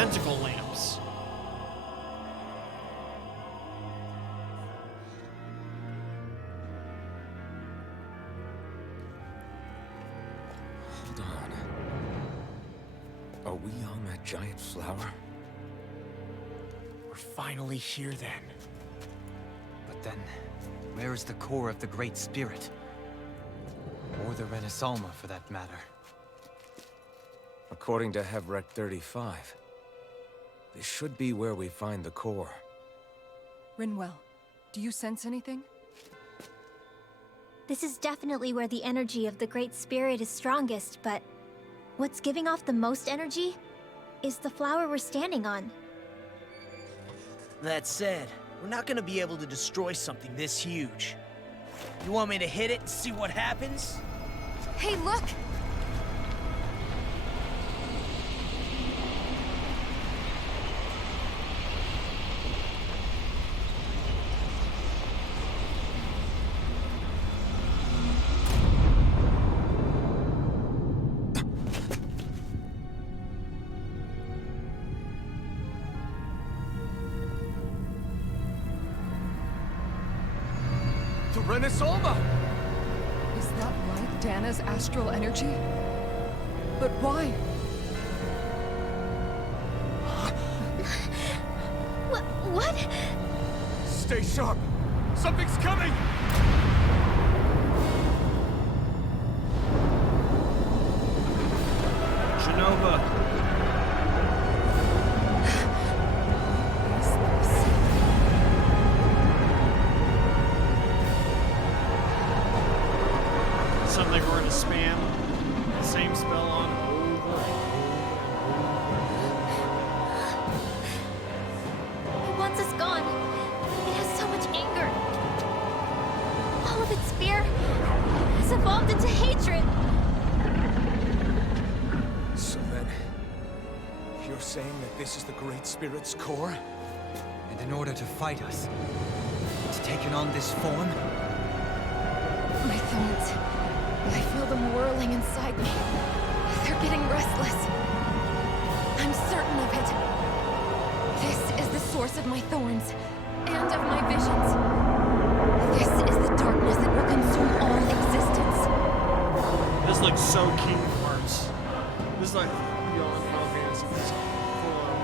Tentacle lamps. Hold on. Are we on that giant flower? We're finally here then. But then, where is the core of the Great Spirit? Or the Renaissance, for that matter? According to Hevrek 35, this should be where we find the core. Rinwell, do you sense anything? This is definitely where the energy of the Great Spirit is strongest, but what's giving off the most energy is the flower we're standing on. That said, we're not gonna be able to destroy something this huge. You want me to hit it and see what happens? Hey, look! The Renaissance! Is that like Dana's astral energy? But why? What? Stay sharp! Something's coming! Genova. Sounds like we're gonna spam the same spell on over and Once it's gone, it has so much anger. All of its fear has evolved into hatred. So then, you're saying that this is the Great Spirit's core? And in order to fight us, it's taken on this form? My thorns. I feel them whirling inside me. They're getting restless. I'm certain of it. This is the source of my thorns, and of my visions. This is the darkness that will consume all existence. This looks so Kingdom Hearts. This is like beyond Final Fantasy. This full on.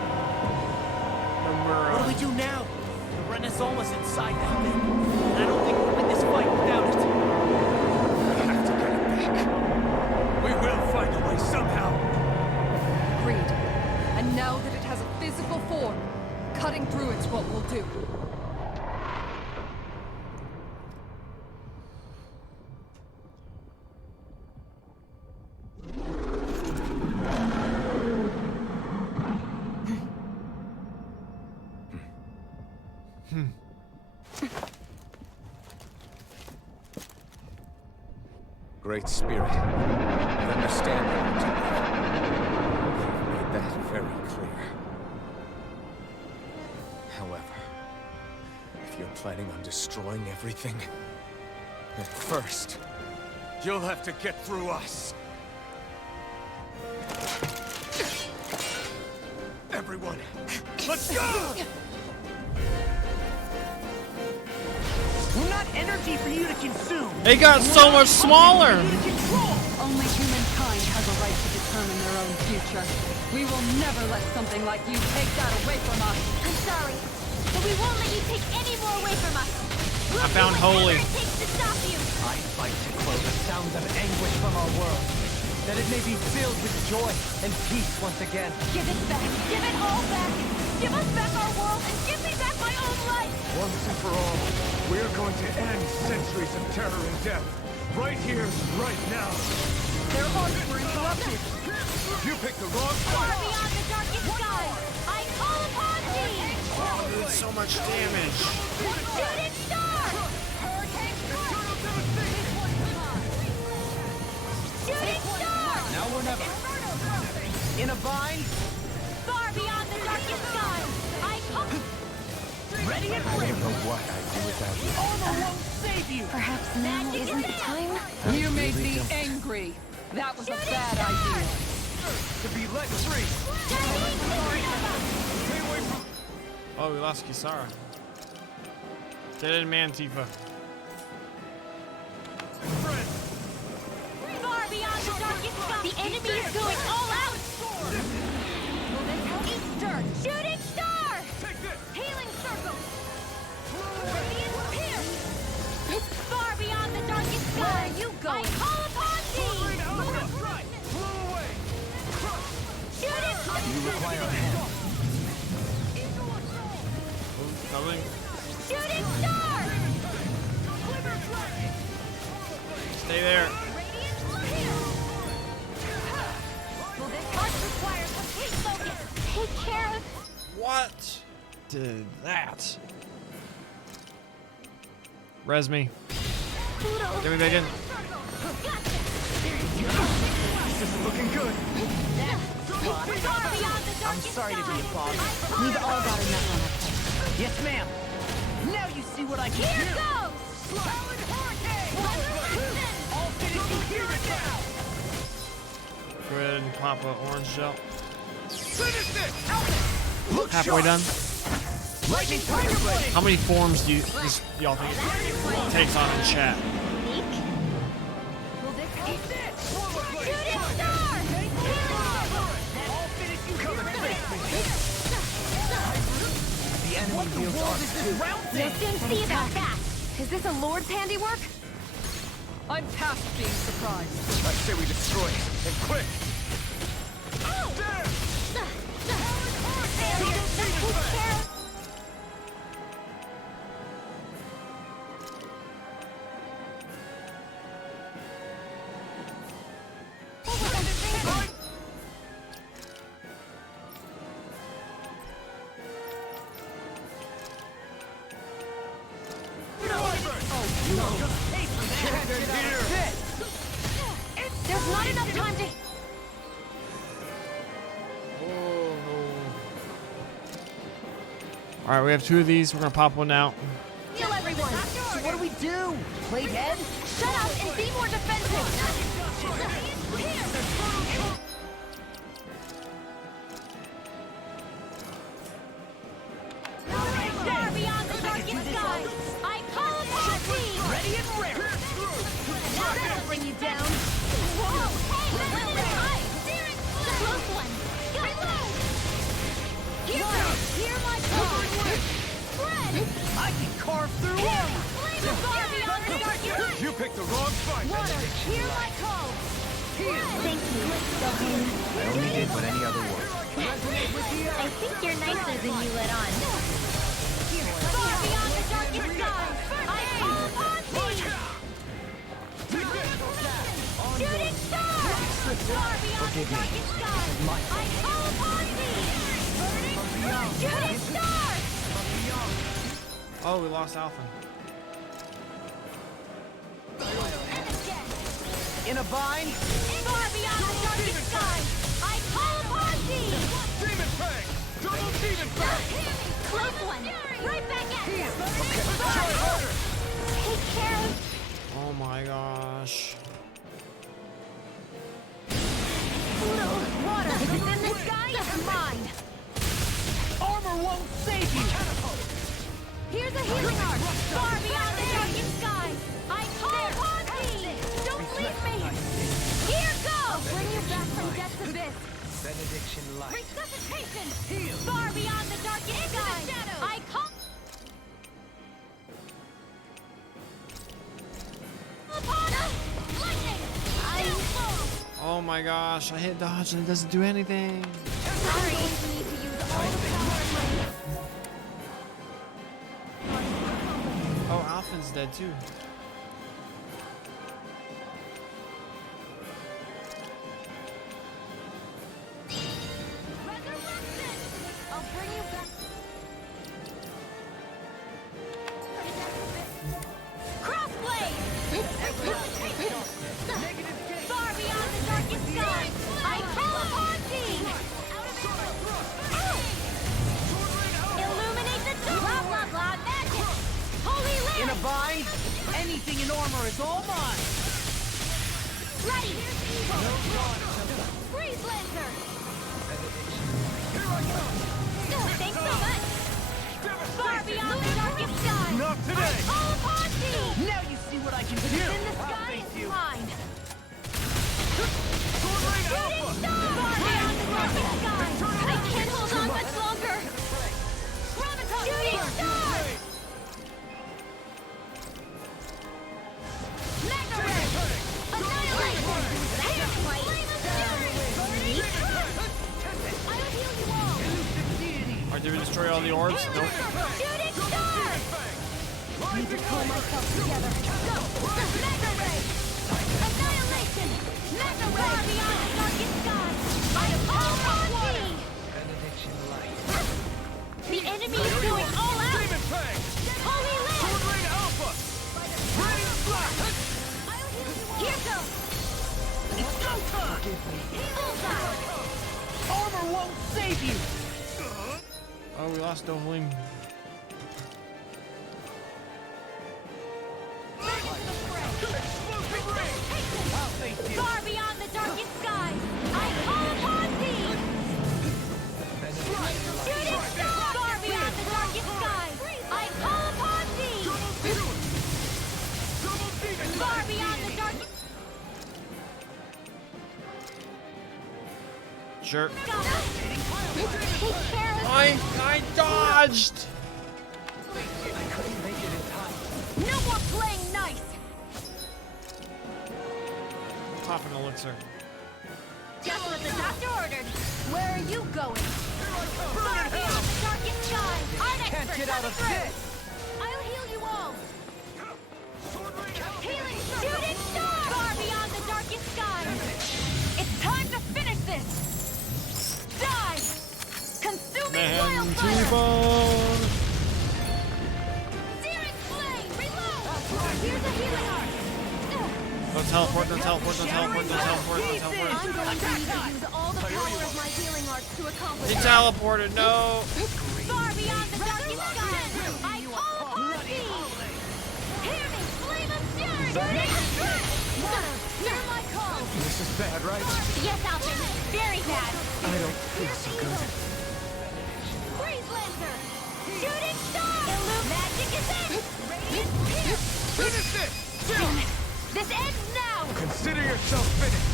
What do we do now? The Renaissance inside that thing. And I don't think we'll win this fight without it. We have to get it back. We will find a way somehow. Agreed. And now that it has a physical form, cutting through it's what we'll do. Great Spirit, I understand what you're doing. You've made that very clear. However, if you're planning on destroying everything, then first, you'll have to get through us. Everyone, let's go! We're not energy for you to consume. They got so much smaller. Only humankind has a right to determine their own future. We will never let something like you take that away from us. I'm sorry, but we won't let you take any more away from us. We'll I found do whatever holy. it takes to stop you. I fight to quell the sounds of anguish from our world, that it may be filled with joy and peace once again. Give it back. Give it all back. Give us back our world and give me back my own life. Once and for all, we are going to end centuries of terror and death. Right here, right now. Their hearts were interrupted. You picked the wrong Far fight. beyond the darkest sky, I call upon thee. Oh, did so much damage. Shooting star. Shooting star. Now or never. In a bind? Far beyond the darkest sky, I call. Ready and I ready. don't know what I'd do without you. Alma won't save you. Perhaps now isn't the time? You made me angry. That was a bad idea. To be let free. Stay away from... Oh, we lost Kisara. Dead in Mantifa. Friend. Far beyond the darkest sky. The enemy is going all out. Eat dirt. Shooting star. Take this. Healing circle. Radiant here. Far beyond the darkest sky. Where are you going? I call upon thee. Right. Blew away. Shooting star. You require a hand. Coming. Shooting star. Stay there. Radiant here. Well, this heart requires complete focus. Take care of. What did that? Res me. Pluto. Give me bacon. This isn't looking good. Far beyond the darkest I'm sorry to be a bother. sky. We've all got enough on our plate. Yes, ma'am. Now you see what I can Here do. goes. Talon Hurricane. All finished here and now. Go ahead and pop an orange gel. Finish this. Look Halfway done. Lightning Tiger Blade. How many forms do y'all think it takes on in chat? Will this help? Shooting star. All finished you coming. The What the world is this round thing? You'll soon see about that. Is this a Lord's handiwork? I'm past being surprised. I say we destroy it, and quick! Failure. Take care of. There's not enough time to... All right, we have 2 of these. We're gonna pop one out. Kill everyone! So what do we do? Play dead? Shut up and be more defensive. Far beyond the darkest skies, I call upon thee. Ready and rare! Now that'll bring you down. Whoa! Hey, let it hide. Close one. Reload. Hear my call. Spread. I can carve through armor! Far beyond the darkest. You picked the wrong fight! Water, hear my call. Thank you, Gohan. I only did what any other would. I think you're nicer than you let on. Far beyond the darkest skies, I call upon thee! Shooting star! Far beyond the darkest skies, I call upon thee! Shooting star! Oh, we lost Alpha. In a bind? Far beyond the darkest skies, I call upon thee! Demon Fang! Double Demon Fang! Close one! Right back at you! Try harder! Take care of... Oh my gosh. Water within the sky is mine! Armor won't save you! Here's a healing arc! Far beyond the darkest skies! I call upon thee! Don't leave me! Here goes! I'll bring you back from death's abyss! Benediction light. Resuscitation! Far beyond the darkest skies! I call upon us! Lightning! Oh my gosh, I hit dodge and it doesn't do anything. Sorry! We need to use all the power. Oh, Alpha's dead too. Resurrection! I'll bring you back. Crossblade! Far beyond the darkest sky, I call upon thee! Illuminate the dark! Blah, blah, blah, magic! Holy In a land! bind? Anything in armor is all mine! Ready! Freeze Lancer! Thanks so much! Far beyond the darkest sky! Not today! Call upon thee! Now you see what I can do! In the sky is mine! Sword Alpha! Far beyond the darkest sky! I can't hold on much longer! Shooting star! Magna Ray! Annihilation! That's right! I'll heal you all! Alright, did we destroy all the orbs? Nope. Shooting star! Need to pull myself together. Go! Magna Ray! Annihilation! Magna Ray! Far beyond the darkest sky! I call upon thee! Benediction light. The enemy is going all out! Demon Fang! Holy Sword land! Rain Alpha! Radiant Blast! Here goes! It's go time! Bullseye! Armor won't save you! Oh, we lost Dovling. Explosive Ring! I'll face you! Far beyond the darkest sky, I call upon thee! Shooting star! Far beyond the darkest sky, I call upon thee! Double Demon Far beyond the darkest Sure. sky, take care of... I dodged! I couldn't make it in time. No more playing nice! Pop an elixir. Just what the doctor ordered. Where are you going? Far beyond the darkest sky! I'm Can't expert get out of coming this! through. I'll heal you all! Healing shooting star! Far beyond the darkest sky! It's time to finish this! Die! Consuming wildfire! T-bone. Searing flame! Reload! Here's a healing arc! Don't teleport, don't teleport, don't teleport, don't teleport, don't I'm teleport. going to need to use all the power of my healing arts to accomplish He this. teleported, no! Far beyond the darkest sky! I call upon thee! Hear me, flame of fury! Hear my call! This is bad, right? Yes, Alfred. Very bad. I don't feel so good. Freeze Lancer! Shooting star! Magic is in! Radiant pierce! Finish it! Damn it! This ends now! Consider yourself finished.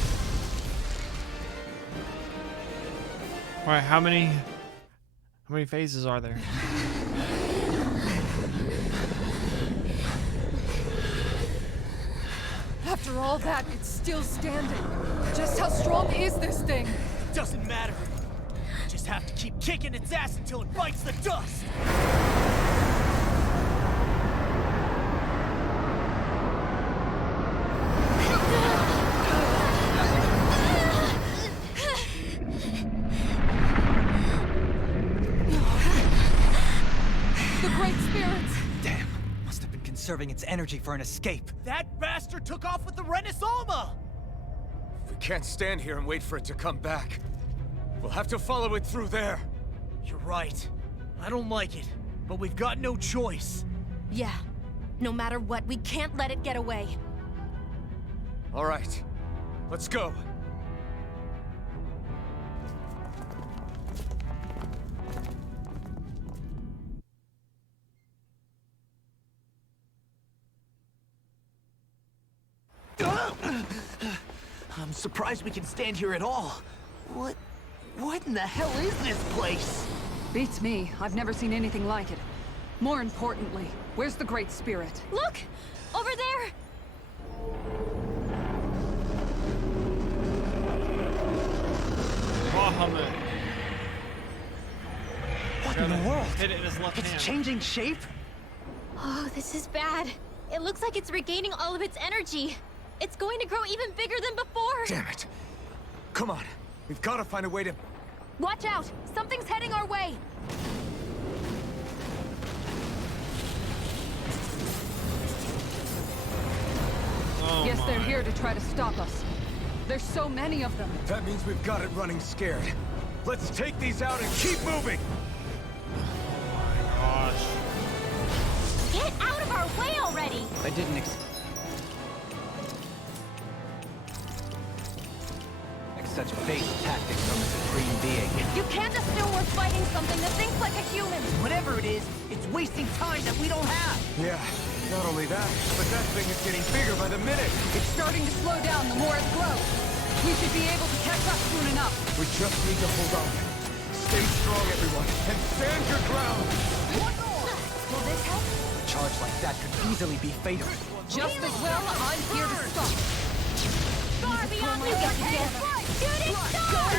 Alright, how many phases are there? After all that, it's still standing. Just how strong is this thing? Doesn't matter. Just have to keep kicking its ass until it bites the dust. The Great Spirits! Damn, must have been conserving its energy for an escape. That bastard took off with the Renis Alma! We can't stand here and wait for it to come back. We'll have to follow it through there. You're right. I don't like it, but we've got no choice. Yeah. No matter what, we can't let it get away. All right, let's go. I'm surprised we can stand here at all. What in the hell is this place? Beats me. I've never seen anything like it. More importantly, where's the Great Spirit? Look! Over there! Bahamut. What in the world? Hit it in his left hand. It's changing shape? Oh, this is bad. It looks like it's regaining all of its energy. It's going to grow even bigger than before. Damn it. Come on. We've got to find a way to... Watch out! Something's heading our way! Oh Guess they're my. here to try to stop us. There's so many of them. That means we've got it running scared. Let's take these out and keep moving! Gosh. Get out of our way already! I didn't such base tactics from a supreme being. You can't assume we're fighting something that thinks like a human! Whatever it is, it's wasting time that we don't have. Yeah, not only that, but that thing is getting bigger by the minute. It's starting to slow down the more it grows. We should be able to catch up soon enough. We just need to hold on. Stay strong, everyone, and stand your ground! One more! Will this help? A charge like that could easily be fatal. Just as well, I'm here to stop. Far beyond you get this! Shooting star!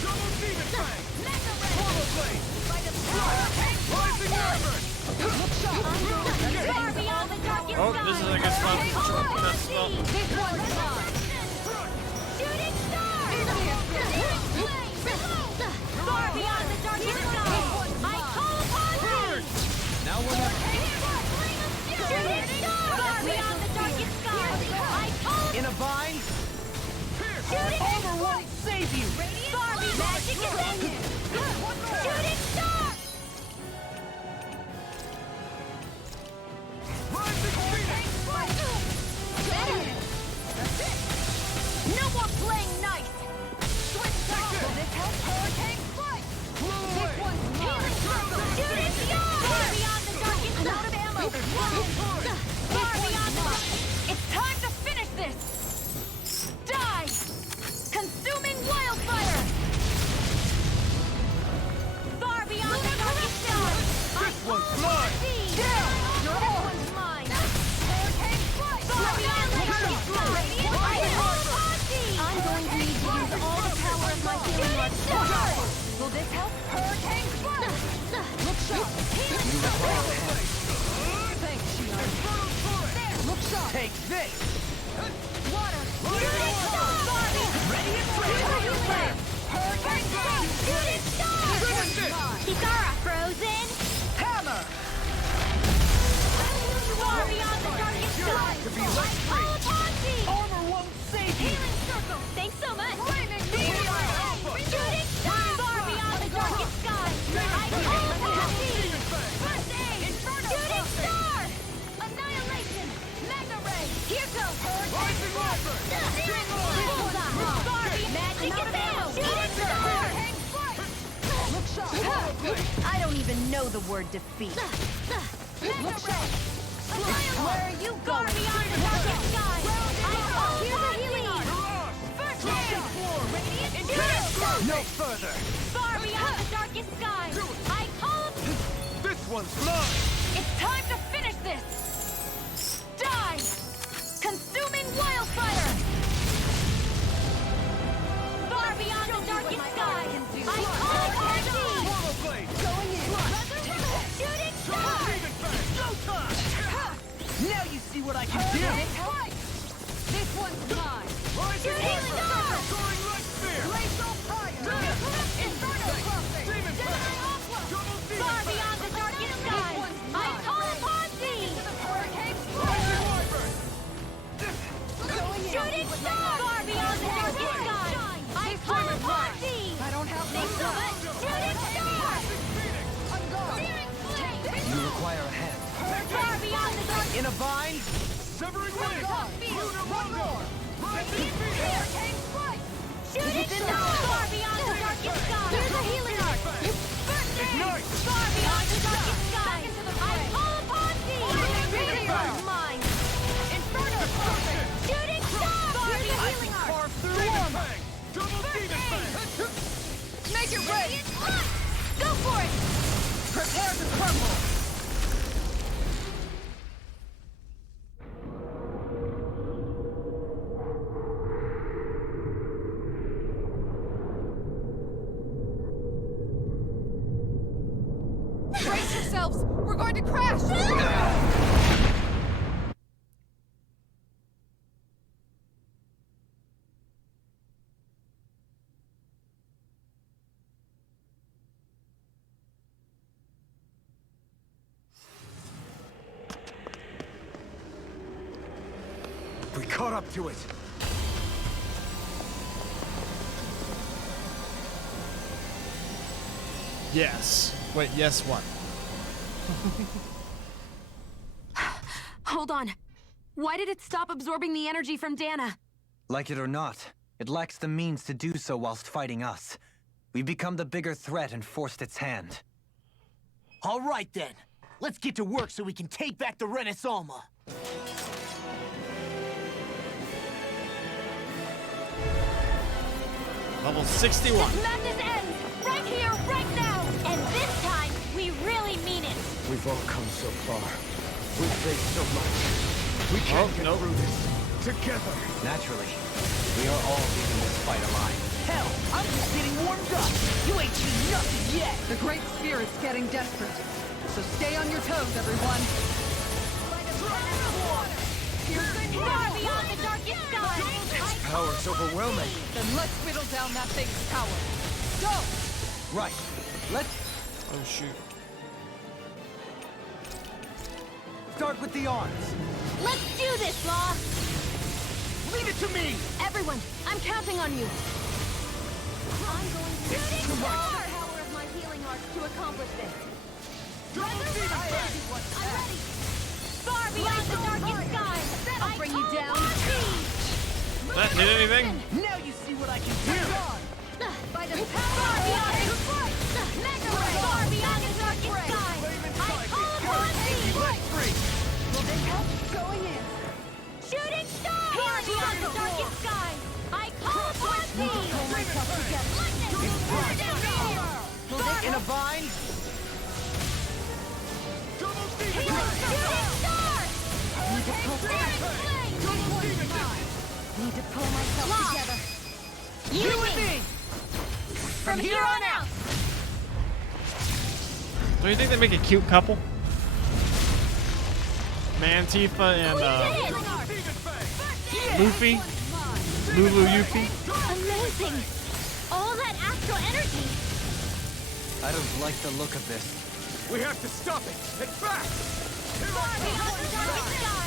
Double demon fang! Mega ray! Portal blade! By the power of Rising Reverend! Far beyond the darkest Oh, this is a good spot. Good spot. This one's mine! Shooting star! Far beyond the darkest sky! I call upon thee! Now we're not... Shooting star! Far beyond the darkest sky! I call In a vine? Shooting Armor won't save you! Far beyond magic is in you! Shooting star! Rising Phoenix! Better! No more playing nice! Switch down! Will this help? Hurricane strike! This one's healing circle! Shooting star! Far beyond the darkest out of ammo! Far beyond the... It's time to finish this! Die! Consuming wildfire! Far this help? Hurricane Spark! Look sharp! Thanks, Shion. There! Look sharp! Take this! Water! Shooting star! Ready and ready! Hurricane Spark! Shooting star! Kikara, frozen! Hammer! Far beyond the darkest sky! All upon thee! Armor won't save you! Healing circle! Thanks so much! Flaming meteor! Shooting star! Far beyond the darkest sky! I call upon thee! First aid! Inferno! Shooting star! Annihilation! Magna Ray! Here goes! Rising Viper! Far beyond magic is out! Shooting star! Look sharp! I don't even know the word defeat. Look sharp! Where are you Far going? beyond the darkest sky! I call Here's a upon healing thee! art! First aid! Radiant Shooting star! No further! Far beyond the darkest sky! I call This one's mine! It's time to finish this! Die! Consuming wildfire! far beyond the darkest sky! I call upon thee! Portal blade! Going in! Shooting star! Showtime! Now you see what I can do! This one's mine! Rising Shooting Viper! star! Soaring light spear! Glacial fire! Inferno crossing! Double demon Far blade! beyond the darkest sky! I call upon thee! Hurricane Rising Viper! Shooting star! Far beyond the darkest sky! I call upon thee! I don't have Thanks so much! Shooting star! I'm gone! Searing flame! You require a hand. Far beyond the darkest In a bind! Severing wind! Lunar Wonder! Rising Phoenix! Hurricane strike! Shooting star! Far beyond the darkest sky! Here's a healing art! Ignite! Far beyond the darkest sky! I call upon thee! Meteor mine! Inferno crossing! Shooting star! Far Here's a beyond healing art! Carve through Demon Fang! Double Demon Fang! Make it ready! Go for it! Prepare to crumble! Brace yourselves! We're going to crash! We caught up to it! Yes. Wait, yes, what? Hold on. Why did it stop absorbing the energy from Dana? Like it or not, it lacks the means to do so whilst fighting us. We've become the bigger threat and forced its hand. All right then. Let's get to work so we can take back the Renis Alma. Level 61. This madness ends! Right here, right now! And this time, we really mean it! We've all come so far. We've faced so much. We can't get nope. through this together. Naturally, we are all leaving this fight alive. Hell, I'm just getting warmed up. You ain't seen nothing yet. The Great Spirit's getting desperate. So stay on your toes, everyone. Far beyond the darkest sky! Its power's overwhelming. Then let's whittle down that thing's power. Go! Right. Let's Oh, shoot. start with the arms. Let's do this, Law! Leave it to me. Everyone, I'm counting on you. I'm going to shooting star! Power of my healing arts to accomplish this. Double Demon Fang! I'm ready! Far beyond the darkest sky! That'll bring you call down. upon thee! That hit anything? Now you see what I can do. By the Far beyond the Far beyond the darkest sky! I call upon thee! Will they help? Going in. Shooting star! Far beyond the darkest sky! I call upon thee! Pull myself together. In a bind. Double Demon Shooting Fang! star! Need to pull myself Law. together. You and me! From here on out! Don't you think they make a cute couple? Mantifa and Luffy. Lulu Yuffie. Amazing! All that astral energy! I don't like the look of this. We have to stop it! And fast! Far beyond the darkest sky!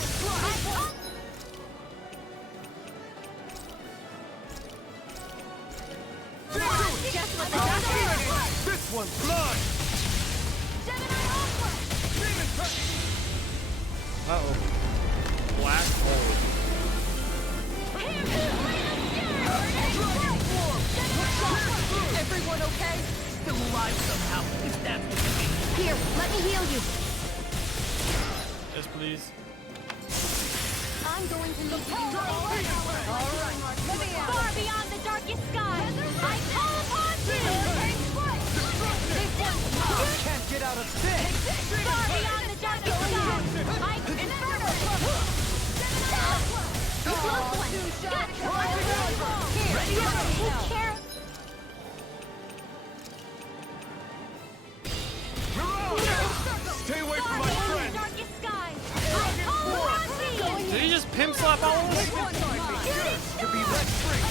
Just what the doctor. This one's mine! Uh-oh. Black hole. Everyone okay? Still alive somehow, if that's what you mean. Here, let me heal you. Yes, please. I'm going to look all right. Far beyond the darkest sky, I call upon you. Can't get out of this! Far beyond the darkest sky, I Inferno. Close one. Here, take care. Stay away from my friend! Darkest sky, I call upon thee. Did he just pimp slap all of us? To be let free!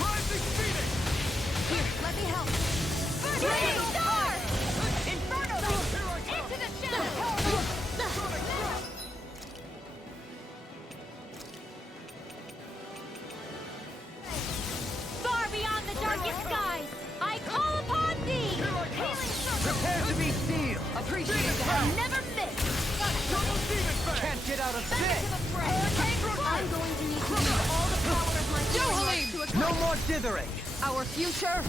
Rising Phoenix! Let me help. Shooting star! Inferno! Into the shadow! Far beyond the darkest skies, I call upon thee! Healing circle! Prepare to be sealed! Appreciate that! Never miss! Can't get out of this! I'm going to need to use all the power of my soul to No more dithering! Our future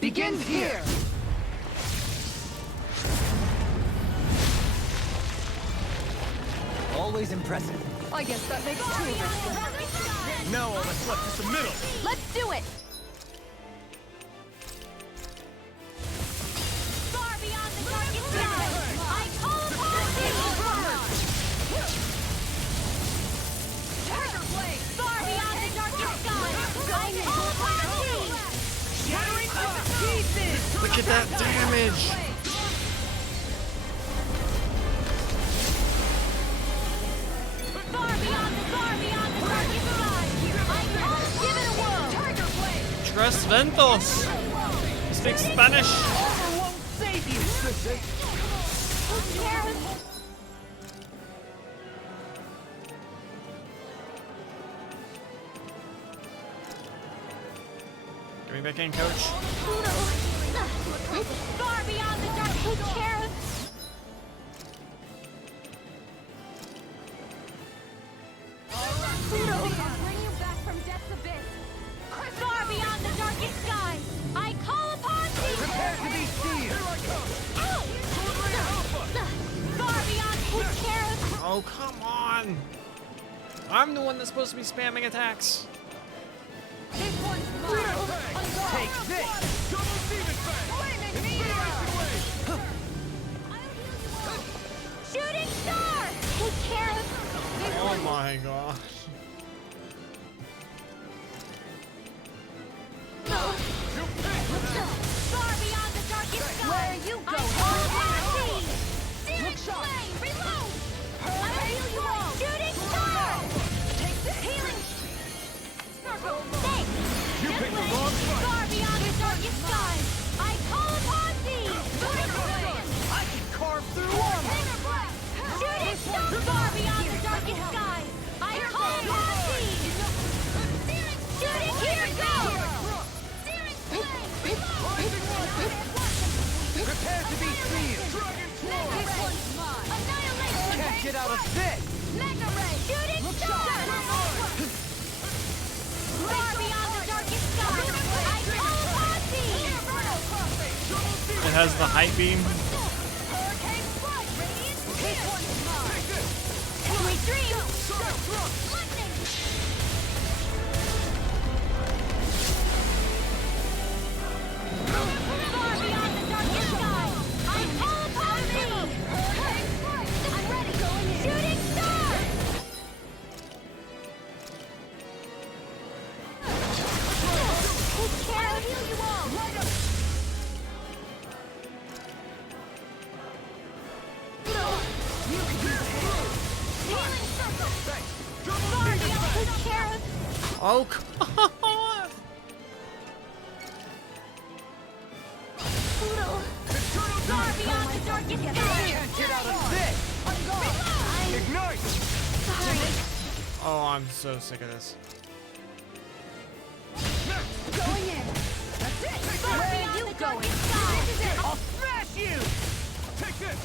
Begins here! Always impressive. I guess that makes two of us. Now all that's left is the middle! Let's do it! Far beyond the darkest sky, I call upon thee! Tiger blade! Far beyond the darkest sky, I call upon thee! Shattering to pieces! Look at that damage! Far beyond the darkest sky, I call, give it a whirl! Tiger blade! Tres Ventos! Speak Spanish! Get me back in, coach. Far beyond the dark, take care of. Pluto, I'll bring you back from death's abyss. Far beyond the darkest skies, I call upon thee. Prepare to be sealed! Ow! Far beyond, take care of. Oh, come on! I'm the one that's supposed to be spamming attacks. This one's mine. Take this! Double demon fang! Shooting star! Take care of. This Oh one's my gosh. far beyond the darkest sky. Where you go? I call upon thee. Searing flame, reload. I heal you all. Shooting star. Take this. Healing. Circle. Thanks. You picked the wrong fight! Far beyond the darkest sky, I call upon thee. Shooting flame. I can carve through armor! Shooting star. Far beyond the darkest sky, I call upon thee. Shooting here goes. Prepare to be sealed! Can't get out of this! Shooting star! Far beyond the darkest sky, I call upon thee! It has the hype beam. Sweet dreams! Lightning! Far beyond the darkest sky, I call upon thee! I'm ready! Shooting star! Oh, come on! Poodle. Eternal Far Dark! beyond the darkest Can't sky. get out of this! Ignite! Sorry. Oh, I'm so sick of this. Going in. That's it. Far Where beyond are you the going? darkest sky. This is it. I'll smash you! Take this!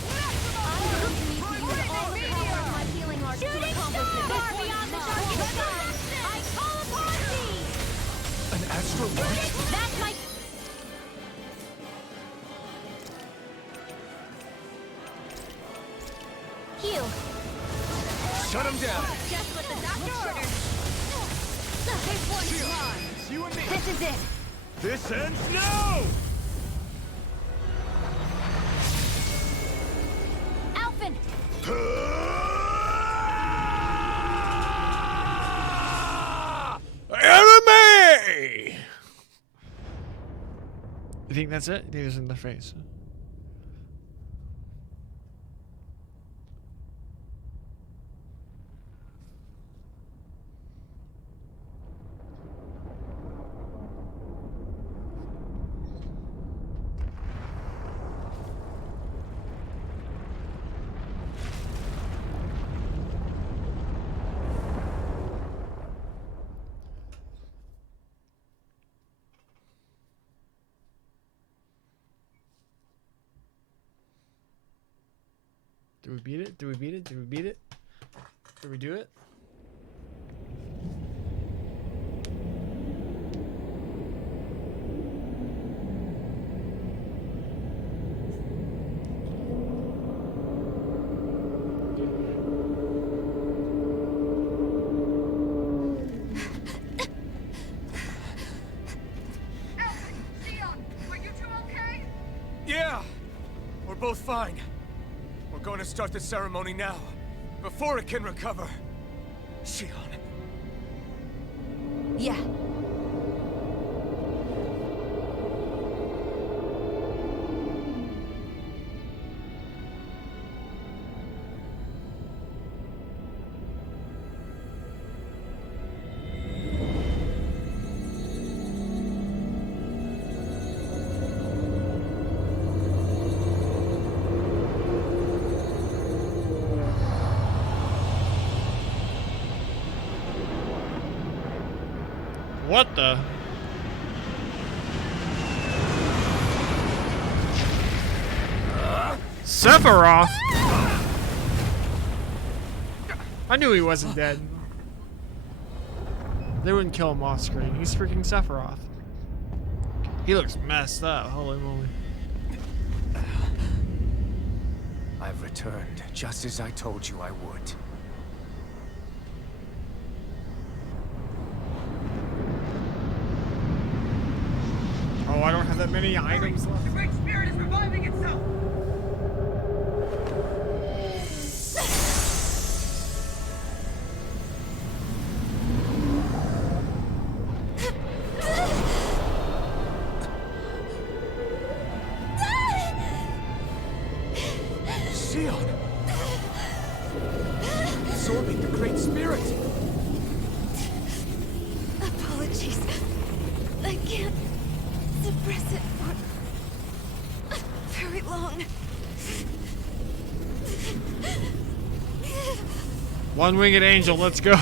I'm going to need to use all the power of my healing arts to accomplish this. Far beyond the darkest sky. I call upon thee. An astral launch? That's my... Heal. Shut him down! Just what the doctor ordered. This one's mine. It's you and me! This is it. This ends now! Alphen. Enemy! You think that's it? You think it's in the face? Did we beat it? Did we beat it? Did we beat it? Did we do it? Yeah! We're both fine. We're going to start the ceremony now, before it can recover. Shion. Yeah. What the? Sephiroth? I knew he wasn't dead. They wouldn't kill him off screen. He's freaking Sephiroth. He looks messed up. Holy moly. I've returned, just as I told you I would. Oh, I don't have that many items left. The Great Spirit is reviving itself! Shion! Absorbing the Great Spirit! Apologies. I can't suppress it for very long. One-winged angel, let's go.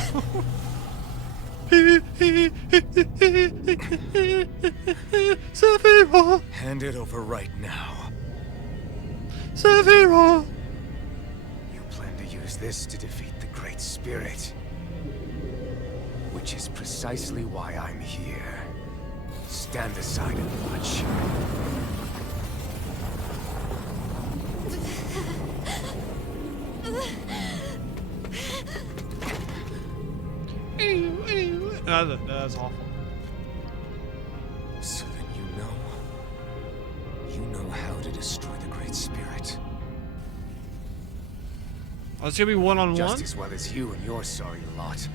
Sephiroth! Hand it over right now. Sephiroth! You plan to use this to defeat the Great Spirit. Which is precisely why I'm here. Stand aside and watch. That's awful. So then you know how to destroy the Great Spirit. Oh, it's gonna be one-on-one? Just as well as you and your sorry lot.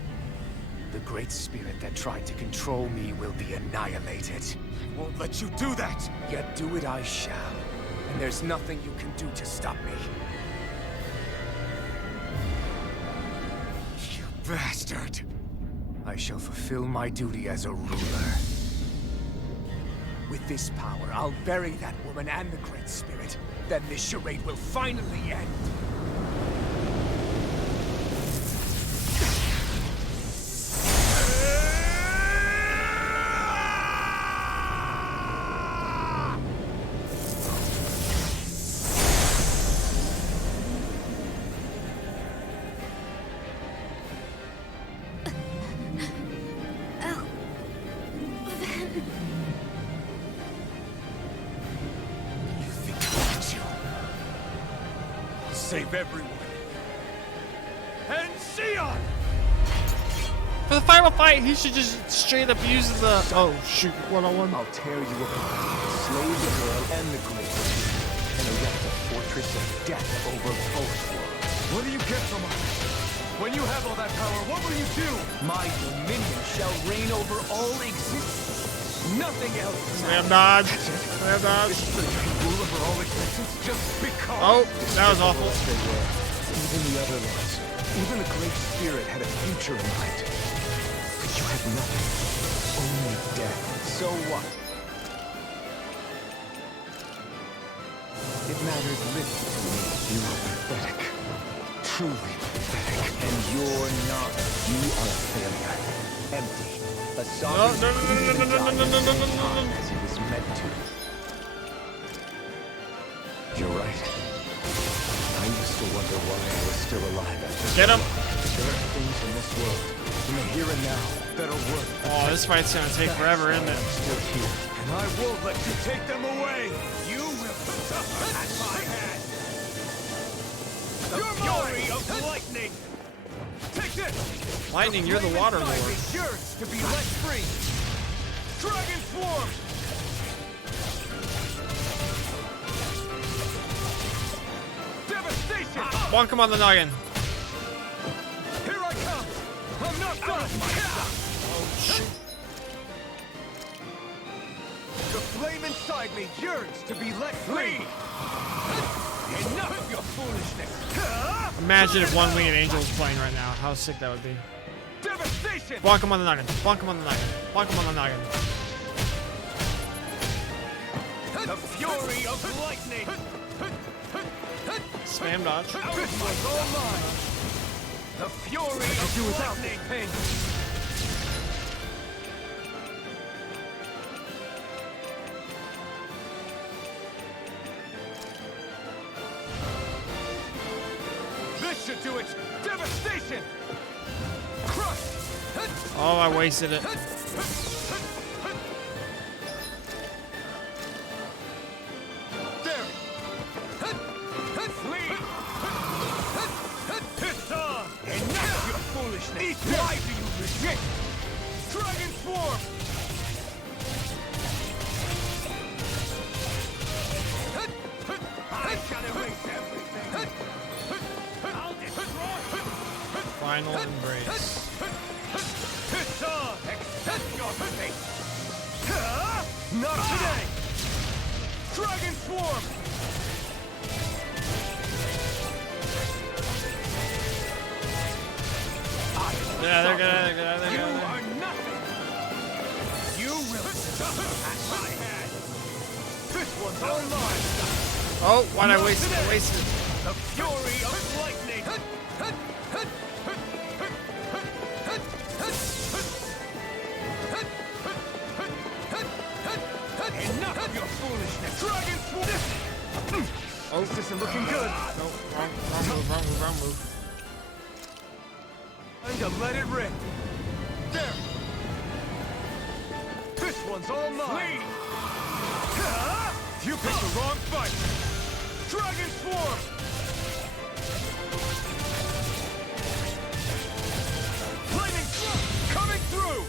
The Great Spirit that tried to control me will be annihilated. I won't let you do that! Yet do it I shall. And there's nothing you can do to stop me. You bastard! I shall fulfill my duty as a ruler. With this power, I'll bury that woman and the Great Spirit. Then this charade will finally end. Save everyone. And Sion! For the final fight, he should just straight up use the. Oh shoot! 1-on-1. I'll tear you apart, slay the girl and the Great Spirit, and erect a fortress of death over both worlds. What do you get from us? When you have all that power, what will you do? My dominion shall reign over all existence. Nothing else. Slam dodge. Slam dodge. This is the rule over all existence just because. Oh, that was awful. Even the other ones, even the Great Spirit had a future in mind. But you had nothing. Only death. So what? It matters little to me. You are pathetic. Truly pathetic. And you're not. You are a failure. Empty. A sovereign as he was meant to. You're right. I used to wonder why I was still alive after. Get him! There are things in this world, in the here and now, that are worth. Oh, this fight's gonna take forever, isn't it? I'm still here, and I won't let you take them away. You will suffer at my hand. The fury of lightning. Take this. Lightning, you're the water lord. Yours to be let free. Dragon Swarm. Devastation. Bonk him on the noggin. Here I come. I'm not done. Oh shit. The flame inside me yearns to be let free. Enough of your foolishness. Imagine if One Winged Angel was playing right now. How sick that would be. Devastation. Bonk him on the noggin. Bonk him on the noggin. Bonk him on the noggin. The fury of lightning. Spam dodge. This was all mine. The fury of lightning. Pain. This should do it. Devastation. Crush. Oh, I wasted it. There. Flee. It's on. Enough of your foolishness. Why do you resist? Dragon Swarm. I shall erase everything. I'll destroy. Final embrace. It's on. Accept your fate. Not today. Dragon Swarm. Yeah, they're good. You are nothing. You will suffer at my hand. This one's all mine. Oh, why'd I waste it? I wasted it. The fury of lightning. Enough of your foolishness. Dragon Swarm. Oh, this isn't looking good. No, wrong move. Time to let it rip. There. This one's all mine. You picked the wrong fight. Dragon Swarm. Lightning coming through.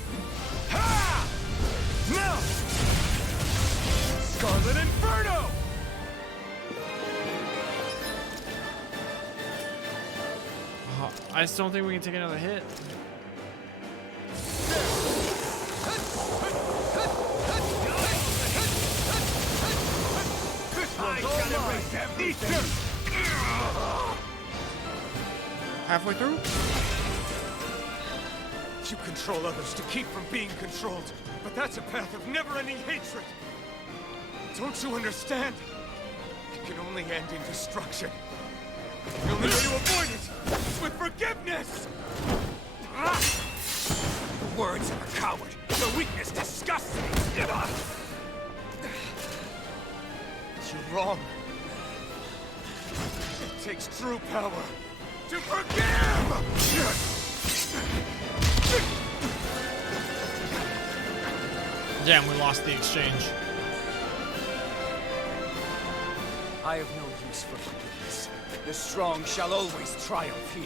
Ha! Now. Scarlet Inferno. I just don't think we can take another hit. Halfway through? You control others to keep from being controlled, but that's a path of never-ending hatred. Don't you understand? It can only end in destruction. The only way to avoid it is with forgiveness! The words of a coward. The weakness disgusts me. You're wrong. It takes true power to forgive! Damn, we lost the exchange. I have no use for forgiveness. The strong shall always triumph here.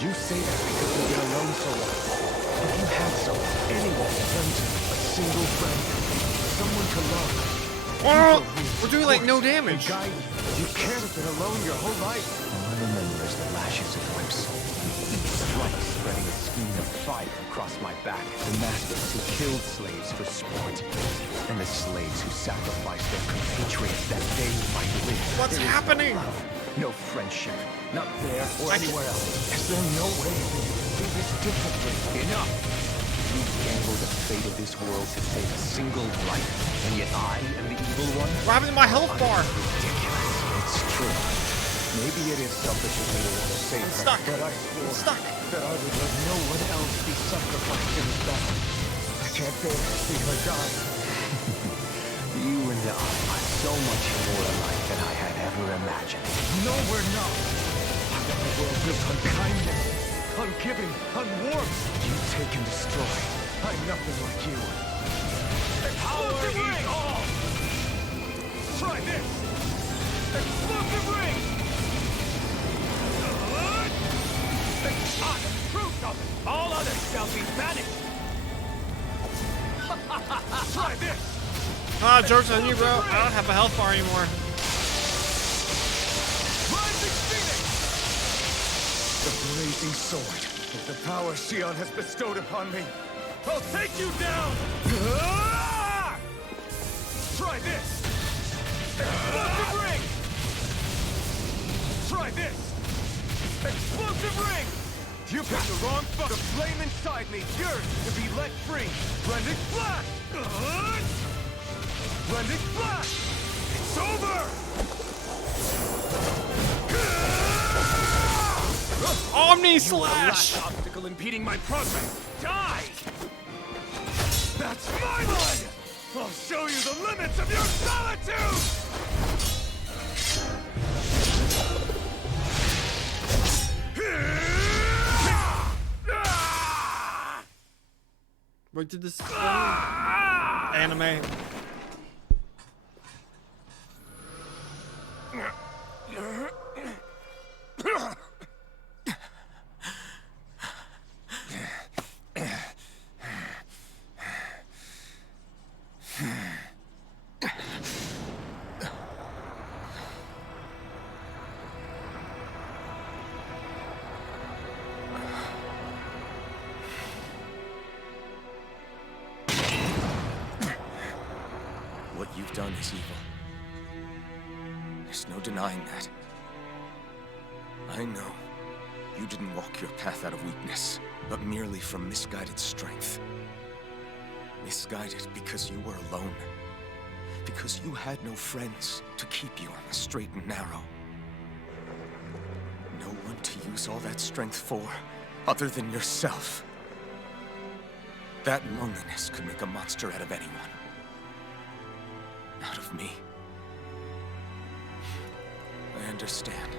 You say that because you've been alone so long. If you had someone, anyone to turn to, a single friend, someone to love. Oh, we're doing like no damage. Guide you. You can't have been alone your whole life. All I remember is the lashes of whips. Strike spreading a skein of fire across my back. The masters who killed slaves for sport. And the slaves who sacrificed their compatriots that they might live. What's happening? No love, no friendship. Not there or anywhere else. Is there no way for you to do this differently? Enough! You gamble the fate of this world to save a single life, and yet I am the evil one? What happened to my health bar? Ridiculous. It's true. Maybe it is selfish of me to want to save her. Stuck. But I swore Stuck. that I would let no one else be sacrificed in this battle. I can't bear to see her die. You and I are so much more alike than I had ever imagined. No, we're not. I want a world built on kindness, on giving, on warmth. You take and destroy. I'm nothing like you. Explosive ring! All! Try this! Explosive ring! I am proof of it! All others shall be banished! Try this! Ah, joke's on you, bro. I don't have a health bar anymore. Rising Phoenix! The blazing sword. With the power Shion has bestowed upon me, I'll take you down! Ah! Try this! Explosive ring! Try this! Explosive ring! You picked the wrong fuck. The flame inside me yearns to be let free. Blending flash! Blending flash! It's over! Omni You are the slash! last obstacle impeding my progress. Die! That's my blood! I'll show you the limits of your solitude! What did this anime? What you've done is evil. There's no denying that. I know you didn't walk your path out of weakness, but merely from misguided strength. Misguided because you were alone. Because you had no friends to keep you on the straight and narrow. No one to use all that strength for, other than yourself. That loneliness could make a monster out of anyone. Out of me. I understand.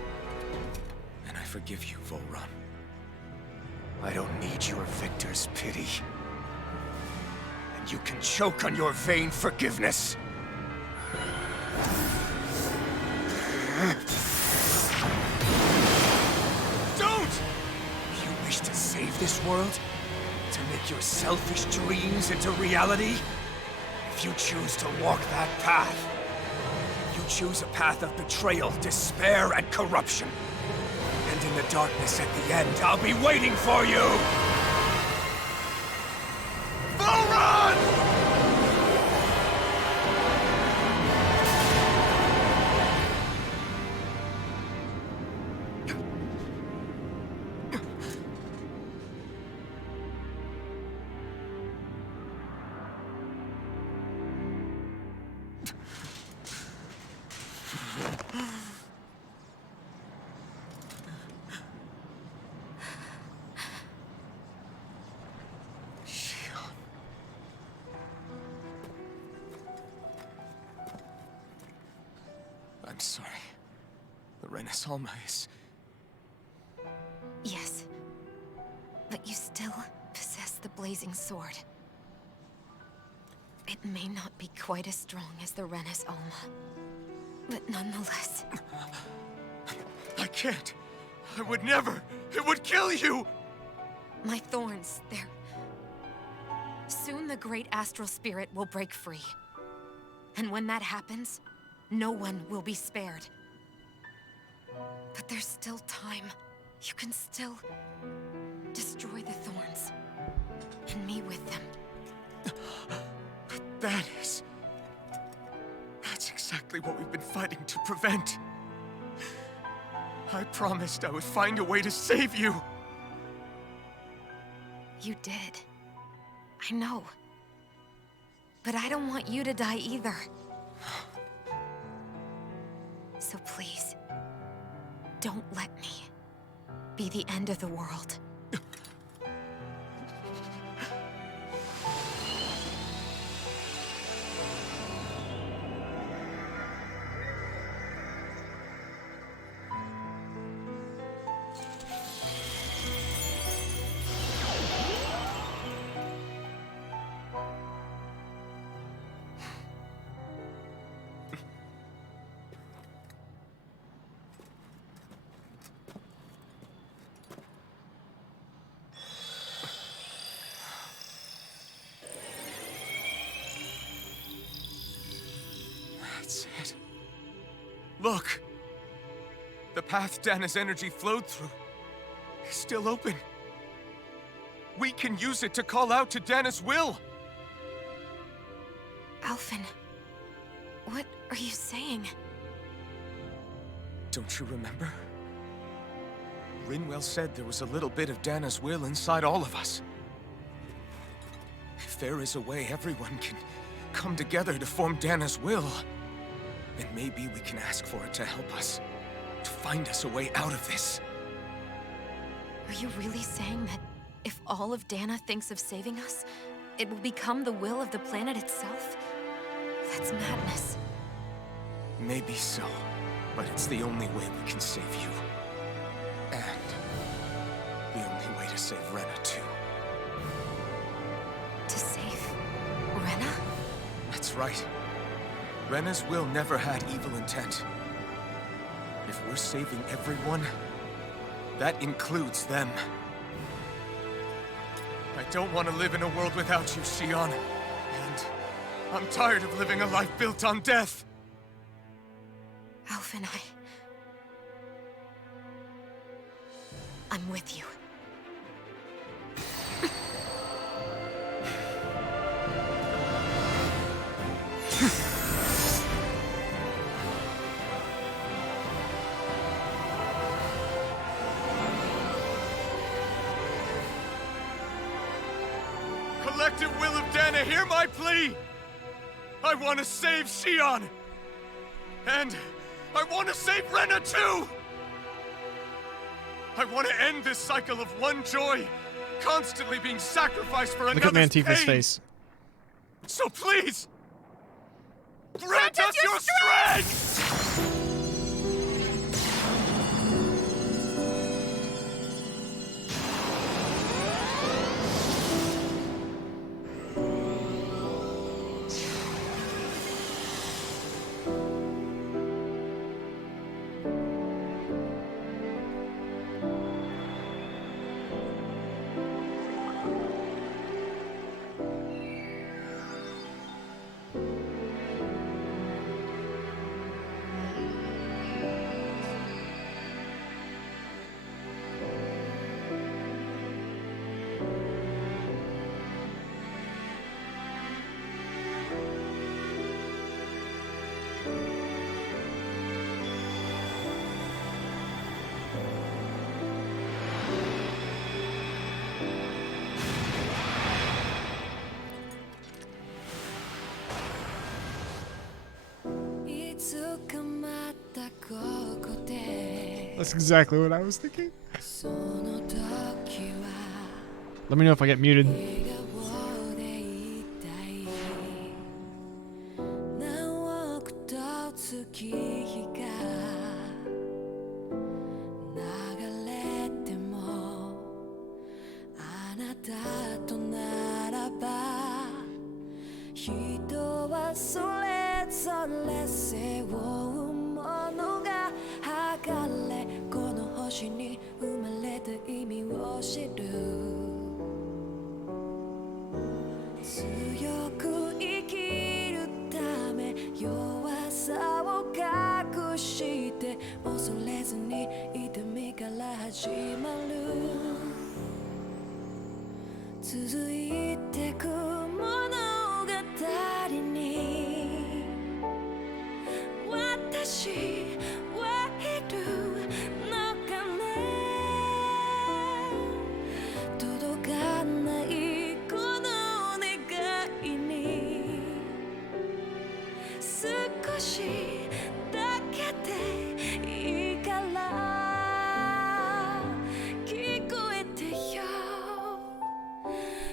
And I forgive you, Volrun. I don't need your victor's pity. And you can choke on your vain forgiveness. Don't! You wish to save this world? To make your selfish dreams into reality? If you choose to walk that path, you choose a path of betrayal, despair, and corruption. And in the darkness at the end, I'll be waiting for you! Volrun! sorry. The Renis Alma is... Yes. But you still possess the blazing sword. It may not be quite as strong as the Renis Alma, but nonetheless... I can't. I would never. It would kill you! My thorns, they're... Soon the great astral spirit will break free. And when that happens, no one will be spared. But there's still time. You can still destroy the thorns. And me with them. That's exactly what we've been fighting to prevent. I promised I would find a way to save you. You did. I know. But I don't want you to die either. So please, don't let me be the end of the world. That's it. Look! The path Dana's energy flowed through is still open. We can use it to call out to Dana's will! Alphen, what are you saying? Don't you remember? Rinwell said there was a little bit of Dana's will inside all of us. If there is a way everyone can come together to form Dana's will, then maybe we can ask for it to help us, to find us a way out of this. Are you really saying that if all of Dana thinks of saving us, it will become the will of the planet itself? That's madness. Maybe so, but it's the only way we can save you. And the only way to save Rena, too. To save Rena? That's right. Rena's will never had evil intent. If we're saving everyone, that includes them. I don't want to live in a world without you, Xion. And I'm tired of living a life built on death. Alphen, I'm with you. Collective will of Dana, hear my plea! I want to save Xion! And I want to save Rena too! I want to end this cycle of one joy, constantly being sacrificed for Look at another's Mantifa's pain. face. So please, grant us your strength! That's exactly what I was thinking. Let me know if I get muted. なたとならば人はそれぞれ背負うものが剥がれこの星に生まれた意味を知る強く生きるため弱さを隠して恐れずに痛みから始まる続いてく物語に私はいるのかな届かないこの願いに少しだけでいいから聞こえてよ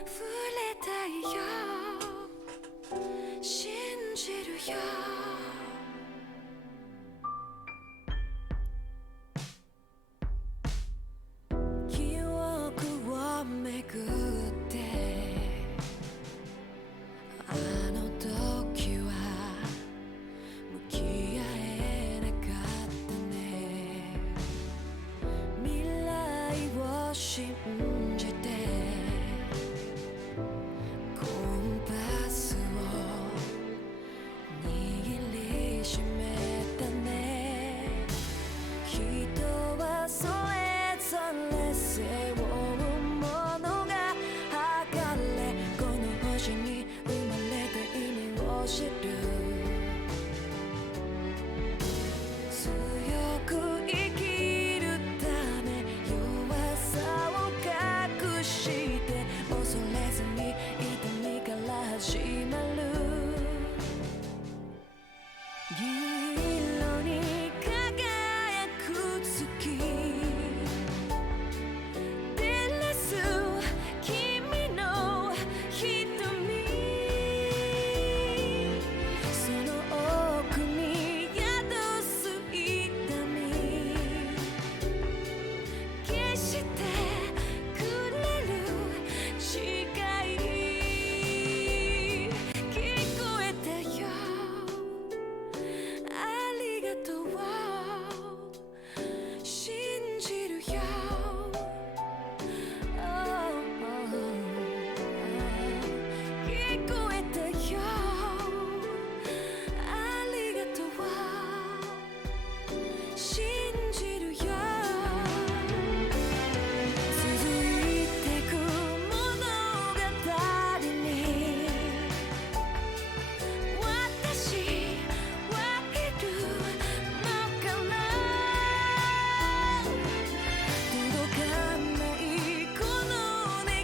触れたいよ信じるよ記憶をめぐってあの時は向き合えなかったね未来を信じてコンパスを握りしめたね人はそれぞれ背負うものが剥がれこの星に生まれた意味を知る強く生きるため弱さを隠して恐れずに痛みから始まる銀色に輝く月照らす君の瞳その奥に宿す痛み決してくれる誓い聞こえてよありがとう信じるよ聞こえてよありがとう信じるよ続いてく物語に私はいるのかな届かないこの願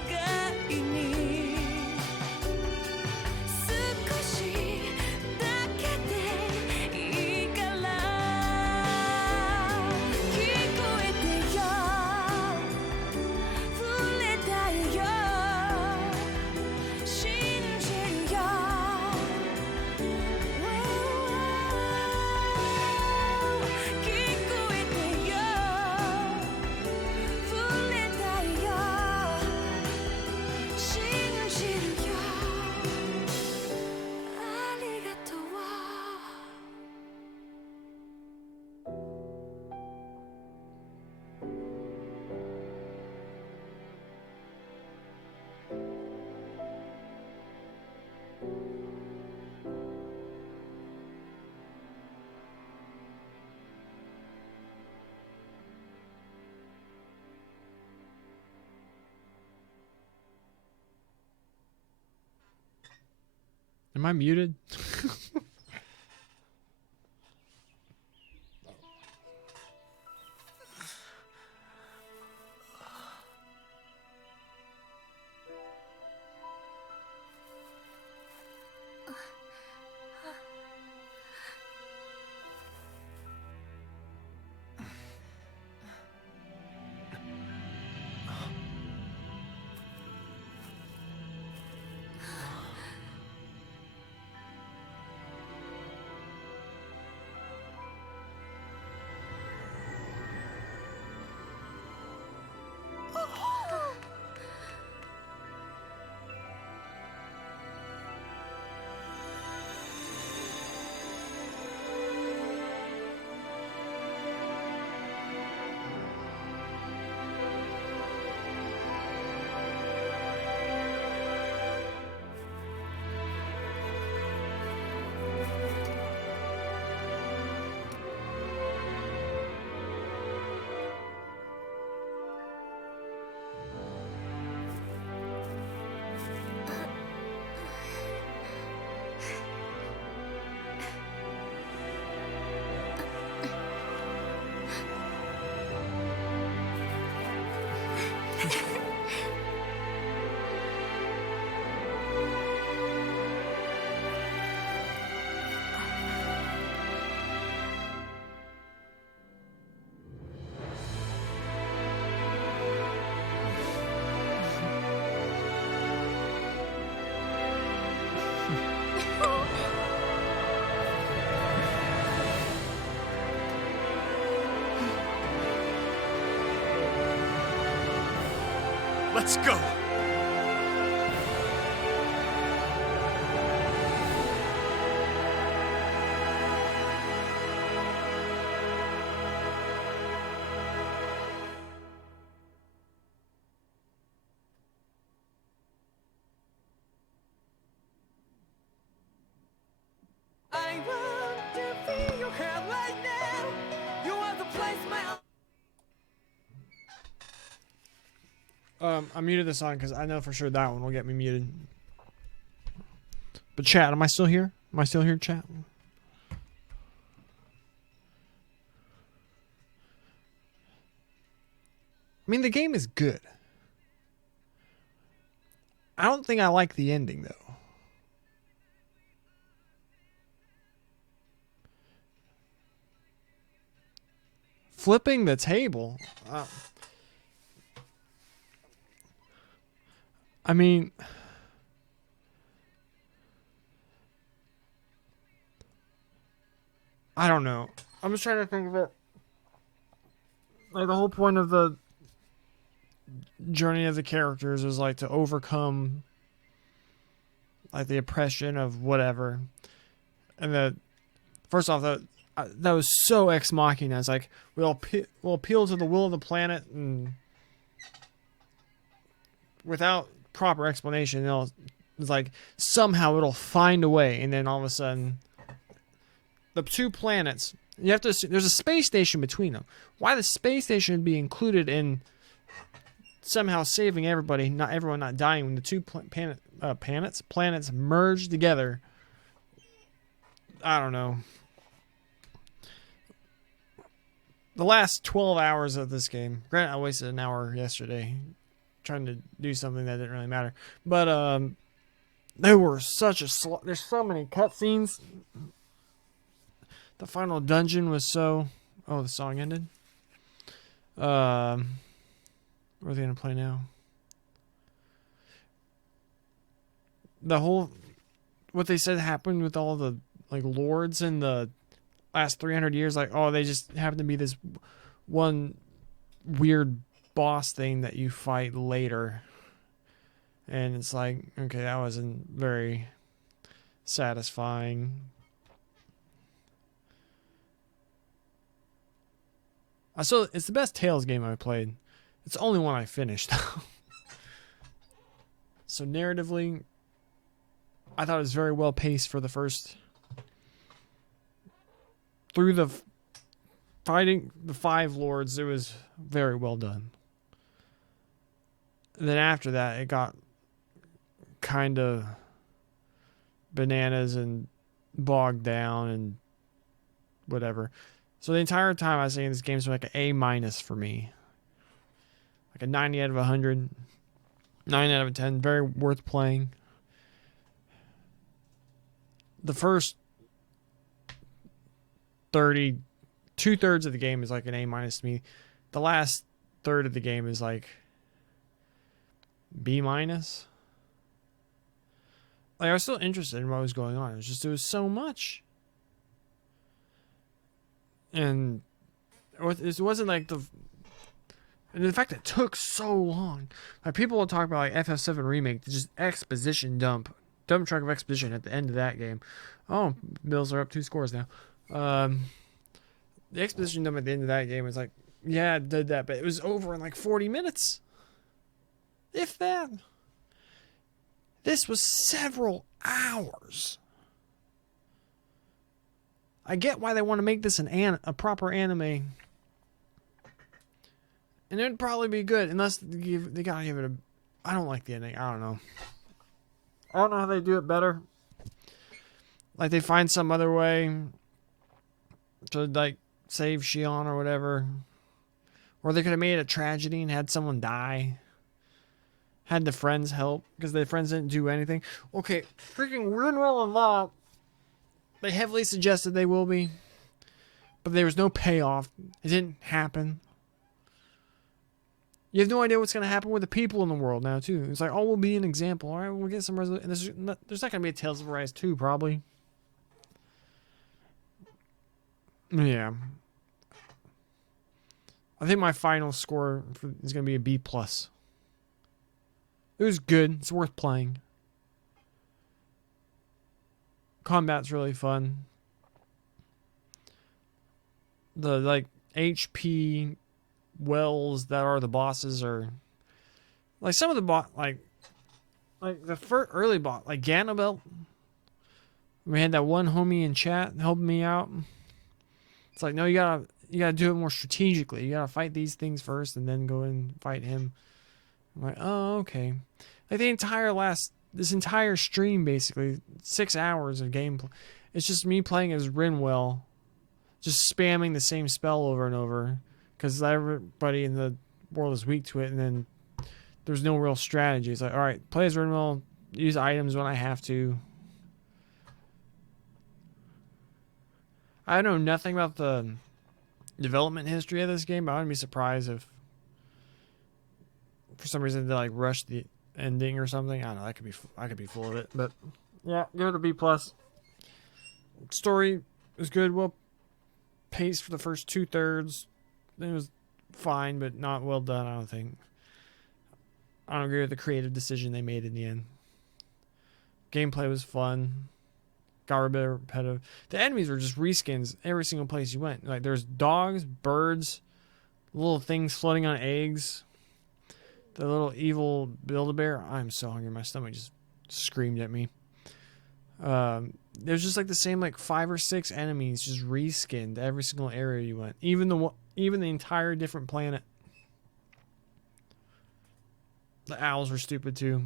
いに少しだけでいいから聞こえてよ触れたいよ信じるよ聞こえてよ触れたいよ信じるよありがとうAm I muted? Let's go! I want to feel your hand right now. You are the place my... I muted this on because I know for sure that one will get me muted. But chat, am I still here? Am I still here, chat? I mean, the game is good. I don't think I like the ending, though. Flipping the table? I mean... I don't know. I'm just trying to think of it. Like, the whole point of the journey of the characters is, like, to overcome, like, the oppression of whatever. And first off, that was so Ex Machina. It's like, we'll appeal to the will of the planet, and without proper explanation, it's like, somehow it'll find a way, and then all of a sudden... The two planets, you have to assume, there's a space station between them. Why the space station would be included in somehow saving everybody, not everyone not dying when the two planets merge together? I don't know. The last 12 hours of this game, granted I wasted an hour yesterday trying to do something that didn't really matter, but there were there's so many cutscenes. The final dungeon was so... Oh, the song ended? What are they going to play now? The whole... What they said happened with all the, like, lords in the last 300 years. Like, oh, they just happen to be this one weird boss thing that you fight later. And it's like, okay, that wasn't very satisfying. It's the best Tales game I've played. It's the only one I finished. So narratively, I thought it was very well paced for the first... Through the fighting the five lords, it was very well done. And then after that, it got kind of bananas and bogged down and whatever. So the entire time I was saying this game's like an A- for me. Like a 90 out of 100. 9 out of 10. Very worth playing. The first 2/3 of the game is like an A- to me. The last third of the game is like B-. Like, I was still interested in what was going on. It was so much. And it wasn't like and the fact it took so long. Like, people will talk about like FF7 Remake, just exposition dump truck of exposition at the end of that game. Oh, Bills are up 2 scores now. The exposition dump at the end of that game was like, yeah, it did that, but it was over in like 40 minutes. If that. This was several hours. I get why they want to make this a proper anime. And it'd probably be good, unless they gotta give it I don't like the ending. I don't know. I don't know how they do it better. Like, they find some other way to, like, save Shion or whatever. Or they could have made it a tragedy and had someone die. Had the friends help, because the friends didn't do anything. Okay, freaking Rinwell and Law, they heavily suggested they will be. But there was no payoff. It didn't happen. You have no idea what's going to happen with the people in the world now, too. It's like, oh, we'll be an example. All right, we'll get some resolution. There's not going to be a Tales of Arise 2, probably. Yeah. I think my final score is going to be a B+. It was good. It's worth playing. Combat's really fun. The, like, HP wells that are the bosses are... Like, some of the like the first early boss, like Ganabelt. We had that one homie in chat helping me out. It's like, no, you gotta do it more strategically. You gotta fight these things first and then go and fight him. I'm like, oh, okay. Like this entire stream, basically 6 hours of gameplay. It's just me playing as Rinwell, just spamming the same spell over and over, because everybody in the world is weak to it, and then there's no real strategy. It's like, all right, play as Rinwell, use items when I have to. I know nothing about the development history of this game, but I wouldn't be surprised if for some reason they like rush the ending or something. I don't know. I could be full of it, but yeah, give it a B+. Story was good. Well paced for the first 2/3. It was fine, but not well done. I don't think. I don't agree with the creative decision they made in the end. Gameplay was fun. Got a bit repetitive. The enemies were just reskins every single place you went. Like, there's dogs, birds, little things floating on eggs. The little evil Build-A-Bear. I'm so hungry. My stomach just screamed at me. There's just like the same like 5 or 6 enemies just reskinned every single area you went. Even the entire different planet. The owls were stupid too.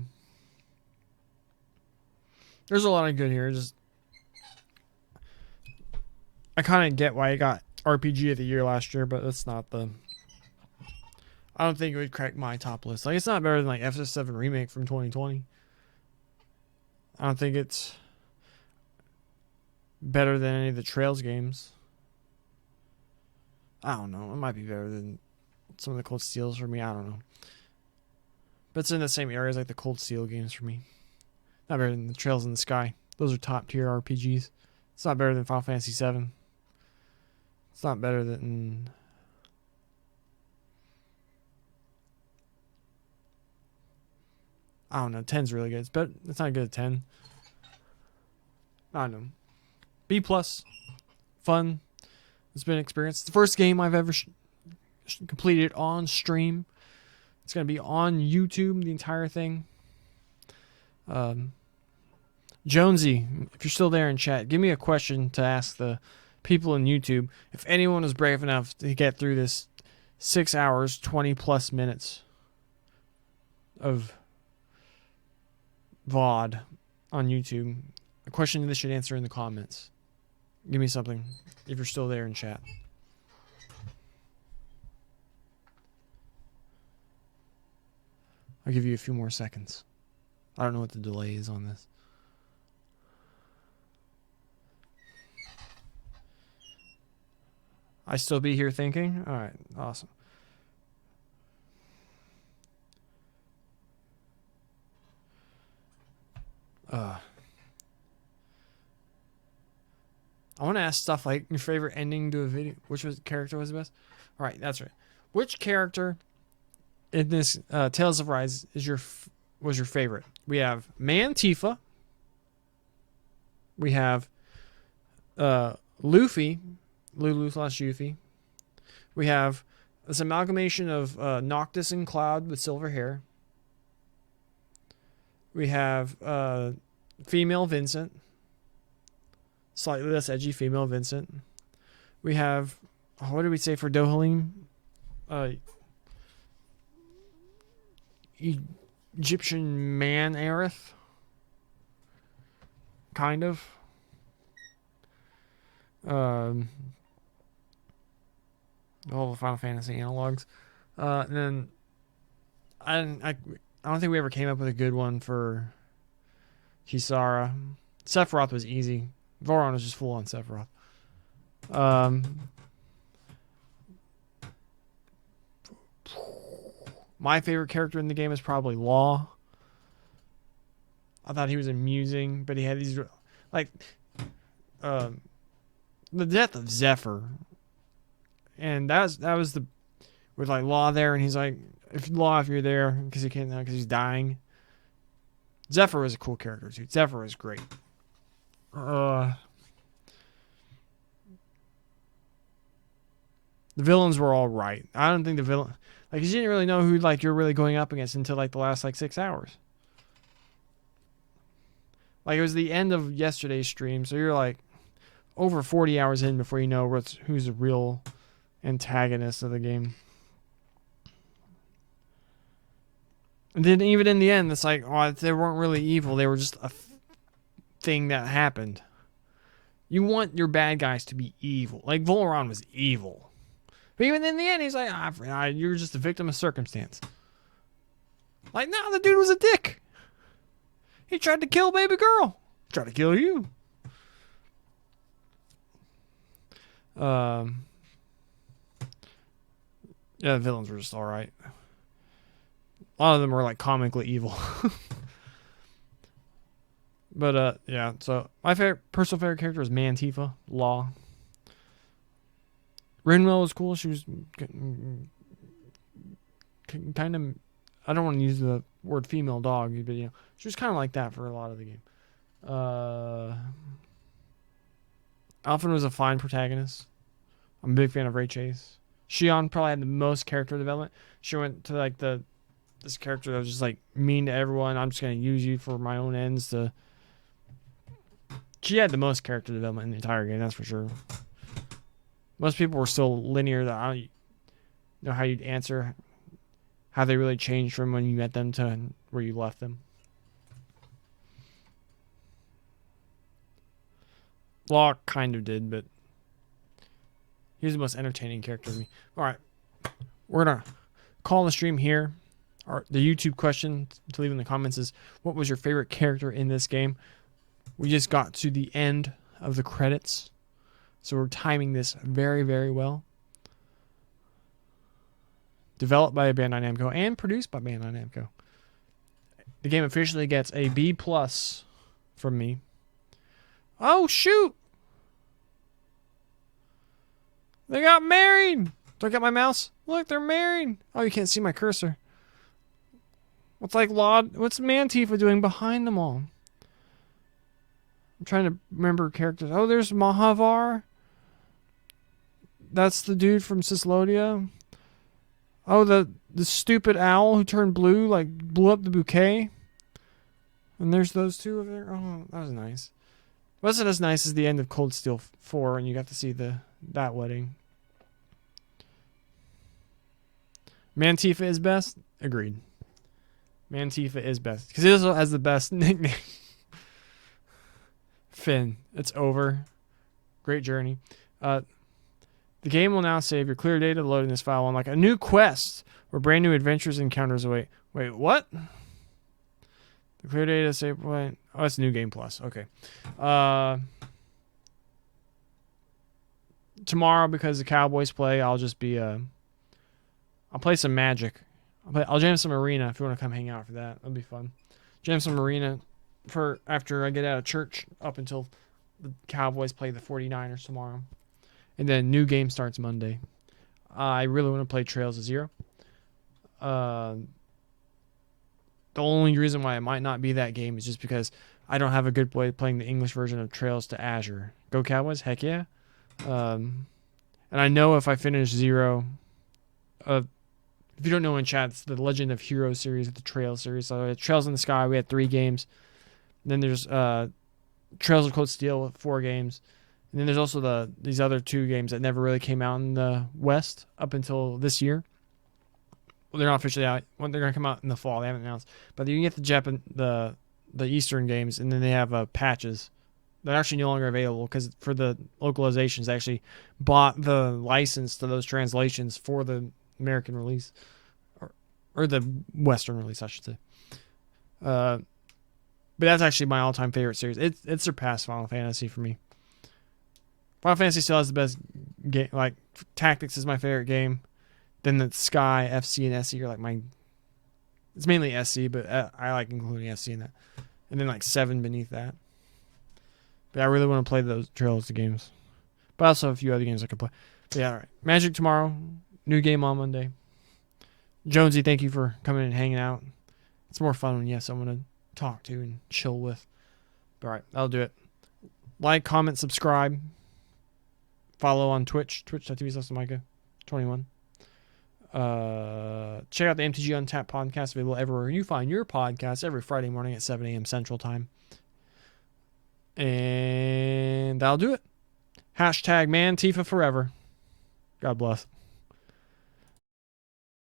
There's a lot of good here. Just I kind of get why it got RPG of the year last year, but that's not the... I don't think it would crack my top list. Like, it's not better than like FF7 Remake from 2020. I don't think it's better than any of the Trails games. I don't know. It might be better than some of the Cold Steels for me. I don't know. But it's in the same areas like the Cold Steel games for me. Not better than the Trails in the Sky. Those are top tier RPGs. It's not better than Final Fantasy VII. It's not better than... I don't know. 10's really good. It's not good at 10. I don't know. B+. Fun. It's been an experience. It's the first game I've ever completed on stream. It's going to be on YouTube, the entire thing. Jonesy, if you're still there in chat, give me a question to ask the people in YouTube. If anyone was brave enough to get through this 6 hours, 20+ minutes of VOD on YouTube, a question they should answer in the comments. Give me something if you're still there in chat. I'll give you a few more seconds. I don't know what the delay is on this. I still be here thinking? Alright, awesome. I want to ask stuff like your favorite ending to a video. Which character was the best? Alright, that's right. Which character in this Tales of Rise was your favorite? We have Mantifa. We have Luffy. Lulu/Yuffie. We have this amalgamation of Noctis and Cloud with silver hair. We have female Vincent. Slightly less edgy female Vincent. We have, what did we say for Dohalim? Egyptian man Aerith. Kind of. All the Final Fantasy analogs. And then I don't think we ever came up with a good one for Kisara. Sephiroth was easy. Voron was just full on Sephiroth. My favorite character in the game is probably Law. I thought he was amusing, but he had these like the death of Zephyr, and that was the with like Law there, and he's like, if you're there, because he can't now because he's dying. Zephyr was a cool character too. Zephyr was great. The villains were all right. I don't think the villain, like, you didn't really know who like you're really going up against until like the last like 6 hours. Like, it was the end of yesterday's stream, so you're like over 40 hours in before you know who's the real antagonist of the game. And then even in the end, it's like, oh, they weren't really evil. They were just a thing that happened. You want your bad guys to be evil. Like, Volaron was evil. But even in the end, he's like, you're just a victim of circumstance. Like, no, the dude was a dick. He tried to kill baby girl. Tried to kill you. Yeah, the villains were just alright. A lot of them were like comically evil. But yeah, so my personal favorite character is Mantifa, Law. Rinwell was cool. She was kind of, I don't want to use the word female dog, but you know, she was kind of like that for a lot of the game. Alphen was a fine protagonist. I'm a big fan of Ray Chase. Shion probably had the most character development. She went to like this character that was just like mean to everyone. I'm just gonna use you for my own ends. She had the most character development in the entire game, that's for sure. Most people were still linear. That I don't know how you'd answer how they really changed from when you met them to where you left them. Law kind of did, but he was the most entertaining character to me. All right, we're gonna call the stream here. The YouTube question to leave in the comments is, what was your favorite character in this game? We just got to the end of the credits, so we're timing this very, very well. Developed by Bandai Namco and produced by Bandai Namco. The game officially gets a B+ from me. Oh, shoot! They got married! Do I get my mouse? Look, they're married! Oh, you can't see my cursor. What's Mantifa doing behind them all? I'm trying to remember characters. Oh, there's Mahavar. That's the dude from Cislodia. Oh, the stupid owl who turned blue, like blew up the bouquet. And there's those two over there. Oh, that was nice. Wasn't as nice as the end of Cold Steel 4, and you got to see that wedding. Mantifa is best? Agreed. Mantifa is best. Because he also has the best nickname. Finn. It's over. Great journey. The game will now save your clear data loading this file on like a new quest where brand new adventures and encounters await. Wait, what? The clear data save point. Oh, it's New Game Plus. Okay. Tomorrow, because the Cowboys play, I'll just be I'll play some Magic. I'll jam some Arena if you want to come hang out for that. That'll be fun. Jam some Arena for after I get out of church up until the Cowboys play the 49ers tomorrow. And then new game starts Monday. I really want to play Trails of Zero. The only reason why it might not be that game is just because I don't have a good way of playing the English version of Trails to Azure. Go Cowboys, heck yeah. And I know if I finish Zero, if you don't know in chat, it's the Legend of Heroes series, the Trails series. So we had Trails in the Sky, we had 3 games. And then there's Trails of Cold Steel with 4 games. And then there's also these other 2 games that never really came out in the West up until this year. Well, they're not officially out. When they're gonna come out in the fall, they haven't announced. But you can get the Eastern games, and then they have patches that are actually no longer available because for the localizations, they actually bought the license to those translations for the American release, or the Western release, I should say. But that's actually my all-time favorite series. It surpassed Final Fantasy for me. Final Fantasy still has the best game. Like, Tactics is my favorite game. Then the Sky, FC, and SE are like my It's mainly SC, but I like including SC in that. And then like 7 beneath that. But I really want to play those Trails of games. But also a few other games I could play. But yeah, all right. Magic tomorrow. New game on Monday. Jonesy, thank you for coming and hanging out. It's more fun when you have someone to talk to and chill with. All right, that'll do it. Like, comment, subscribe. Follow on Twitch. Twitch.tv/Micah21. Check out the MTG Untapped podcast available everywhere you find your podcast every Friday morning at 7 a.m. Central Time. And that'll do it. # Man Tifa forever. God bless.